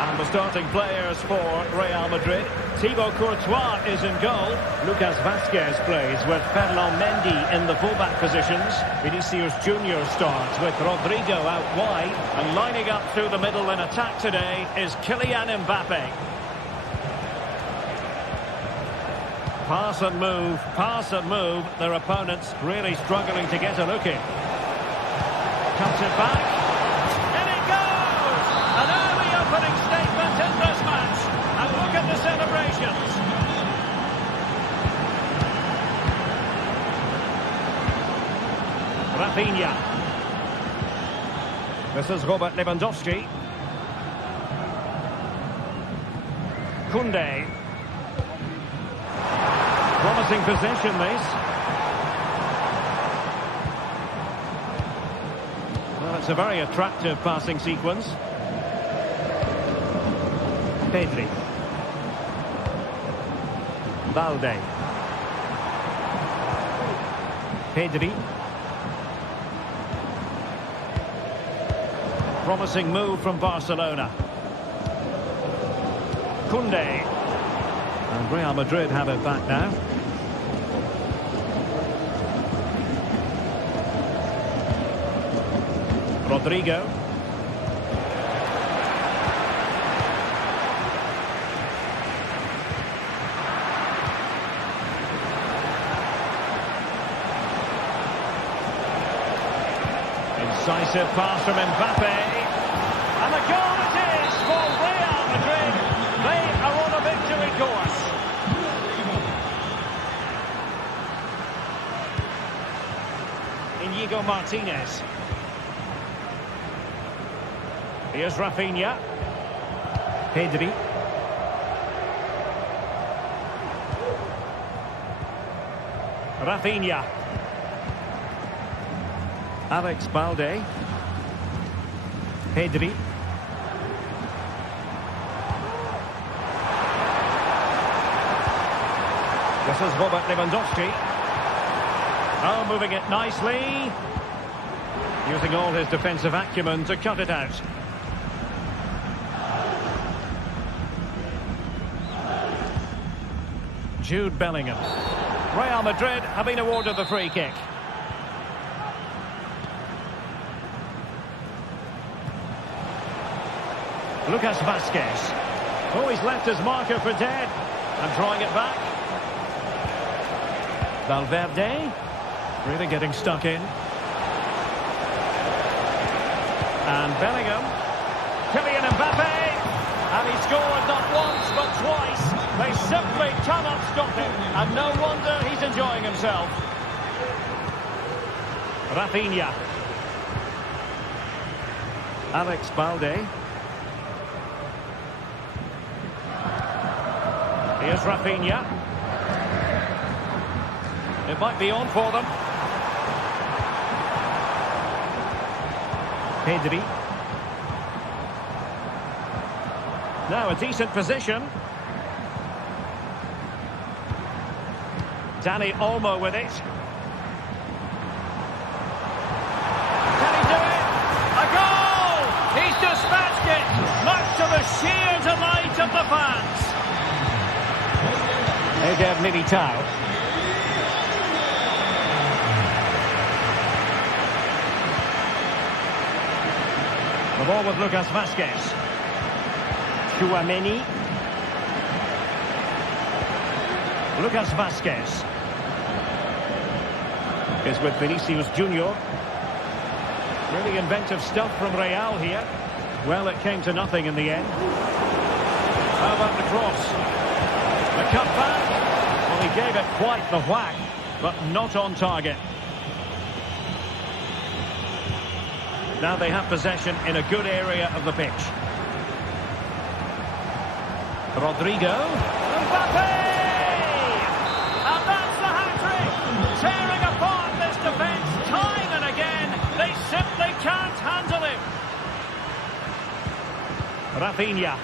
And the starting players for Real Madrid. Thibaut Courtois is in goal. Lucas Vazquez plays with Ferland Mendy in the fullback positions. Vinicius Junior starts with Rodrigo out wide. And lining up through the middle in attack today is Kylian Mbappe. Pass and move. Their opponents really struggling to get a look in. Cuts it back. And it goes! An early opening statement in this match. And look at the celebrations. Rafinha. This is Robert Lewandowski. Koundé. Promising possession, this. Well, it's a very attractive passing sequence. Pedri. Valde. Pedri. Promising move from Barcelona. Koundé. And Real Madrid have it back now. Rodrigo. Incisive pass from Mbappe. And the goal it is for Real Madrid. They are on a victory course. Inigo Martinez. Here's Rafinha. Pedri. Rafinha. Alex Balde. Pedri. This is Robert Lewandowski. Oh, moving it nicely. Using all his defensive acumen to cut it out. Jude Bellingham. Real Madrid have been awarded the free kick. Lucas Vazquez. Oh, he's left his marker for dead. And drawing it back. Valverde. Really getting stuck in. And Bellingham. Kylian Mbappe. And he scored not once but twice. They simply cannot stop him. And no wonder he's enjoying himself. Rafinha. Alex Balde. Here's Rafinha. It might be on for them. Pedri. Now a decent position. Dani Olmo with it. Can he do it? A goal! He's dispatched it, much to the sheer delight of the fans. Eder Militao. The ball with Lucas Vazquez. Tchouameni. Lucas Vazquez is with Vinicius Junior. Really inventive stuff from Real here. Well, it came to nothing in the end. How about the cross? The cutback. Well, he gave it quite the whack, but not on target. Now they have possession in a good area of the pitch. Rodrigo. Mbappe! And that's the hat-trick! Tearing apart this defence time and again. They simply can't handle him. Rafinha.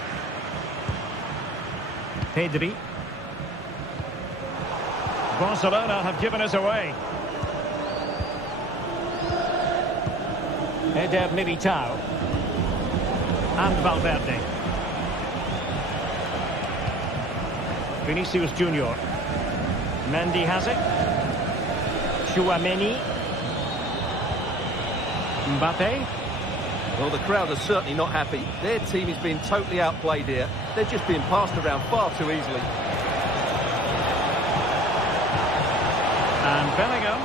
Pedri. Barcelona have given us away. Eder Militao. And Valverde. Vinicius Junior. Mendy has it. Chouameni. Mbappe. Well, the crowd are certainly not happy. Their team is being totally outplayed here. They're just being passed around far too easily. And Bellingham.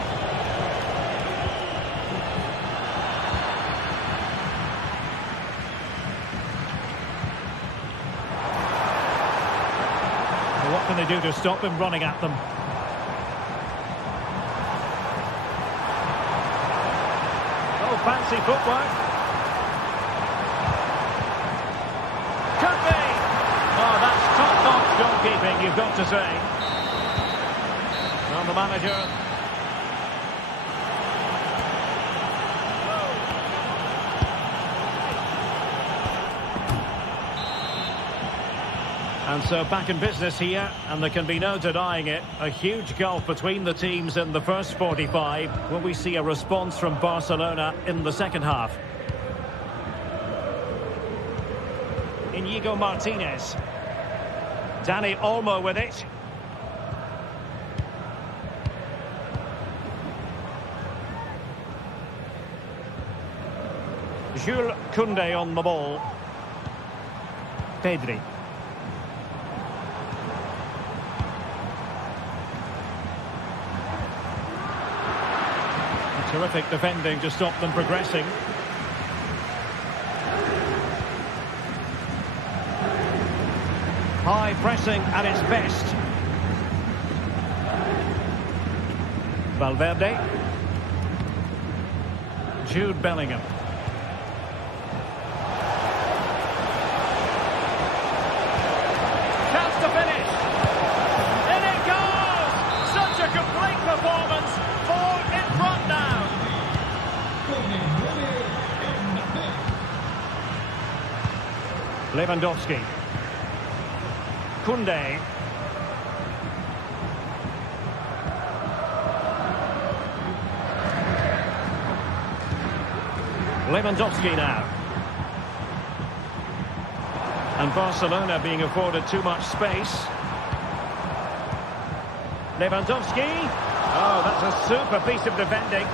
Well, what can they do to stop him running at them? Oh, fancy footwork. Could be. Oh, that's top-notch goalkeeping, you've got to say. On the manager. And so back in business here, and there can be no denying it. A huge gulf between the teams in the first 45. Will we see a response from Barcelona in the second half? Inigo Martinez. Dani Olmo with it. Jules Koundé on the ball. Pedri. Terrific defending to stop them progressing. High pressing at its best. Valverde. Jude Bellingham. To finish. In it goes! Such a complete performance. 4 in front now. Lewandowski. Koundé. Lewandowski now. And Barcelona being afforded too much space. Lewandowski. Oh, that's a super piece of defending.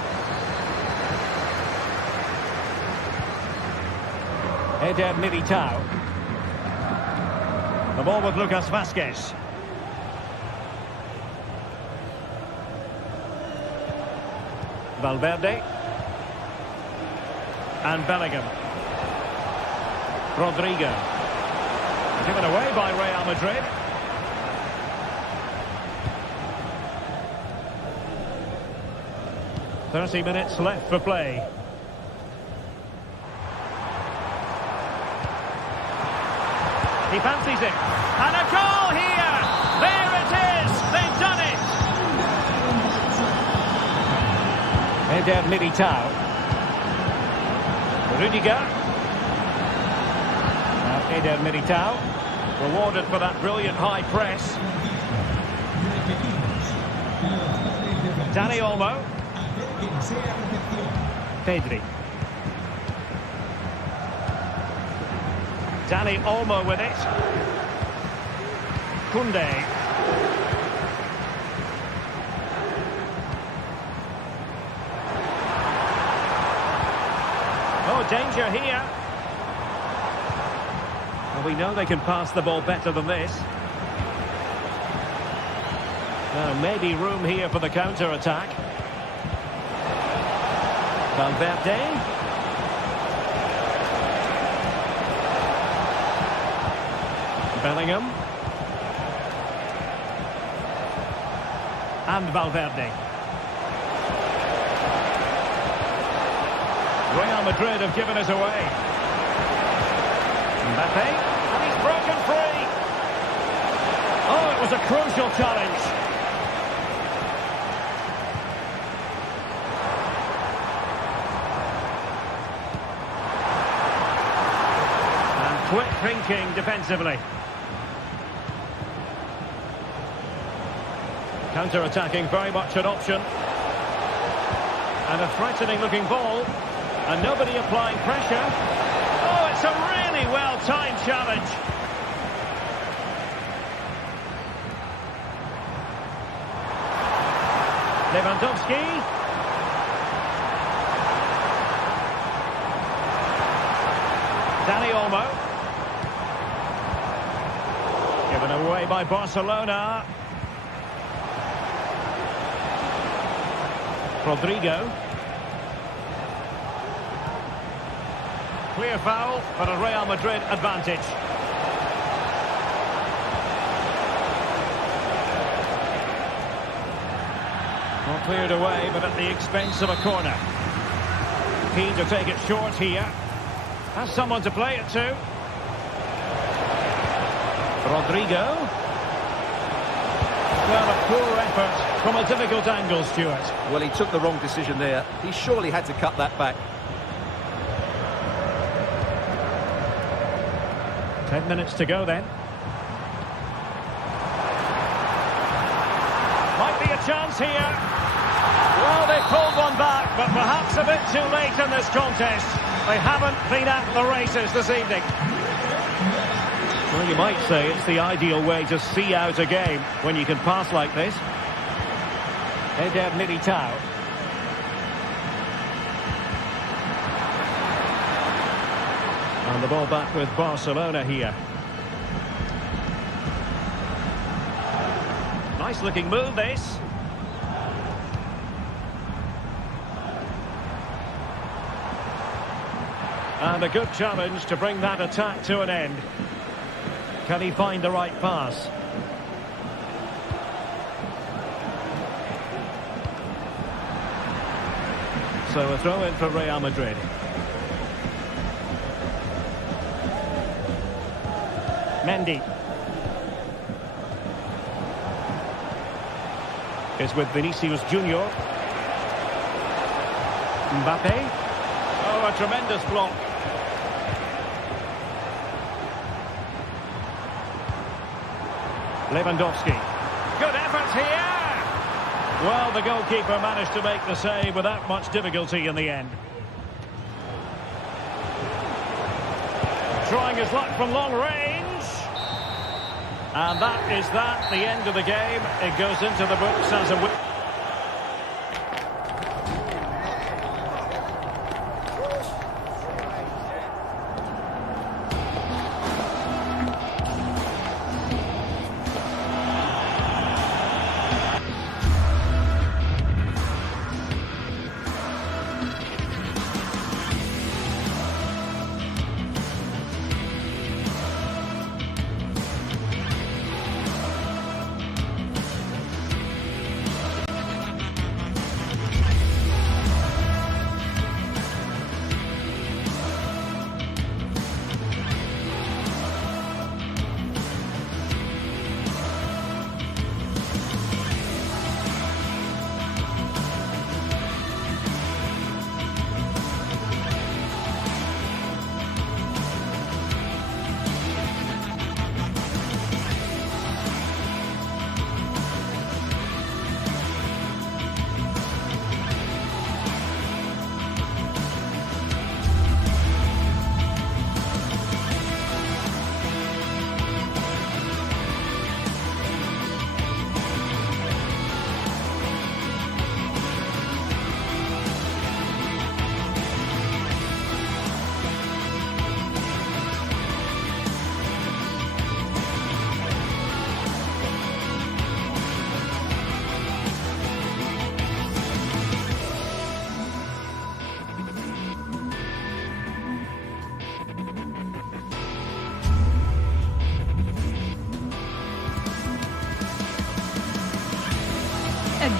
Eder Militao. The ball with Lucas Vazquez. Valverde. And Bellingham. Rodrigo. Given away by Real Madrid. "30 minutes left for play. He fancies it. And a goal here! There it is! They've done it! Eder Militao. Rudiger. Eder Militao. Rewarded for that brilliant high press. Dani Olmo. Pedri. Dani Olmo with it. Koundé. Oh, danger here. We know they can pass the ball better than this. Maybe room here for the counter-attack. Valverde. Bellingham. And Valverde. Real Madrid have given us away. Mbappe, and he's broken free. Oh, it was a crucial challenge. And quick thinking defensively. Counter-attacking, very much an option. And a threatening looking ball. And nobody applying pressure. Oh, it's a really well-timed challenge. Lewandowski. Dani Olmo. Given away by Barcelona. Rodrigo. Clear foul, but a Real Madrid advantage. Well, cleared away, but at the expense of a corner. Keen to take it short here. Has someone to play it to. Rodrigo. Well, a poor effort from a difficult angle, Stuart. Well, he took the wrong decision there. He surely had to cut that back. 10 minutes to go then. Might be a chance here. Well, they pulled one back, but perhaps a bit too late in this contest. They haven't been at the races this evening. Well, you might say it's the ideal way to see out a game when you can pass like this. Eder Militao. And the ball back with Barcelona here. Nice looking move, this. And a good challenge to bring that attack to an end. Can he find the right pass? So a throw in for Real Madrid. Mendy. Is with Vinicius Junior. Mbappe. Oh, a tremendous block. Lewandowski. Good effort here. Well, the goalkeeper managed to make the save without much difficulty in the end. Trying his luck from long range. And that is that, the end of the game. It goes into the books as a win.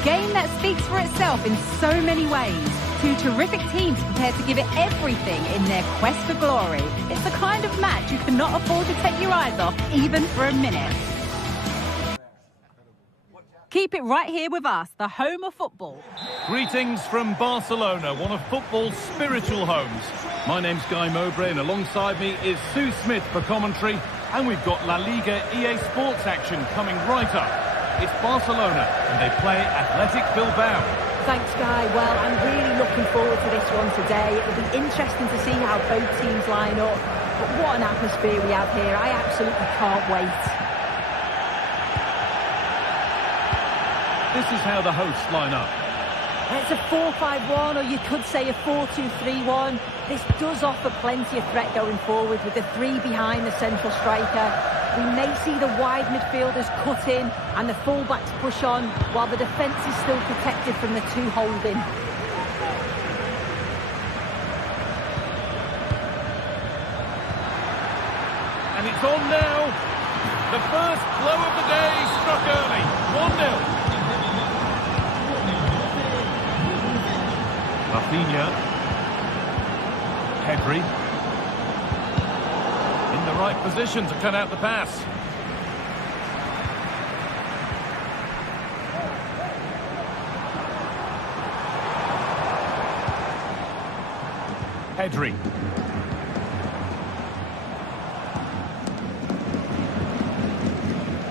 game that speaks for itself in so many ways. Two terrific teams prepared to give it everything in their quest for glory. It's the kind of match you cannot afford to take your eyes off, even for a minute. Keep it right here with us, the home of football. Greetings from Barcelona, one of football's spiritual homes. My name's Guy Mowbray, and alongside me is Sue Smith for commentary. And we've got La Liga EA Sports action coming right up. It's Barcelona, and they play Athletic Bilbao. Thanks, Guy. Well, I'm really looking forward to this one today. It'll be interesting to see how both teams line up. But what an atmosphere we have here. I absolutely can't wait. This is how the hosts line up. It's a 4-5-1, or you could say a 4-2-3-1. This does offer plenty of threat going forward with the three behind the central striker. We may see the wide midfielders cut in and the fullbacks push on, while the defence is still protected from the two holding. And it's on now. The first blow of the day struck early. 1-0. Rafinha. Pedri. In the right position to cut out the pass. Pedri.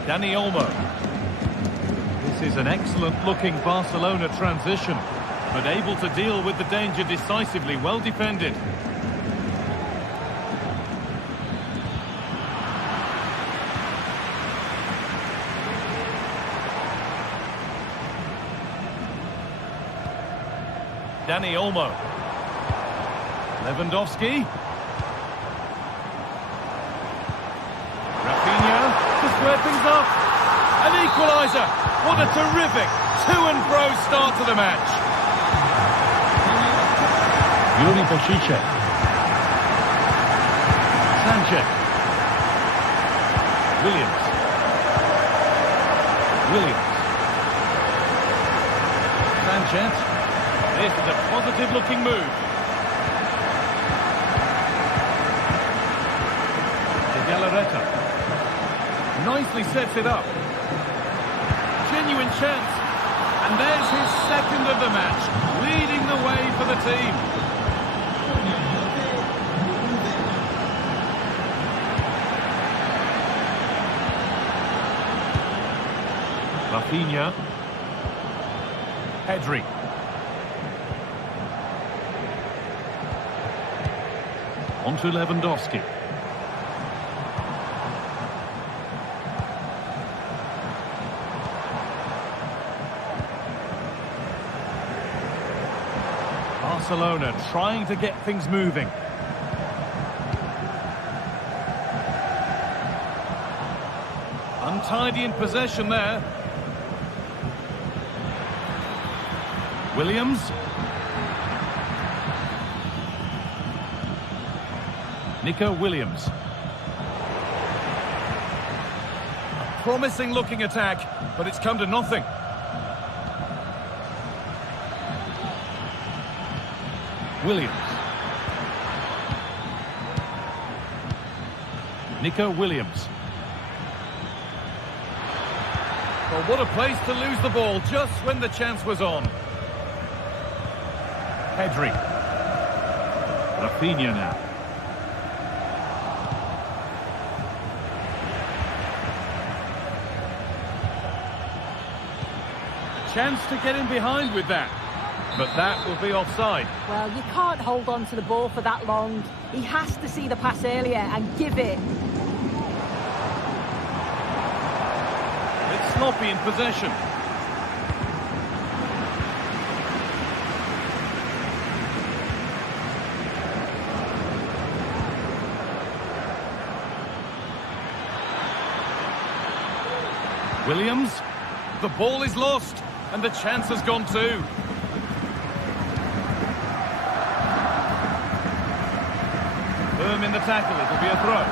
Dani Olmo. This is an excellent-looking Barcelona transition, but able to deal with the danger decisively, well defended. Dani Olmo. Lewandowski. Rafinha to square things up. An equaliser. What a terrific to-and-fro start to the match. Yuri Bošiček. Sanchez. Williams. Sanchez. This is a positive-looking move. De Galarreta. Nicely sets it up. Genuine chance. And there's his second of the match, leading the way for the team. Rafinha. Pedri. On to Lewandowski. Barcelona trying to get things moving. Untidy in possession there. Williams. Nico Williams. A promising looking attack, but it's come to nothing. Williams. Nico Williams. Well, what a place to lose the ball just when the chance was on. Pedri. Rafinha now. Chance to get in behind with that, but that will be offside. Well, you can't hold on to the ball for that long. He has to see the pass earlier and give it. It's sloppy in possession. Williams, the ball is lost, and the chance has gone too. Firm in the tackle, it'll be a throw.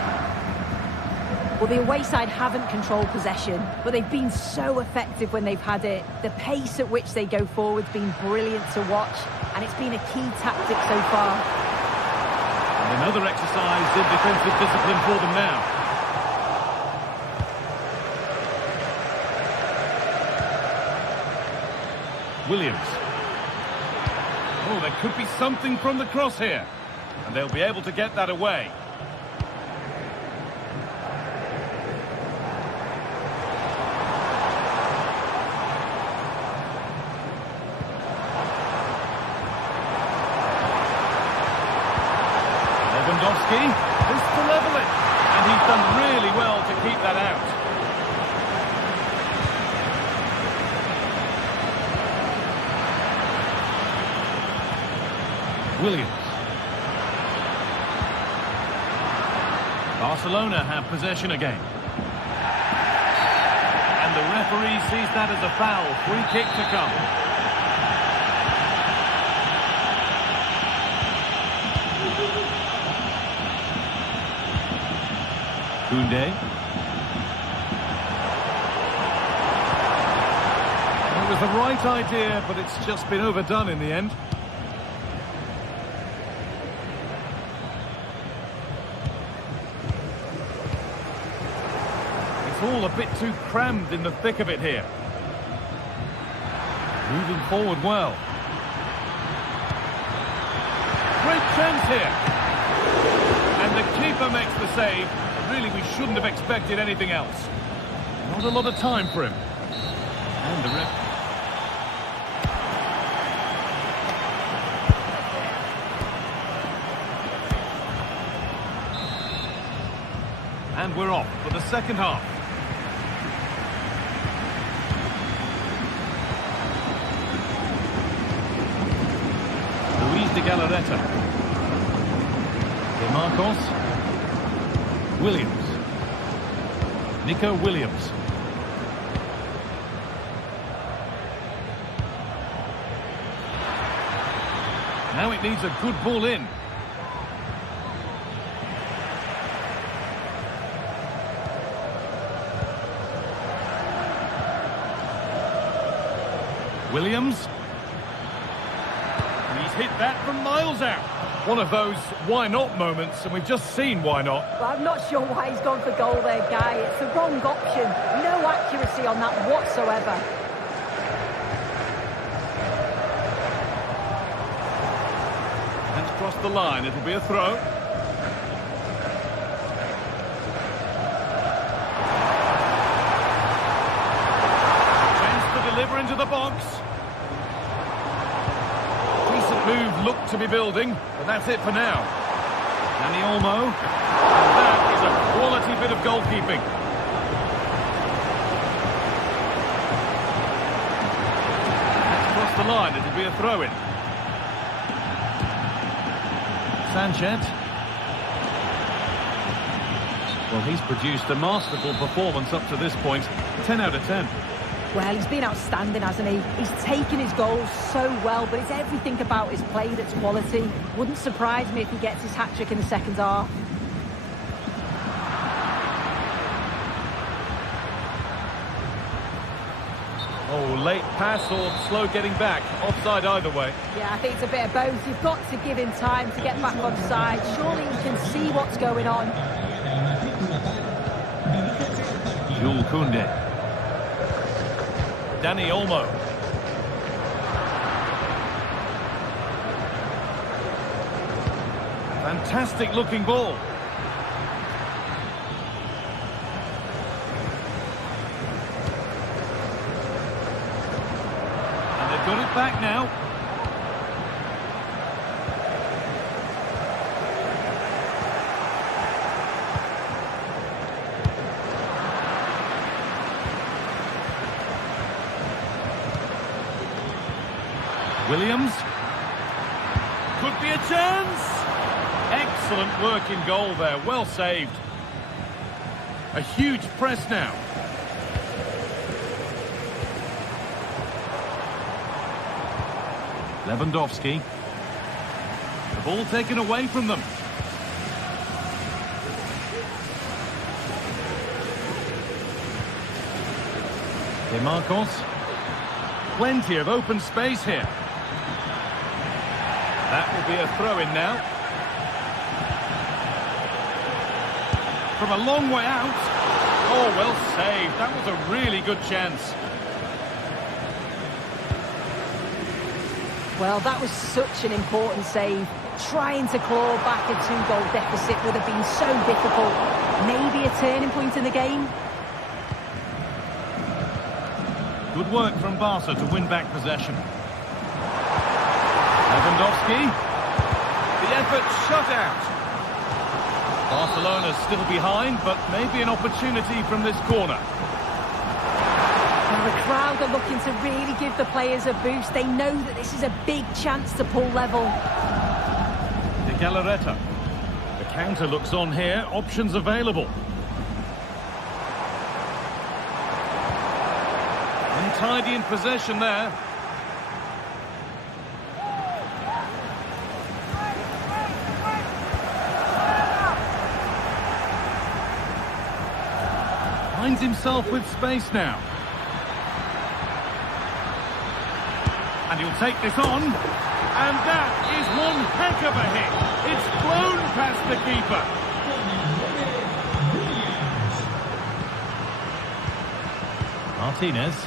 Well, the away side haven't controlled possession, but they've been so effective when they've had it. The pace at which they go forward's been brilliant to watch, and it's been a key tactic so far. And another exercise in defensive discipline for them now. Williams. Oh, there could be something from the cross here. And they'll be able to get that away. Just to level it, and he's done really well to keep that out. Williams. Barcelona have possession again. And the referee sees that as a foul. Free kick to come. Koundé. It was the right idea, but it's just been overdone in the end. It's all a bit too crammed in the thick of it here. Moving forward well. Great chance here. And the keeper makes the save. Really, we shouldn't have expected anything else. Not a lot of time for him. And the ref. And we're off for the second half. Luis de Galarreta. De Marcos. Williams. Nico Williams. Now it needs a good ball in. Williams. And he's hit that from miles out. One of those why not moments, and we've just seen why not. Well, I'm not sure why he's gone for goal there, Guy. It's the wrong option. No accuracy on that whatsoever. And across the line, it'll be a throw. Chance to deliver into the box. Move looked to be building, but that's it for now. Dani Olmo. And that is a quality bit of goalkeeping. Across the line, it'll be a throw-in. Sanchez. Well, he's produced a masterful performance up to this point. 10 out of 10. Well, he's been outstanding, hasn't he? He's taken his goals so well, but it's everything about his play that's quality. Wouldn't surprise me if he gets his hat-trick in the second half. Oh, late pass or slow getting back. Offside either way. Yeah, I think it's a bit of both. You've got to give him time to get back on side. Surely he can see what's going on. Jules Koundé. Dani Olmo. Fantastic looking ball. And they've got it back now. Williams. Could be a chance. Excellent work in goal there. Well saved. A huge press now. Lewandowski. The ball taken away from them. DeMarcos. Plenty of open space here. That will be a throw-in now. From a long way out. Oh, well saved. That was a really good chance. Well, that was such an important save. Trying to claw back a 2-goal deficit would have been so difficult. Maybe a turning point in the game. Good work from Barca to win back possession. Lewandowski. The effort shut out. Barcelona's still behind, but maybe an opportunity from this corner. And the crowd are looking to really give the players a boost. They know that this is a big chance to pull level. De Galarreta. The counter looks on here. Options available. Untidy in possession there. Finds himself with space now. And he'll take this on. And that is one heck of a hit. It's flown past the keeper. Martinez.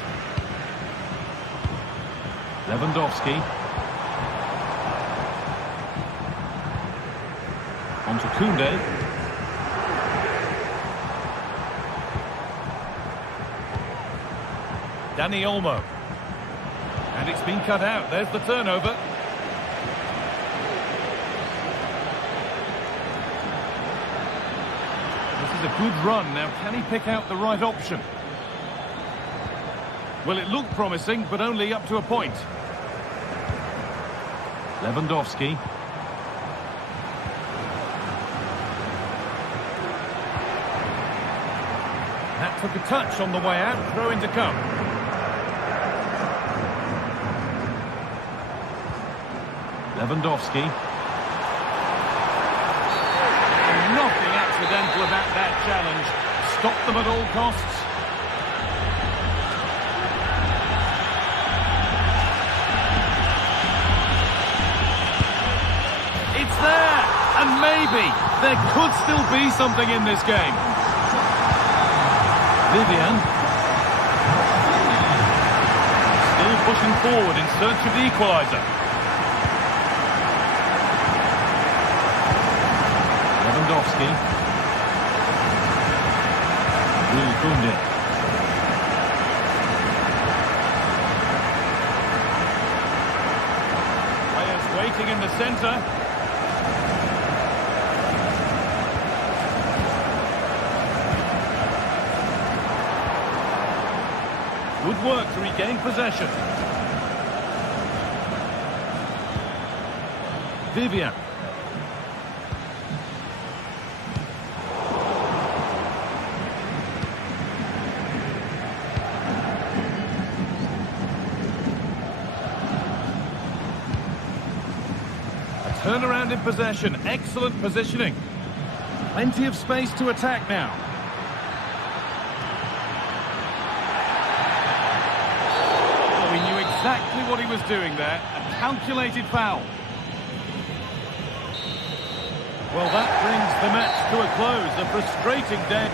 Lewandowski. On to Koundé. Dani Olmo. And it's been cut out. There's the turnover. This is a good run. Now, can he pick out the right option? Well, it looked promising, but only up to a point. Lewandowski. That took a touch on the way out. Throw in to come. Lewandowski. And nothing accidental about that challenge. Stop them at all costs. It's there! And maybe there could still be something in this game. Vivian. Still pushing forward in search of the equaliser. Lewandowski. Koundé. Players waiting in the centre. Good work to regain possession. Vivian. Turnaround in possession. Excellent positioning. Plenty of space to attack now. Oh, he knew exactly what he was doing there. A calculated foul. Well, that brings the match to a close. A frustrating day.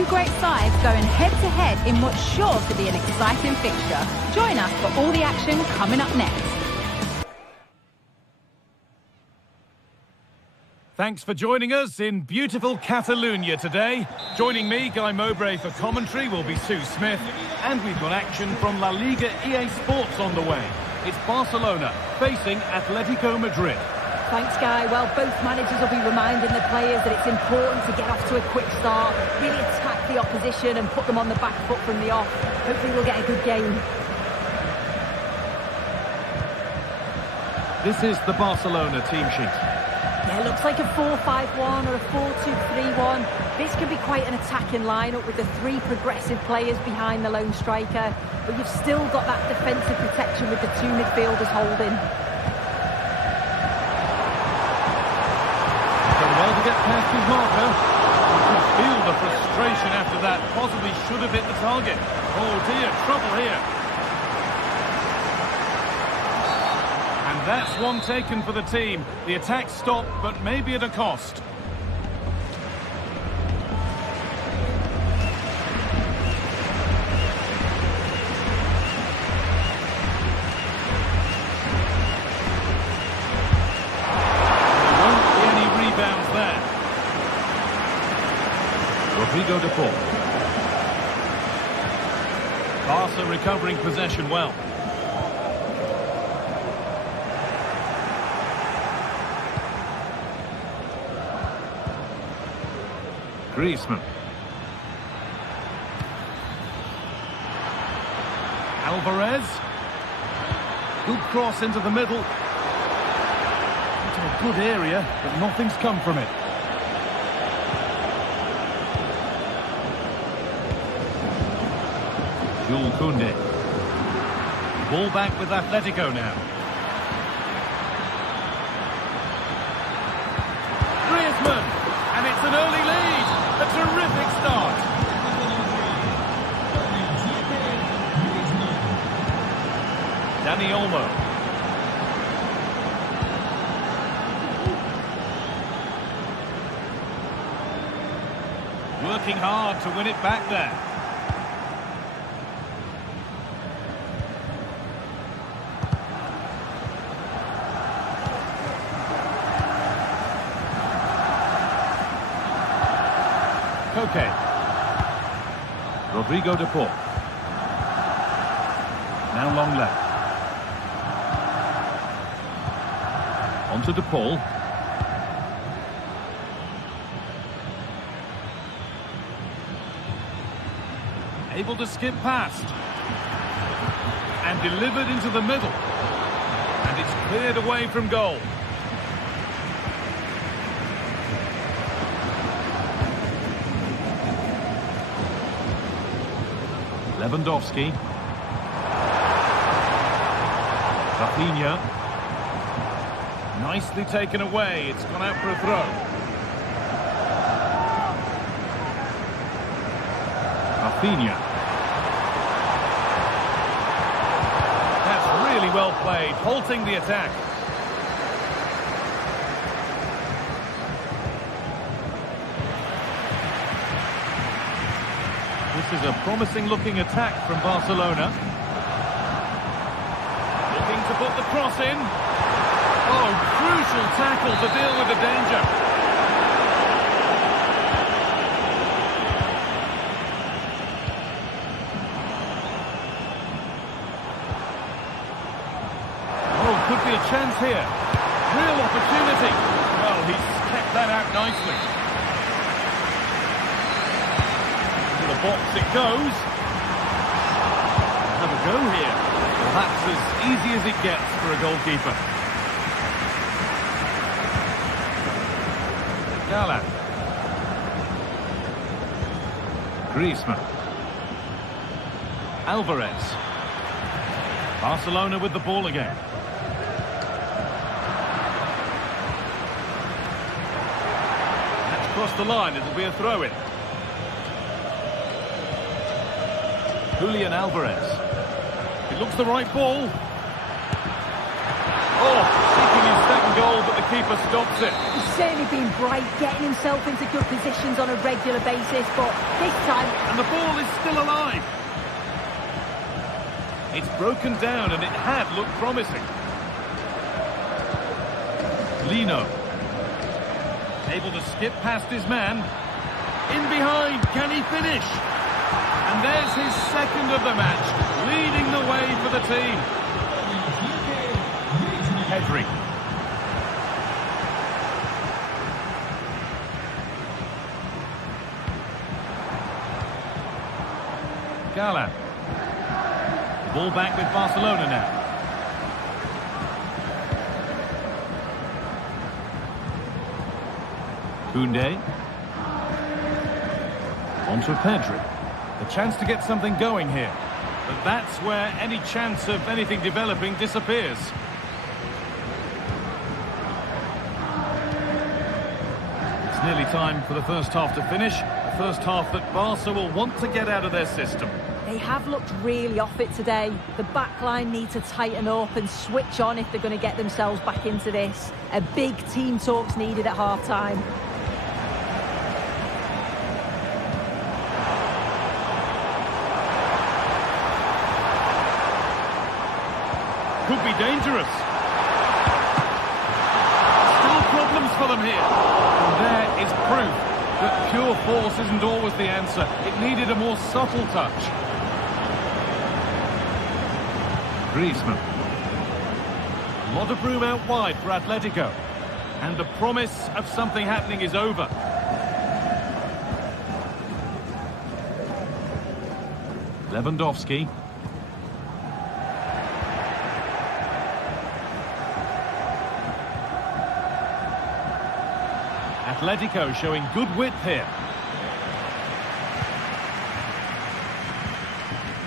Two great sides going head-to-head in what's sure to be an exciting fixture. Join us for all the action coming up next. Thanks for joining us in beautiful Catalonia today. Joining me, Guy Mowbray, for commentary will be Sue Smith. And we've got action from La Liga EA Sports on the way. It's Barcelona facing Atletico Madrid. Thanks, Guy. Well, both managers will be reminding the players that it's important to get off to a quick start, really attack the opposition and put them on the back foot from the off. Hopefully we'll get a good game. This is the Barcelona team sheet. Yeah, it looks like a 4-5-1 or a 4-2-3-1. This could be quite an attacking lineup with the three progressive players behind the lone striker, but you've still got that defensive protection with the two midfielders holding. Done well to get past his marker. You can feel the frustration after that. Possibly should have hit the target. Oh dear, trouble here. And that's one taken for the team. The attack stopped, but maybe at a cost. Rodrigo de Paul. Barca recovering possession well. Griezmann. Alvarez. Good cross into the middle. Into a good area, but nothing's come from it. Jules Koundé. Ball back with Atletico now. Griezmann! And it's an early lead! A terrific start! Dani Olmo. Working hard to win it back there. Okay. Rodrigo de Paul. Now long left. On to de Paul. Able to skip past. And delivered into the middle. And it's cleared away from goal. Lewandowski. Rafinha. Nicely taken away. It's gone out for a throw. Rafinha. That's really well played, halting the attack. This is a promising-looking attack from Barcelona. Looking to put the cross in. Oh, crucial tackle to deal with the danger. Oh, could be a chance here. Real opportunity. Well, he's kept that out nicely. Box it goes. Have a go here. Well, that's as easy as it gets for a goalkeeper. Gala. Griezmann. Alvarez. Barcelona with the ball again. That's crossed the line. It'll be a throw-in. Julian Alvarez. It looks the right ball. Oh, seeking his second goal, but the goalkeeper stops it. He's certainly been bright, getting himself into good positions on a regular basis, but this time... And the ball is still alive. It's broken down and it had looked promising. Lino. Able to skip past his man. In behind, can he finish? And there's his second of the match, leading the way for the team. Pedri. Gala. The ball back with Barcelona now. Koundé. On to Pedri. The chance to get something going here. But that's where any chance of anything developing disappears. It's nearly time for the first half to finish. The first half that Barca will want to get out of their system. They have looked really off it today. The back line need to tighten up and switch on if they're going to get themselves back into this. A big team talk's needed at half-time. Could be dangerous. Still problems for them here. And there is proof that pure force isn't always the answer. It needed a more subtle touch. Griezmann. A lot of room out wide for Atletico. And the promise of something happening is over. Lewandowski. Atletico showing good width here.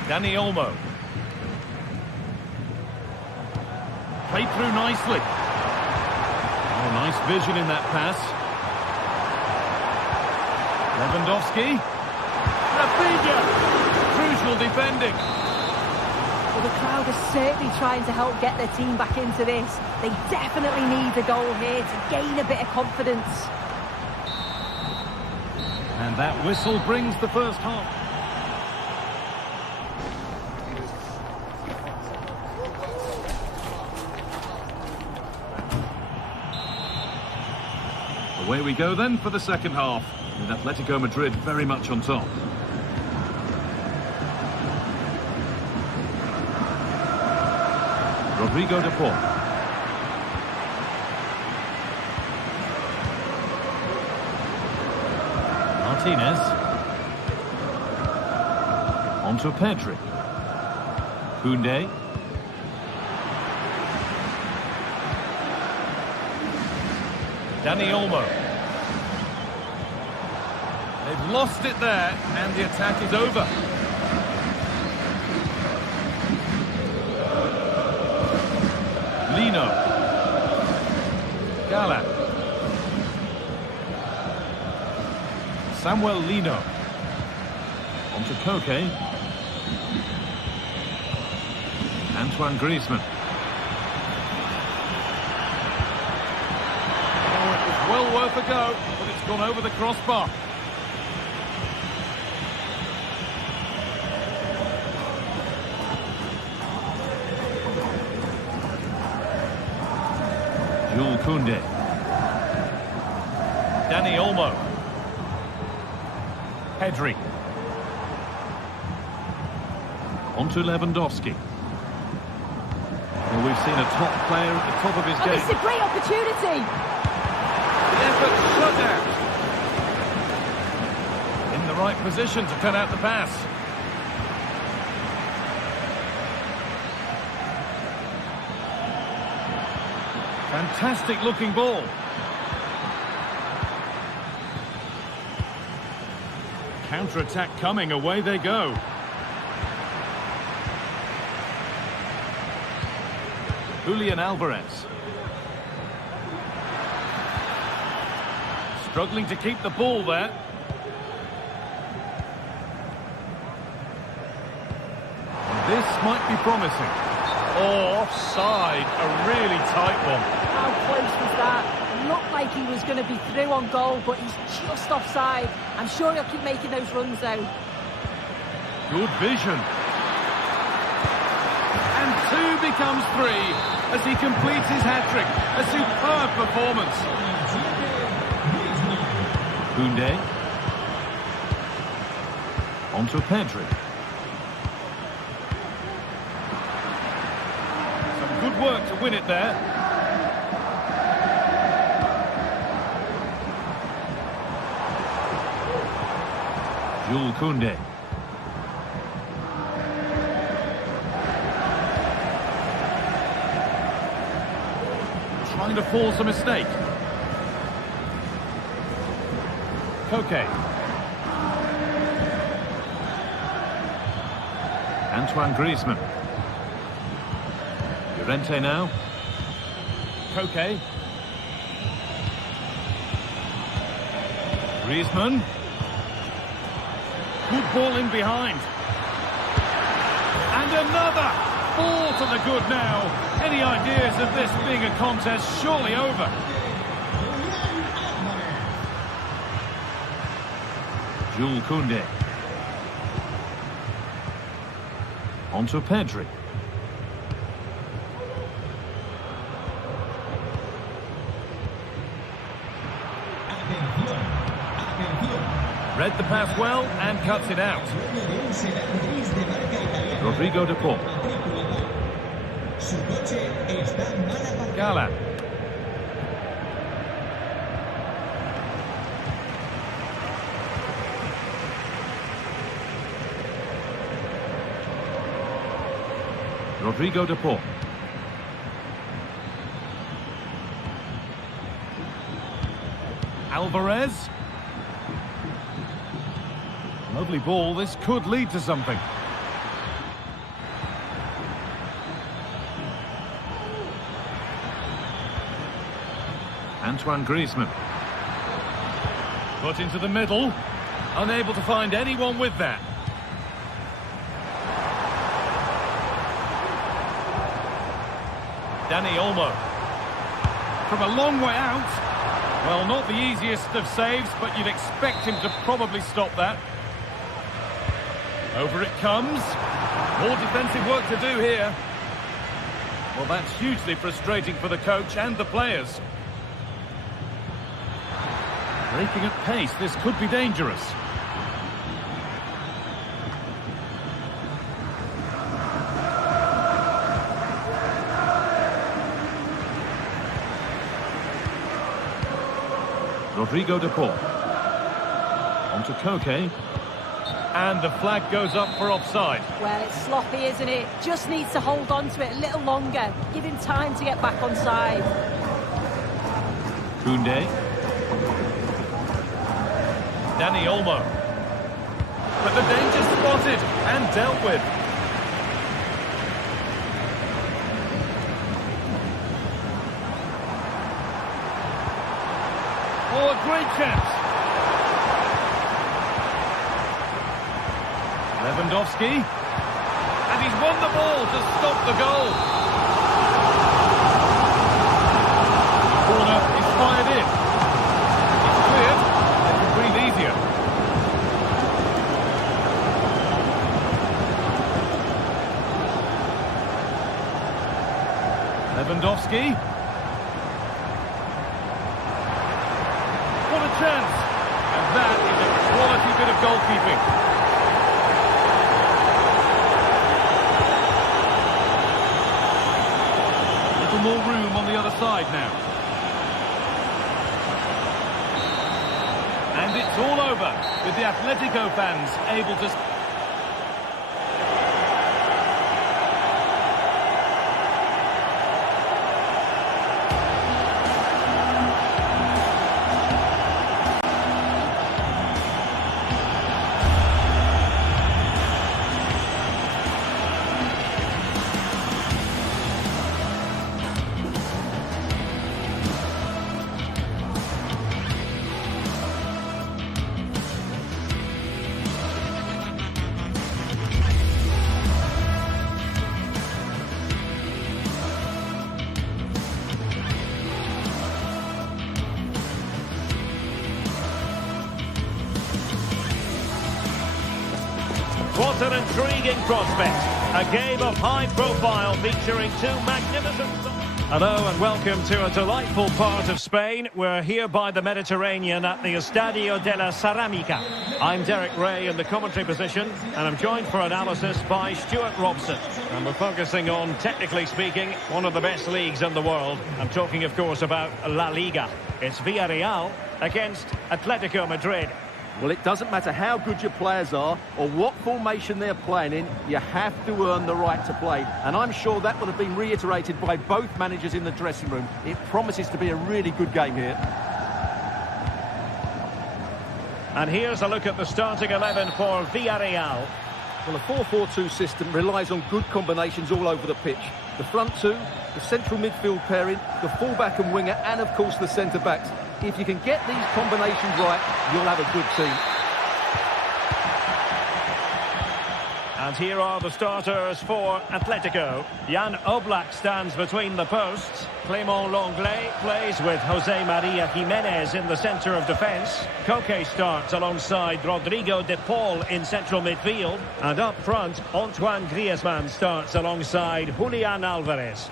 Dani Olmo. Played through nicely. Oh, nice vision in that pass. Lewandowski. Rafinha. Crucial defending. Well, the crowd are certainly trying to help get their team back into this. They definitely need a goal here to gain a bit of confidence. And that whistle brings the first half. Away we go then for the second half, with Atletico Madrid very much on top. Rodrigo de Paul. Martinez. On to Pedri. Koundé. Dani Olmo. They've lost it there, and the attack is over. Lino. Gala. Samuel Lino. On to Koke. Antoine Griezmann. Oh, it was well worth a go, but it's gone over the crossbar. Jules Koundé. Dani Olmo. Pedri. On to Lewandowski. Well, we've seen a top player at the top of his game. It's a great opportunity. The effort shut out. In the right position to cut out the pass. Fantastic looking ball. Counter-attack coming, away they go. Julian Alvarez. Struggling to keep the ball there. This might be promising. Oh, offside. A really tight one. How close was that? Looked like he was going to be through on goal, but he's just offside. I'm sure he'll keep making those runs, though. Good vision. And 2 becomes 3 as he completes his hat-trick. A superb performance. Koundé. On to Pedri. Some good work to win it there. Jules Koundé. Trying to force a mistake. Koke. Antoine Griezmann. Llorente now. Koke. Griezmann. Good ball in behind. And another! 4 to the good now. Any ideas of this being a contest surely over? Jules Koundé. On to Pedri. Read the pass well and cuts it out. Rodrigo de Paul. Gala. Rodrigo de Paul. Alvarez. Lovely ball, this could lead to something. Antoine Griezmann. Put into the middle. Unable to find anyone with that. Dani Olmo. From a long way out. Well, not the easiest of saves, but you'd expect him to probably stop that. Over it comes. More defensive work to do here. Well, that's hugely frustrating for the coach and the players. Breaking at pace, this could be dangerous. Rodrigo de Paul. On to Koke. And the flag goes up for offside. Well, it's sloppy, isn't it? Just needs to hold on to it a little longer. Give him time to get back on side. Koundé. Dani Olmo. But the danger spotted and dealt with. Oh, a great chance. Lewandowski. And he's won the ball to stop the goal. Corner is fired in. It's cleared. They can breathe easier. Lewandowski. What a chance. And that is a quality bit of goalkeeping. More room on the other side now. And it's all over with the Atletico fans able to... intriguing prospect. A game of high profile featuring two magnificent... Hello and welcome to a delightful part of Spain. We're here by the Mediterranean at the Estadio de la Ceramica. I'm Derek Ray in the commentary position, and I'm joined for analysis by Stuart Robson. And we're focusing on, technically speaking, one of the best leagues in the world. I'm talking, of course, about La Liga. It's Villarreal against Atletico Madrid. Well, it doesn't matter how good your players are or what formation they're playing in, you have to earn the right to play. And I'm sure that would have been reiterated by both managers in the dressing room. It promises to be a really good game here. And here's a look at the starting 11 for Villarreal. Well, a 4-4-2 system relies on good combinations all over the pitch. The front two, the central midfield pairing, the fullback and winger, and of course the centre-backs. If you can get these combinations right, you'll have a good team. And here are the starters for Atletico. Jan Oblak stands between the posts. Clément Lenglet plays with José María Jiménez in the centre of defence. Koke starts alongside Rodrigo de Paul in central midfield. And up front, Antoine Griezmann starts alongside Julián Álvarez.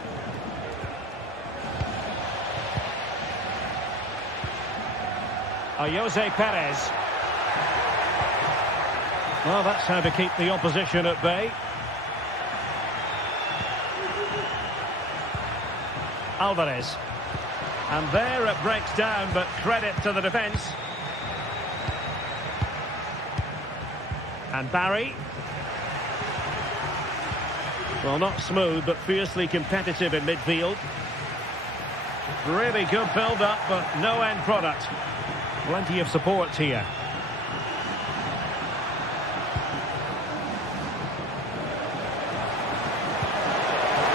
Jose Perez. Well, that's how to keep the opposition at bay. Álvarez. And there it breaks down, but credit to the defence. And Barry. Well, not smooth, but fiercely competitive in midfield. Really good build-up, but no end product. Plenty of support here.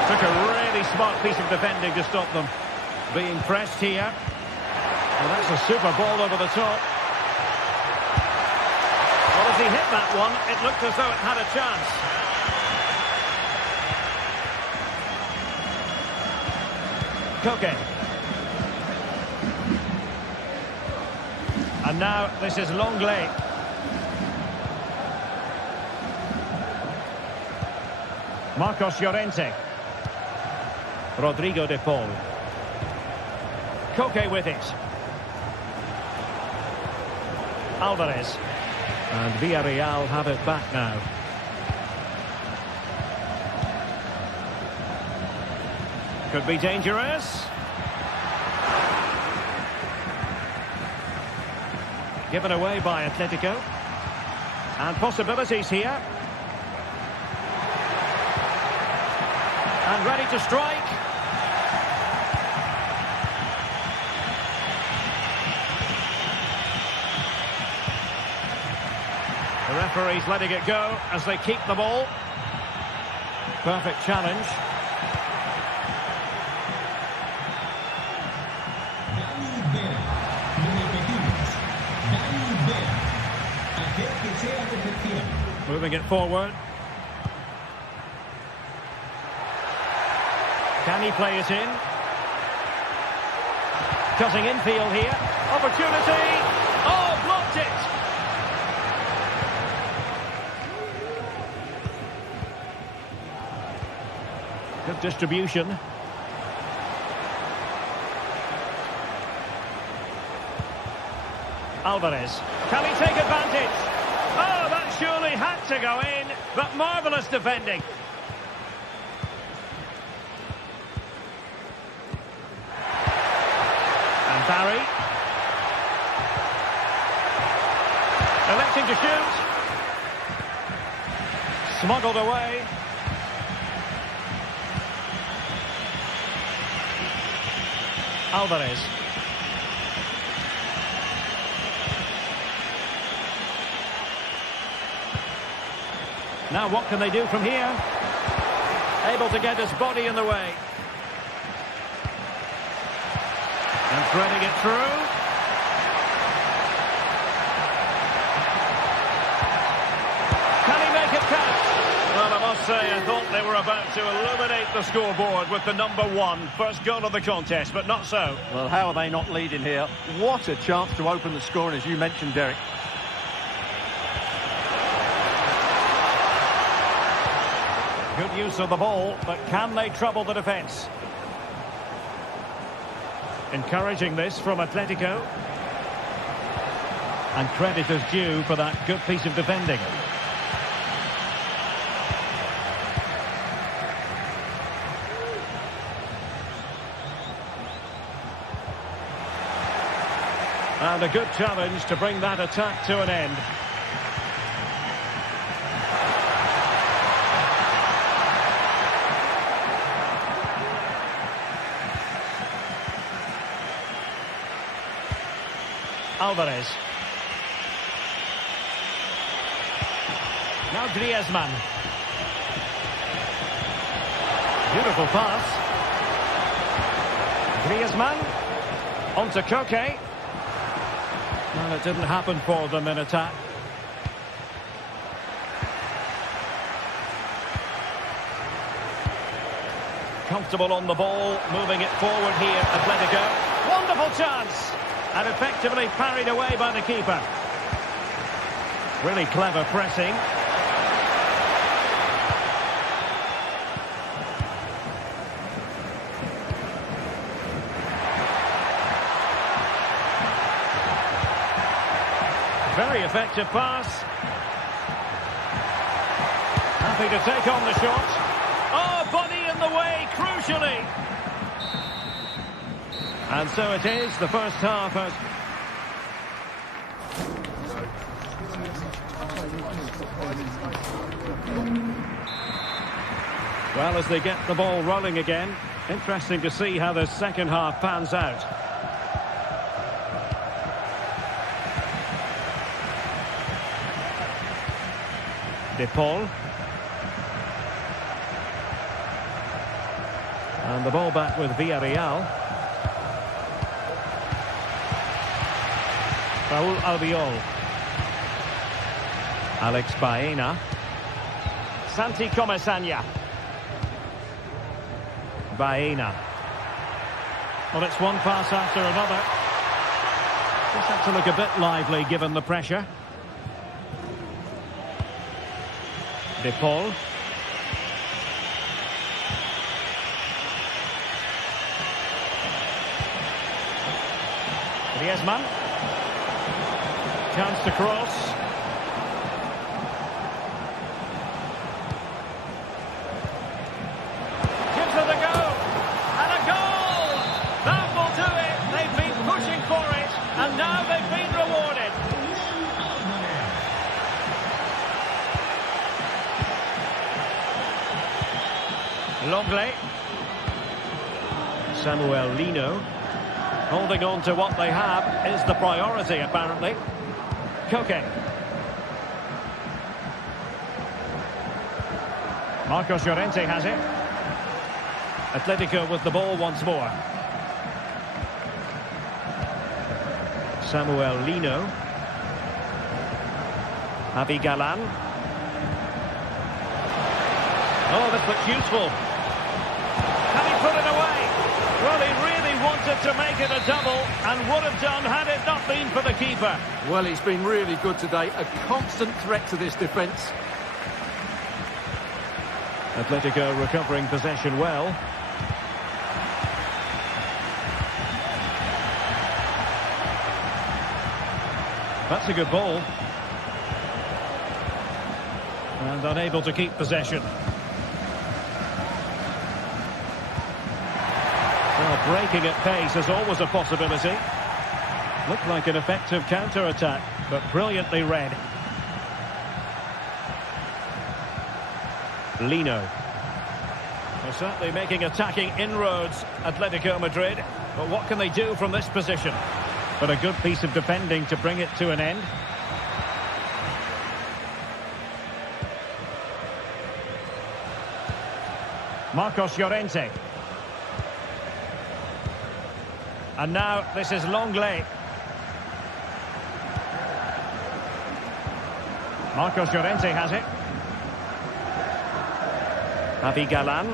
Took a really smart piece of defending to stop them. Being pressed here. Well, that's a super ball over the top. Well, as he hit that one, it looked as though it had a chance. Koke. And now this is Lenglet. Marcos Llorente. Rodrigo de Paul. Koke with it. Álvarez. And Villarreal have it back now. Could be dangerous. Given away by Atletico. And possibilities here. And ready to strike. The referee's letting it go as they keep the ball. Perfect challenge. Moving it forward. Can he play it in? Cutting infield here. Opportunity! Oh, blocked it! Good distribution. Álvarez. Can he take advantage? Oh, that surely had to go in, but marvellous defending. And Barry. Electing to shoot. Smuggled away. Álvarez. Now what can they do from here? Able to get his body in the way. And threading it through. Can he make it count? Well, I must say, I thought they were about to illuminate the scoreboard with the #1 first goal of the contest, but not so. Well, how are they not leading here? What a chance to open the score, and as you mentioned, Derek. Good use of the ball, but can they trouble the defence? Encouraging this from Atletico. And credit is due for that good piece of defending. And a good challenge to bring that attack to an end. Alvarez. Now Griezmann. Beautiful pass. Griezmann. On to Koke. Well, it didn't happen for them in attack. Comfortable on the ball, moving it forward here, Atletico. Wonderful chance! And effectively parried away by the keeper. Really clever pressing. Very effective pass. Happy to take on the shot. Oh, body in the way, crucially. And so it is, the first half has... Well, as they get the ball rolling again, interesting to see how the second half pans out. De Paul. And the ball back with Villarreal. Raúl Albiol. Alex Baena. Santi Comesaña. Baena. Well, it's one pass after another. Just have to look a bit lively given the pressure. De Paul. Griezmann. Chance to cross. Gives it a go. And a goal! That will do it. They've been pushing for it. And now they've been rewarded. Longley. Samuel Lino. Holding on to what they have is the priority, apparently. Koke. Marcos Llorente has it. Atletico with the ball once more. Samuel Lino. Javi Galan. Oh, this looks useful. Can he put it away? Well, he really wanted to make it a double and would have done had it not been for the keeper. Well, he's been really good today. A constant threat to this defence. Atletico recovering possession well. That's a good ball. And unable to keep possession. Well, breaking at pace is always a possibility. Looked like an effective counter-attack, but brilliantly read. Lino. They're certainly making attacking inroads, Atletico Madrid. But what can they do from this position? But a good piece of defending to bring it to an end. Marcos Llorente. And now this is Longley. Marcos Llorente has it. Javi Galan.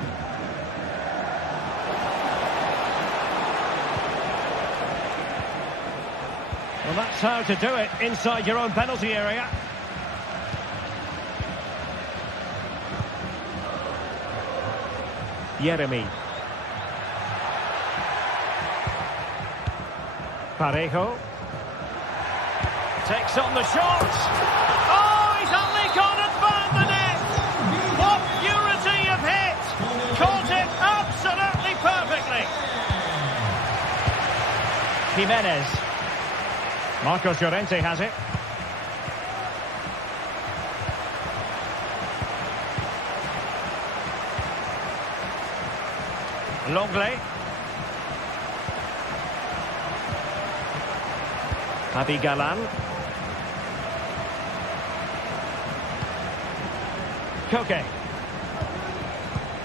Well, that's how to do it inside your own penalty area. Jeremy. Parejo. Takes on the shot. Oh, he's only gone and found the net. What purity of hit. Caught it absolutely perfectly. Jimenez. Marcos Llorente has it. Longley. Javi Galan. Koke.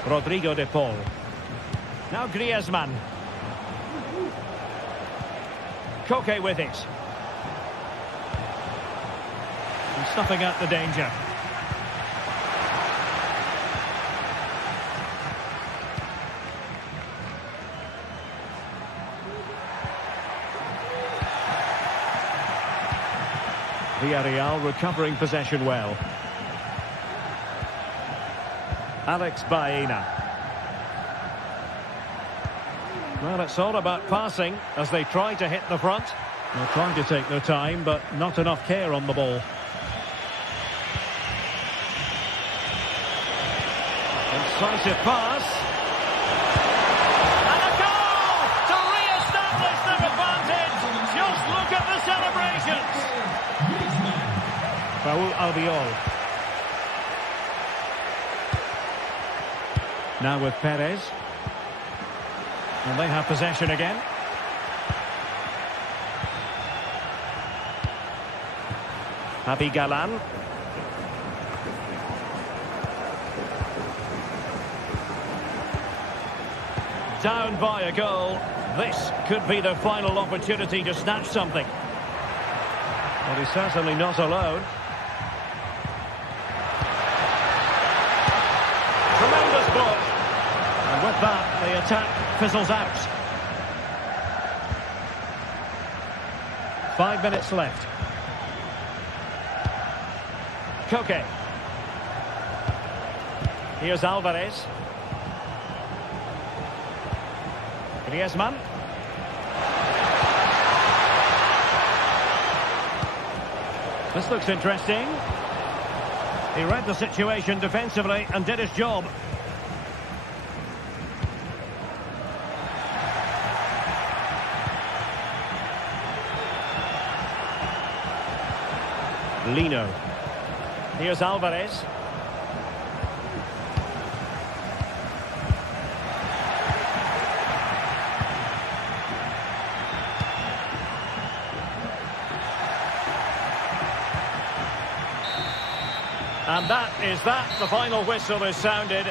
Rodrigo de Paul. Now Griezmann. Koke with it. He's snuffing out the danger. Villarreal recovering possession well. Alex Baena. Well, it's all about passing as they try to hit the front. They're trying to take their time, but not enough care on the ball. Incisive pass. And a goal to re-establish their advantage. Just look at the celebrations. Raúl Albiol. Now with Perez. And they have possession again. Javi Galan. Down by a goal. This could be their final opportunity to snatch something. But he's certainly not alone. Tremendous block. And with that, the attack fizzles out. 5 minutes left. Koke. Here's Alvarez. Griezmann. This looks interesting. He read the situation defensively and did his job. Lino. Here's Alvarez. And that is that. The final whistle is sounded.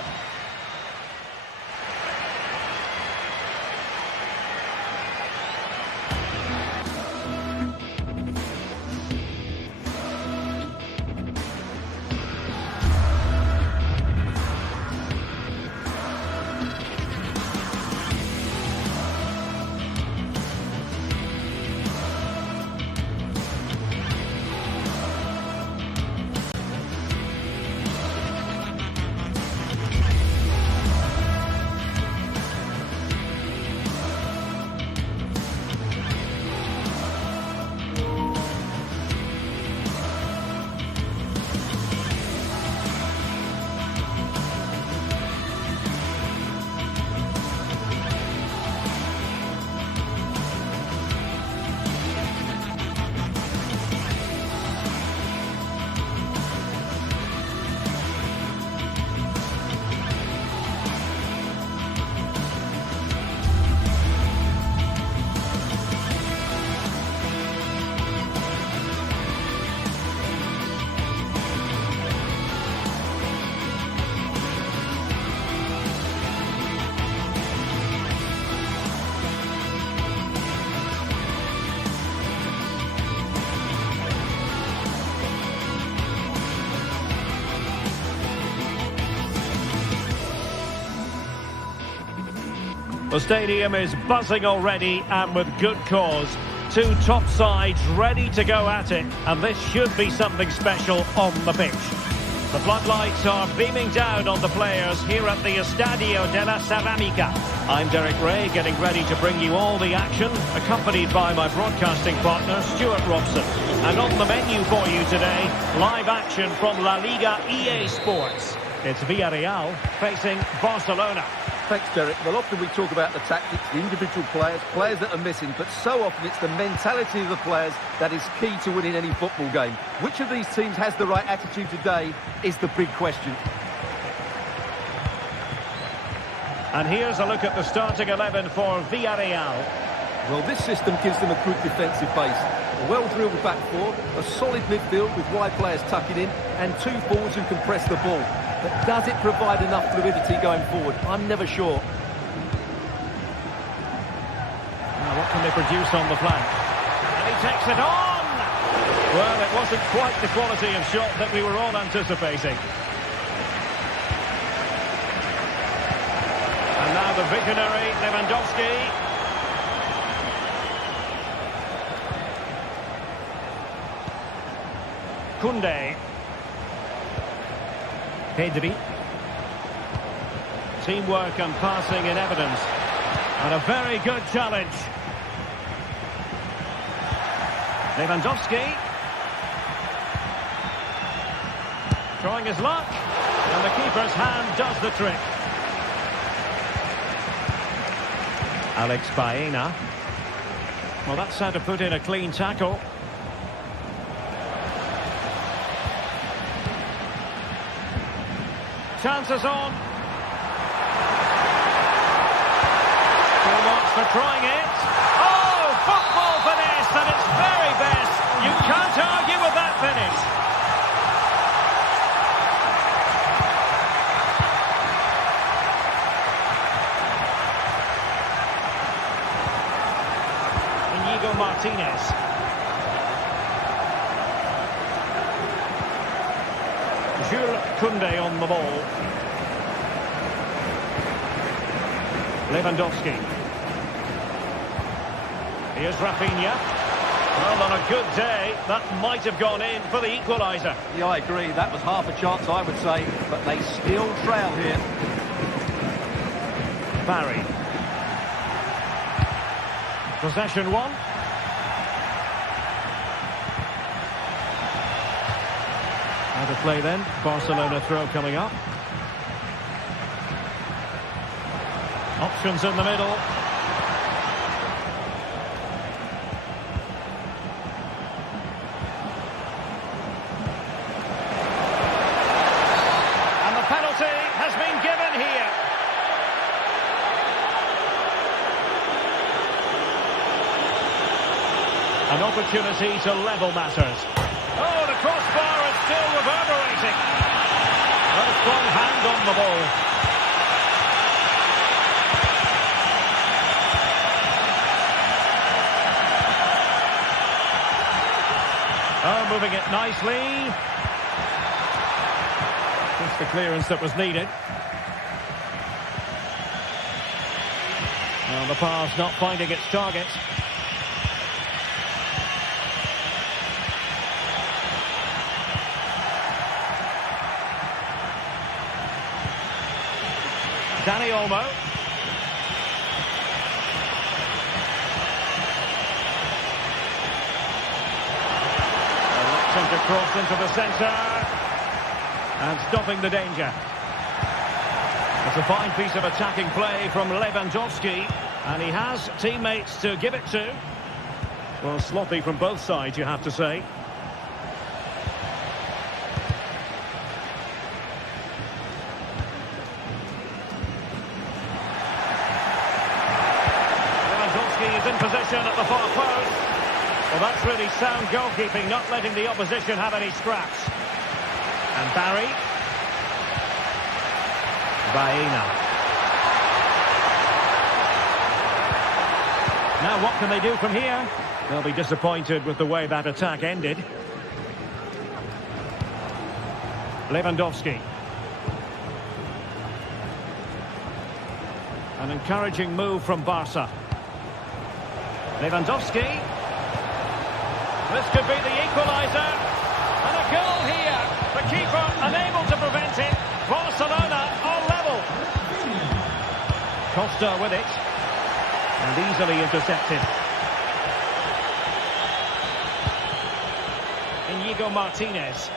The stadium is buzzing already, and with good cause. Two top sides ready to go at it, and this should be something special on the pitch. The floodlights are beaming down on the players here at the Estadio de la Ceramica. I'm Derek Ray, getting ready to bring you all the action, accompanied by my broadcasting partner, Stuart Robson. And on the menu for you today, live action from La Liga EA Sports. It's Villarreal facing Barcelona. Thanks, Derek. Well, often we talk about the tactics, the individual players that are missing, but so often it's the mentality of the players that is key to winning any football game. Which of these teams has the right attitude today is the big question. And here's a look at the starting 11 for Villarreal. Well, this system gives them a good defensive base. A well-drilled back four, a solid midfield with wide players tucking in, and two forwards who can press the ball. But does it provide enough fluidity going forward? I'm never sure. Now, what can they produce on the flank? And he takes it on! Well, it wasn't quite the quality of shot that we were all anticipating. And now the visionary Lewandowski. Koundé. Pedri. Teamwork and passing in evidence. And a very good challenge. Lewandowski. Trying his luck. And the keeper's hand does the trick. Alex Baena. Well, that's how to put in a clean tackle. Chances on. Still wants for trying it. Oh, football finesse at its very best. You can't argue with that finish. Inigo Martinez. Jules Koundé on the ball. Lewandowski. Here's Rafinha. Well, on a good day, that might have gone in for the equaliser. Yeah, I agree. That was half a chance, I would say. But they still trail here. Barry. Possession one. Out of play then. Barcelona throw coming up. Options in the middle. And the penalty has been given here. An opportunity to level matters. Oh, the crossbar is still reverberating. A strong hand on the ball. Oh, moving it nicely. Just the clearance that was needed. Well, the pass not finding its target. Dani Olmo. Centre cross into the centre. And stopping the danger. It's a fine piece of attacking play from Lewandowski. And he has teammates to give it to. Well, sloppy from both sides, you have to say. Lewandowski is in position at the far post. Well, that's really sound goalkeeping, not letting the opposition have any scraps. And Barry. Baena. Now what can they do from here? They'll be disappointed with the way that attack ended. Lewandowski. An encouraging move from Barca. Lewandowski. This could be the equaliser. And a goal here. The keeper unable to prevent it. Barcelona on level. Costa with it. And easily intercepted. Inigo Martinez.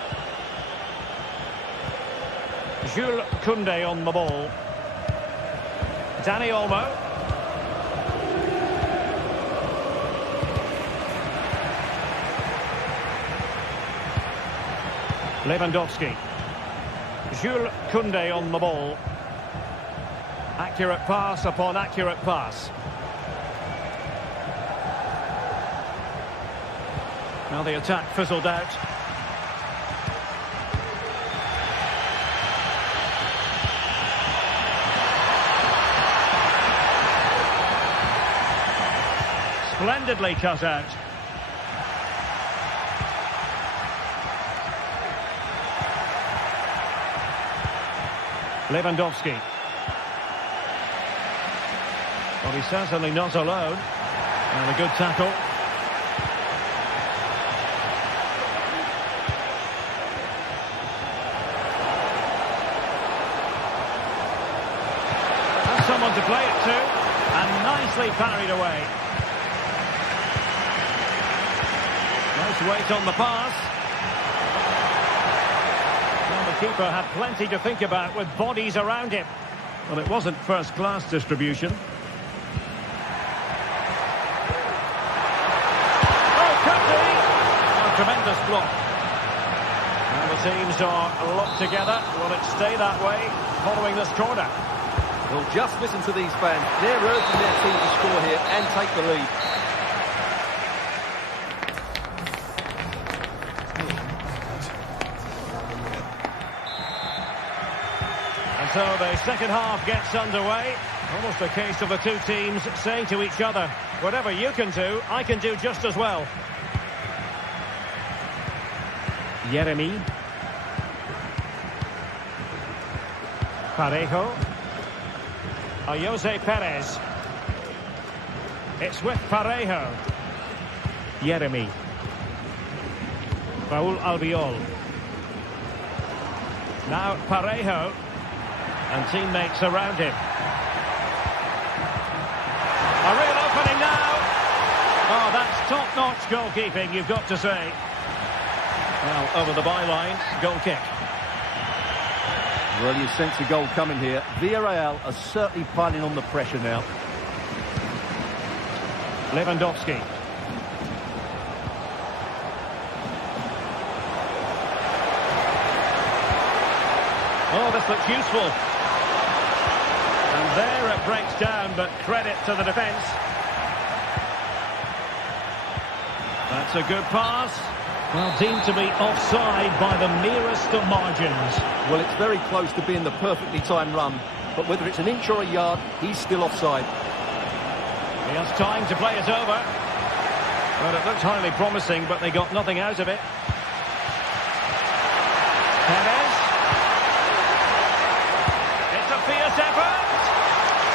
Jules Koundé on the ball. Dani Olmo. Lewandowski. Jules Koundé on the ball. Accurate pass upon accurate pass. Now the attack fizzled out. Splendidly cut out. Lewandowski. Well, he's certainly not alone. And a good tackle. Has someone to play it to. And nicely parried away. Nice weight on the pass. Well, the keeper had plenty to think about with bodies around him. Well, it wasn't first-class distribution. Oh, could be! A tremendous block. And the teams are locked together. Will it stay that way following this corner? Well, just listen to these fans. They're urging their team to score here and take the lead. So the second half gets underway. Almost a case of the two teams saying to each other, whatever you can do, I can do just as well. Yeremy. Parejo. Jose Perez. It's with Parejo. Yeremy. Raúl Albiol. Now Parejo. And teammates around him. A real opening now. Oh, that's top-notch goalkeeping, you've got to say. Well, over the byline, goal kick. Well, you sense a goal coming here. Villarreal are certainly piling on the pressure now. Lewandowski. Oh, this looks useful. And there it breaks down, but credit to the defence. That's a good pass. Well, deemed to be offside by the merest of margins. Well, it's very close to being the perfectly timed run, but whether it's an inch or a yard, he's still offside. He has time to play it over. Well, it looked highly promising, but they got nothing out of it. Perez. It's a fierce effort.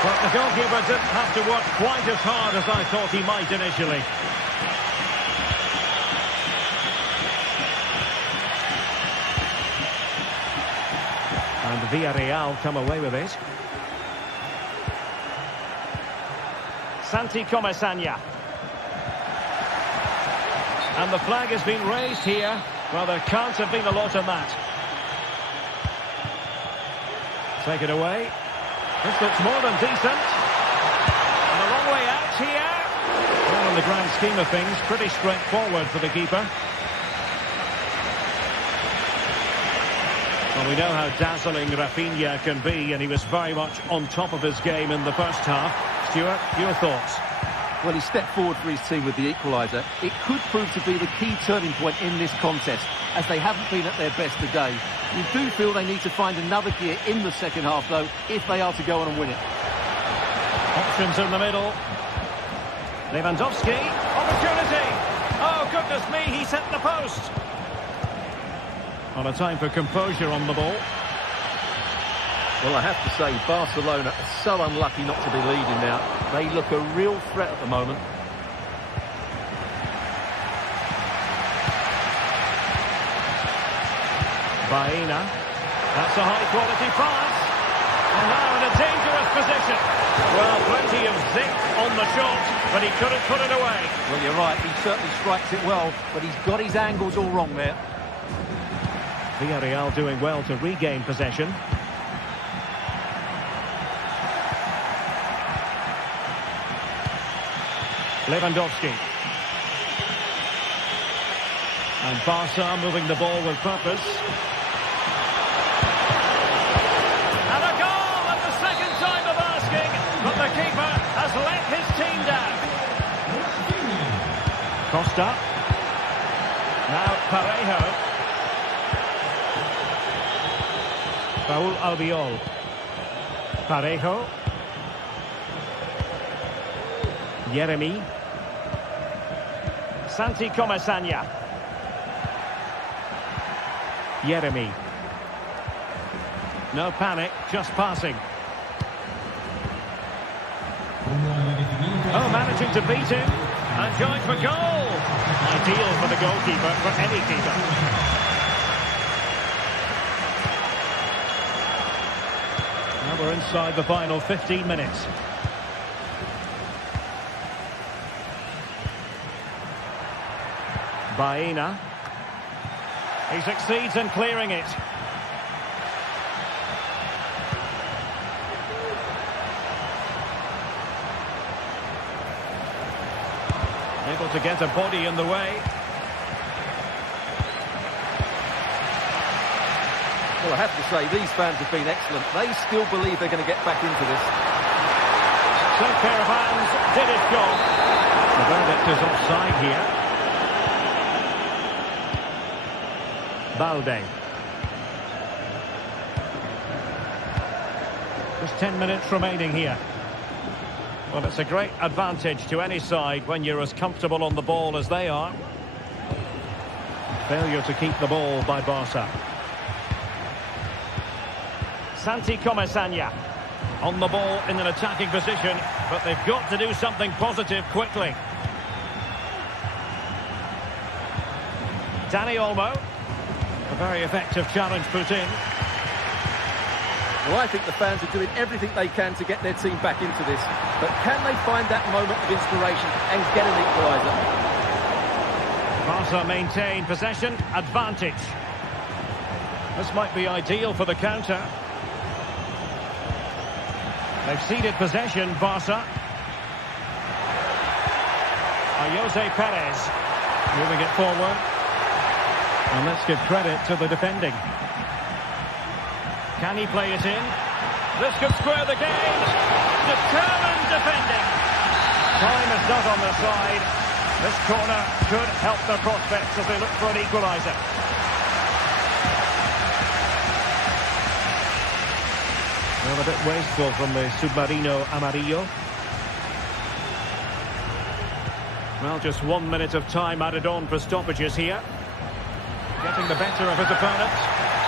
But the goalkeeper didn't have to work quite as hard as I thought he might initially. And Villarreal come away with it. Santi Comesaña. And the flag has been raised here. Well, there can't have been a lot on that. Take it away. This looks more than decent. And a long way out here. Well, in the grand scheme of things, pretty straightforward for the keeper. Well, we know how dazzling Rafinha can be, and he was very much on top of his game in the first half. Stuart, your thoughts? Well, he stepped forward for his team with the equaliser. It could prove to be the key turning point in this contest, as they haven't been at their best today. You do feel they need to find another gear in the second half, though, if they are to go on and win it. Options in the middle. Lewandowski. Opportunity. Oh, goodness me, he's hit the post. On a time for composure on the ball. Well, I have to say, Barcelona are so unlucky not to be leading now. They look a real threat at the moment. Baena. That's a high-quality pass. And now in a dangerous position. Well, plenty of zip on the shot, but he couldn't put it away. Well, you're right. He certainly strikes it well, but he's got his angles all wrong there. Villarreal doing well to regain possession. Lewandowski. And Barca moving the ball with purpose. And a goal at the second time of asking, but the keeper has let his team down. Costa. Now Parejo. Raúl Albiol. Parejo. Yeremy. Santi Comesaña. Yeremy. No panic, just passing. Oh, managing to beat him. And going for goal. Ideal for the goalkeeper, for any keeper. Now we're inside the final 15 minutes. Baena. He succeeds in clearing it. Able to get a body in the way. Well, I have to say, these fans have been excellent. They still believe they're going to get back into this. Some pair of hands did its job. The verdict is offside here. Balde. Just 10 minutes remaining here. Well, it's a great advantage to any side when you're as comfortable on the ball as they are. Failure to keep the ball by Barca. Santi Comesaña on the ball in an attacking position, but they've got to do something positive quickly. Dani Olmo. A very effective challenge put in. Well, I think the fans are doing everything they can to get their team back into this. But can they find that moment of inspiration and get an equaliser? Barca maintain possession, advantage. This might be ideal for the counter. They've ceded possession, Barca. Jose Perez moving it forward. And let's give credit to the defending. Can he play it in? This could square the game. Determined defending. Time is not on their side. This corner could help their prospects as they look for an equaliser. Well, a bit wasteful from the Submarino Amarillo. Well, just 1 minute of time added on for stoppages here. Getting the better of his opponent.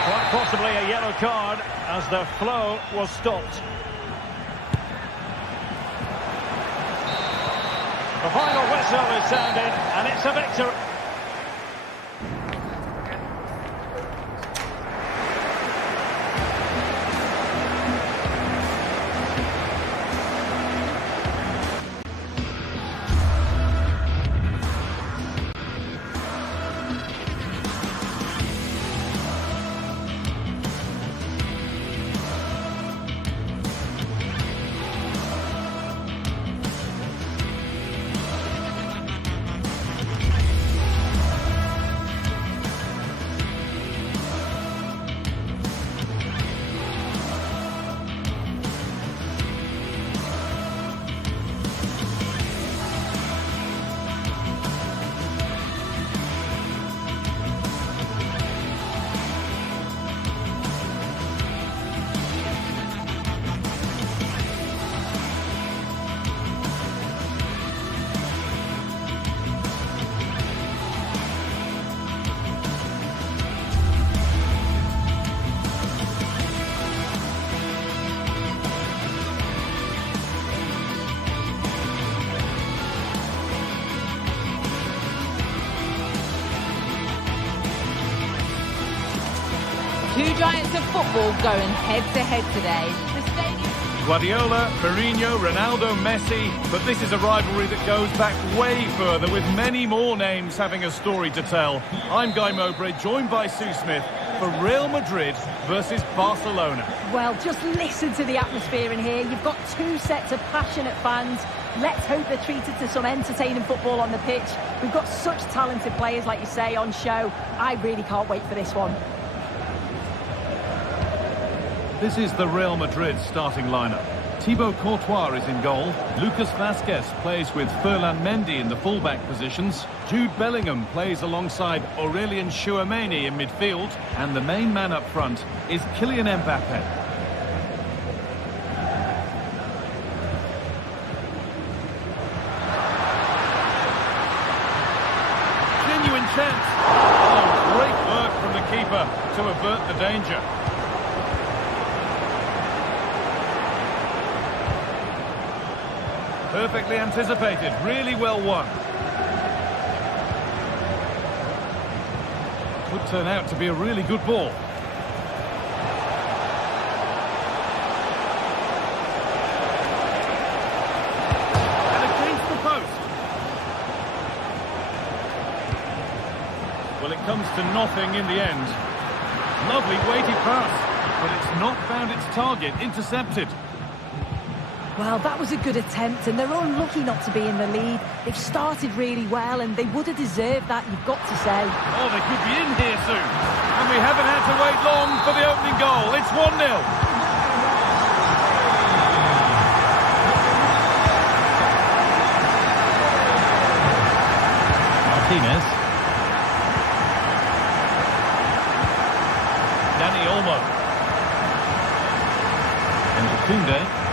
Quite possibly a yellow card as the flow was stopped. The final whistle is sounded and it's a victory. giants of football going head-to-head today. The stadium... Guardiola, Mourinho, Ronaldo, Messi, but this is a rivalry that goes back way further, with many more names having a story to tell. I'm Guy Mowbray, joined by Sue Smith for Real Madrid versus Barcelona. Well, just listen to the atmosphere in here. You've got two sets of passionate fans. Let's hope they're treated to some entertaining football on the pitch. We've got such talented players, like you say, on show. I really can't wait for this one. This is the Real Madrid starting lineup. Thibaut Courtois is in goal. Lucas Vazquez plays with Ferland Mendy in the fullback positions. Jude Bellingham plays alongside Aurelien Tchouameni in midfield. And the main man up front is Kylian Mbappe. Genuine chance. Oh, great work from the keeper to avert the danger. Perfectly anticipated, really well won. Could turn out to be a really good ball. And against the post. Well, it comes to nothing in the end. Lovely weighted pass, but it's not found its target, intercepted. Well, that was a good attempt, and they're unlucky not to be in the lead. They've started really well, and they would have deserved that, you've got to say. Oh, they could be in here soon. And we haven't had to wait long for the opening goal. It's 1-0. Martinez. Dani Olmo. And Kunde.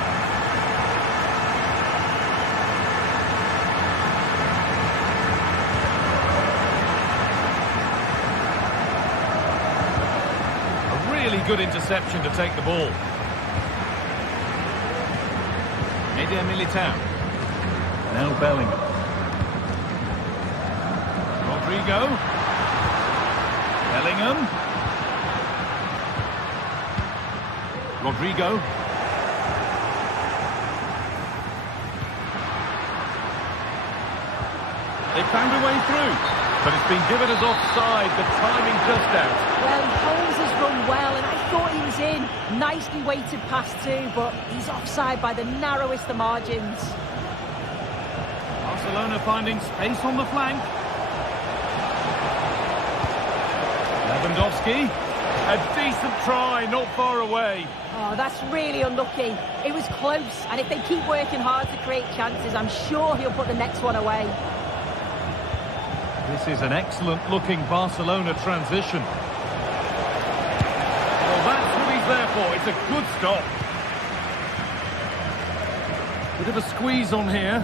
Good interception to take the ball. Eder Militao. Now Bellingham. Rodrigo. Bellingham. Rodrigo. They found a way through, but it's been given as offside, the timing just out. Well, Holmes has run well, and I thought he was in. Nicely weighted pass too, but he's offside by the narrowest of margins. Barcelona finding space on the flank. Lewandowski. A decent try, not far away. Oh, that's really unlucky. It was close, and if they keep working hard to create chances, I'm sure he'll put the next one away. This is an excellent-looking Barcelona transition. Well, that's what he's there for. It's a good stop. Bit of a squeeze on here.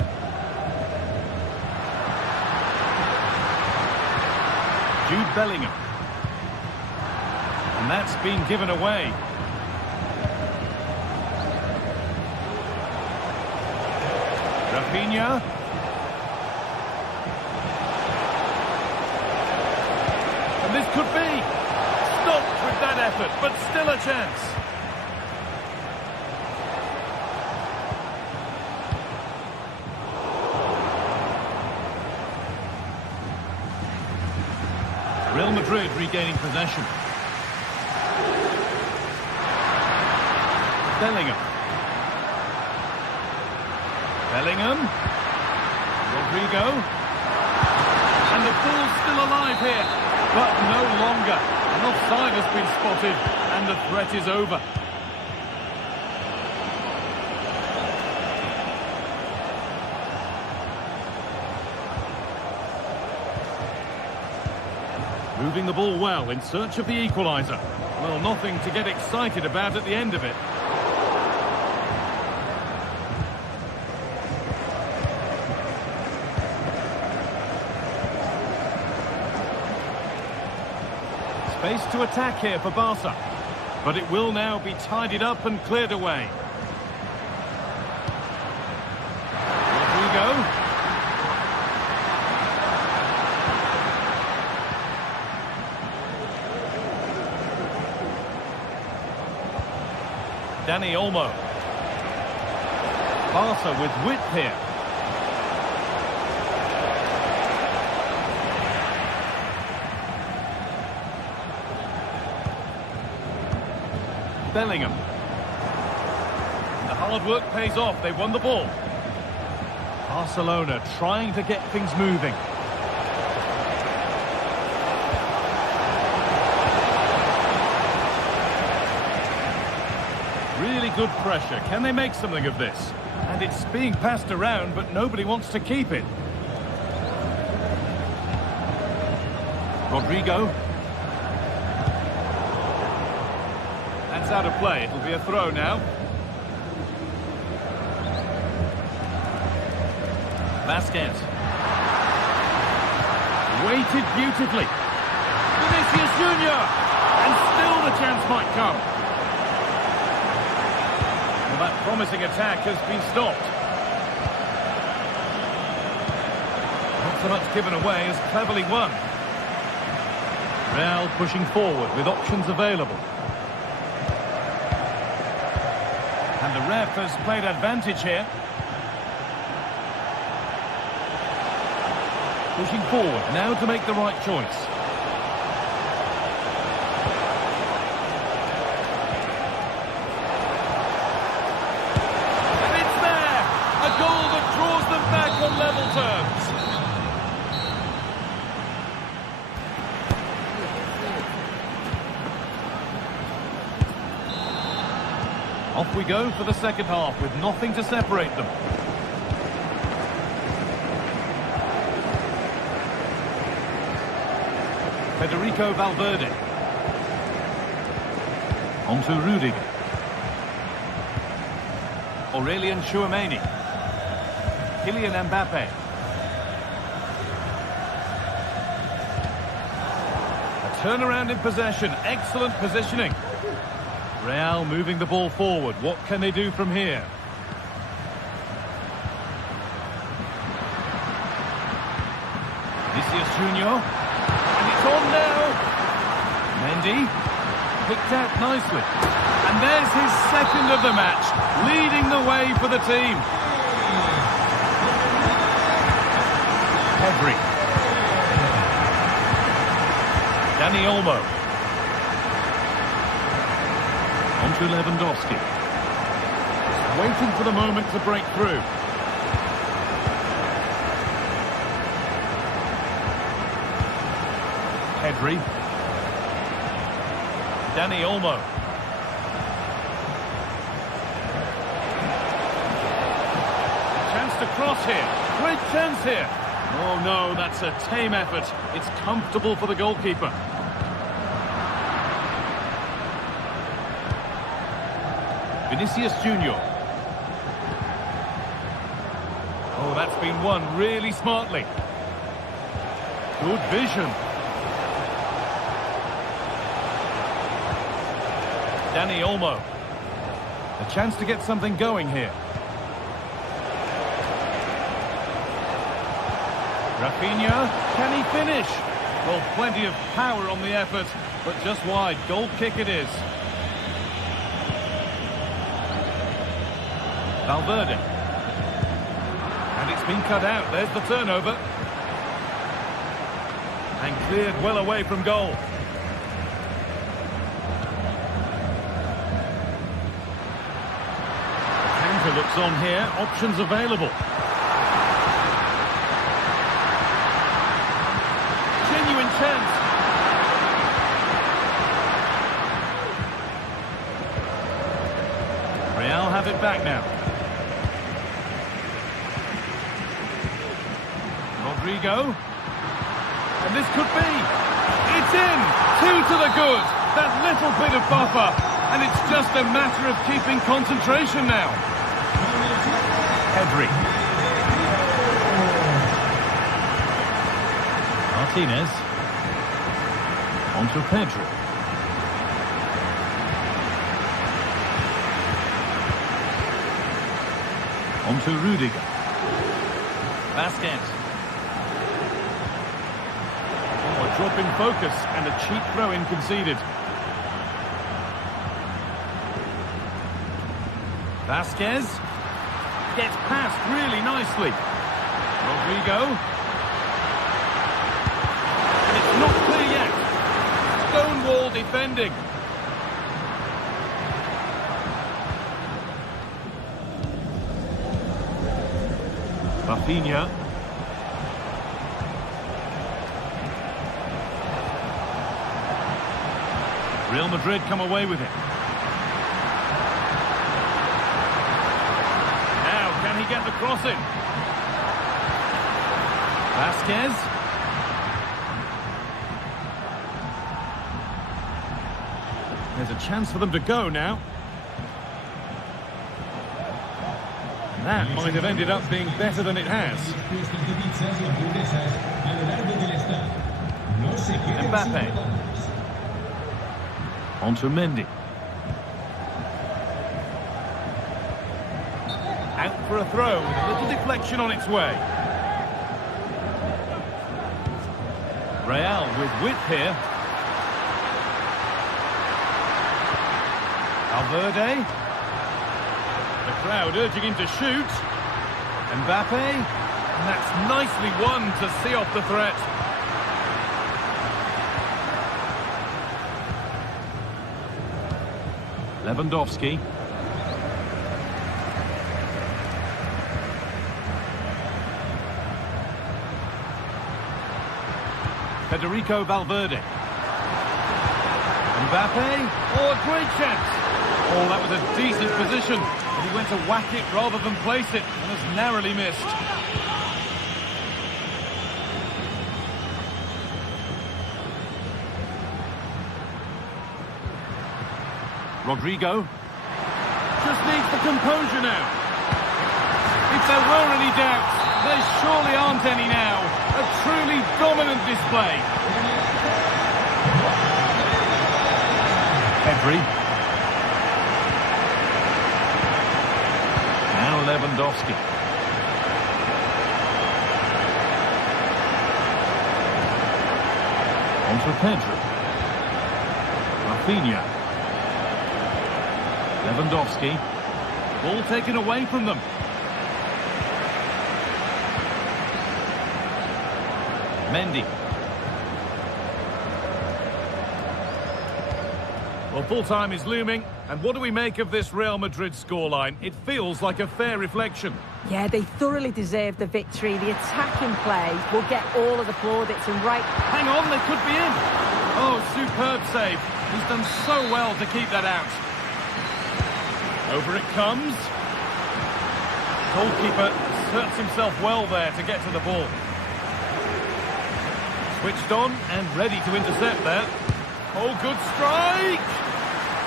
Jude Bellingham. And that's been given away. Rafinha. And this could be stopped with that effort, but still a chance. Real Madrid regaining possession. Bellingham. Rodrigo. And the ball's still alive here, but no longer. An offside has been spotted, and the threat is over. Moving the ball well in search of the equaliser. Well, nothing to get excited about at the end of it. Space to attack here for Barca, but it will now be tidied up and cleared away. Rodrigo. Dani Olmo. Barca with width here. Bellingham. The hard work pays off. They won the ball. Barcelona trying to get things moving. Really good pressure. Can they make something of this? And it's being passed around, but nobody wants to keep it. Rodrigo. That's out of play. It'll be a throw now. Vasquez. Waited beautifully. Vinicius Junior. And still the chance might come. Well, that promising attack has been stopped. Not so much given away as cleverly won. Real pushing forward with options available. And the ref has played advantage here. Pushing forward now to make the right choice. And it's there! A goal that draws them back on level terms. Off we go for the second half with nothing to separate them. Federico Valverde. On to Rudiger. Aurelien Tchouameni. Kylian Mbappe. A turnaround in possession. Excellent positioning. Real moving the ball forward. What can they do from here? Vinicius Junior. And it's on now. Mendy. Picked out nicely. And there's his second of the match. Leading the way for the team. Pedri. Dani Olmo. On to Lewandowski. Waiting for the moment to break through. Pedri. Dani Olmo. Chance to cross here. Great chance here. Oh no, that's a tame effort. It's comfortable for the goalkeeper. Vinicius Junior. Oh, that's been won really smartly. Good vision. Dani Olmo. A chance to get something going here. Rafinha. Can he finish? Well, plenty of power on the effort, but just wide. Goal kick it is. Valverde. And it's been cut out. There's the turnover. And cleared well away from goal. The counter looks on here. Options available. Genuine chance. Real have it back now. Rodrigo. And this could be. It's in. 2 to the good. That little bit of buffer. And it's just a matter of keeping concentration now. Pedri. Martinez. On to Pedri. On to Rudiger. Vasquez. Oh, a drop in focus and a cheap throw-in conceded. Vasquez gets past really nicely. Rodrigo. And it's not clear yet. Stonewall defending. Rafinha. Real Madrid come away with it. Now, can he get the cross in? Vasquez. There's a chance for them to go now. That might have ended up being better than it has. Mbappe. On to Mendy. Out for a throw with a little deflection on its way. Real with width here. Valverde. The crowd urging him to shoot. Mbappe. And that's nicely won to see off the threat. Lewandowski. Federico Valverde. Mbappe. Oh, a great chance. Oh, that was a decent position. But he went to whack it rather than place it and has narrowly missed. Rodrigo just needs the composure now. If there were any doubts, there surely aren't any now. A truly dominant display. Pedri. Now Lewandowski. On to Pedri. Rafinha. Lewandowski. Ball taken away from them. Mendy. Well, full-time is looming. And what do we make of this Real Madrid scoreline? It feels like a fair reflection. Yeah, they thoroughly deserve the victory. The attacking play will get all of the plaudits and right... Hang on, they could be in. Oh, superb save. He's done so well to keep that out. Over it comes. Goalkeeper asserts himself well there to get to the ball. Switched on and ready to intercept there. Oh, good strike!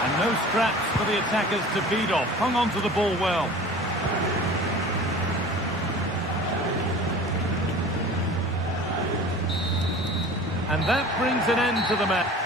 And no scraps for the attackers to beat off. Hung on to the ball well. And that brings an end to the match.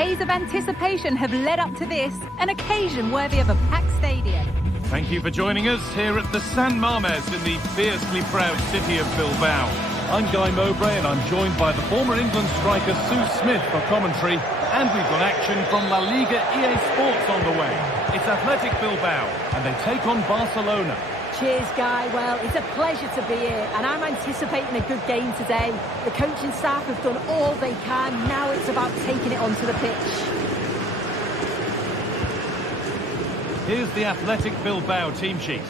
Days of anticipation have led up to this, an occasion worthy of a packed stadium. Thank you for joining us here at the San Mames in the fiercely proud city of Bilbao. I'm Guy Mowbray and I'm joined by the former England striker Sue Smith for commentary, and we've got action from La Liga EA Sports on the way. It's Athletic Bilbao and they take on Barcelona. Cheers, Guy. Well, it's a pleasure to be here, and I'm anticipating a good game today. The coaching staff have done all they can. Now it's about taking it onto the pitch. Here's the Athletic Bilbao team sheet.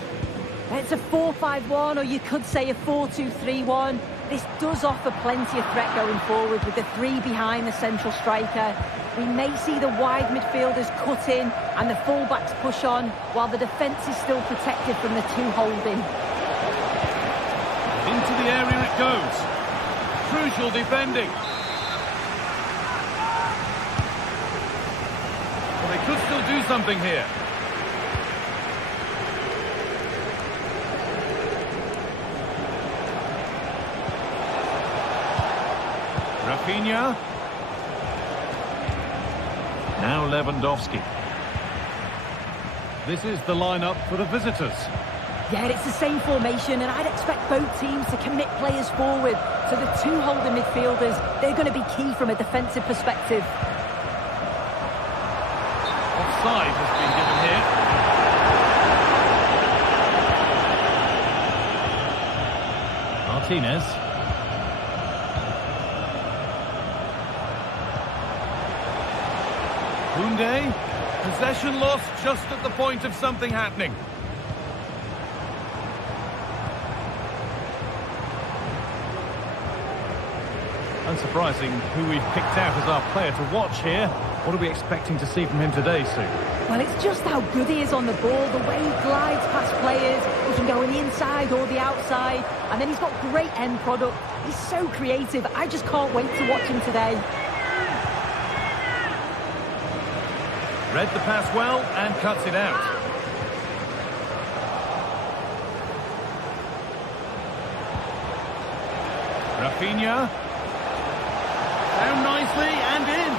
It's a 4-5-1, or you could say a 4-2-3-1. This does offer plenty of threat going forward with the three behind the central striker. We may see the wide midfielders cut in and the fullbacks push on, while the defence is still protected from the two holding. Into the area it goes. Crucial defending. Well, they could still do something here. Rafinha. Now Lewandowski. This is the lineup for the visitors. Yeah, it's the same formation, and I'd expect both teams to commit players forward. So the two holding midfielders, they're going to be key from a defensive perspective. Offside has been given here. Martinez. Koundé, possession lost just at the point of something happening. Unsurprising who we've picked out as our player to watch here. What are we expecting to see from him today, Sue? Well, it's just how good he is on the ball, the way he glides past players. He can go on the inside or the outside, and then he's got great end product. He's so creative. I just can't wait to watch him today. Read the pass well and cuts it out. Rafinha. Down nicely and in.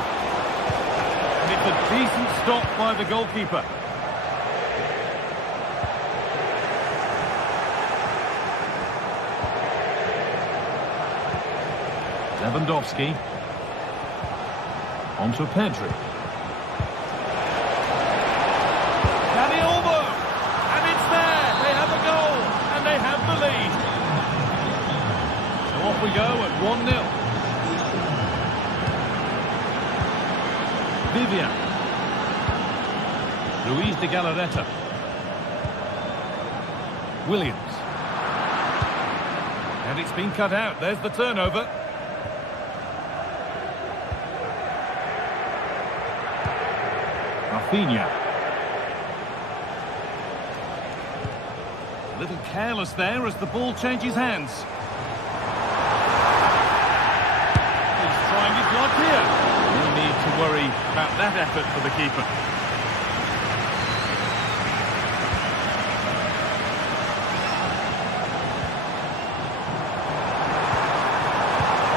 And it's a decent stop by the goalkeeper. Lewandowski. Onto Pedri. Off we go at 1-0. Vivian. Luis de Galarreta. Williams. And it's been cut out. There's the turnover. Rafinha. A little careless there as the ball changes hands. Luck here. No need to worry about that effort for the keeper.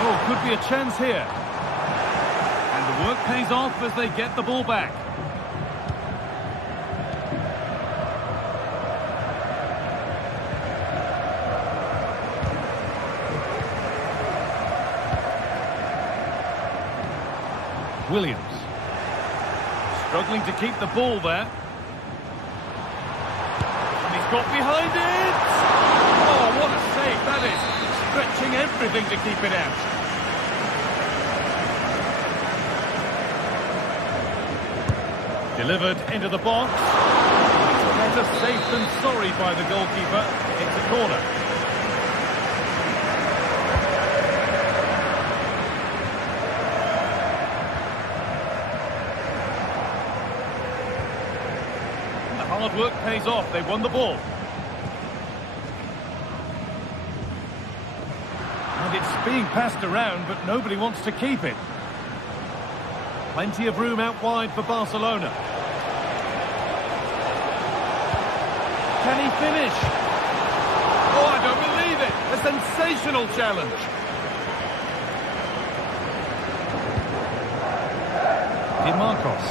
Oh, could be a chance here. And the work pays off as they get the ball back. Williams. Struggling to keep the ball there. And he's got behind it! Oh, what a save that is! Stretching everything to keep it out. Delivered into the box. Better safe than sorry by the goalkeeper. It's a corner. Hard work pays off. They won the ball. And it's being passed around, but nobody wants to keep it. Plenty of room out wide for Barcelona. Can he finish? Oh, I don't believe it. A sensational challenge. DeMarcos.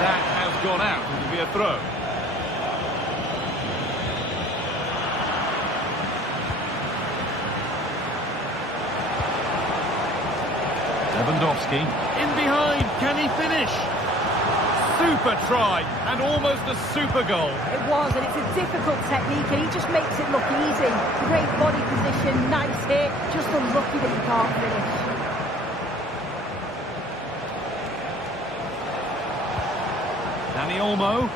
That has gone out. It'll be a throw. Lewandowski. In behind. Can he finish? Super try. And almost a super goal. It was, and it's a difficult technique, and he just makes it look easy. Great body position, nice hit. Just unlucky that he can't finish. Dani Olmo.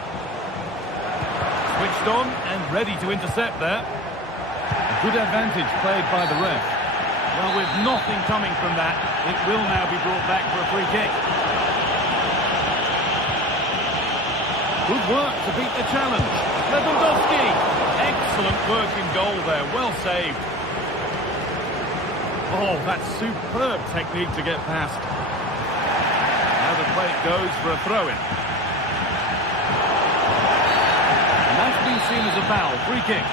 Switched on and ready to intercept there. A good advantage played by the ref. Well, with nothing coming from that, it will now be brought back for a free kick. Good work to beat the challenge. Lewandowski. Excellent work in goal there. Well saved. Oh, that's superb technique to get past. Now the play goes for a throw-in. And that's been seen as a foul. Free kick.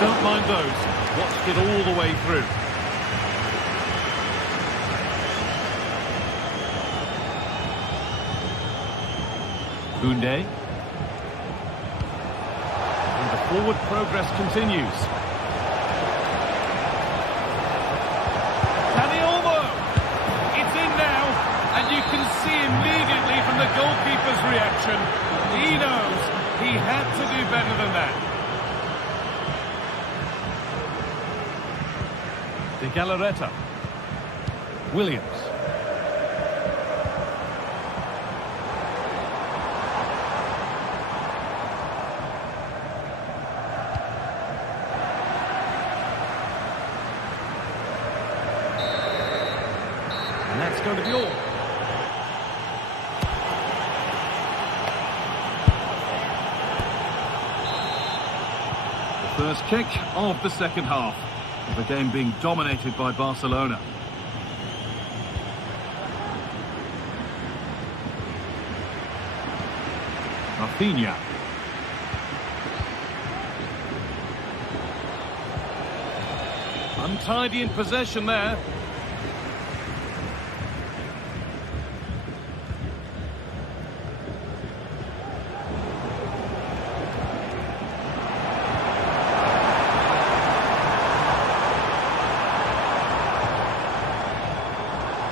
Don't mind those. Watched it all the way through. Koundé. And the forward progress continues. Dani Olmo. It's in now. And you can see immediately from the goalkeeper's reaction. He knows he had to do better than that. De Galarreta. Williams. And that's going to be all. The first kick of the second half. The game being dominated by Barcelona. Rafinha. Untidy in possession there.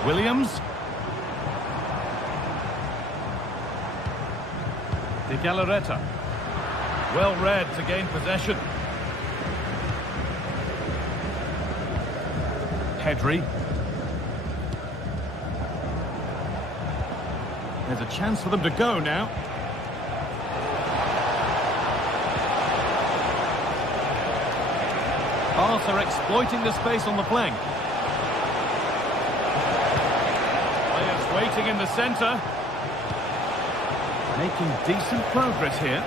Williams. De Galarreta. Well read to gain possession. Pedri. There's a chance for them to go now. Barca are exploiting the space on the flank. Waiting in the centre. Making decent progress here.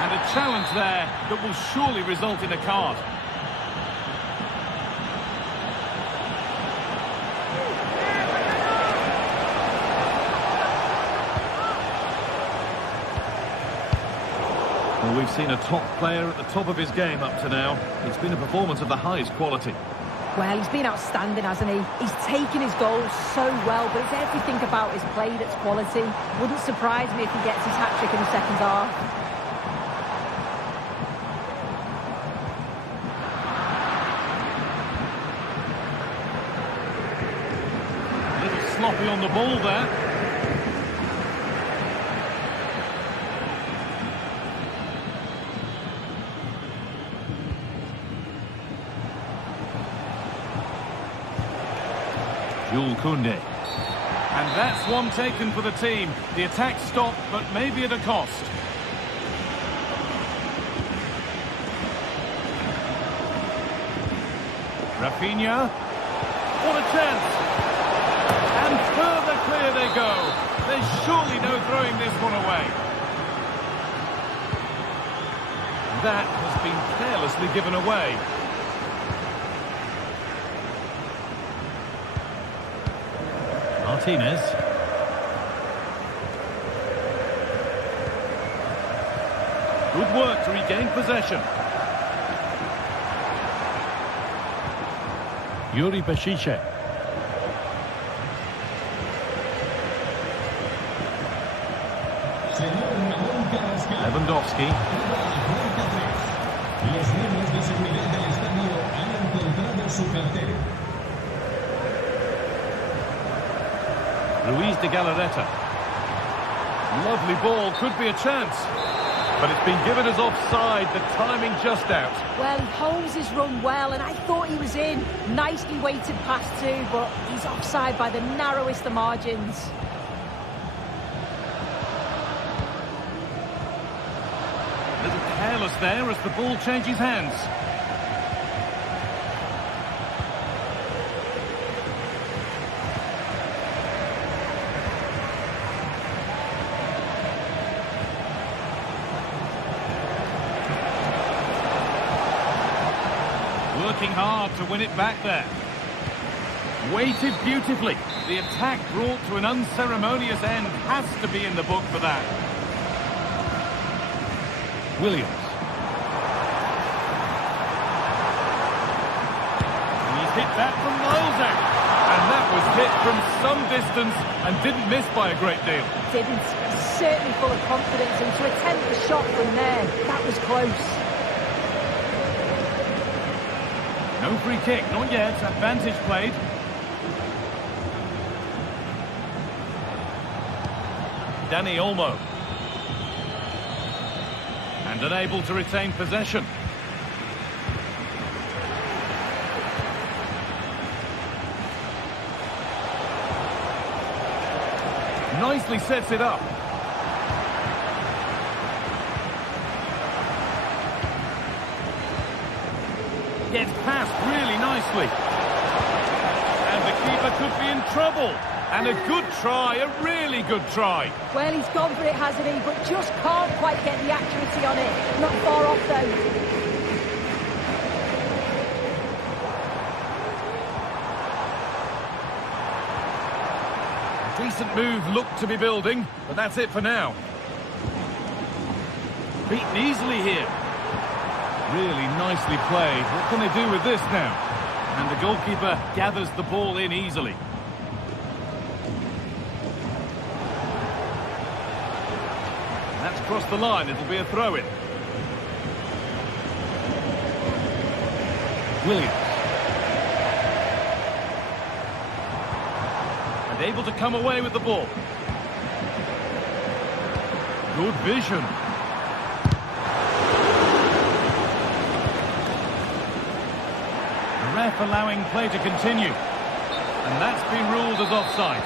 And a challenge there that will surely result in a card. Well, we've seen a top player at the top of his game up to now. It's been a performance of the highest quality. Well, he's been outstanding, hasn't he? He's taken his goals so well, but it's everything about his play that's quality. Wouldn't surprise me if he gets his hat-trick in the second half. A little sloppy on the ball there. Koundé. And that's one taken for the team. The attack stopped, but maybe at a cost. Rafinha. What a chance. And further clear they go. There's surely no throwing this one away. That has been carelessly given away. Martinez. Good work to regain possession. Yuri Bashiche. Lewandowski. Los miembros de seguridad del estadio han encontrado su cartera. Luis de Galarreta. Lovely ball, could be a chance. But it's been given as offside, the timing just out. Well, he holds his run well, and I thought he was in. Nicely weighted pass too, but he's offside by the narrowest of margins. A little careless there as the ball changes hands. Working hard to win it back there. Weighted beautifully. The attack brought to an unceremonious end has to be in the book for that. Williams. And he's hit that from miles out. And that was hit from some distance and didn't miss by a great deal. Didn't. Certainly full of confidence, and to attempt the shot from there, that was close. No free kick, not yet. Advantage played. Dani Olmo. And unable to retain possession. Nicely sets it up. Gets past really nicely. And the keeper could be in trouble. And a good try, a really good try. Well, he's gone for it, hasn't he? But just can't quite get the accuracy on it. Not far off, though. Decent move looked to be building, but that's it for now. Beaten easily here. Really nicely played. What can they do with this now? And the goalkeeper gathers the ball in easily. That's crossed the line. It'll be a throw-in. Williams. And able to come away with the ball. Good vision. The ref allowing play to continue. And that's been ruled as offside.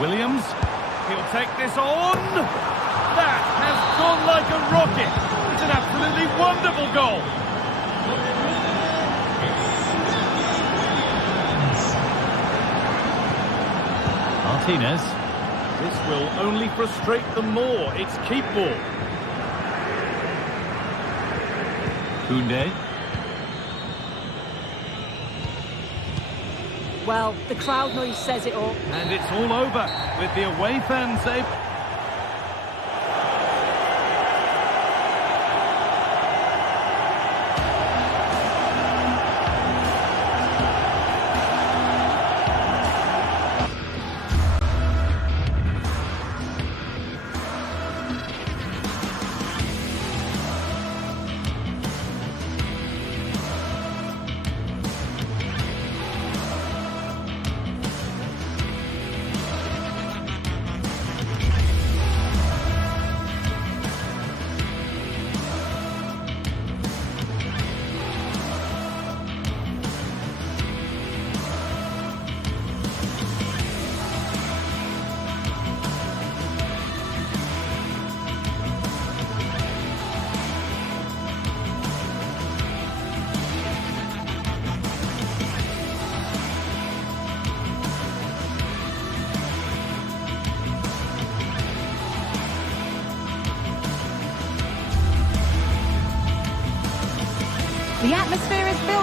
Williams. He'll take this on. That has gone like a rocket. It's an absolutely wonderful goal. Martinez. This will only frustrate them more. It's keep ball. Koundé. Well, the crowd noise says it all. And it's all over with the away fans able.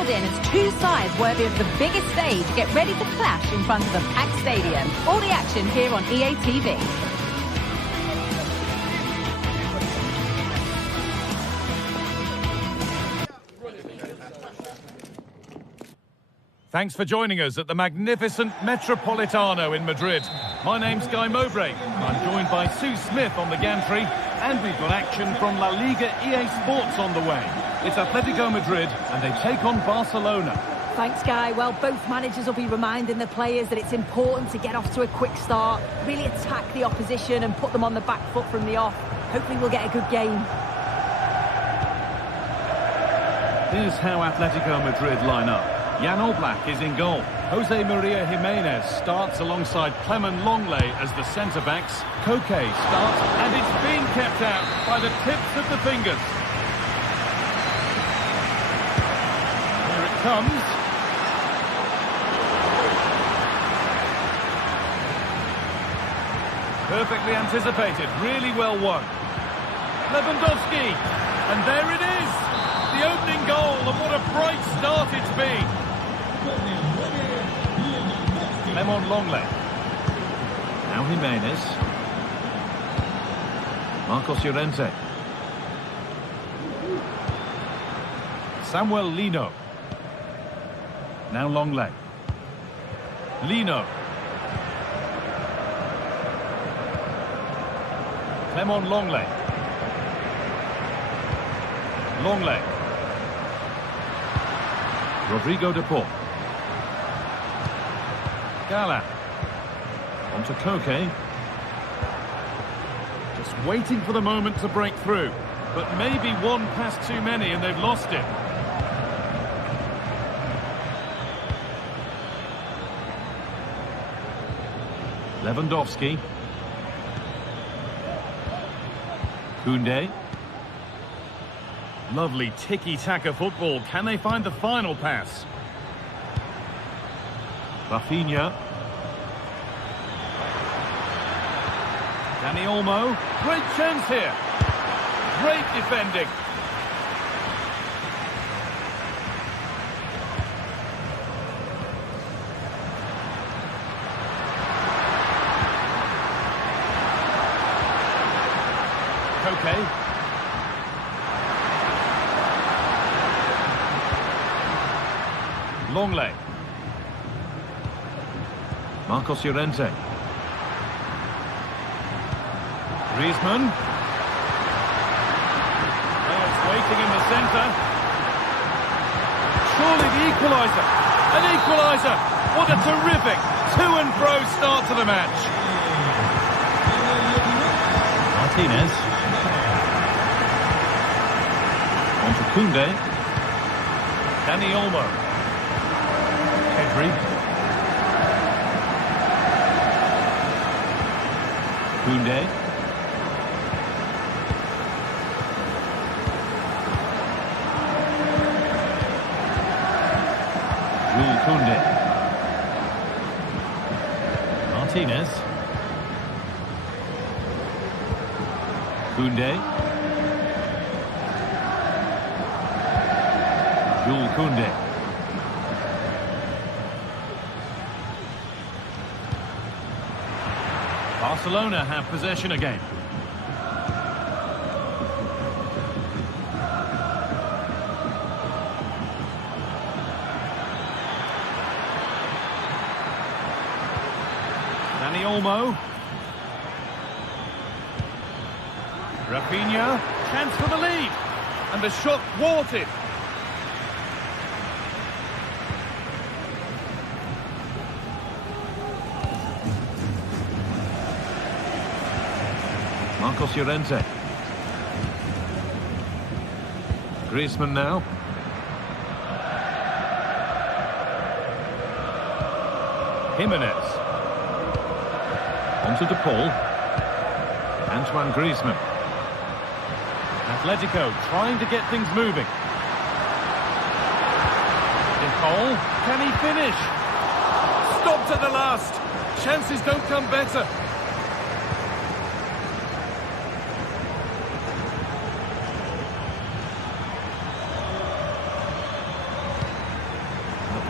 dialed in as two sides worthy of the biggest stage get ready to clash in front of a packed stadium. All the action here on EA TV. Thanks for joining us at the magnificent Metropolitano in Madrid. My name's Guy Mowbray, and I'm joined by Sue Smith on the gantry, and we've got action from La Liga EA Sports on the way. It's Atletico Madrid, and they take on Barcelona. Thanks, Guy. Well, both managers will be reminding the players that it's important to get off to a quick start, really attack the opposition and put them on the back foot from the off. Hopefully we'll get a good game. Here's how Atletico Madrid line up. Jan Oblak is in goal. Jose Maria Jimenez starts alongside Clement Longley as the centre-backs. Koke starts, and it's being kept out by the tips of the fingers. Here it comes. Perfectly anticipated, really well won. Lewandowski, and there it is! The opening goal, and what a bright start it's been! Clement Longley. Now Jimenez. Marcos Llorente. Samuel Lino. Now Longley. Lino. Clement Longley. Longley. Rodrigo de Paul. Gala. On to Koke. Just waiting for the moment to break through. But maybe one pass too many and they've lost it. Lewandowski. Koundé. Lovely tiki-taka football. Can they find the final pass? Rafinha. Dani Olmo. Great chance here. Great defending. Koke. Longley. Marcos Llorente. Griezmann. Oh, it's waiting in the centre. Surely the equaliser. An equaliser. What a terrific to and fro start to the match. Martinez. On to Koundé. Dani Olmo. Pedri. Koundé. Jules Koundé. Martinez. Koundé. Jules Koundé. Barcelona have possession again. Dani Olmo. Rafinha. Chance for the lead. And the shot thwarted. Marcos Llorente. Griezmann now. Jimenez. On to De Paul. Antoine Griezmann. Atletico trying to get things moving. De Paul. Can he finish? Stopped at the last. Chances don't come better.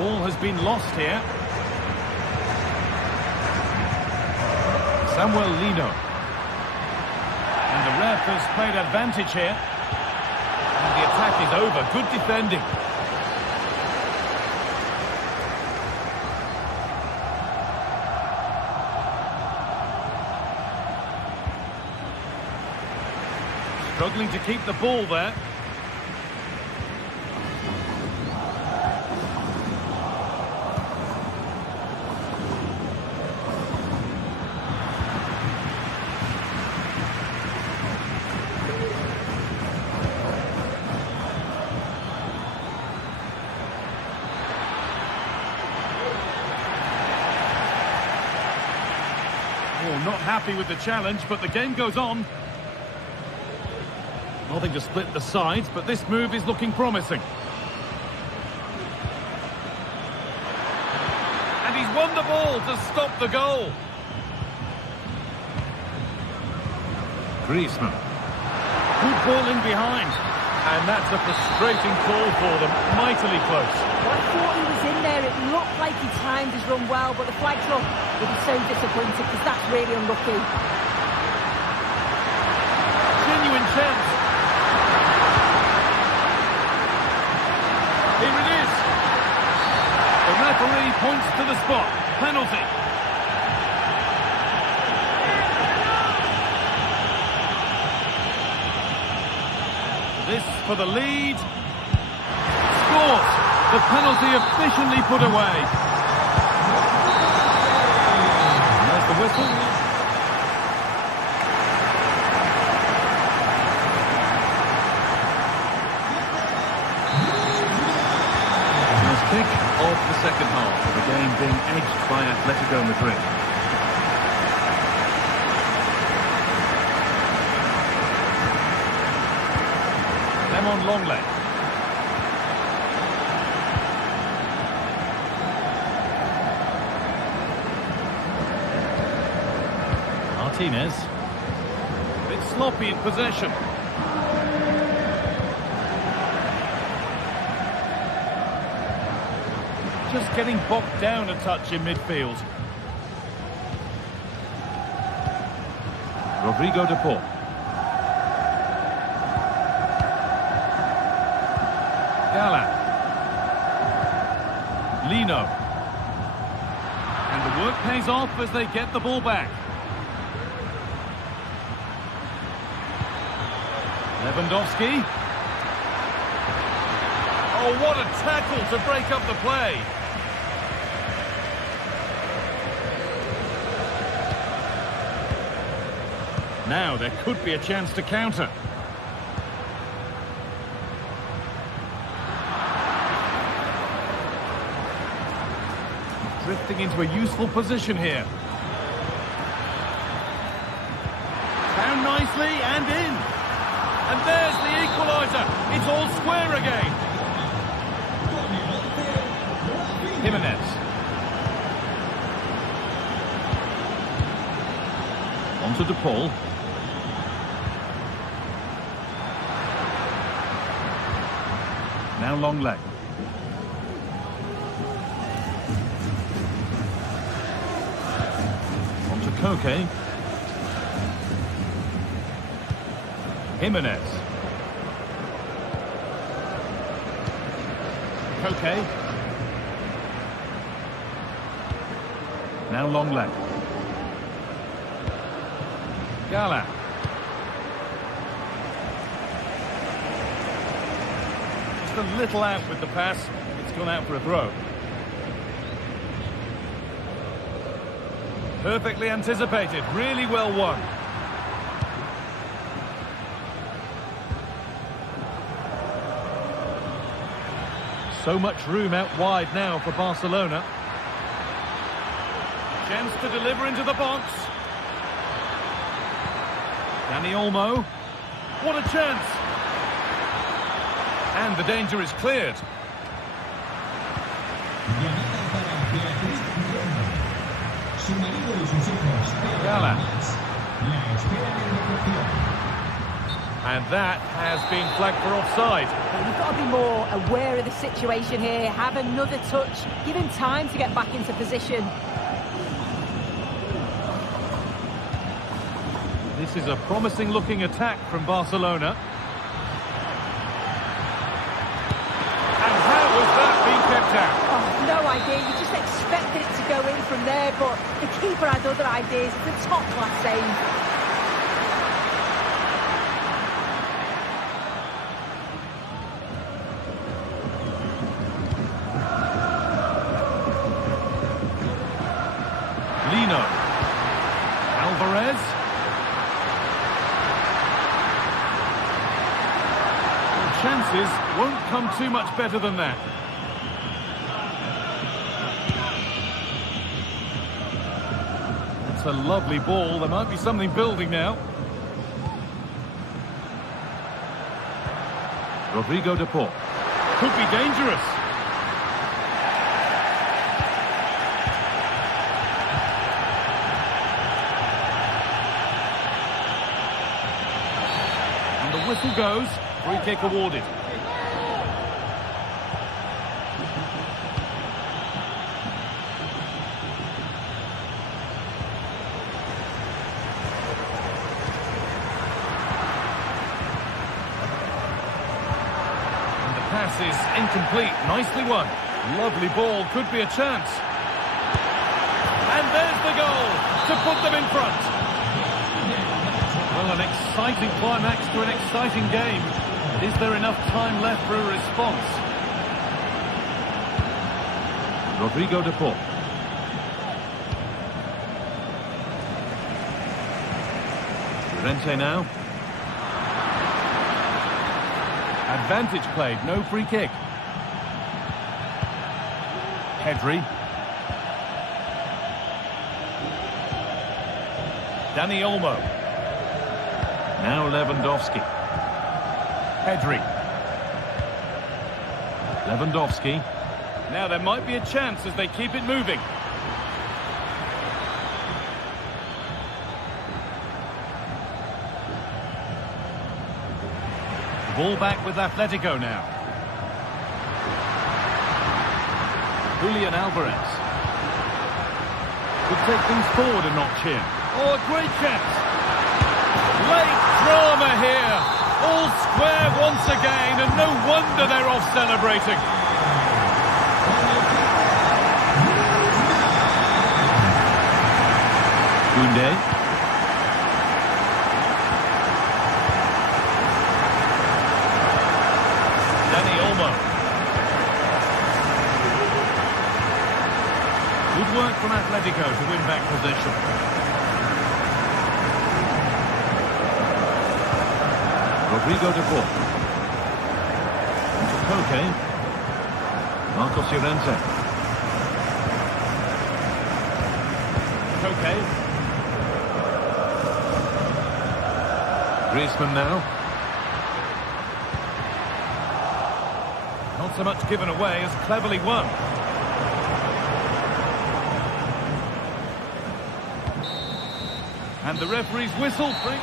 Ball has been lost here. Samuel Lino. And the ref has played advantage here. And the attack is over. Good defending. Struggling to keep the ball there. Oh, not happy with the challenge, but the game goes on. Nothing to split the sides, but this move is looking promising. And he's won the ball to stop the goal. Griezmann. Good ball in behind. And that's a frustrating call for them. Mightily close. Well, I thought he was in there. It looked like he timed his run well, but the flag's up. He'll be so disappointed because that's really unlucky. Genuine chance. Here it is. The referee points to the spot. Penalty. This for the lead. Scores. The penalty efficiently put away. There's the whistle. Kick of the second half, the game being edged by Atletico Madrid. Lemon Longley. Martinez. A bit sloppy in possession. Just getting bogged down a touch in midfield. Rodrigo de Paul. Gala. Lino. And the work pays off as they get the ball back. Lewandowski. Oh, what a tackle to break up the play. Now there could be a chance to counter. Drifting into a useful position here. Down nicely and in. And there's the equaliser. It's all square again. Jimenez. On to De Paul. Now long leg. On to Koke. Jimenez. Koke. Now long leg. Gala. Just a little out with the pass. It's gone out for a throw. Perfectly anticipated. Really well won. So much room out wide now for Barcelona. Chance to deliver into the box. Dani Olmo. What a chance! And the danger is cleared. Gala. And that has been flagged for offside. You've got to be more aware of the situation here. Have another touch. Give him time to get back into position. This is a promising-looking attack from Barcelona. And how was that being kept out? Oh, no idea. You just expected it to go in from there, but the keeper had other ideas. It's a top-class save. Alvarez. Well, chances won't come too much better than that. That's a lovely ball. There might be something building now. Rodrigo de Paul. Could be dangerous. Whistle goes, free kick awarded. And the pass is incomplete, nicely won. Lovely ball, could be a chance. And there's the goal to put them in front. Well, an exciting climax to an exciting game. Is there enough time left for a response? Rodrigo de Paul. Llorente now. Advantage played, no free kick. Pedri. Dani Olmo. Now Lewandowski. Pedri. Lewandowski. Now there might be a chance as they keep it moving. The ball back with Atletico now. Julian Alvarez. Could take things forward a notch here. Oh, a great chance. Late drama here. All square once again, and no wonder they're off celebrating. Koundé. Dani Olmo. Good work from Atletico to win back possession. Rodrigo de Paul. Into Koke. Marcos Llorente. Koke. Griezmann now. Not so much given away as cleverly won. And the referee's whistle free.